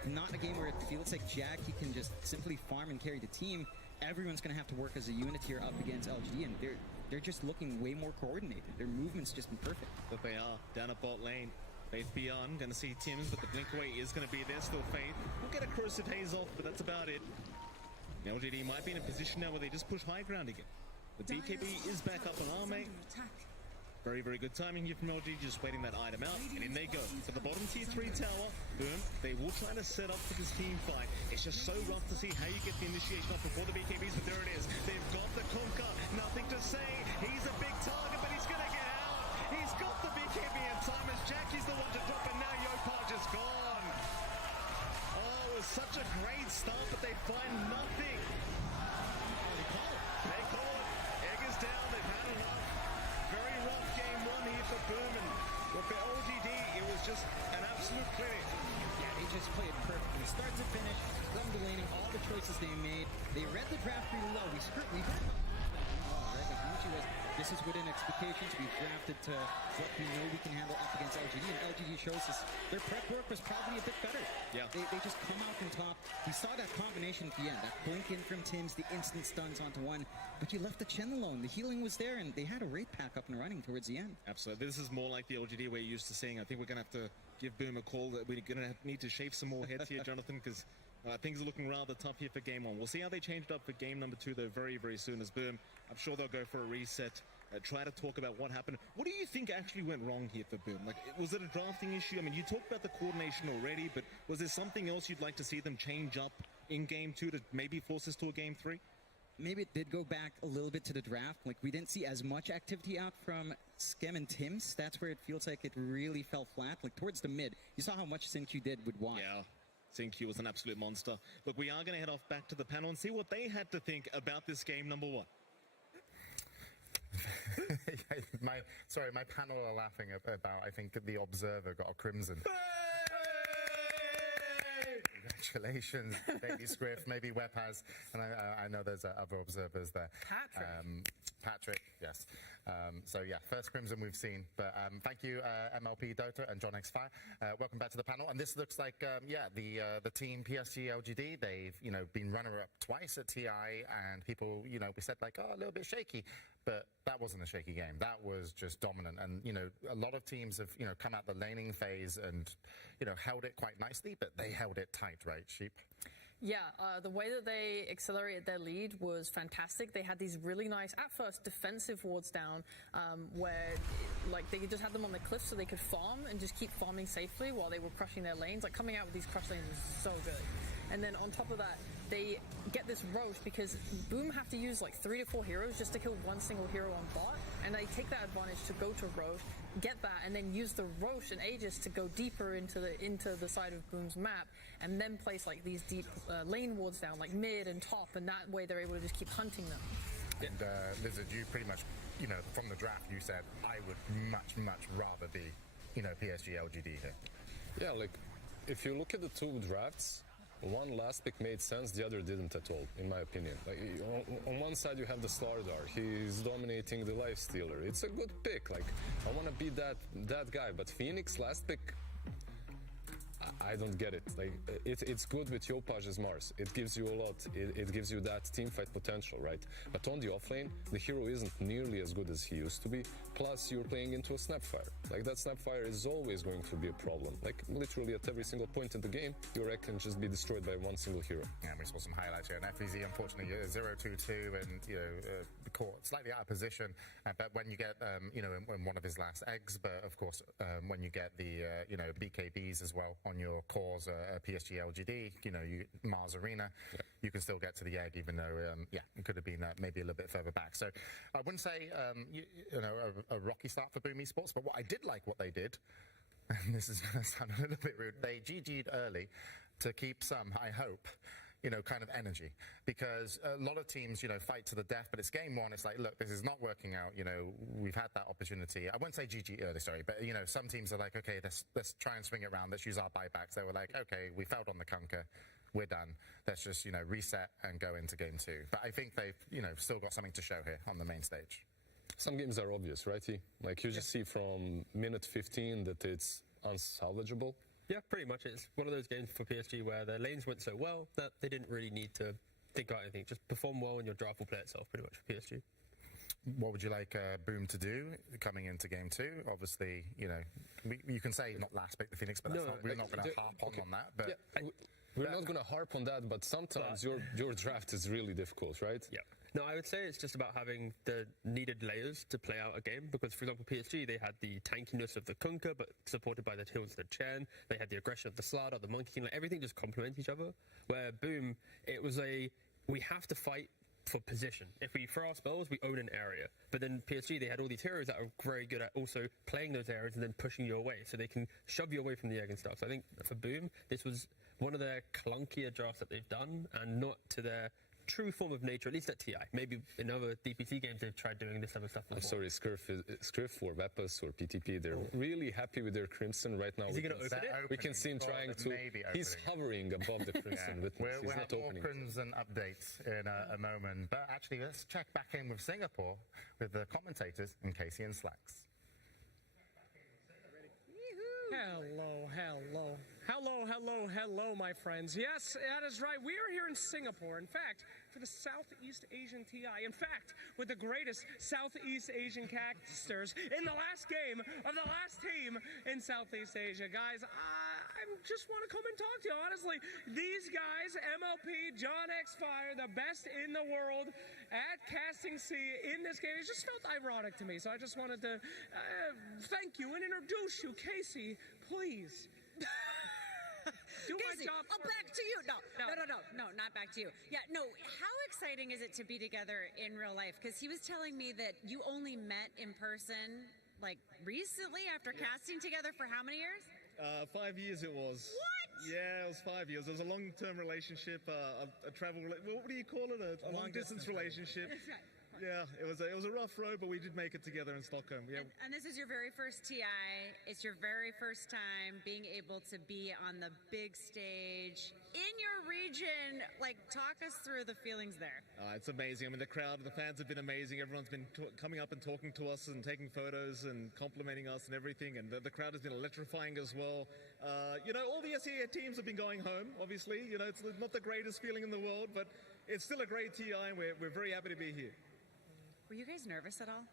not a game where it feels like Jackie can just simply farm and carry the team. Everyone's going to have to work as a unit here up against LGD, and they're just looking way more coordinated. Their movement's just been perfect. But they are down at bot lane. Faith beyond, going to see Tim's, but the blink away is going to be there. Still Faith. We'll get a Corrosive Haze off, but that's about it. LGD might be in a position now where they just push high ground again. The BKB is back up on Arme. Very, very good timing here from LG, just waiting that item out, and in they go. To the bottom tier 3 tower, boom. They will try to set up for this team fight. It's just so rough to see how you get the initiation off before the BKBs, but there it is. They've got the Kunkka, nothing to say. He's a big target, but he's going to get out. He's got the BKB in time as Jackie's the one to drop, and now Yopaj is gone. Oh, it was such a great start, but they find nothing. They call it. Egg is down, they've had enough. Very rough game 1 here for Boom, and for LGD, it was just an absolute clinic. Yeah, they just played perfectly. Start to finish, undulating all the choices they made. They read the draft really well. We this is within expectations. We've drafted to what we know we can handle up against LGD, and LGD shows us their prep work was probably a bit better. Yeah. They just come out on top. We saw that combination at the end, that blink in from Tim's, the instant stuns onto one, but you left the Chen alone. The healing was there, and they had a raid pack up and running towards the end. Absolutely. This is more like the LGD we're used to seeing. I think we're going to have to give Boom a call. That we're going to need to shave some more heads here, Jonathan, because things are looking rather tough here for game 1. We'll see how they changed up for game number 2, though, very, very soon as Boom. I'm sure they'll go for a reset, try to talk about what happened. What do you think actually went wrong here for Boom? Like, was it a drafting issue? I mean, you talked about the coordination already, but was there something else you'd like to see them change up in game 2 to maybe force us to a game 3? Maybe it did go back a little bit to the draft. Like, we didn't see as much activity out from Skem and Tim's. That's where it feels like it really fell flat. Like, towards the mid, you saw how much Sinq did with Y. Yeah. Sinq was an absolute monster. Look, we are going to head off back to the panel and see what they had to think about this game number 1. my panel are laughing about, I think the Observer got a crimson. Congratulations, Baby Scriff, maybe Web has, and I know there's other observers there. Patrick, yes. So yeah, first crimson we've seen, but thank you MLP Dota and John X Fire. Welcome back to the panel, and this looks like the team PSG LGD. They've been runner-up twice at TI, and people we said like, oh, a little bit shaky, but that wasn't a shaky game. That was just dominant, and a lot of teams have come out the laning phase and held it quite nicely, but they held it tight, right, Sheep? Yeah, the way that they accelerated their lead was fantastic. They had these really nice, at first, defensive wards down, where like they just had them on the cliff so they could farm and just keep farming safely while they were crushing their lanes. Like coming out with these crush lanes was so good. And then on top of that, they get this roach because Boom have to use like 3 to 4 heroes just to kill one single hero on bot, and they take that advantage to go to roach, get that, and then use the roach and Aegis to go deeper into the side of Boom's map, and then place like these deep lane wards down, like mid and top, and that way they're able to just keep hunting them. And Lizard, you pretty much, from the draft, you said I would much rather be, PSG LGD here. Yeah, like if you look at the two drafts, one last pick made sense, the other didn't at all, in my opinion. Like on one side you have the Slardar, he's dominating the Lifestealer. It's a good pick. Like I want to be that guy, but Phoenix last pick, I don't get it. Like it's good with Yopaj as Mars. It gives you a lot. It gives you that teamfight potential, right? But on the offlane, the hero isn't nearly as good as he used to be. Plus, you're playing into a Snapfire. Like that Snapfire is always going to be a problem. Like literally at every single point in the game, your wreck can just be destroyed by one single hero. Yeah, we saw some highlights here. And FEZ, unfortunately, 0-2-2 and caught slightly out of position. But when you get, in one of his last eggs, but of course, when you get the, BKBs as well on your cores, PSG LGD, Mars Arena, you can still get to the egg, even though, it could have been maybe a little bit further back. So I wouldn't say, a rocky start for Boom Esports, but what I did like what they did, and this is going to sound a little bit rude, they GG'd early to keep some, I hope, kind of energy, because a lot of teams, fight to the death, but it's game one. It's like, look, this is not working out. We've had that opportunity. I wouldn't say GG early, sorry, but some teams are like, okay, let's try and swing it around. Let's use our buybacks. They were like, okay, we failed on the Conquer. We're done. Let's just, reset and go into game two. But I think they've, still got something to show here on the main stage. Some games are obvious, right? Like you just see from minute 15 that it's unsalvageable. Yeah, pretty much. It's one of those games for PSG where their lanes went so well that they didn't really need to think about anything. Just perform well and your draft will play itself pretty much for PSG. What would you like Boom to do coming into game two? Obviously, you can say not last pick the Phoenix, but we're not going to harp on that. But we're not going to harp on that, but sometimes your draft is really difficult, right? Yeah. No, I would say it's just about having the needed layers to play out a game. Because, for example, PSG, they had the tankiness of the Kunkka, but supported by the hills of the Chen. They had the aggression of the Slardar, the Monkey King. Like, everything just complements each other. Where Boom, it was we have to fight for position. If we throw our spells, we own an area. But then PSG, they had all these heroes that are very good at also playing those areas and then pushing you away. So they can shove you away from the egg and stuff. So I think for Boom, this was one of their clunkier drafts that they've done, and not to their true form of nature, at least at TI. Maybe in other DPC games they've tried doing this other stuff as well. I'm sorry, Scriff or Vapus or PTP, they're really happy with their Crimson right now. Is he going to open it? We can see him trying to... He's hovering above the Crimson. We'll he's have not more opening. Crimson updates in a moment. But actually, let's check back in with Singapore with the commentators and Casey and Slacks. Hello, my friends. Yes, that is right. We are here in Singapore. In fact, for the Southeast Asian TI. In fact, with the greatest Southeast Asian casters in the last game of the last team in Southeast Asia. Guys, I just want to come and talk to you. Honestly, these guys, MLP, John X Fire, the best in the world at Casting C in this game. It just felt ironic to me. So I just wanted to thank you and introduce you. Casey, please. Casey, back to you. No, not back to you. Yeah, no, how exciting is it to be together in real life? Because he was telling me that you only met in person, like, recently after casting together for how many years? 5 years it was. What? Yeah, it was 5 years. It was a long-term relationship, a travel, what do you call it? A long-distance relationship. That's right. Yeah, it was a rough road, but we did make it together in Stockholm. Yeah. And this is your very first TI. It's your very first time being able to be on the big stage in your region. Like, talk us through the feelings there. It's amazing. I mean, the crowd, the fans have been amazing. Everyone's been coming up and talking to us and taking photos and complimenting us and everything. And the crowd has been electrifying as well. All the SEA teams have been going home, obviously. It's not the greatest feeling in the world, but it's still a great TI, and we're very happy to be here. Were you guys nervous at all?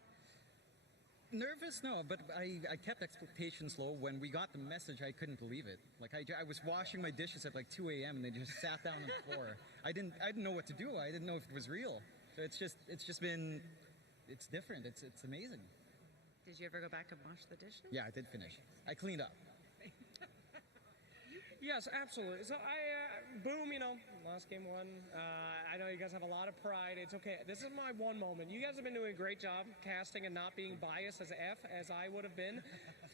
Nervous? No, but I kept expectations low. When we got the message, I couldn't believe it. Like I was washing my dishes at like 2 a.m. and they just sat down on the floor. I didn't know what to do. I didn't know if it was real. So it's different. It's amazing. Did you ever go back to wash the dishes? Yeah, I did finish. I cleaned up. Yes, absolutely. So boom, last game won. I know you guys have a lot of pride. It's okay. This is my one moment. You guys have been doing a great job casting and not being biased as F, as I would have been.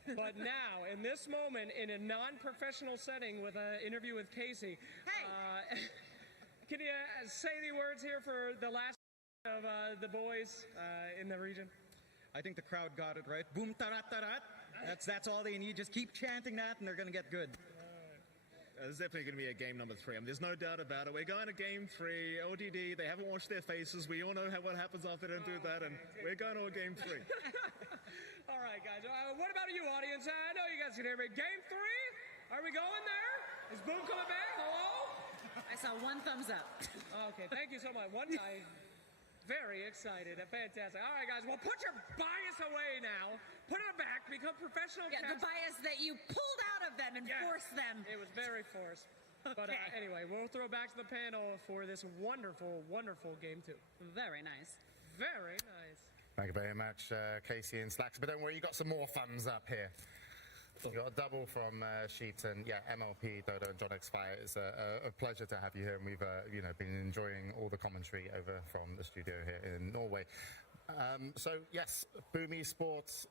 But now, in this moment, in a non-professional setting with an interview with Casey, can you say the words here for the last of the boys in the region? I think the crowd got it right. Boom, tarat, tarat. That's all they need. Just keep chanting that, and they're going to get good. There's definitely going to be a game number 3. There's no doubt about it. We're going to game 3. LGD, they haven't washed their faces. We all know what happens after they don't do that, and we're going to a game 3. All right, guys. What about you, audience? I know you guys can hear me. Game 3? Are we going there? Is Boom coming back? Hello? I saw one thumbs up. Okay, thank you so much. One time. Very excited. Fantastic. All right, guys. Well, put your bias away now. Put it back. Become professional. Yeah, the bias that you pulled out of them and forced them. It was very forced. Okay. But anyway, we'll throw back to the panel for this wonderful, wonderful game 2. Very nice. Very nice. Thank you very much, Casey and Slacks. But don't worry, you got some more thumbs up here. You got a double from Sheet and MLP, Dota, and John X Fire. It's a pleasure to have you here, and we've been enjoying all the commentary over from the studio here in Norway. So yes, Boom Esports,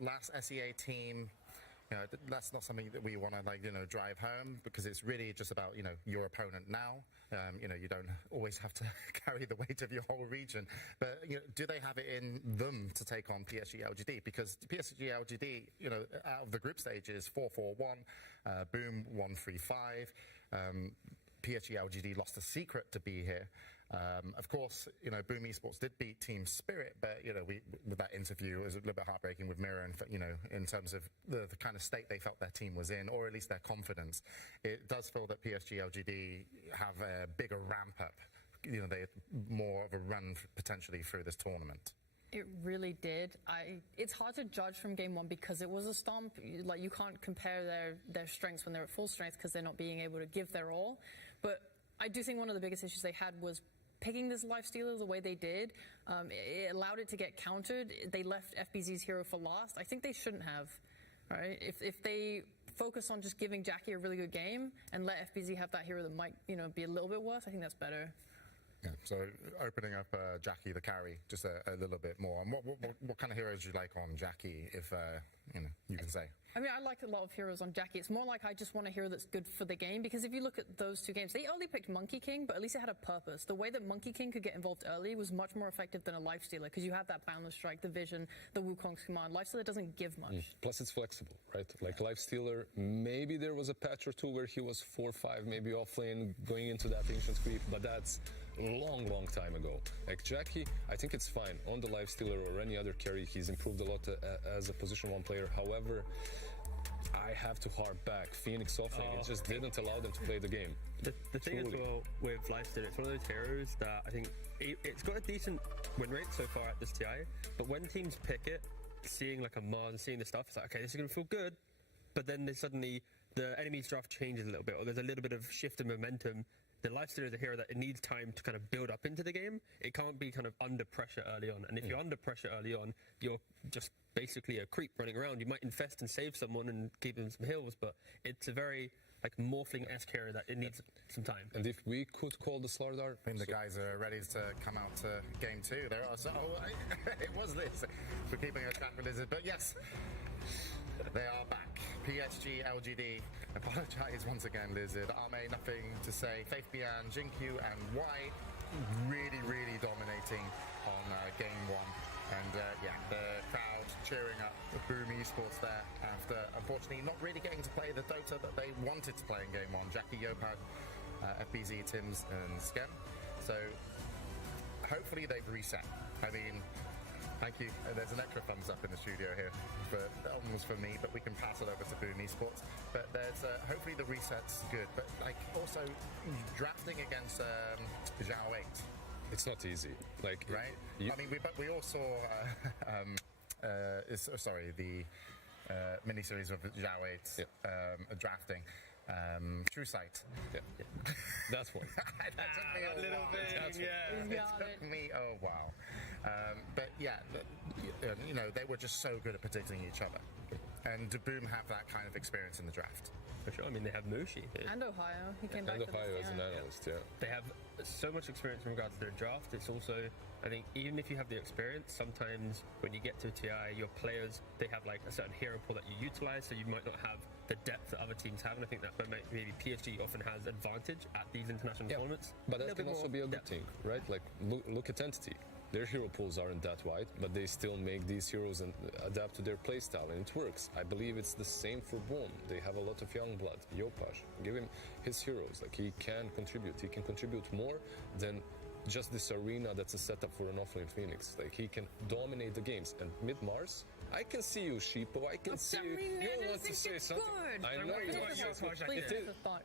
last SEA team. That's not something that we want to drive home, because it's really just about your opponent now. You don't always have to carry the weight of your whole region, but do they have it in them to take on PSG LGD? Because PSG LGD, out of the group stages, 4-4-1, Boom 1-3-5. PSG LGD lost a secret to be here. Of course, Boom Esports did beat Team Spirit, but with that interview, it was a little bit heartbreaking with Mira, and in terms of the kind of state they felt their team was in, or at least their confidence. It does feel that PSG LGD have a bigger ramp up. They had more of a run potentially through this tournament. It really did. It's hard to judge from game 1 because it was a stomp. Like, you can't compare their strengths when they're at full strength because they're not being able to give their all. But I do think one of the biggest issues they had was picking this lifestealer the way they did. It allowed it to get countered. They left FBZ's hero for last. I think they shouldn't have. Right? If they focus on just giving Jackie a really good game and let FBZ have that hero that might be a little bit worse, I think that's better. Yeah, so opening up Jackie the carry just a little bit more. And what kind of heroes do you like on Jackie, if you can say? I mean, I like a lot of heroes on Jackie. It's more like I just want a hero that's good for the game, because if you look at those 2 games, they only picked Monkey King, but at least it had a purpose. The way that Monkey King could get involved early was much more effective than a Lifestealer, because you have that Boundless Strike, the Vision, the Wukong's Command. Lifestealer doesn't give much. Plus, it's flexible, right? Like Lifestealer, maybe there was a patch or 2 where he was 4-5, maybe offlane, going into that Ancient Creep, but that's a long, long time ago. Like Jackie, I think it's fine. On the Lifestealer or any other carry, he's improved a lot as a position 1 player. However, I have to harp back. Phoenix offlane, it just didn't allow them to play the game. The thing as well with Lifestealer, it's one of those heroes that I think it's got a decent win rate so far at this TI, but when teams pick it, seeing like a Mars and seeing the stuff, it's like, okay, this is going to feel good, but then suddenly the enemy's draft changes a little bit, or there's a little bit of shift in momentum. The Lifestealer is a hero that it needs time to kind of build up into the game. It can't be kind of under pressure early on. And if you're under pressure early on, you're just basically a creep running around. You might infest and save someone and keep them some heals, but it's a very Morphling-esque hero that it needs some time. And if we could call the Slardar... I think the guys are ready to come out to game 2. There are it was this. We're keeping a track with Lizard, but yes. They are back. PSG, LGD. Apologise once again, Lizard. Arme, nothing to say. Faith Bian, Jinkyu, and White really, really dominating on game 1. And the crowd cheering up Boom Esports there after, unfortunately, not really getting to play the Dota that they wanted to play in game 1. Jackie, Yopad, FBZ, Tims, and Skem. So hopefully they've reset. I mean, thank you. There's an extra thumbs up in the studio here. That one was for me, but we can pass it over to Boom Esports. But there's hopefully the reset's good. But also drafting against Zhao 8. It's not easy. Right? I mean, we all saw the mini-series of Zhao 8 drafting. True Sight. Yeah. That's one. That took me a little bit. It took me. Oh wow. But yeah, you know, they were just so good at predicting each other. And Boom have that kind of experience in the draft. For sure. I mean, they have Mushi. And Ohio. He came back And for Ohio this, as an analyst, yeah. They have so much experience in regards to their draft. It's also, I think, even if you have the experience, sometimes when you get to TI, your players, they have like a certain hero pool that you utilize, so you might not have the depth that other teams have. And I think that's where maybe PSG often has advantage at these international tournaments. But that can also be a good thing, right? Like, look at Entity. Their hero pools aren't that wide, but they still make these heroes and adapt to their playstyle, and it works. I believe it's the same for Boom. They have a lot of young blood. Yopash, give him his heroes. Like, he can contribute. He can contribute more than just this arena that's a setup for an offlane Phoenix. Like, he can dominate the games. And mid-Mars, I can see you, Sheepo. I can see you. You want to say something? I know you want to say something.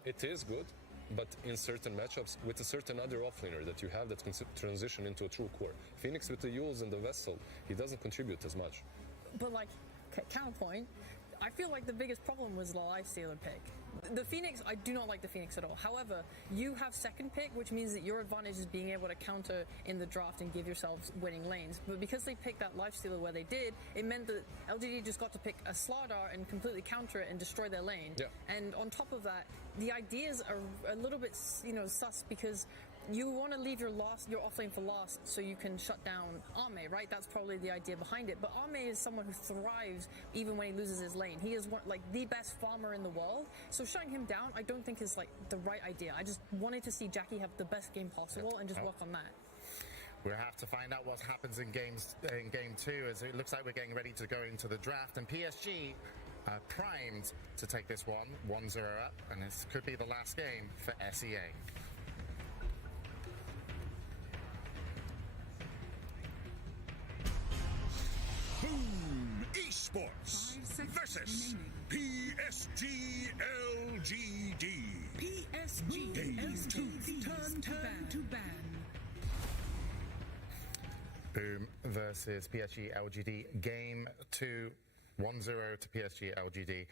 It is good. But in certain matchups, with a certain other offlaner that you have that can transition into a true core. Phoenix with the Yules and the Vessel, he doesn't contribute as much. But like, counterpoint, I feel like the biggest problem was the lifestealer pick. The Phoenix, I do not like the Phoenix at all. However, you have second pick, which means that your advantage is being able to counter in the draft and give yourselves winning lanes. But because they picked that lifestealer where they did, it meant that LGD just got to pick a Slardar and completely counter it and destroy their lane. Yeah. And on top of that, the ideas are a little bit, sus because you want to leave your offlane for last so you can shut down Ame, right? That's probably the idea behind it. But Ame is someone who thrives even when he loses his lane. He is the best farmer in the world. So shutting him down, I don't think is the right idea. I just wanted to see Jackie have the best game possible and just work on that. We'll have to find out what happens in game 2, as it looks like we're getting ready to go into the draft. And PSG primed to take this one, 1-0 up, and this could be the last game for SEA. Boom Esports versus PSG LGD. PSG LGD turn to ban. Boom versus PSG LGD. Game 2, 1-0 to PSG LGD.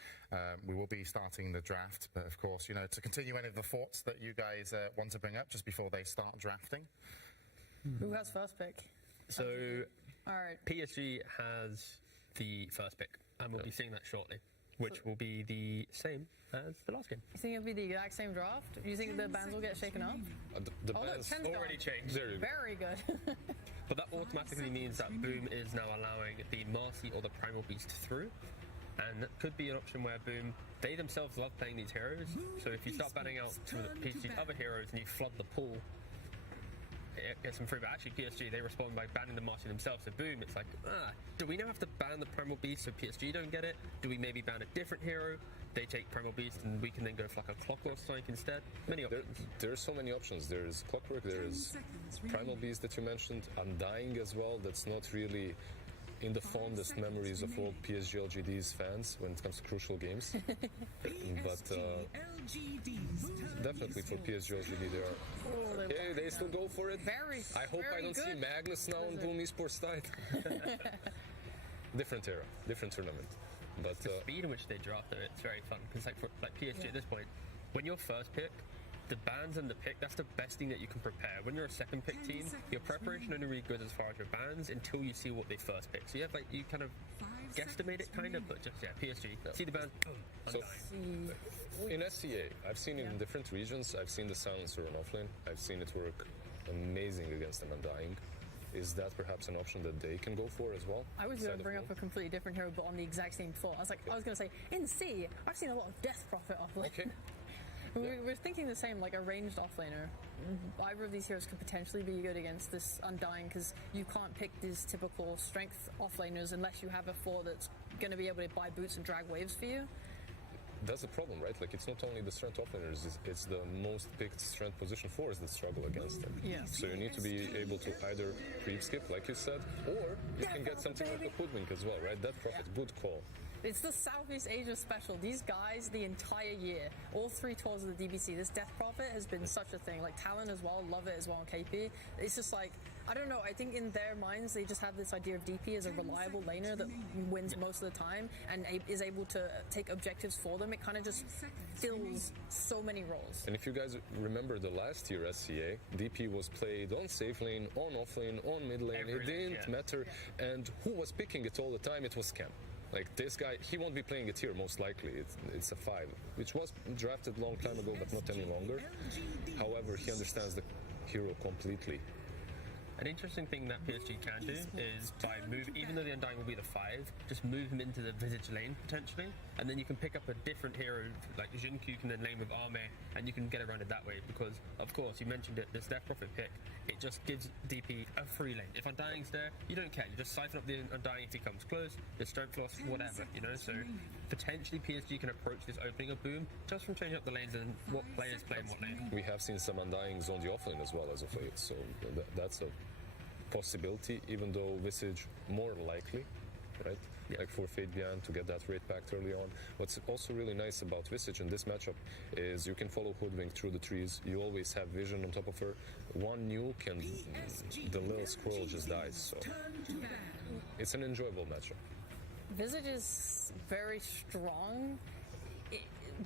We will be starting the draft, but of course, to continue any of the thoughts that you guys want to bring up just before they start drafting. Who has first pick? So, all right. PSG has the first pick, and we'll be seeing that shortly, which will be the same as the last game. You think it'll be the exact same draft? Do you think the bans will get shaken up? The bans already changed. Very good. But that automatically means that Boom is now allowing the Marcy or the Primal Beast through. And that could be an option where Boom, they themselves love playing these heroes. So if you start banning out some of the PSG's other heroes and you flood the pool, it gets them through. But actually PSG, they respond by banning the Marcy themselves. So Boom, it's like, do we now have to ban the Primal Beast so PSG don't get it? Do we maybe ban a different hero? They take Primal Beast and we can then go for like a Clockwork Strike instead. Many options. There's so many options. There's Clockwork, there's Primal Beast that you mentioned, Undying as well. That's not really in the fondest memories of all PSG LGD's fans when it comes to crucial games. But definitely for PSG LGD they are. Okay, they still go for it. I hope I don't see Magnus now on Boom Esports side. Different era, different tournament. But the speed in which they draft it, it's very fun because like PSG at this point, when you're first pick, the bans and the pick, that's the best thing that you can prepare. When you're a second pick team, your preparation only really goes as far as your bans until you see what they first pick. So you kind of guesstimate it kind of, but just PSG. See the bans, boom, so in SCA, I've seen it in different regions. I've seen the Silencer on offlane. I've seen it work amazing against them Undying. Is that perhaps an option that they can go for as well? I was going to bring up a completely different hero, but on the exact same thought. I was going to say, in C, I've seen a lot of Death Prophet offlane. Okay. We're thinking the same, like a ranged offlaner. Either of these heroes could potentially be good against this Undying because you can't pick these typical strength offlaners unless you have a 4 that's going to be able to buy boots and drag waves for you. That's the problem, right? Like, it's not only the strength offlaners, it's the most picked strength position 4s that struggle against them. Yeah. So you need to be able to either creep skip, like you said, or you can get something like a Hoodwink as well, right? That Prophet, good call. It's the Southeast Asia special. These guys, the entire year, all 3 tours of the DBC, this Death Prophet has been such a thing. Like Talon as well, love it as well on KP. It's just like, I don't know, I think in their minds they just have this idea of DP as a reliable laner that wins most of the time and is able to take objectives for them. It kind of just fills so many roles. And if you guys remember the last year SCA, DP was played on safe lane, on off lane, on mid lane. It didn't matter. And who was picking it all the time? It was Cam. Like this guy, he won't be playing it here most likely. It's a 5, which was drafted long time ago, but not any longer. However, he understands the hero completely. An interesting thing that PSG can do is by move, even though the Undying will be the 5, just move him into the Visage lane potentially, and then you can pick up a different hero like Jinku can then lane with Arme, and you can get around it that way. Because of course you mentioned it, this Death Prophet pick, it just gives DP a free lane. If Undying's there, you don't care. You just siphon up the Undying if he comes close, the strength loss, whatever, you know. So potentially PSG can approach this opening of Boom just from changing up the lanes and what players play in what lane. We have seen some Undyings on the offlane as well as of late, so that's a possibility, even though Visage more likely, right? Yeah. Like for Fate Beyond to get that rate back early on. What's also really nice about Visage in this matchup is you can follow Hoodwink through the trees. You always have vision on top of her. One nuke and the little squirrel just dies. So it's an enjoyable matchup. Visage is very strong,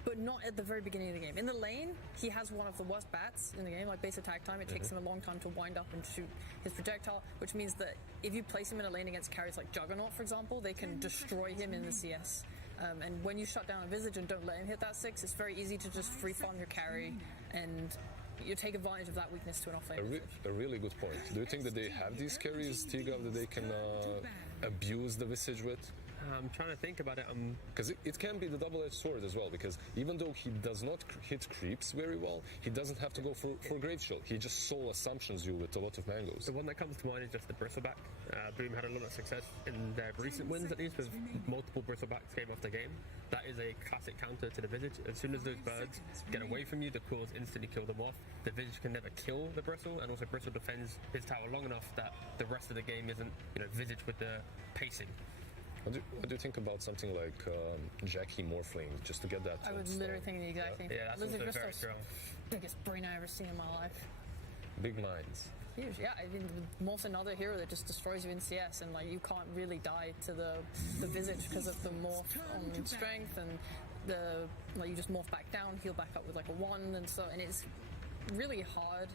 but not at the very beginning of the game. In the lane, he has one of the worst bats in the game, like base attack time. It takes him a long time to wind up and shoot his projectile, which means that if you place him in a lane against carries like Juggernaut, for example, they can destroy him in the CS. And when you shut down a Visage and don't let him hit that 6, it's very easy to just free farm your carry and you take advantage of that weakness to an offlane. A really good point. Do you think that they have these carries, Tiga, that they can abuse the Visage with? I'm trying to think about it. Because it can be the double-edged sword as well, because even though he does not hit creeps very well, he doesn't have to go for Grave Shield. He just soul assumptions you with a lot of mangoes. The one that comes to mind is just the Bristleback. Boom had a lot of success in their recent wins, at least, with multiple Bristlebacks game after game. That is a classic counter to the Visage. As soon as those birds get away from you, the cores instantly kill them off. The Visage can never kill the Bristle, and also Bristle defends his tower long enough that the rest of the game isn't, Visage with the pacing. What do you think about something like Jackie Morphling, just to get that? I was literally thinking the exact thing. Yeah, that's also very strong. Biggest brain I ever seen in my life. Big minds. Huge, yeah. I mean, Morph's another hero that just destroys you in CS, and like you can't really die to the Visage because of the morph on strength, and you just morph back down, heal back up with like a 1, and it's really hard.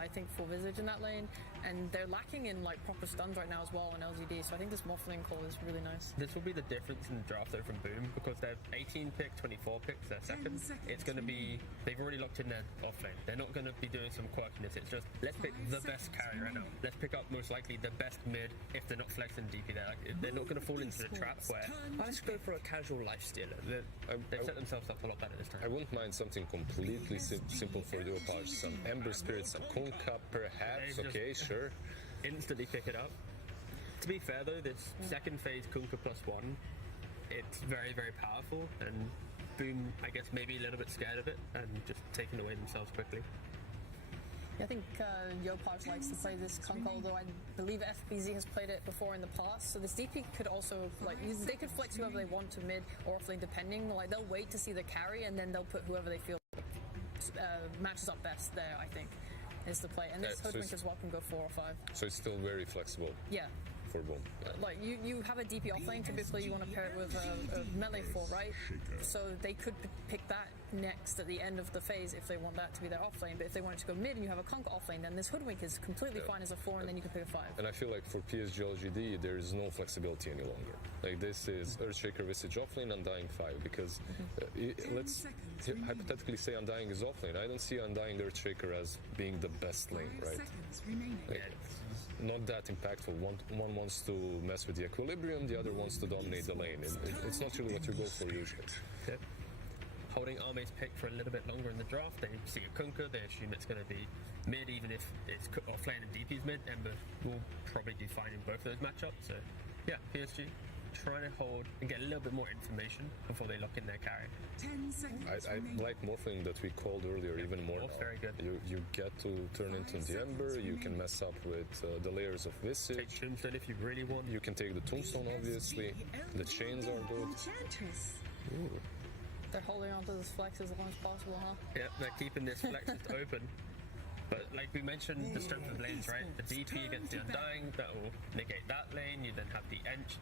I think for Visage in that lane, and they're lacking in like proper stuns right now as well on LGD, so I think this Morphling call is really nice. This will be the difference in the draft though from Boom, because they're 18 pick, 24 picks, they're second. It's going to be, they've already locked in their offlane. They're not going to be doing some quirkiness, it's just, let's pick the best carry right now. Let's pick up most likely the best mid if they're not flexing DP there. Like, they're not going to fall into the trap where, let's go for a casual life stealer. They've set themselves up a lot better this time. I wouldn't mind something completely simple for your part. Some Ember Spirit, some Kunkka perhaps, okay, sure. Instantly pick it up. To be fair though, this second phase Kunkka +1, it's very, very powerful, and Boom, I guess, maybe a little bit scared of it and just taking away themselves quickly. I think Yopaj likes to play this Kunkka, although I believe FBZ has played it before in the past, so this DP could also, they could flex whoever they want to mid or offlane depending, they'll wait to see the carry and then they'll put whoever they feel matches up best there, I think, is the play. And this Hoodwink as well can go 4 or 5. So it's still very flexible. Yeah. For Boom. Yeah. Like, you have a DP offlane, typically you want to pair it with a melee 4, right? So they could pick that next at the end of the phase if they want that to be their offlane, but if they want it to go mid and you have a Kunkka offlane, then this Hoodwink is completely fine as a 4, and then you can pick a 5. And I feel like for PSG LGD, there is no flexibility any longer. Like, this is Earthshaker Visage offlane, Undying 5, because let's hypothetically say Undying is offlane. I don't see Undying Earthshaker as being the best lane, right? Like, not that impactful. One wants to mess with the equilibrium, the other wants to dominate the lane. It's not really what you go for usually. Okay. Holding Arme's pick for a little bit longer in the draft, they see a Kunkka, they assume it's going to be mid, even if it's offlane and DP's mid. Ember will probably do fine in both of those matchups. So, yeah, PSG, trying to hold and get a little bit more information before they lock in their carry. 10 seconds I like morphling that we called earlier even more. Morph's very good. You get to turn into the Ember, you can mess up with the layers of Visage. Take Tombstone if you really want. You can take the Tombstone, obviously. The chains are good. Ooh. They're holding on to this flex as long as possible, huh? Yeah, they're keeping this flex open. But like we mentioned, the strength of lanes, right? The DP against the Undying, that will negate that lane. You then have the Ench,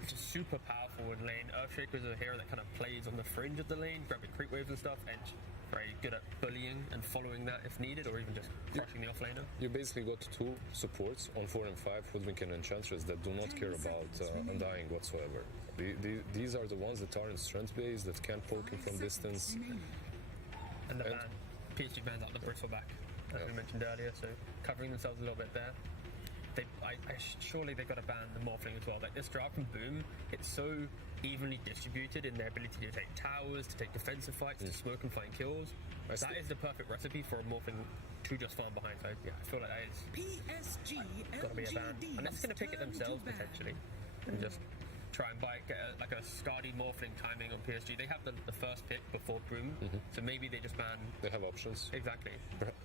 which is super powerful in lane. Earthshaker is a hero that kind of plays on the fringe of the lane, grabbing creep waves and stuff. Ench, very good at bullying and following that if needed, or even just crushing the offlaner. You basically got two supports on 4 and 5, Hoodwink and Enchantress, that do not care about Undying whatsoever. These are the ones that are in strength base, that can poke him from distance. And the ban, PSG bans out the Bristleback, as we mentioned earlier, so covering themselves a little bit there. Surely they've got to ban the Morphling as well. Like this draft from Boom, it's so evenly distributed in their ability to take towers, to take defensive fights, to smoke and find kills. That is the perfect recipe for a Morphling to just farm behind. So yeah, I feel like that is got to be a ban. Unless it's going to pick it themselves potentially, and just try and get a Skadi Morphling timing on PSG. They have the first pick before Broom, so maybe they just ban. They have options. Exactly.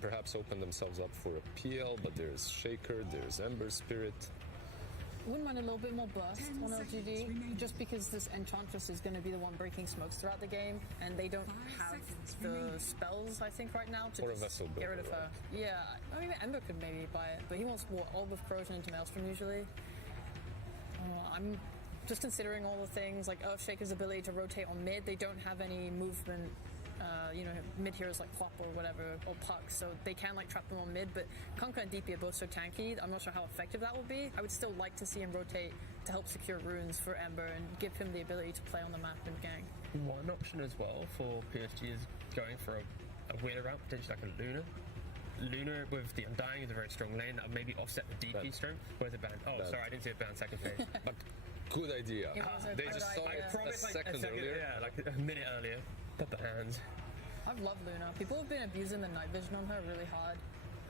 Perhaps open themselves up for a PL, but there's Shaker, there's Ember Spirit. Wouldn't mind a little bit more burst on LGD, just because this Enchantress is going to be the one breaking smokes throughout the game, and they don't have the spells, I think, right now to or a just vessel get rid of her. Yeah, I mean, Ember could maybe buy it, but he wants Orb of Corrosion into Maelstrom usually. I'm just considering all the things, like Earthshaker's ability to rotate on mid. They don't have any movement, mid heroes like Plop or whatever, or Puck, so they can like trap them on mid, but Kunkka and DP are both so tanky, I'm not sure how effective that will be. I would still like to see him rotate to help secure runes for Ember and give him the ability to play on the map and gang. One option as well for PSG is going for a wheeler route, potentially like a Luna. Luna with the Undying is a very strong lane that will maybe offset the DP strength. Where's it banned? Oh, sorry, I didn't see it banned second phase. But good idea. They just saw it a second earlier. Yeah, like a minute earlier. Put the hands. I've loved Luna. People have been abusing the night vision on her really hard.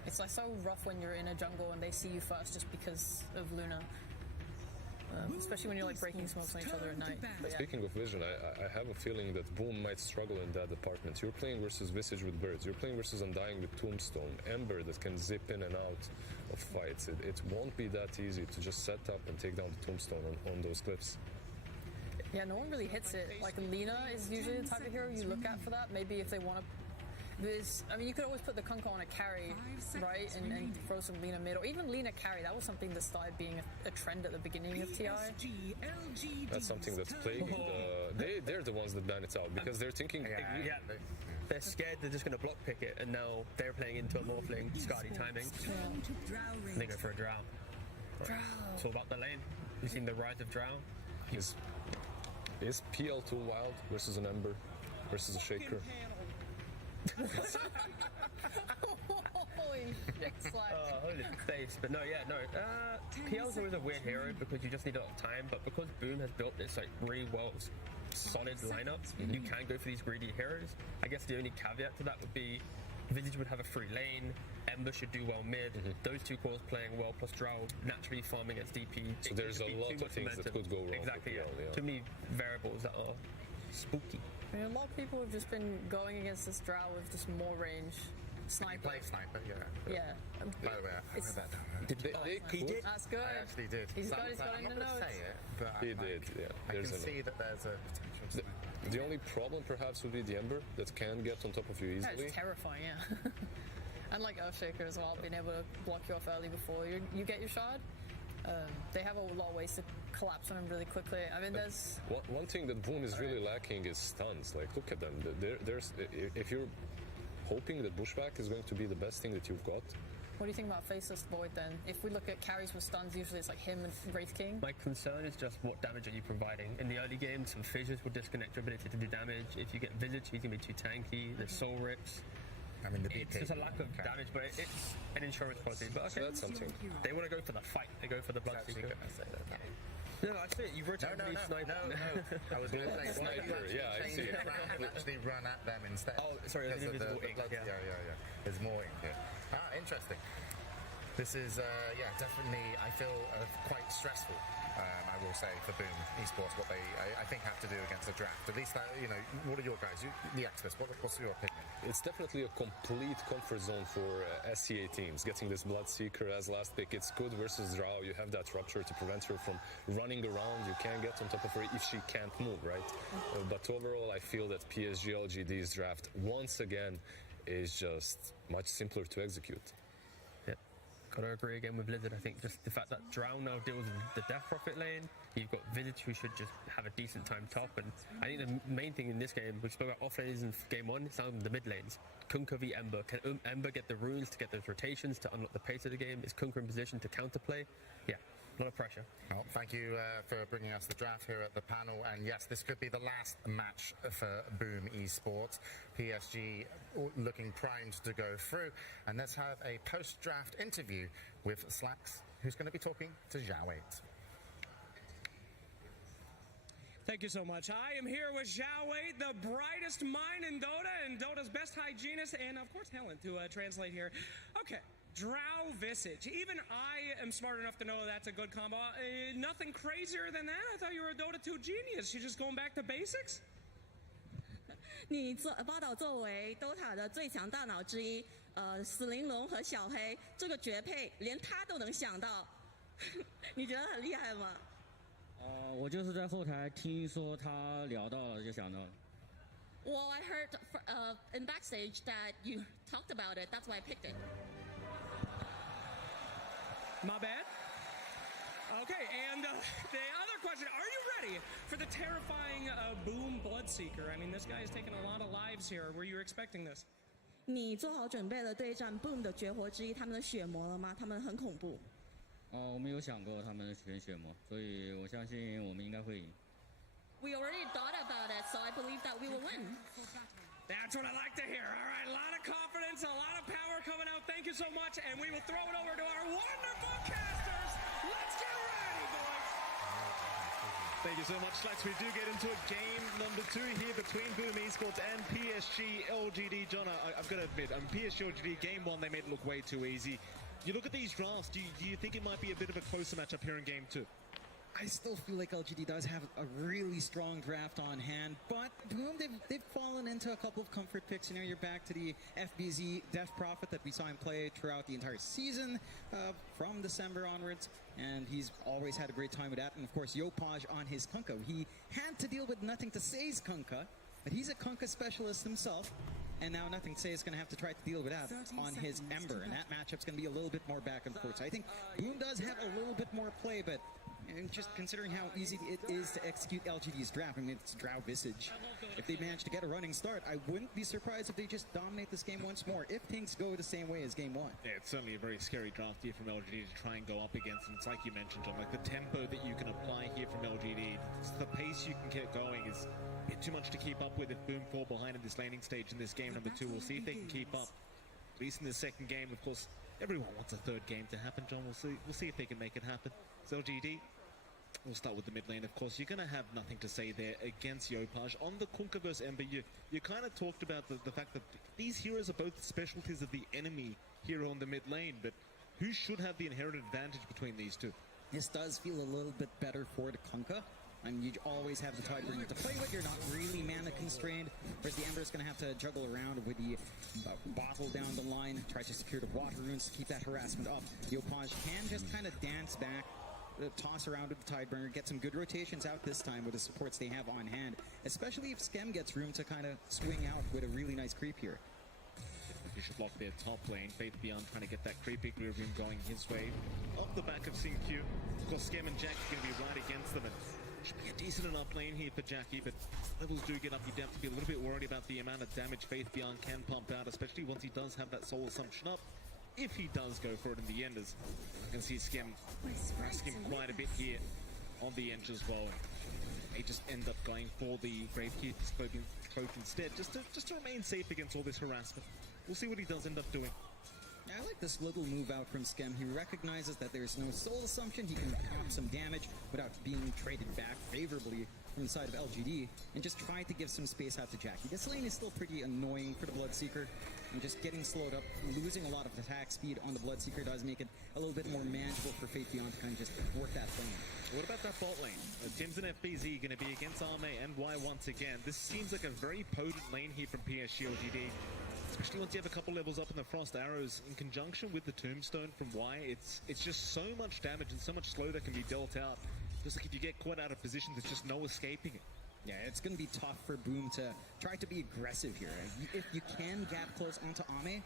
It's like so rough when you're in a jungle and they see you first just because of Luna. Especially when you're like breaking smokes on each other at night. But, yeah. Speaking of vision, I have a feeling that Boom might struggle in that department. You're playing versus Visage with birds. You're playing versus Undying with Tombstone. Ember that can zip in and out of fights. It won't be that easy to just set up and take down the Tombstone on those cliffs. Yeah, no one really hits it. Like Lina is usually the type of hero you look at for that. Maybe if they want to. You could always put the Kunkka on a carry, right, and throw some Lina mid, or even Lina carry. That was something that started being a trend at the beginning of TI. That's something that's plaguing they're the ones that ban it out because they're thinking. Yeah, they're scared they're just going to block pick it, and now they're playing into a Morphling Skadi timing. And they go for a Drow. It's all about the lane. You've seen the rise of Drow. Is PL too wild versus an Ember versus a Shaker? Holy shit, slide. Holy face. But no. PL's always a weird hero because you just need a lot of time, but because Boom has built this like really well solid lineup, you can go for these greedy heroes. I guess the only caveat to that would be Visage would have a free lane, Ember should do well mid, those two cores playing well, plus Drow naturally farming against DP. So there's a lot of things that could go wrong. Exactly, yeah. Too many variables that are spooky. I mean, a lot of people have just been going against this Drow with just more range. Sniper. Play sniper, yeah. Yeah. By the way, I wrote that down. He did. That's good. I actually did. He's got it in the notes. I'm not going to say it, but He did, yeah. I can see that there's a potential. The only problem perhaps would be the Ember that can get on top of you easily. That's terrifying, yeah. And like Earthshaker as well, being able to block you off early before you get your shard. They have a lot of ways to collapse on him really quickly. I mean, there's... One thing that Boom is really lacking is stuns. Like, look at them. There's if you're hoping that Bushwhack is going to be the best thing that you've got. What do you think about Faceless Void then? If we look at carries with stuns, usually it's like him and Wraith King. My concern is just what damage are you providing? In the early game, some fissures will disconnect your ability to do damage. If you get Visage, he's going to be too tanky. There's Soul Rips. I mean, it's just a lack of damage, but it's an insurance policy. But okay, that's something. They want to go for the fight. They go for the Bloodseeker. No, I see it. You've rotated sniper. No. I was going to say sniper. Yeah, I see it. Actually run at them instead. Oh, sorry, there's invisible ink. Yeah. There's more ink here. Interesting. This is, yeah, definitely, I feel quite stressful, I will say, for Boom Esports, what they, I think, have to do against the draft. At least, what are your guys, the experts, what's your opinion? It's definitely a complete comfort zone for SCA teams. Getting this Bloodseeker as last pick, it's good versus Drow. You have that Rupture to prevent her from running around. You can't get on top of her if she can't move, right? But overall, I feel that PSG LGD's draft, once again, is just much simpler to execute. Gotta agree again with Blizzard. I think just the fact that Drow now deals with the Death Prophet lane, you've got Visage who should just have a decent time top, and I think the main thing in this game, we spoke about offlanes in game 1, it's now the mid lanes. Kunkka v Ember. Can Ember get the runes to get those rotations to unlock the pace of the game? Is Kunkka in position to counterplay? Yeah, a lot of pressure. Well, thank you for bringing us the draft here at the panel. And yes, this could be the last match for Boom Esports. PSG looking primed to go through. And let's have a post-draft interview with Slacks, who's going to be talking to Zhao 8. Thank you so much. I am here with Zhao 8, the brightest mind in Dota and Dota's best hygienist, and of course Helen to translate here. Okay, Drow Visage. Even I am smart enough to know that's a good combo. Nothing crazier than that? I thought you were a Dota 2 genius. You're just going back to basics? 你报道作为 Dota 的最强大脑之一，死灵龙和小黑这个绝配，连他都能想到，你觉得很厉害吗？我就是在后台听说他聊到了，就想到了。Well, I heard in backstage that you talked about it. That's why I picked it. My bad. Okay, and the other question, are you ready for the terrifying Boom Bloodseeker? I mean, this guy is taking a lot of lives here. Were you expecting this? 你做好准备了对战 Boom 的绝活之一，他们的血魔了吗？他们很恐怖。我们有想过他们选血魔，所以我相信我们应该会赢。We already thought about it, so I believe that we will win. That's what I like to hear. All right, a lot of confidence, a lot of power coming out. Thank you so much, and we will throw it over to our wonderful casters. Let's get ready, boys. Thank you so much, Slacks. We do get into a game number 2 here between Boom Esports and PSG LGD. John, I've got to admit, PSG LGD game 1, they made it look way too easy. You look at these drafts, do you think it might be a bit of a closer matchup here in game 2? I still feel like LGD does have a really strong draft on hand, but Boom, they've fallen into a couple of comfort picks. You know, you're back to the FBZ Death Prophet that we saw him play throughout the entire season from December onwards, and he's always had a great time with that. And of course, Yopaj on his Kunkka. He had to deal with Nothing to Say's Kunkka, but he's a Kunkka specialist himself. And now Nothing to Say is going to have to try to deal with that on his Ember, and that matchup's going to be a little bit more back and forth. So I think Boom does have a little bit more play, but just considering how easy it is to execute LGD's draft, I mean, it's Drow Visage. If they manage to get a running start, I wouldn't be surprised if they just dominate this game once more, if things go the same way as game 1. Yeah, it's certainly a very scary draft here from LGD to try and go up against, and it's like you mentioned, John, like the tempo that you can apply here from LGD, the pace you can get going is a bit too much to keep up with if Boom fall behind in this laning stage in this game number 2. We'll see if they can keep up, at least in the second game. Of course, everyone wants a third game to happen, John. We'll see if they can make it happen. So LGD, we'll start with the mid lane. Of course, you're going to have Nothing to Say there against Yopaj. On the Kunkka vs Ember, you kind of talked about the fact that these heroes are both specialties of the enemy hero on the mid lane, but who should have the inherent advantage between these two? This does feel a little bit better for the Kunkka. I mean, you always have the Tidebringer to play with. You're not really mana constrained. Whereas the Ember's going to have to juggle around with the bottle down the line, try to secure the water runes to keep that harassment up. Yopaj can just kind of dance back, toss around with the Tidebringer, get some good rotations out this time with the supports they have on hand, especially if Skem gets room to kind of swing out with a really nice creep here. He should block their top lane. Faith Beyond trying to get that creepy clear room going his way. Off the back of Sync-Q. Of course, Skem and Jack are going to be right against them. And should be a decent enough lane here for Jackie, but levels do get up. You have to be a little bit worried about the amount of damage Faith Beyond can pump out, especially once he does have that Soul Assumption up. If he does go for it in the end, as you can see Skem asking quite a bit here on the Ench as well. They just end up going for the Gravekeeper's Cloak instead, just to remain safe against all this harassment. We'll see what he does end up doing. I like this little move out from Skem. He recognizes that there's no Soul Assumption. He can pop some damage without being traded back favorably from the side of LGD and just tried to give some space out to Jackie. This lane is still pretty annoying for the Bloodseeker, and just getting slowed up, losing a lot of attack speed on the Bloodseeker does make it a little bit more manageable for Fate Beyond to kind of just work that lane. What about that bot lane? Tim's and FBZ going to be against Arme and Y once again. This seems like a very potent lane here from PSG LGD. Especially once you have a couple levels up in the Frost Arrows in conjunction with the Tombstone from Y. It's just so much damage and so much slow that can be dealt out. Just like if you get caught out of position, there's just no escaping it. Yeah, it's going to be tough for Boom to try to be aggressive here. If you can gap close onto Ame,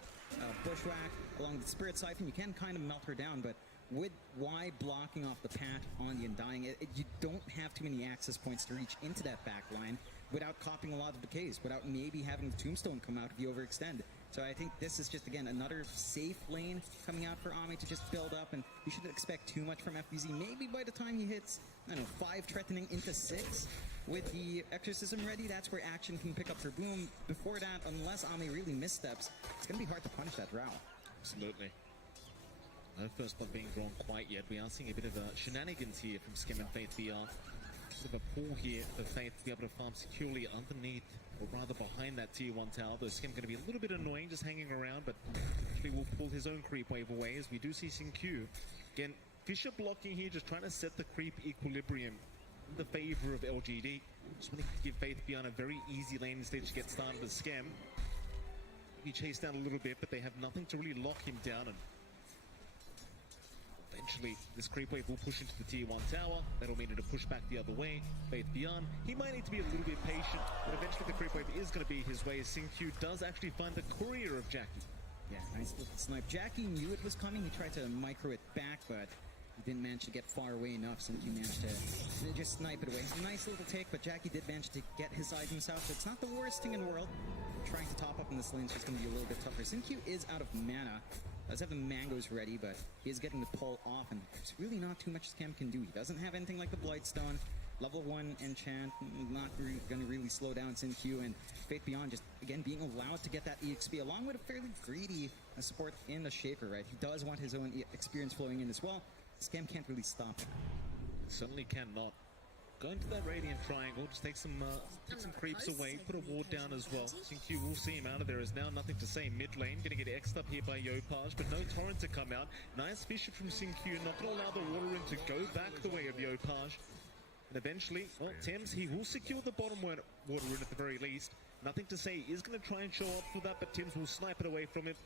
Bushwhack along the Spirit Siphon, you can kind of melt her down, but with Y blocking off the path on the Undying, you don't have too many access points to reach into that back line without copying a lot of decays, without maybe having the Tombstone come out if you overextend. So I think this is just, again, another safe lane coming out for Ame to just build up, and you shouldn't expect too much from FBZ. Maybe by the time he hits, I don't know, 5 threatening into 6 with the Exorcism ready, that's where action can pick up for Boom. Before that, unless Ame really missteps, it's going to be hard to punish that Drow. Absolutely. No first blood being drawn quite yet. We are seeing a bit of shenanigans here from Skim and Faith Beyond. Sort of a pull here for Faith to be able to farm securely underneath, or rather behind that tier 1 tower. Though Skim going to be a little bit annoying just hanging around, but actually will pull his own creep wave away as we do see Sin-Q. Again, Fisher blocking here, just trying to set the creep equilibrium in the favor of LGD. Just wanting to give Faith Beyond a very easy lane stage to get started as Skim. He chased down a little bit, but they have nothing to really lock him down, and eventually, this creep wave will push into the tier 1 tower. That'll mean it'll push back the other way. Faith Beyond, he might need to be a little bit patient, but eventually the creep wave is going to be his way. Sin-Q does actually find the courier of Jackie. Yeah, nice little snipe. Jackie knew it was coming. He tried to micro it back, but he didn't manage to get far away enough. Sin-Q managed to just snipe it away. Nice little take, but Jackie did manage to get his items out, so it's not the worst thing in the world. Trying to top up in this lane is just going to be a little bit tougher. Sin-Q is out of mana. Does have the mangoes ready, but he is getting the pull off, and there's really not too much Scam can do. He doesn't have anything like the Blightstone. Level 1 enchant, not going to really slow down Sin-Q, and Faith Beyond just, again, being allowed to get that EXP, along with a fairly greedy support in the Shaper, right? He does want his own experience flowing in as well. Scam can't really stop him. Certainly cannot. Going to that Radiant Triangle, just take some creeps away, put a ward down as well. Sin-Q will see him out of there. Is now nothing to say. Mid lane, going to get X'd up here by Yopaj, but no Torrent to come out. Nice Fisher from Sin-Q, not going to allow the water in to go back the way of Yopaj. And eventually, well, Thames, he will secure the bottom water rune at the very least. Nothing to say. He is going to try and show up for that, but Thames will snipe it away from him.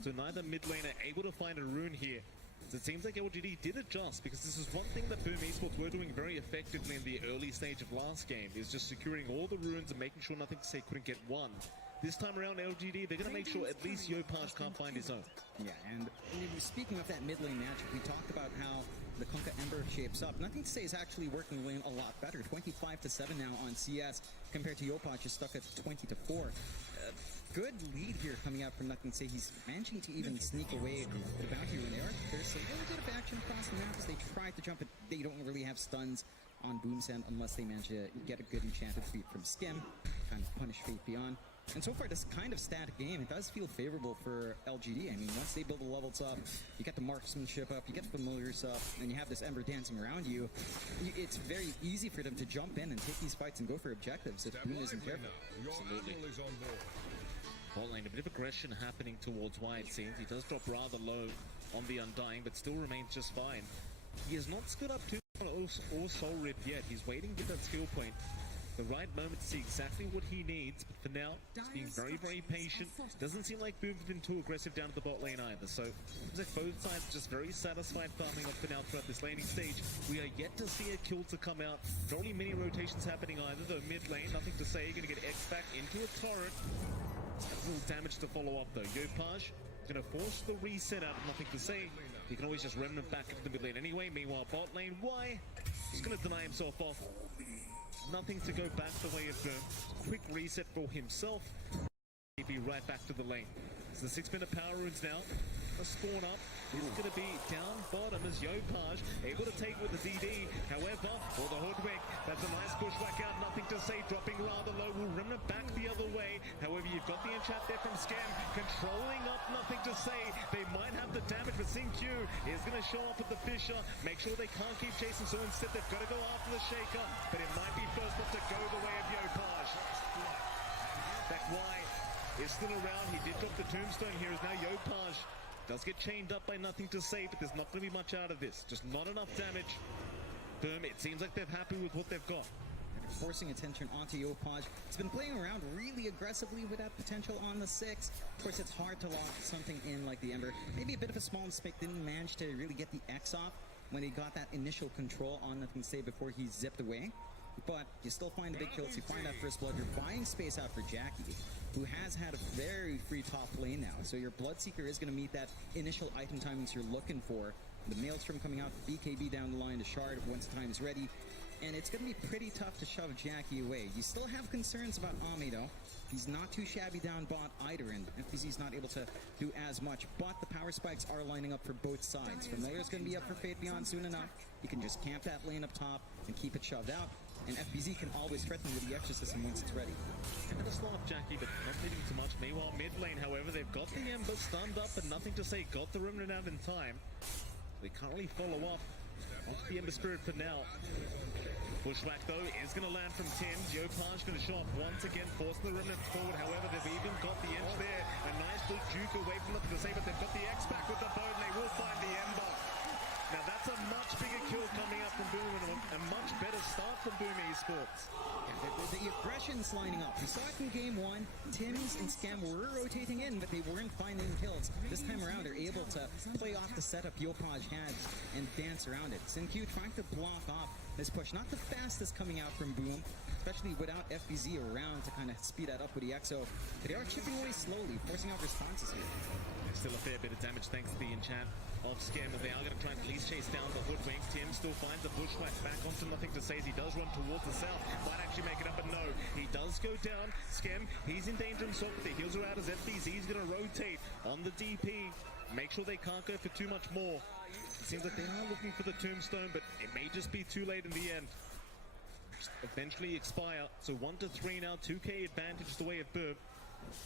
So neither mid laner able to find a rune here. So it seems like LGD did adjust, because this is one thing that Boom Esports were doing very effectively in the early stage of last game, is just securing all the runes and making sure Nothing to Say couldn't get one. This time around, LGD, they're going to make sure at least Yopaj can't find his own. Yeah, and speaking of that mid lane matchup, we talked about how the Kunkka Ember shapes up. Nothing to Say is actually working the lane a lot better. 25-7 now on CS, compared to Yopaj, just stuck at 20-4. Good lead here coming out from Nothing to Say. He's managing to even sneak away the bounty rune there. There's a little bit of action across the map as they try to jump it. They don't really have stuns on Boomsend unless they manage to get a good enchanted feat from Skim, kind of punish Faith Beyond. And so far, this kind of static game, it does feel favorable for LGD. I mean, once they build the levels up, you get the marksmanship up, you get the familiars up, and you have this Ember dancing around you, it's very easy for them to jump in and take these fights and go for objectives if Boom isn't careful. Absolutely. Bot lane, a bit of aggression happening towards Y, it seems. He does drop rather low on the Undying, but still remains just fine. He has not stood up too or Soul Rip yet. He's waiting to get that skill point. The right moment to see exactly what he needs, but for now, he's being very, very patient. Doesn't seem like Boom's been too aggressive down to the bot lane either, so it seems like both sides are just very satisfied farming up for now throughout this laning stage. We are yet to see a kill to come out. Not only many rotations happening either, though mid lane, Nothing to Say, going to get X back into a turret. A little damage to follow up though. Yopaj going to force the reset out of Nothing to Say. He can always just remnant back into the mid lane anyway. Meanwhile, bot lane, Y he's going to deny himself off. Nothing to go back the way of Boom. Quick reset for himself. He'd be right back to the lane. So the 6-minute power runes now. to spawn up is going to be down bottom as Yopaj able to take with the DD. However, for the Hoodwink, that's a nice bushwhack out, nothing to say, dropping rather low, will rim it back the other way. However, you've got the enchant there from Scam, controlling up, nothing to say. They might have the damage, but Q is going to show up with the Fisher, make sure they can't keep chasing, so instead they've got to go after the Shaker, but it might be first off to go the way of Yopaj. That Y is still around, he did drop the Tombstone here, as now Yopaj does get chained up by nothing to say, but there's not going to be much out of this. Just not enough damage. Boom, it seems like they're happy with what they've got. Forcing attention onto Yopaj. It's been playing around really aggressively with that potential on the 6. Of course, it's hard to lock something in like the Ember. Maybe a bit of a small mistake. Didn't manage to really get the X off when he got that initial control on nothing to say before he zipped away. But you still find the big kills. You find that first blood. You're buying space out for Jackie, who has had a very free top lane now. So your Bloodseeker is going to meet that initial item timings you're looking for. The Maelstrom coming out, BKB down the line to Shard once the time is ready. And it's going to be pretty tough to shove Jackie away. You still have concerns about Ami, though. He's not too shabby down bot either, and FBZ's not able to do as much. But the power spikes are lining up for both sides. Familiar's going to be up for Fate Beyond soon enough. You can just camp that lane up top and keep it shoved out. And FBZ can always threaten with the Exorcism once it's ready. And a slot Jackie, but not needing too much. Meanwhile, mid lane, however, they've got the Ember stunned up, but nothing to say. Got the Remnant out in time. They can't really follow up. Off the Ember Spirit for now. Bushwhack, though, is going to land from 10. Yopaj going to show up once again, forcing the Remnant forward. However, they've even got the Edge there. A nice little juke away from nothing to say, but they've got the X back with the bow, and they will find the Ember. Now, that's a much bigger kill coming up from Boom, and a much better start from Boom Esports. Yeah, the aggression's lining up. We saw it in Game 1. Tims and Scam were rotating in, but they weren't finding kills. This time around, they're able to play off the setup Yopaj had and dance around it. Q trying to block off this push. Not the fastest coming out from Boom, especially without FBZ around to kind of speed that up with the EXO. But they are chipping away slowly, forcing out responses here. Still a fair bit of damage thanks to the enchant of Scam. They are going to try and please chase down the Hoodwink. Tim still finds the bushwhack back onto nothing to say as he does run towards the south. Might actually make it up, but no. He does go down. Scam, he's in danger himself, but the heals are out as FBZ's going to rotate on the DP. Make sure they can't go for too much more. It seems like they are looking for the Tombstone, but it may just be too late in the end. Eventually expire. So 1-3 now. 2K advantage the way of Burp.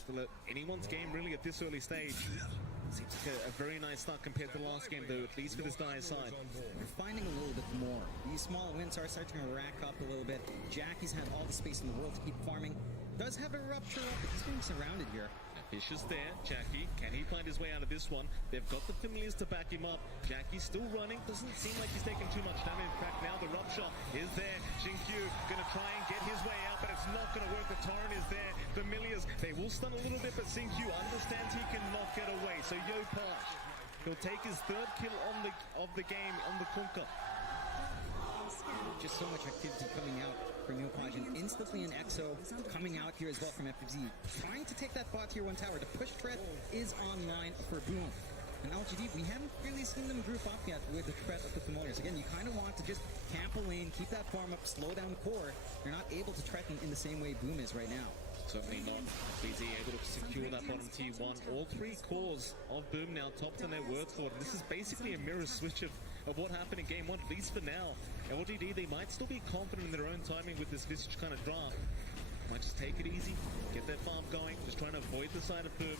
Still at anyone's game really at this early stage. Seems like a very nice start compared to the last game, though, at least for this Dire side. They're finding a little bit more. These small wins are starting to rack up a little bit. Jackie's had all the space in the world to keep farming. Does have a rupture up, but he's being surrounded here. Fish is there. Jackie, can he find his way out of this one? They've got the familiars to back him up. Jackie's still running. Doesn't seem like he's taking too much damage. In fact, now the rupture is there. Xinkyu gonna try and get his way out, but it's not gonna work. The torrent is there. Familiars, they will stun a little bit, but Xinkyu understands he cannot get away. So Yopaj, he'll take his third kill of the game on the Kunkka. Just so much activity coming out from Yopaj, and instantly an EXO coming out here as well from FBZ. Trying to take that bot tier 1 tower. The push threat is online for Boom. And LGD, we haven't really seen them group up yet with the threat of the familiars. Again, you kind of want to just camp a lane, keep that farm up, slow down core. You're not able to threaten in the same way Boom is right now. Certainly not. FBZ able to secure that bottom T1. All 3 cores of Boom now topped in their worth for it. This is basically a mirror switch of what happened in Game 1, at least for now. LGD, they might still be confident in their own timing with this Visage kind of draft. Might just take it easy, get their farm going, just trying to avoid the side of Boom.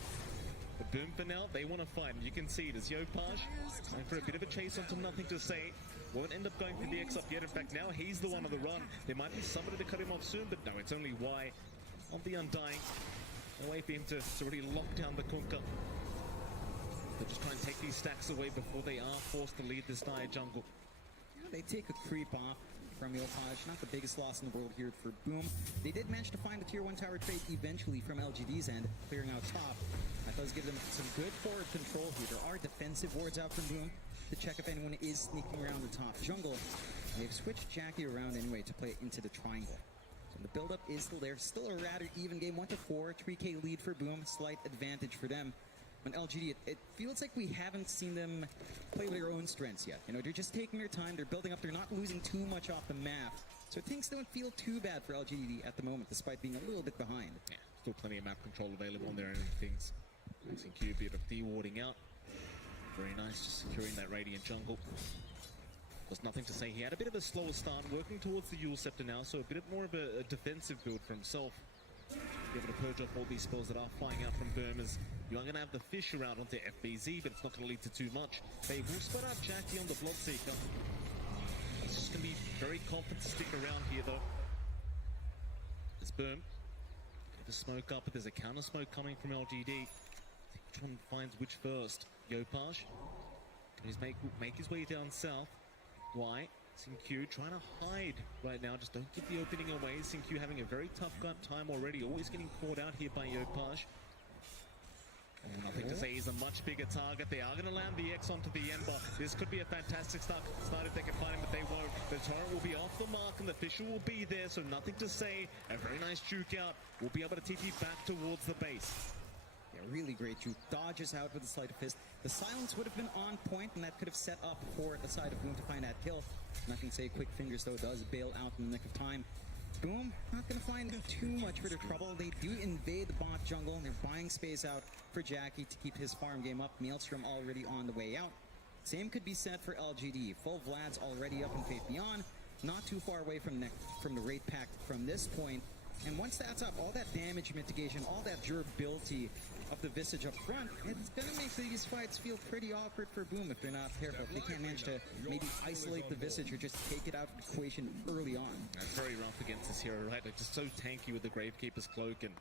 But Boom for now, they want to fight. And you can see it as Yopaj trying for a bit of a chase onto nothing to say. Won't end up going for the X up yet. In fact, now he's the one on the run. There might be somebody to cut him off soon, but no, it's only Y on the Undying. No way for him to really lock down the Kunkka. They'll just try and take these stacks away before they are forced to lead this Dire jungle. They take a creep off from Yopaj. Not the biggest loss in the world here for Boom. They did manage to find a tier 1 tower trade eventually from LGD's end, clearing out top. That does give them some good forward control here. There are defensive wards out from Boom to check if anyone is sneaking around the top jungle. They've switched Jackie around anyway to play into the triangle. So the build-up is still there. Still a rather even game, 1-4. 3K lead for Boom. Slight advantage for them. On LGD, it feels like we haven't seen them play with their own strengths yet. You know, they're just taking their time, they're building up, they're not losing too much off the map. So things don't feel too bad for LGD at the moment, despite being a little bit behind. Yeah, still plenty of map control available on their own things. Q, bit of de-warding out. Very nice, just securing that Radiant jungle. There's nothing to say. He had a bit of a slower start, working towards the Yule Scepter now, so a bit more of a defensive build for himself. Be able to purge off all these spells that are flying out from Burmers. You are going to have the fish around onto FBZ, but it's not going to lead to too much. They will split out Jackie on the Bloodseeker. It's just going to be very confident to stick around here, though. There's Burm. Bit of a smoke up, but there's a counter smoke coming from LGD. See which one finds which first. Yopaj. He's make his way down south. Why? Sin-Q trying to hide right now. Just don't give the opening away. Sin-Q having a very tough time already. Always getting caught out here by Yopaj. Nothing to say, he's a much bigger target. They are going to land the X onto the Ember. This could be a fantastic start if they can find him, but they won't. The turret will be off the mark and the Fisher will be there, so nothing to say. A very nice juke out. We'll be able to TP back towards the base. Yeah, really great juke. Dodges out with the Sleight of Fist. The silence would have been on point, and that could have set up for the side of Boom to find that kill. Nothing to say. Quick Fingers, though, does bail out in the nick of time. Boom, not going to find too much for their trouble. They do invade the bot jungle. They're buying space out for Jackie to keep his farm game up. Maelstrom already on the way out. Same could be said for LGD. Full Vlad's already up in Fate Beyond. Not too far away from the Wraith Pact from this point. And once that's up, all that damage mitigation, all that durability of the Visage up front, it's going to make these fights feel pretty awkward for Boom if they're not careful. If they can't manage to maybe isolate the Visage or just take it out of the equation early on. That's very rough against this hero, right? Like, just so tanky with the Gravekeeper's Cloak, and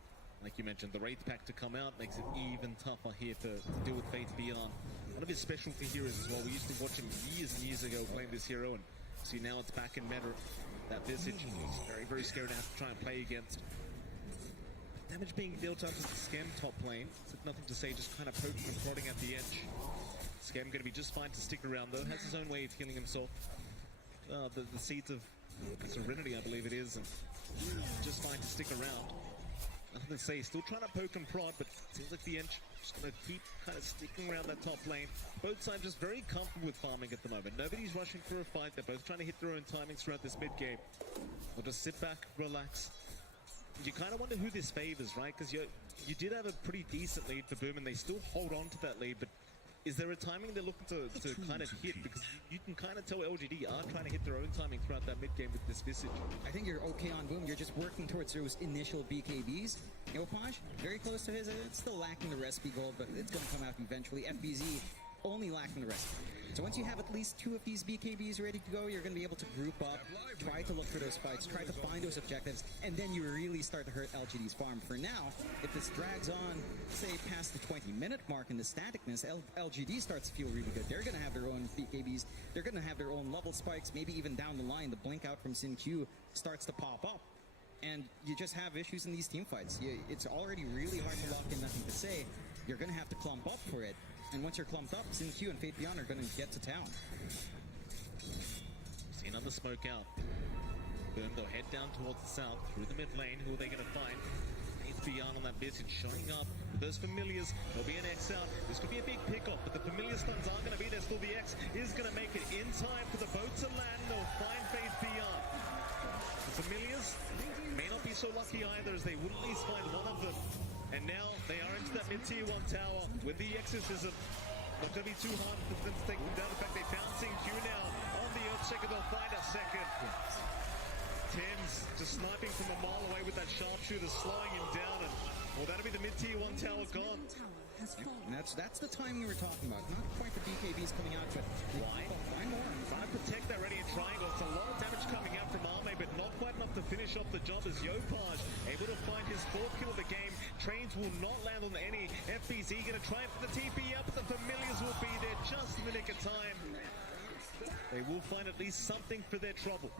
like you mentioned, the Wraith Pact to come out makes it even tougher here to deal with Fate Beyond. One of his specialty heroes as well. We used to watch him years and years ago playing this hero, and see now it's back in meta. That Visage is very, very scary to have to try and play against. Damage being dealt up to the Scam top lane. So nothing to say, just kind of poking and prodding at the edge. Scam going to be just fine to stick around though. Has his own way of healing himself. The Seeds of Serenity, I believe it is. And just fine to stick around. Nothing to say, still trying to poke and prod, but it seems like the Ench just going to keep kind of sticking around that top lane. Both sides just very comfortable with farming at the moment. Nobody's rushing for a fight. They're both trying to hit their own timings throughout this mid game. They'll just sit back, relax. You kind of wonder who this favors, right? Because you did have a pretty decent lead for Boom, and they still hold on to that lead, but is there a timing they're looking to kind of hit? Because you can kind of tell LGD are trying to hit their own timing throughout that mid game with this Visage. I think you're okay on Boom. You're just working towards those initial BKBs. Yopaj, very close to his. It's still lacking the recipe gold, but it's going to come out eventually. FBZ only lacking the recipe. So once you have at least 2 of these BKBs ready to go, you're going to be able to group up, try to look for those fights, try to find those objectives, and then you really start to hurt LGD's farm. For now, if this drags on, say, past the 20-minute mark in the staticness, LGD starts to feel really good. They're going to have their own BKBs. They're going to have their own level spikes. Maybe even down the line, the blink out from Sin-Q starts to pop up. And you just have issues in these team fights. It's already really hard to lock in, nothing to say. You're going to have to clump up for it. And once you're clumped up, Sin-Q and Fate Beyond are going to get to town. See another smoke out. Boom, they'll head down towards the south, through the mid lane. Who are they going to find? Fate Beyond on that Visage showing up. With those Familiars, there'll be an X out. This could be a big pickup, but the Familiar stuns are going to be there. Still, the X is going to make it in time for the boat to land. They'll find Fate Beyond. The Familiars may not be so lucky either, as they would at least find one of them. And now they are into that mid-tier 1 tower with the Exorcism. Not going to be too hard for them to take them down. In fact, they found Sin-Q now on the Earthshaker. They'll find a second. Tim's just sniping from a mile away with that sharpshooter, slowing him down. And, well, that'll be the mid-tier 1 tower gone. And that's the timing we were talking about. Not quite the BKBs coming out, but why? Find more. Trying to protect that Radiant Triangle. It's a lot of damage coming out from Arme, but not quite enough to finish off the job as Yopaj able to find his 4th kill of the game. Trains will not land on any. FBZ going to try for the TP up, but the Familiars will be there just in the nick of time. They will find at least something for their trouble.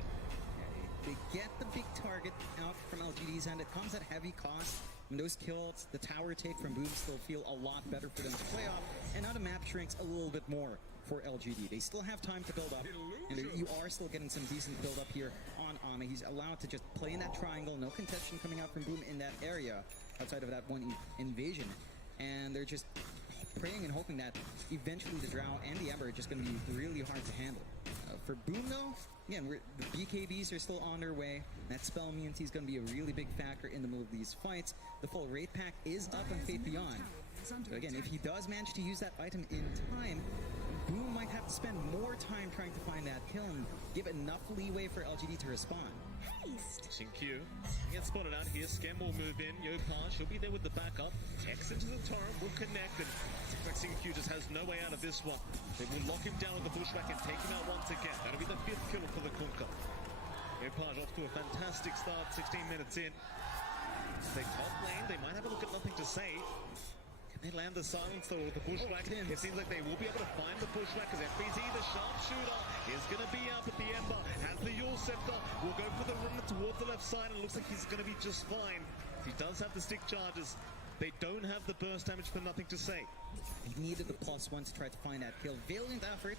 They get the big target out from LGD's end. It comes at heavy cost. And those kills, the tower take from Boom still feel a lot better for them to play off. And now the map shrinks a little bit more for LGD. They still have time to build up. And you are still getting some decent build up here on Ana. He's allowed to just play in that triangle. No contention coming out from Boom in that area outside of that one invasion. And they're just praying and hoping that eventually the Drow and the Ember are just going to be really hard to handle. For Boom, though, again, the BKBs are still on their way. That spell immunity is going to be a really big factor in the middle of these fights. The full Wraith Pack is up on Fate Beyond. So again, if he does manage to use that item in time, Boom might have to spend more time trying to find that kill and give enough leeway for LGD to respond. Q gets spotted out here. Scam will move in. Yopar, she'll be there with the backup. X into the torrent, will connect, and it seems like Q just has no way out of this one. They will lock him down with the pushback and take him out once again. That'll be the 5th kill for the Kunkka. Yopar off to a fantastic start, 16 minutes in. They top lane, they might have a look at nothing to say. Can they land the silence though with the pushback? It seems like they will be able to find the pushback as FBZ, the sharpshooter, is going to be up at the Ember. Has the Yule Scepter, will go for the run towards the left side, and it looks like he's going to be just fine. He does have the stick charges. They don't have the burst damage for nothing to say. He needed the +1 to try to find that kill. Valiant effort,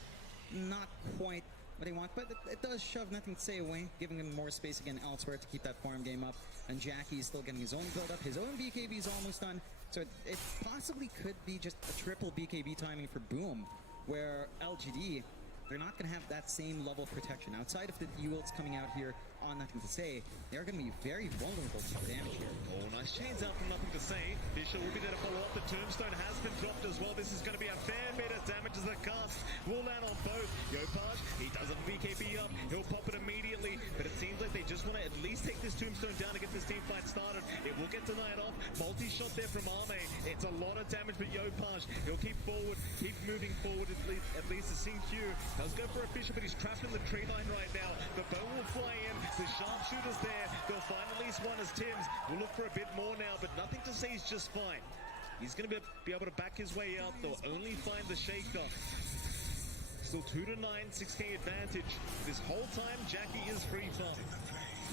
not quite what they want, but it does shove nothing to say away, giving him more space again elsewhere to keep that farm game up. And Jackie is still getting his own build up. His own BKB is almost done. So it possibly could be just a triple BKB timing for Boom, where LGD, they're not going to have that same level of protection. Outside of the Ewelts coming out here on nothing to say, they're going to be very vulnerable to damage here. Oh, nice chains out from nothing to say. Fisher will be there to follow up. The Tombstone has been dropped as well. This is going to be a fair bit of damage as the cast will land on both. Yopaj, he does have BKB up. He'll pop it immediately, but it seems like they just want to at least take this Tombstone down to get this team fight started. It will get denied off. Multi-shot there from Arme. It's a lot of damage, but Yopaj, he'll keep forward, keep moving forward at least as Sing Q does go for a Fisher, but he's trapped in the tree line right now. The bow will fly in. The sharpshooter's there. They'll find at least one as Tim's will look for a bit more now, but nothing to say, he's just fine. He's going to be able to back his way out. They'll only find the Shaker. Still 2-9, 6K advantage. This whole time, Jackie is free farm.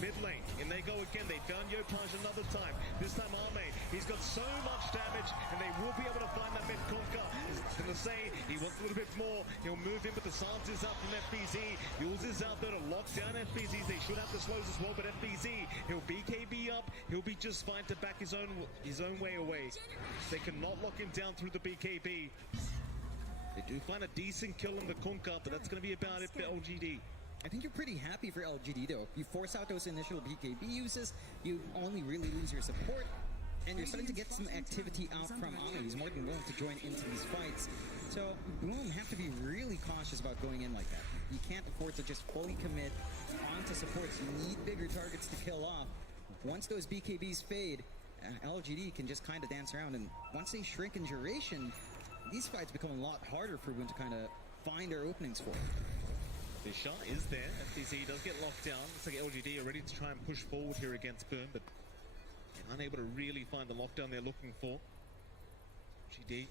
Mid lane, and they go again. They found Yopaj another time. This time Arme, he's got so much damage, and they will be able to find that mid Kunkka. He's going to say he wants a little bit more. He'll move in, but the silence is up from FBZ. Yules is out there to lock down FBZ. They should have the slows as well, but FBZ, he'll BKB up. He'll be just fine to back his own way away. They cannot lock him down through the BKB. They do find a decent kill in the Kunkka, but that's going to be about it for LGD. I think you're pretty happy for LGD though. You force out those initial BKB uses, you only really lose your support, and you're starting to get some activity out from Ami. He's more than willing to join into these fights. So Boom have to be really cautious about going in like that. You can't afford to just fully commit onto supports. You need bigger targets to kill off. Once those BKBs fade, LGD can just kind of dance around, and once they shrink in duration, these fights become a lot harder for Boom to kind of find their openings for. The shot is there. FTC does get locked down. Looks like LGD are ready to try and push forward here against Boom, but unable to really find the lockdown they're looking for. LGD, they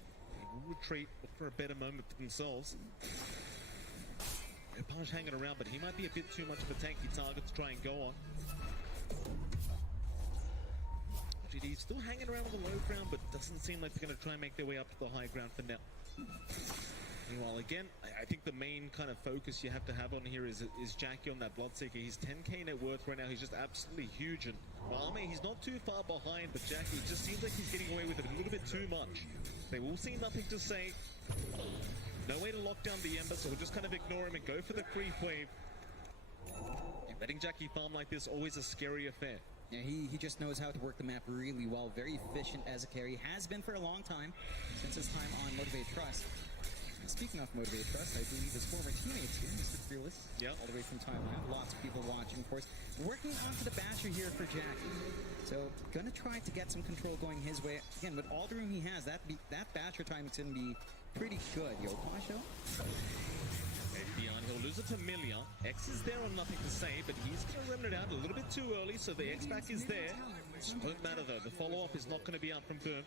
will retreat, look for a better moment for themselves. Punch hanging around, but he might be a bit too much of a tanky target to try and go on. LGD still hanging around on the low ground, but doesn't seem like they're going to try and make their way up to the high ground for now. Meanwhile, again, I think the main kind of focus you have to have on here is Jackie on that Bloodseeker. He's 10k net worth right now. He's just absolutely huge. And Arme, he's not too far behind, but Jackie, it just seems like he's getting away with it a little bit too much. They will see nothing to say. No way to lock down the Ember, so we'll just kind of ignore him and go for the creep wave. And letting Jackie farm like this, always a scary affair. Yeah, he just knows how to work the map really well. Very efficient as a carry. Has been for a long time, since his time on Motivate Trust. Speaking of Motivate Trust, I believe his former teammates here, Mr. Fearless, all the way from Thailand. Lots of people watching, of course. Working onto the Basher here for Jackie. So, gonna try to get some control going his way. Again, with all the room he has, that Basher time is gonna be pretty good. Yopaj though? Beyond, he'll lose it to Milia. X is there on nothing to say, but he's gonna run it out a little bit too early, so the X back is there. It won't matter though. The follow-up is not gonna be out from Boom.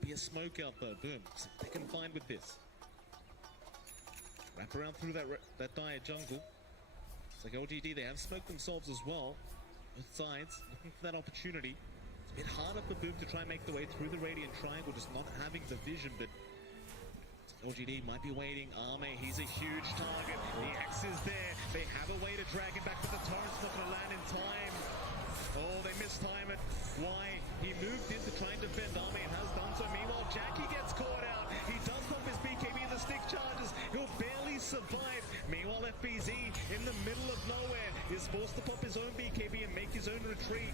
Be a smoke out though, Boom. So they can find with this. Wrap around through that dire jungle. It's like LGD, they have smoked themselves as well. Both sides, looking for that opportunity. It's a bit harder for Boom to try and make the way through the Radiant Triangle, just not having the vision, but LGD might be waiting. Arme, he's a huge target. The X is there. They have a way to drag him back, but the torrent's not going to land in time. Oh, they mistime it. Why? He moved in to try and defend Arme and has done so. Meanwhile, Jackie gets caught out. He does pump his BKB in the the stick charges. He'll barely survive. Meanwhile, FBZ in the middle of nowhere is forced to pop his own BKB and make his own retreat.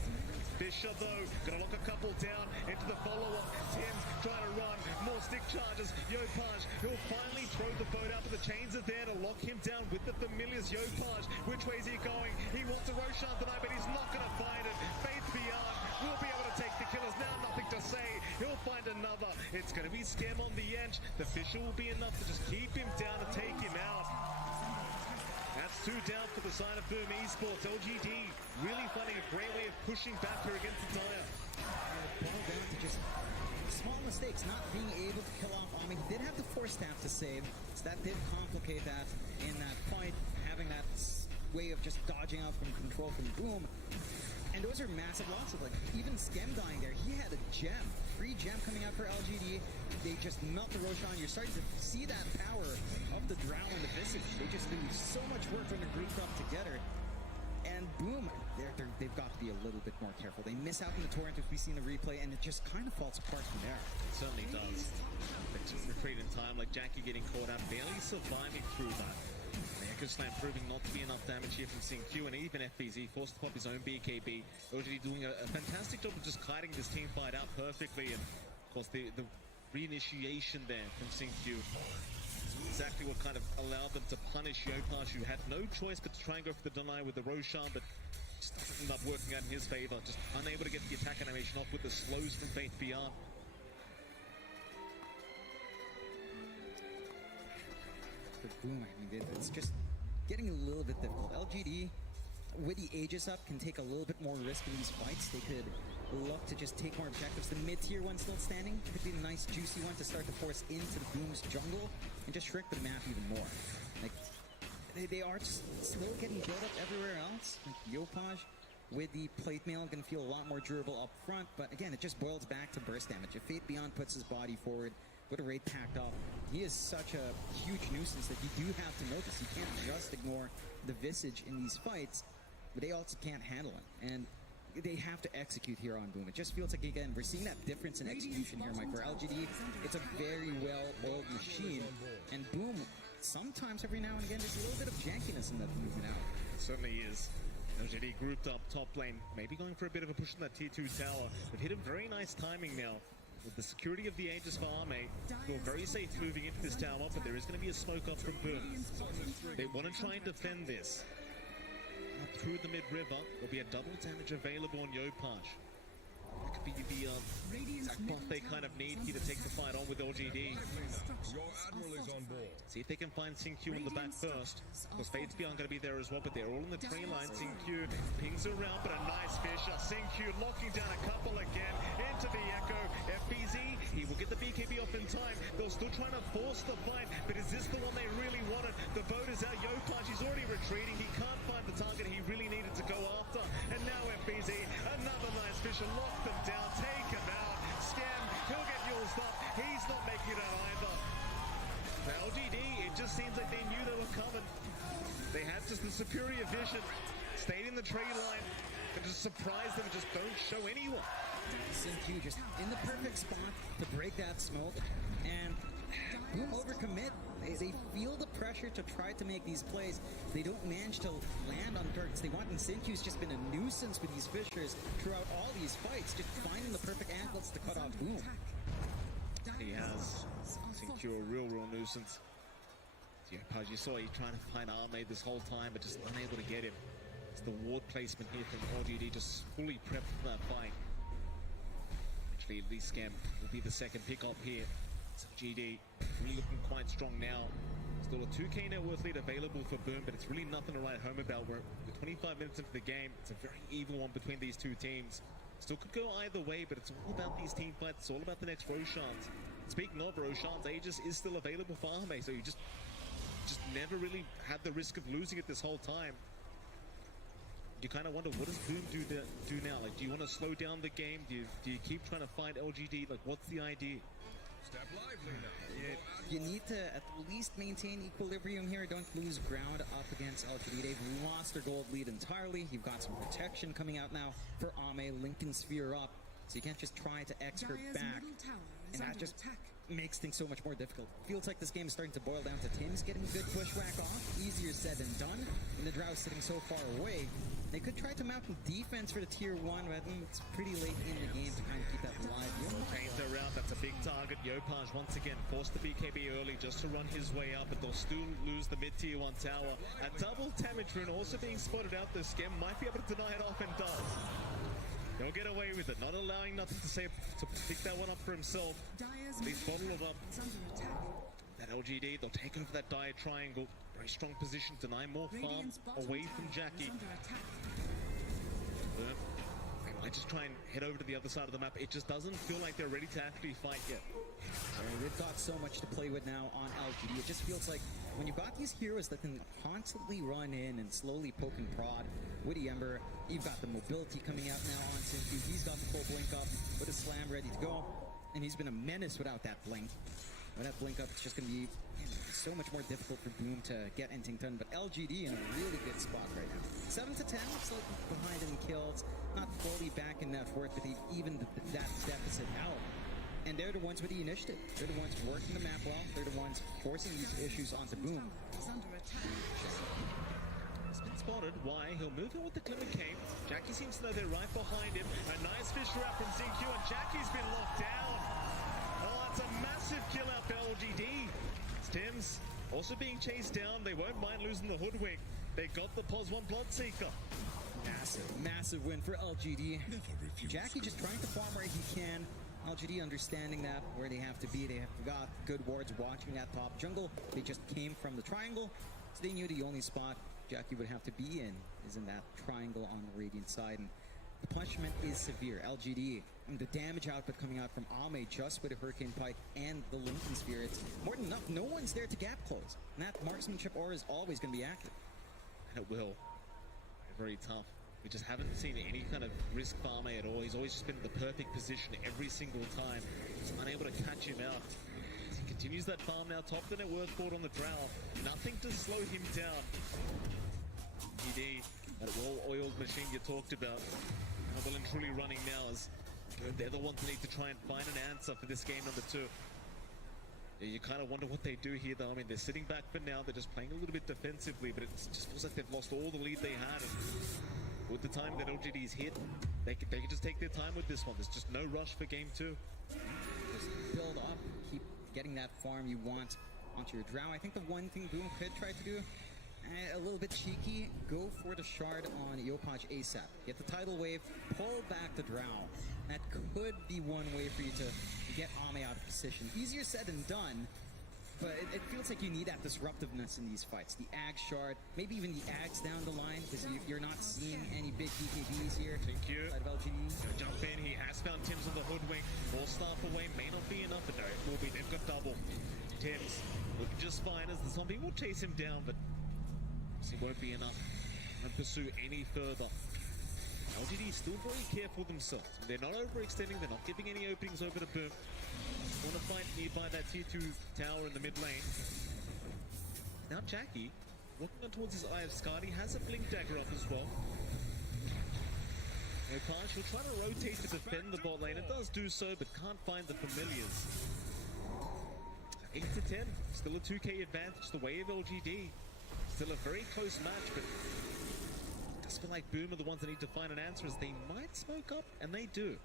Fisher, though, gonna lock a couple down into the follow-up. Tim's trying to run. More stick charges. Yopaj, he'll finally throw the boat out, but the chains are there to lock him down with the familiars. Yopaj, which way is he going? He wants a Roshan tonight, but he's not gonna find it. Faith Beyond will be able to take the killers. Now nothing to say. He'll find another. It's gonna be Scam on the edge. The Fisher will be enough to just keep him down and take him out. That's 2 down for the side of Boom Esports. LGD really finding a great way of pushing back here against the Dire. Boiled down to just small mistakes, not being able to kill off Ami. He did have the force staff to save, so that did complicate that in that fight, having that way of just dodging out from control from Boom. And those are massive losses. Like, even Skem dying there, he had a gem. Free gem coming out for LGD. They just melt the Roshan. You're starting to see that power of the Drow and the Visage. They just do so much work when they're grouped up together. And Boom, they've got to be a little bit more careful. They miss out in the torrent, as we see in the replay, and it just kind of falls apart from there. It certainly does. They just retreat in time, like Jackie getting caught out, barely surviving through that. Echo Slam proving not to be enough damage here from Q, and even FBZ forced to pop his own BKB. OGD doing a fantastic job of just kiting this team fight out perfectly, and of course the reinitiation there from Q. Exactly what kind of allowed them to punish Yopaj, who had no choice but to try and go for the deny with the Roshan, but just doesn't end up working out in his favor. Just unable to get the attack animation off with the slows from Faith Beyond. For Boom, I mean, it's just getting a little bit difficult. LGD, with the Aegis up, can take a little bit more risk in these fights. They could look to just take more objectives. The mid-tier one still standing could be a nice, juicy one to start to force into the Boom's jungle and just shrink the map even more. Like, they are just still getting built up everywhere else. Like, Yopaj with the plate mail going to feel a lot more durable up front, but again, it just boils back to burst damage. If Fate Beyond puts his body forward with a raid packed up, he is such a huge nuisance that you do have to notice. You can't just ignore the Visage in these fights, but they also can't handle it. And they have to execute here on Boom. It just feels like, again, we're seeing that difference in execution here, Mike. For LGD, it's a very well-oiled machine. And Boom, sometimes, every now and again, there's a little bit of jankiness in that movement out. It certainly is. LGD grouped up top lane, maybe going for a bit of a push on that tier 2 tower. They've hit a very nice timing now. With the security of the Aegis for Arme, feel very safe moving into this tower, but there is going to be a smoke up from Boom. They want to try and defend this. Through the mid-river, there'll be a double damage available on Yopaj. That could be the exact buff they kind of need here to take the fight on with LGD. Your Admiral is on board. See if they can find Q in the back first. Because Faith Beyond going to be there as well, but they're all in the tree line. Q pings around, but a nice Fisher. Q locking down a couple again into the Echo. FBZ, he will get the BKB off in time. They're still trying to force the fight, but is this the one they really wanted? The boat is out. Yopaj, he's already retreating. He can't find the target he really needed to go after. And now FBZ, another nice Fisher, lock them down, take him out. Scam, he'll get used up. He's not making it either. For LGD, it just seems like they knew they were coming. They had just the superior vision, stayed in the tree line, and just surprised them and just don't show anyone. Q just in the perfect spot to break that smoke, and Boom overcommit. They feel the pressure to try to make these plays. They don't manage to land on targets they want, and Q's just been a nuisance with these Fishers throughout all these fights, just finding the perfect anklets to cut off Boom. He has Q a real nuisance. You saw he trying to find Arme this whole time, but just unable to get him. It's the ward placement here from RGD, just fully prepped for that fight. Actually, at least Scam will be the second pick up here. So GD really looking quite strong now. Still a 2k net worth lead available for Boom, but it's really nothing to write home about. We're 25 minutes into the game. It's a very even one between these two teams. Still could go either way, but it's all about these team fights. It's all about the next Roshans. Speaking of Roshans, Aegis is still available for Arme, so you just never really had the risk of losing it this whole time. You kind of wonder, what does Boom do now? Like, do you want to slow down the game? Do you keep trying to find LGD? Like, what's the idea? Step lively now. You need to at least maintain equilibrium here. Don't lose ground up against LGD. They've lost their gold lead entirely. You've got some protection coming out now for Ame. Lincoln Sphere up. So you can't just try to X her back. And that just makes things so much more difficult. Feels like this game is starting to boil down to Tim's getting good bushwhack off. Easier said than done. And the Drow sitting so far away. They could try to mount defense for the tier 1, but it's pretty late in the game to kind of keep that alive. Change their route, that's a big target. Yopaj once again forced the BKB early just to run his way up, but they'll still lose the mid-tier 1 tower. A double damage rune also being spotted out there. Skem might be able to deny it off and does. He'll get away with it, not allowing nothing to say to pick that one up for himself. He's bottled it up. That LGD, they'll take over that dire triangle. Very strong position, deny more farm away from Jackie. They might just try and head over to the other side of the map. It just doesn't feel like they're ready to actually fight yet. We've got so much to play with now on LGD. It just feels like when you've got these heroes that can constantly run in and slowly poke and prod with the Ember, you've got the mobility coming out now on Sinfu. He's got the full blink up with a slam ready to go, and he's been a menace without that blink. Without that blink up, it's just going to be so much more difficult for Boom to get anything done, but LGD in a really good spot right now. 7 to 10, it's like behind in kills, not fully back in net worth, but they've evened that deficit out. And they're the ones with the initiative. They're the ones working the map well. They're the ones forcing these issues onto Boom. It's been spotted. Why? He'll move in with the Glimmer Cape. Jackie seems to know they're right behind him. A nice fish wrap from ZQ, and Jackie's been locked down. Oh, it's a massive kill out for LGD. Tims also being chased down. They won't mind losing the Hoodwink. They got the POS 1 Bloodseeker. Massive win for LGD. Jackie just trying to farm where he can. LGD understanding that where they have to be. They have got good wards watching that top jungle. They just came from the triangle, so they knew the only spot Jackie would have to be in is in that triangle on the Radiant side. And the punishment is severe. LGD, and the damage output coming out from Ame just with a Hurricane Pike and the Lincoln Spear, it's more than enough. No one's there to gap close. And that marksmanship aura is always going to be active. And it will. Very tough. We just haven't seen any kind of risk for Ame at all. He's always just been in the perfect position every single time. He's unable to catch him out. As he continues that farm now, top the net worth board on the Drow. Nothing to slow him down. GD, that well-oiled machine you talked about, well and truly running now as they're the ones that need to try and find an answer for this game number 2. You kind of wonder what they do here, though. I mean, they're sitting back for now. They're just playing a little bit defensively, but it just feels like they've lost all the lead they had. And with the time that LGD's hit, they can just take their time with this one. There's just no rush for game 2. Just build up, keep getting that farm you want onto your Drow. I think the one thing Boom could try to do, a little bit cheeky, go for the shard on Yopaj ASAP. Get the tidal wave, pull back the Drow. That could be one way for you to get Ame out of position. Easier said than done, but it feels like you need that disruptiveness in these fights. The Ag shard, maybe even the Ags down the line, because you're not seeing any big BKBs here. Thank you. Side of LGD. Jump in, he has found Tims on the Hoodwink. More staff away, may not be enough, but no, it will be. They've got double. Tims looking just fine as the zombie will chase him down, but it won't be enough and pursue any further. LGD is still very careful themselves. They're not overextending, they're not giving any openings over to Boom. Want to fight nearby that tier 2 tower in the mid lane. Now Jackie, looking on towards his Eye of Skadi, has a Blink Dagger up as well. Yopaj will try to rotate to defend the bot lane. It does do so, but can't find the familiars. 8 to 10, still a 2k advantage the way of LGD. Still a very close match, but I just feel like Boom are the ones that need to find an answer, as they might smoke up, and they do.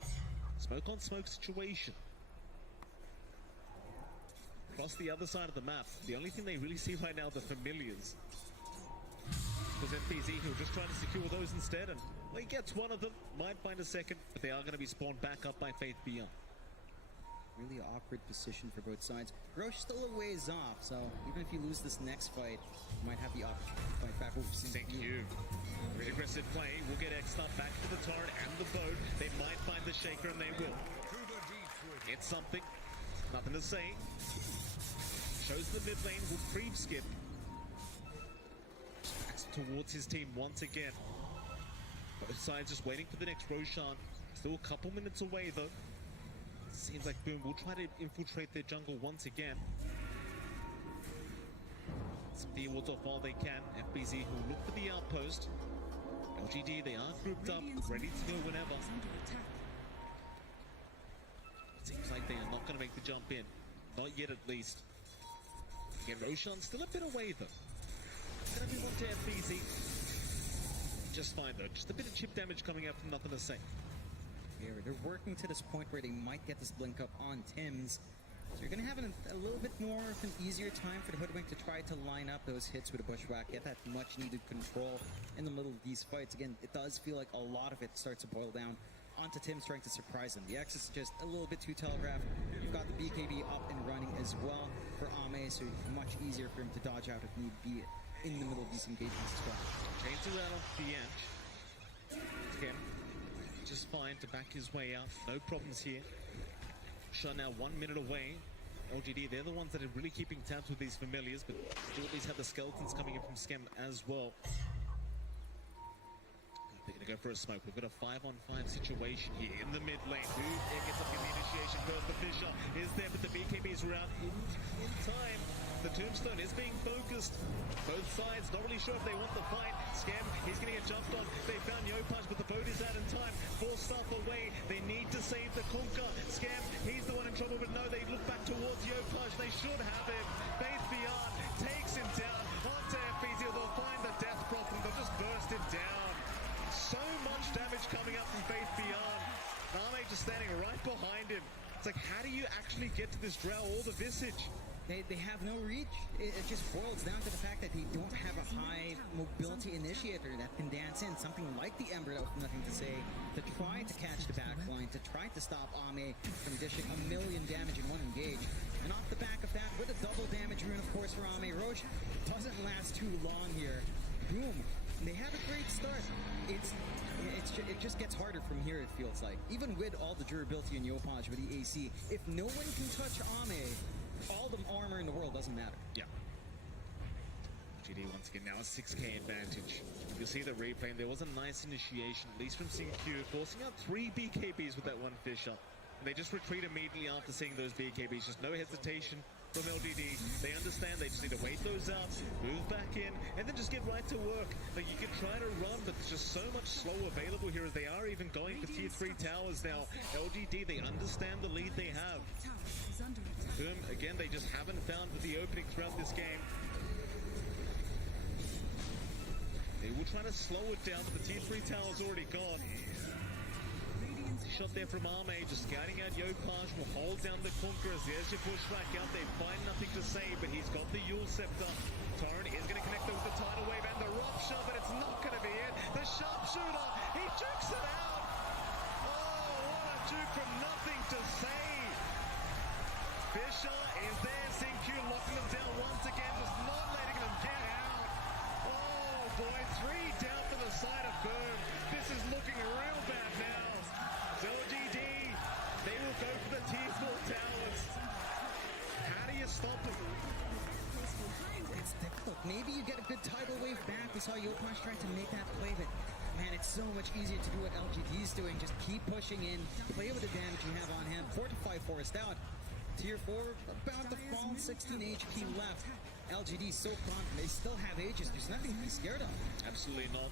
Smoke on smoke situation. Across the other side of the map, the only thing they really see right now are the familiars. Because FPZ, he'll just try to secure those instead, and well, he gets one of them, might find a second, but they are going to be spawned back up by Faith Beyond. Really awkward position for both sides. Roche still a ways off, so even if you lose this next fight, you might have the opportunity to fight back over Thank you. Very aggressive play. We'll get X up back to the torrent and the boat. They might find the shaker, and they will. It's something. Nothing to say. Shows the mid lane will creep skip. Backs towards his team once again. Both sides just waiting for the next Roshan. Still a couple minutes away, though. Seems like Boom will try to infiltrate their jungle once again. Some wards off while they can. FBZ who look for the outpost. LGD, they are grouped up, ready to go whenever. It seems like they are not going to make the jump in. Not yet, at least. Again, Roshan still a bit away, though. Gonna move on to FBZ. Just fine, though. Just a bit of chip damage coming out from Nothing to Say. Yeah, they're working to this point where they might get this blink up on Tim's. So you're going to have a little bit more of an easier time for the Hoodwink to try to line up those hits with a Bushwhack, get that much-needed control in the middle of these fights. Again, it does feel like a lot of it starts to boil down onto Tim's trying to surprise him. The X is just a little bit too telegraphed. You've got the BKB up and running as well for Ame, so much easier for him to dodge out if need be in the middle of these engagements as well. Chains around the edge. Again, just fine to back his way out. No problems here. Shot now 1 minute away. LGD, they're the ones that are really keeping tabs with these familiars, but do at least have the skeletons coming in from Skem as well. They're going to go for a smoke. We've got a 5-on-5 situation here in the mid lane. Who gets up in the initiation first? The Fisher is there, but the BKBs are out in time. The Tombstone is being focused. Both sides not really sure if they want the fight. Skem, he's going to get jumped on. They found Yopaj, but the boat is out in time. Full stuff away. They need to save the Kunkka. Skem, he's the one in trouble, but no, they look back towards Yopaj. They should have him. Faith Beyond takes him down. Onto FBZ, they'll find the death prop and they'll just burst him down. So much damage coming up from Faith Beyond. Name just standing right behind him. It's like, how do you actually get to this drow or the Visage? They have no reach. It just boils down to the fact that they don't have a high mobility initiator that can dance in, something like the Ember of Nothing to Say, to try to catch the backline, to try to stop Ame from dishing 1 million damage in one engage. And off the back of that, with a double damage rune, of course, for Ame, Roche doesn't last too long here. Boom. They have a great start. It just gets harder from here, it feels like. Even with all the durability in Yopaj with the AC, if no one can touch Ame, all the armor in the world doesn't matter. Yeah. GD once again now a 6k advantage. You'll see the replay, and there was a nice initiation, at least from Q, forcing out 3 BKBs with that one Fisher. And they just retreat immediately after seeing those BKBs. Just no hesitation from LGD. They understand they just need to wait those out, move back in, and then just get right to work. Like, you can try to run, but there's just so much slow available here as they are even going for tier 3 towers now. LGD, they understand the lead they have. Boom, again, they just haven't found the opening throughout this game. They will try to slow it down, but the tier 3 tower's already gone. Shot there from Ame, just scouting out Yopaj, will hold down the Kunkka. There's your pushback out, they find nothing to say, but he's got the Yule Scepter. Torrent is going to connect with the tidal wave and the rupture, but it's not going to be it. The sharpshooter, he jukes it out. Oh, what a juke from Nothing to Say. Fisher is there, Q locking them down once again, just not letting them get out. Oh boy, 3 down for the side of Boom. This is looking real bad now. LGD, they will go for the tier 4 towers. How do you stop them? It's difficult. Maybe you get a good tidal wave back. We saw Yopaj trying to make that play, but man, it's so much easier to do what LGD is doing. Just keep pushing in, play with the damage you have on hand. Fortify Forest out. Tier 4, about to fall, 16 HP left. LGD so confident, they still have ages. There's nothing to be scared of. Absolutely not.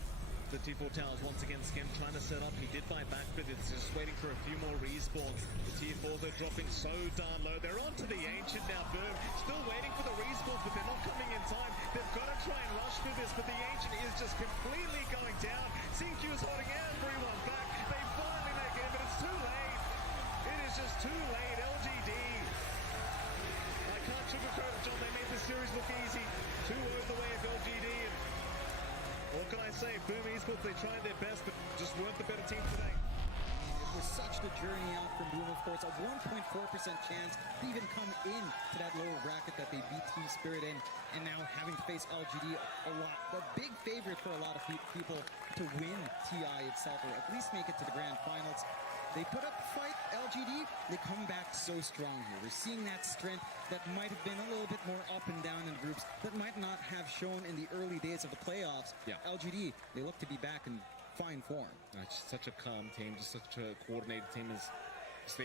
The Tier 4 towers once again, Skem trying to set up. He did fight back, but it's just waiting for a few more respawns. The Tier 4s are dropping so darn low. They're onto the Ancient now, Boom. Still waiting for the respawns, but they're not coming in time. They've got to try and rush through this, but the Ancient is just completely going down. Q is holding everyone back. They finally make it, but it's too late. It is just too late. LGD. I can't sugarcoat it, John. They made this series look easy. 2-0 the way of LGD. And what can I say? Boom Esports, they tried their best, but just weren't the better team today. It was such the journey out from Boom, of course. A 1.4% chance to even come in to that lower bracket that they beat Team Spirit in. And now having to face LGD a big favorite for a lot of people to win TI itself, or at least make it to the grand finals. They put up a fight, LGD, they come back so strong here. We're seeing that strength that might have been a little bit more up and down in groups, that might not have shown in the early days of the playoffs. Yeah. LGD, they look to be back in fine form. Just such a calm team, just such a coordinated team. Is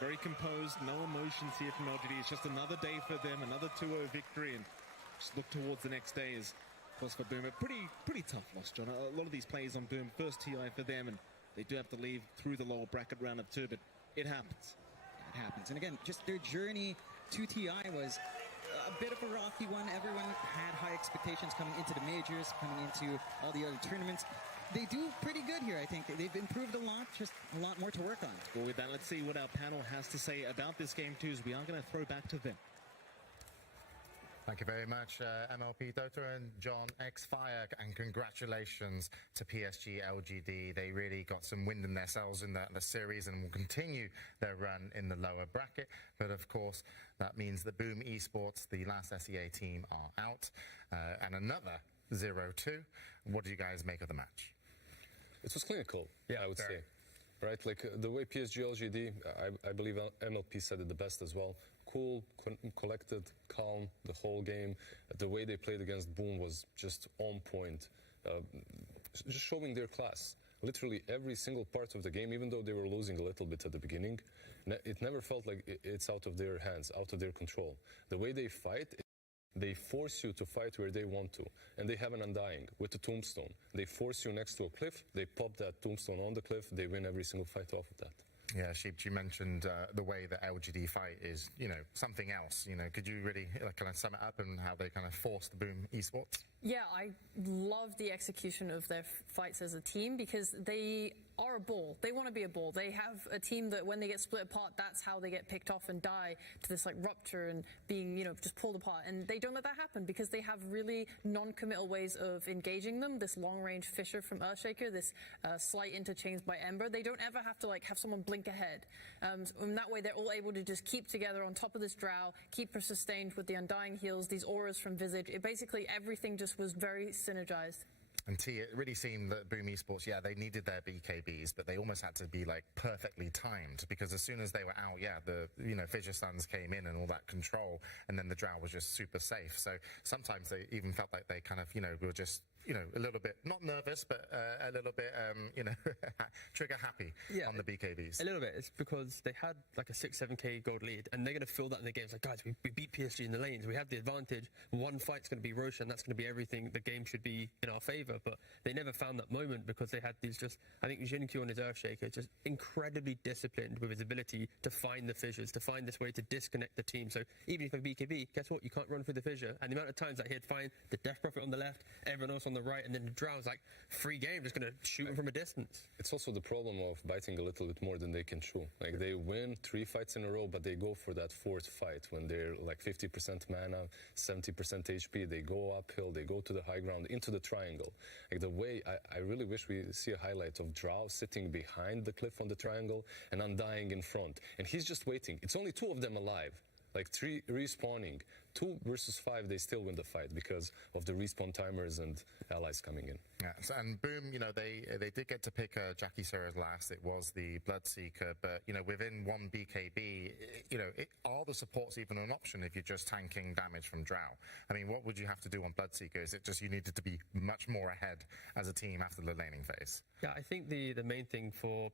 very composed, no emotions here from LGD. It's just another day for them, another 2-0 victory, and just look towards the next day is, of course, for Boom. A pretty tough loss, John. A lot of these players on Boom, first TI for them, and they do have to leave through the lower bracket round of 2, but it happens. It happens. And again, just their journey 2TI was a bit of a rocky one. Everyone had high expectations coming into the majors, coming into all the other tournaments. They do pretty good here, I think. They've improved a lot, just a lot more to work on. Well, with that, let's see what our panel has to say about this game too, as we are going to throw back to them. Thank you very much, MLP Dota and John X Fire, and congratulations to PSG LGD. They really got some wind in their sails in the series and will continue their run in the lower bracket. But of course, that means that Boom Esports, the last SEA team, are out, and another 0-2. What do you guys make of the match? It was clinical, I would say. Right, like the way PSG LGD, I believe MLP said it the best as well. Cool, collected, calm the whole game. The way they played against Boom was just on point, just showing their class. Literally every single part of the game, even though they were losing a little bit at the beginning, it never felt like it's out of their hands, out of their control. The way they fight, they force you to fight where they want to, and they have an undying with the tombstone. They force you next to a cliff, they pop that tombstone on the cliff, they win every single fight off of that. Yeah, Sheep, you mentioned the way the LGD fight is, something else. Could you really kind of sum it up and how they kind of forced the Boom Esports? Yeah, I love the execution of their fights as a team because they are a ball. They want to be a ball. They have a team that when they get split apart, that's how they get picked off and die to this rupture and being, just pulled apart. And they don't let that happen because they have really non-committal ways of engaging them. This long-range Fisher from Earthshaker, this slight interchange by Ember. They don't ever have to have someone blink ahead. In that way, they're all able to just keep together on top of this drow, keep her sustained with the Undying Heals, these auras from Visage. Basically, everything just was very synergized. And T, it really seemed that Boom Esports, they needed their BKBs, but they almost had to be perfectly timed because as soon as they were out, the Fissure Suns came in and all that control, and then the drow was just super safe. So sometimes they even felt like they kind of, were just a little bit, not nervous, but a little bit, trigger happy on the BKBs. A little bit. It's because they had a 6-7k gold lead, and they're going to fill that in the game. It's guys, we beat PSG in the lanes. We have the advantage. One fight's going to be Roshan. That's going to be everything. The game should be in our favor. But they never found that moment because they had these I think Jinkyu on his Earthshaker, just incredibly disciplined with his ability to find the fissures, to find this way to disconnect the team. So even if a BKB, guess what? You can't run through the fissure. And the amount of times that he'd find the Death Prophet on the left, everyone else on the right, and then the drow's free game, just going to shoot him from a distance. It's also the problem of biting a little bit more than they can chew. They win 3 fights in a row, but they go for that 4th fight when they're 50% mana, 70% HP. They go uphill, they go to the high ground, into the triangle. The way, I really wish we see a highlight of Drow sitting behind the cliff on the triangle and Undying in front. And he's just waiting. It's only 2 of them alive. 3 respawning. 2 versus 5, they still win the fight because of the respawn timers and allies coming in. Yeah, and Boom, they did get to pick Jackie Serra's last. It was the Bloodseeker, but, within 1 BKB, are the supports even an option if you're just tanking damage from Drow? I mean, what would you have to do on Bloodseeker? Is it just you needed to be much more ahead as a team after the laning phase? Yeah, I think the main thing for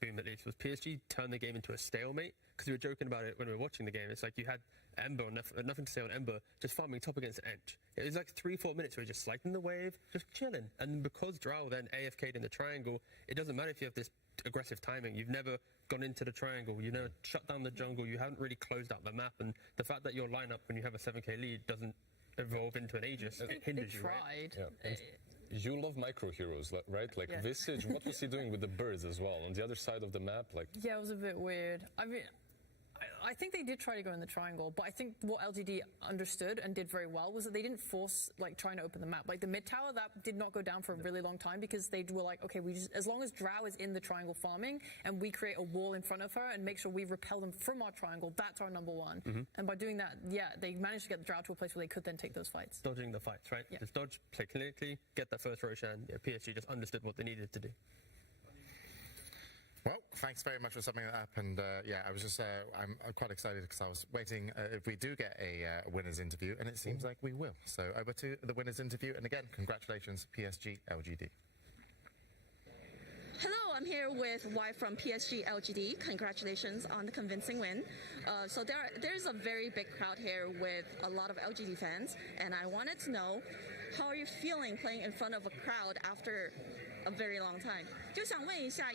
Boom at least was PSG turned the game into a stalemate because we were joking about it when we were watching the game. It's you had Ember, nothing to say on Ember, just farming top against Ench. It was 3-4 minutes where just sliding the wave, just chilling. And because Drow then AFK'd in the triangle, it doesn't matter if you have this aggressive timing. You've never gone into the triangle. You never shut down the jungle. You haven't really closed out the map. And the fact that your lineup, when you have a 7k lead, doesn't evolve into an Aegis, it hinders you, right? Yeah. You love micro heroes, right? Visage, what was he doing with the birds as well? On the other side of the map? Yeah, it was a bit weird. I mean, I think they did try to go in the triangle, but I think what LGD understood and did very well was that they didn't force trying to open the map. The mid tower, that did not go down for a really long time because they were okay, as long as Drow is in the triangle farming and we create a wall in front of her and make sure we repel them from our triangle, that's our number one. Mm-hmm. And by doing that, they managed to get the Drow to a place where they could then take those fights. Dodging the fights, right? Yeah. Just dodge, play clinically, get that first Roshan. PSG just understood what they needed to do. Well, thanks very much for summing that up. And I was just, I'm quite excited because I was waiting if we do get a winner's interview, and it seems like we will. So over to the winner's interview. And again, congratulations, PSG LGD. Hello, I'm here with Y from PSG LGD. Congratulations on the convincing win. So there's a very big crowd here with a lot of LGD fans, and I wanted to know, how are you feeling playing in front of a crowd after a very long time? 就想问一下，